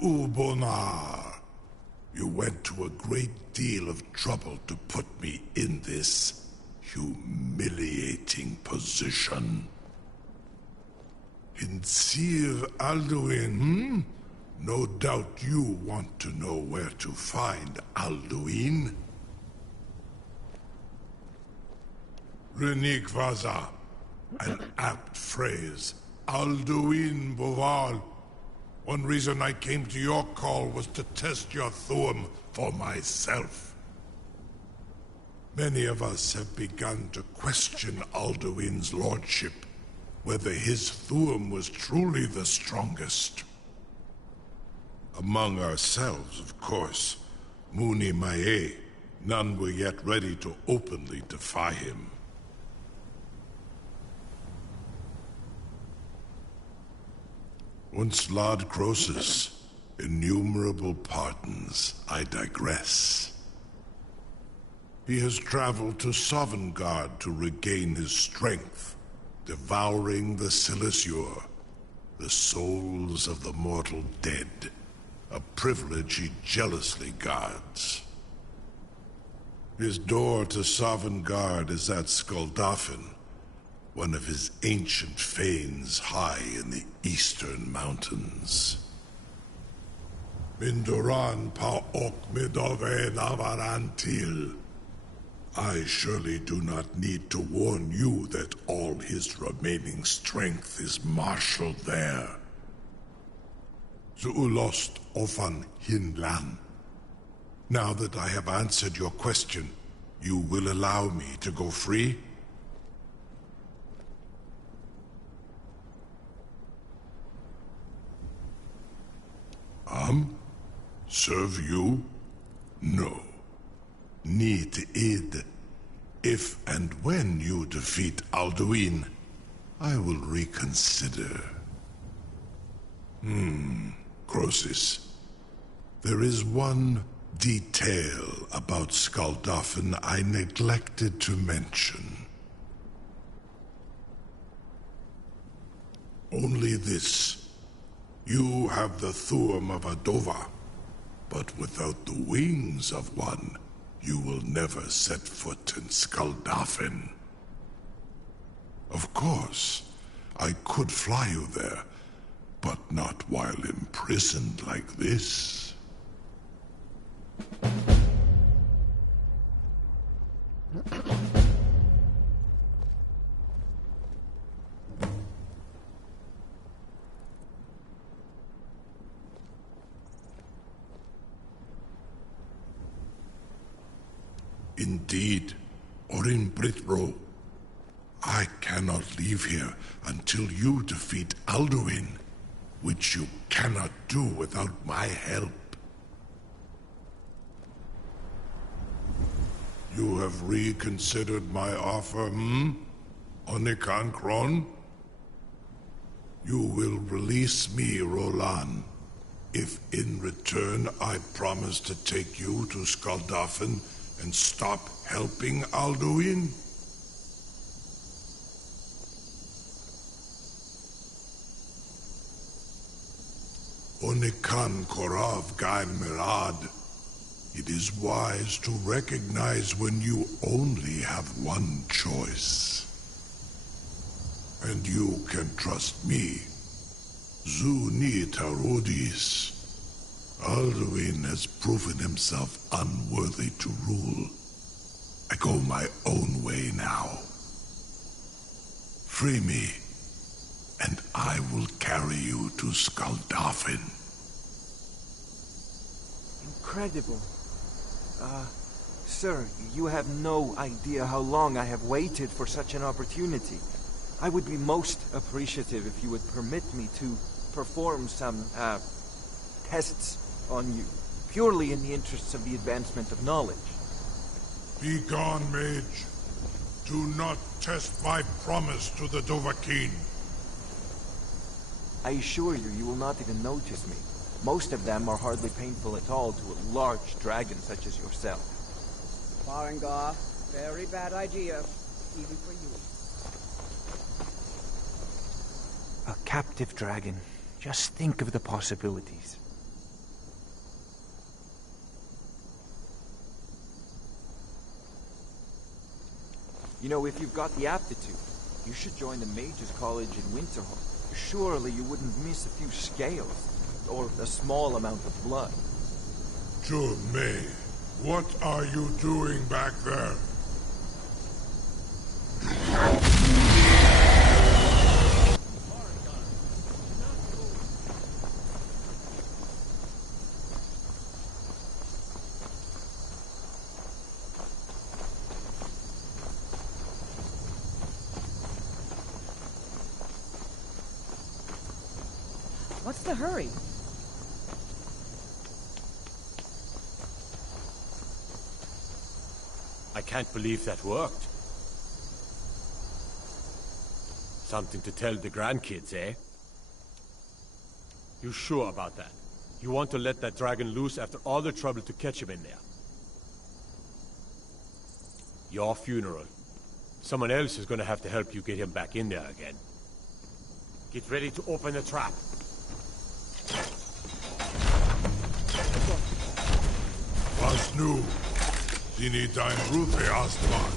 Ubonar, you went to a great deal of trouble to put me in this humiliating position. In Sir Alduin, No doubt you want to know where to find Alduin. Renik Vaza, an apt phrase. Alduin Boval. One reason I came to your call was to test your Thuum for myself. Many of us have begun to question Alduin's lordship, whether his Thuum was truly the strongest. Among ourselves, of course, Muni Mae, none were yet ready to openly defy him. Once Lord Croesus, innumerable pardons, I digress. He has traveled to Sovngarde to regain his strength, devouring the Silesure, the souls of the mortal dead, a privilege he jealously guards. His door to Sovngarde is at Skuldafn, one of his ancient fanes high in the eastern mountains. Mindoran pa ok midove navarantil. I surely do not need to warn you that all his remaining strength is marshaled there. Zuulost ofan hinlan. Now that I have answered your question, you will allow me to go free? Serve you? No. Need id. If and when you defeat Alduin, I will reconsider. Croesus. There is one detail about Skuldafn I neglected to mention. Only this. You have the Thurm of a Dova, but without the wings of one, you will never set foot in Skuldafn. Of course, I could fly you there, but not while imprisoned like this. Indeed, Orin Britbro. I cannot leave here until you defeat Alduin, which you cannot do without my help. You have reconsidered my offer, Onikan Kron? You will release me, Roland, if in return I promise to take you to Skuldafn and stop helping Alduin? Onikan Korav Gain Mirad. It is wise to recognize when you only have one choice. And you can trust me. Zuni Tarudis. Alduin has proven himself unworthy to rule. I go my own way now. Free me, and I will carry you to Skuldafn. Incredible. Sir, you have no idea how long I have waited for such an opportunity. I would be most appreciative if you would permit me to perform some, tests on you, purely in the interests of the advancement of knowledge. Be gone, mage. Do not test my promise to the Dovahkiin. I assure you, you will not even notice me. Most of them are hardly painful at all to a large dragon such as yourself. Farengar, very bad idea, even for you. A captive dragon. Just think of the possibilities. You know, if you've got the aptitude, you should join the Mages College in Winterhold. Surely you wouldn't miss a few scales, or a small amount of blood. May, what are you doing back there? What's the hurry? I can't believe that worked. Something to tell the grandkids, eh? You sure about that? You want to let that dragon loose after all the trouble to catch him in there? Your funeral. Someone else is gonna have to help you get him back in there again. Get ready to open the trap. Was nu? Dini dein Rufe Astman.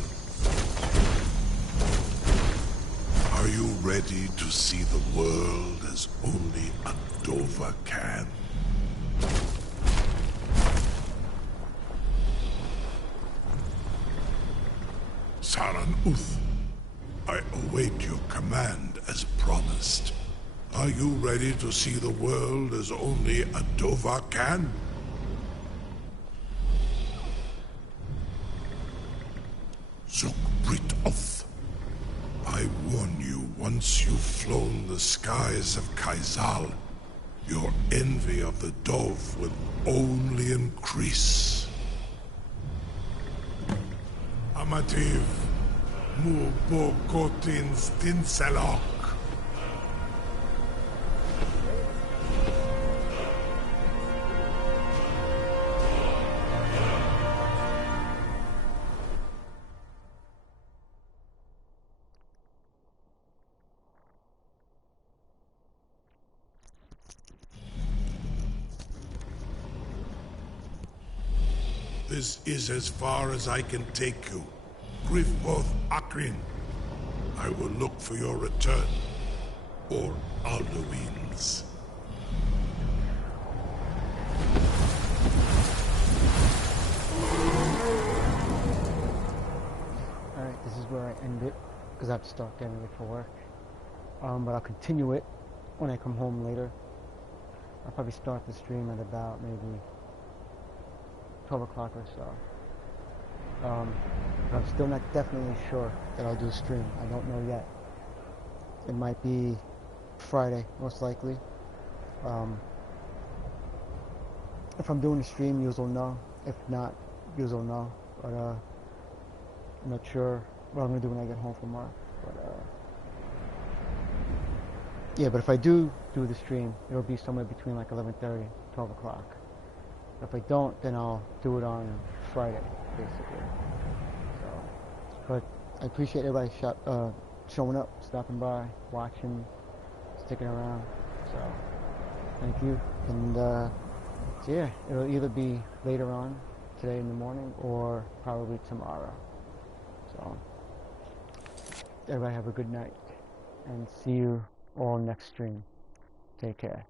Are you ready to see the world as only a Dova can? Saran Uth, I await your command as promised. Are you ready to see the world as only a Dova can? Zukbrit Oth, I warn you, once you've flown the skies of Kaizal, your envy of the Dove will only increase. Amativ, mu bogotin stinselok. This is as far as I can take you. Griffboth Akrin. I will look for your return. Or Alduin's. Alright, this is where I end it, because I have to start getting ready for work. But I'll continue it when I come home later. I'll probably start the stream at about maybe 12 o'clock or so. But I'm still not definitely sure that I'll do a stream. I don't know yet. It might be Friday, most likely. If I'm doing a stream, you'll know. If not, you'll know. But I'm not sure what I'm gonna do when I get home from work. But yeah, but if I do the stream, it'll be somewhere between like 11:30, 12 o'clock. If I don't, then I'll do it on Friday, basically. So, but I appreciate everybody showing up, stopping by, watching, sticking around. So, thank you. And so yeah, it'll either be later on today in the morning or probably tomorrow. So, everybody have a good night, and see you all next stream. Take care.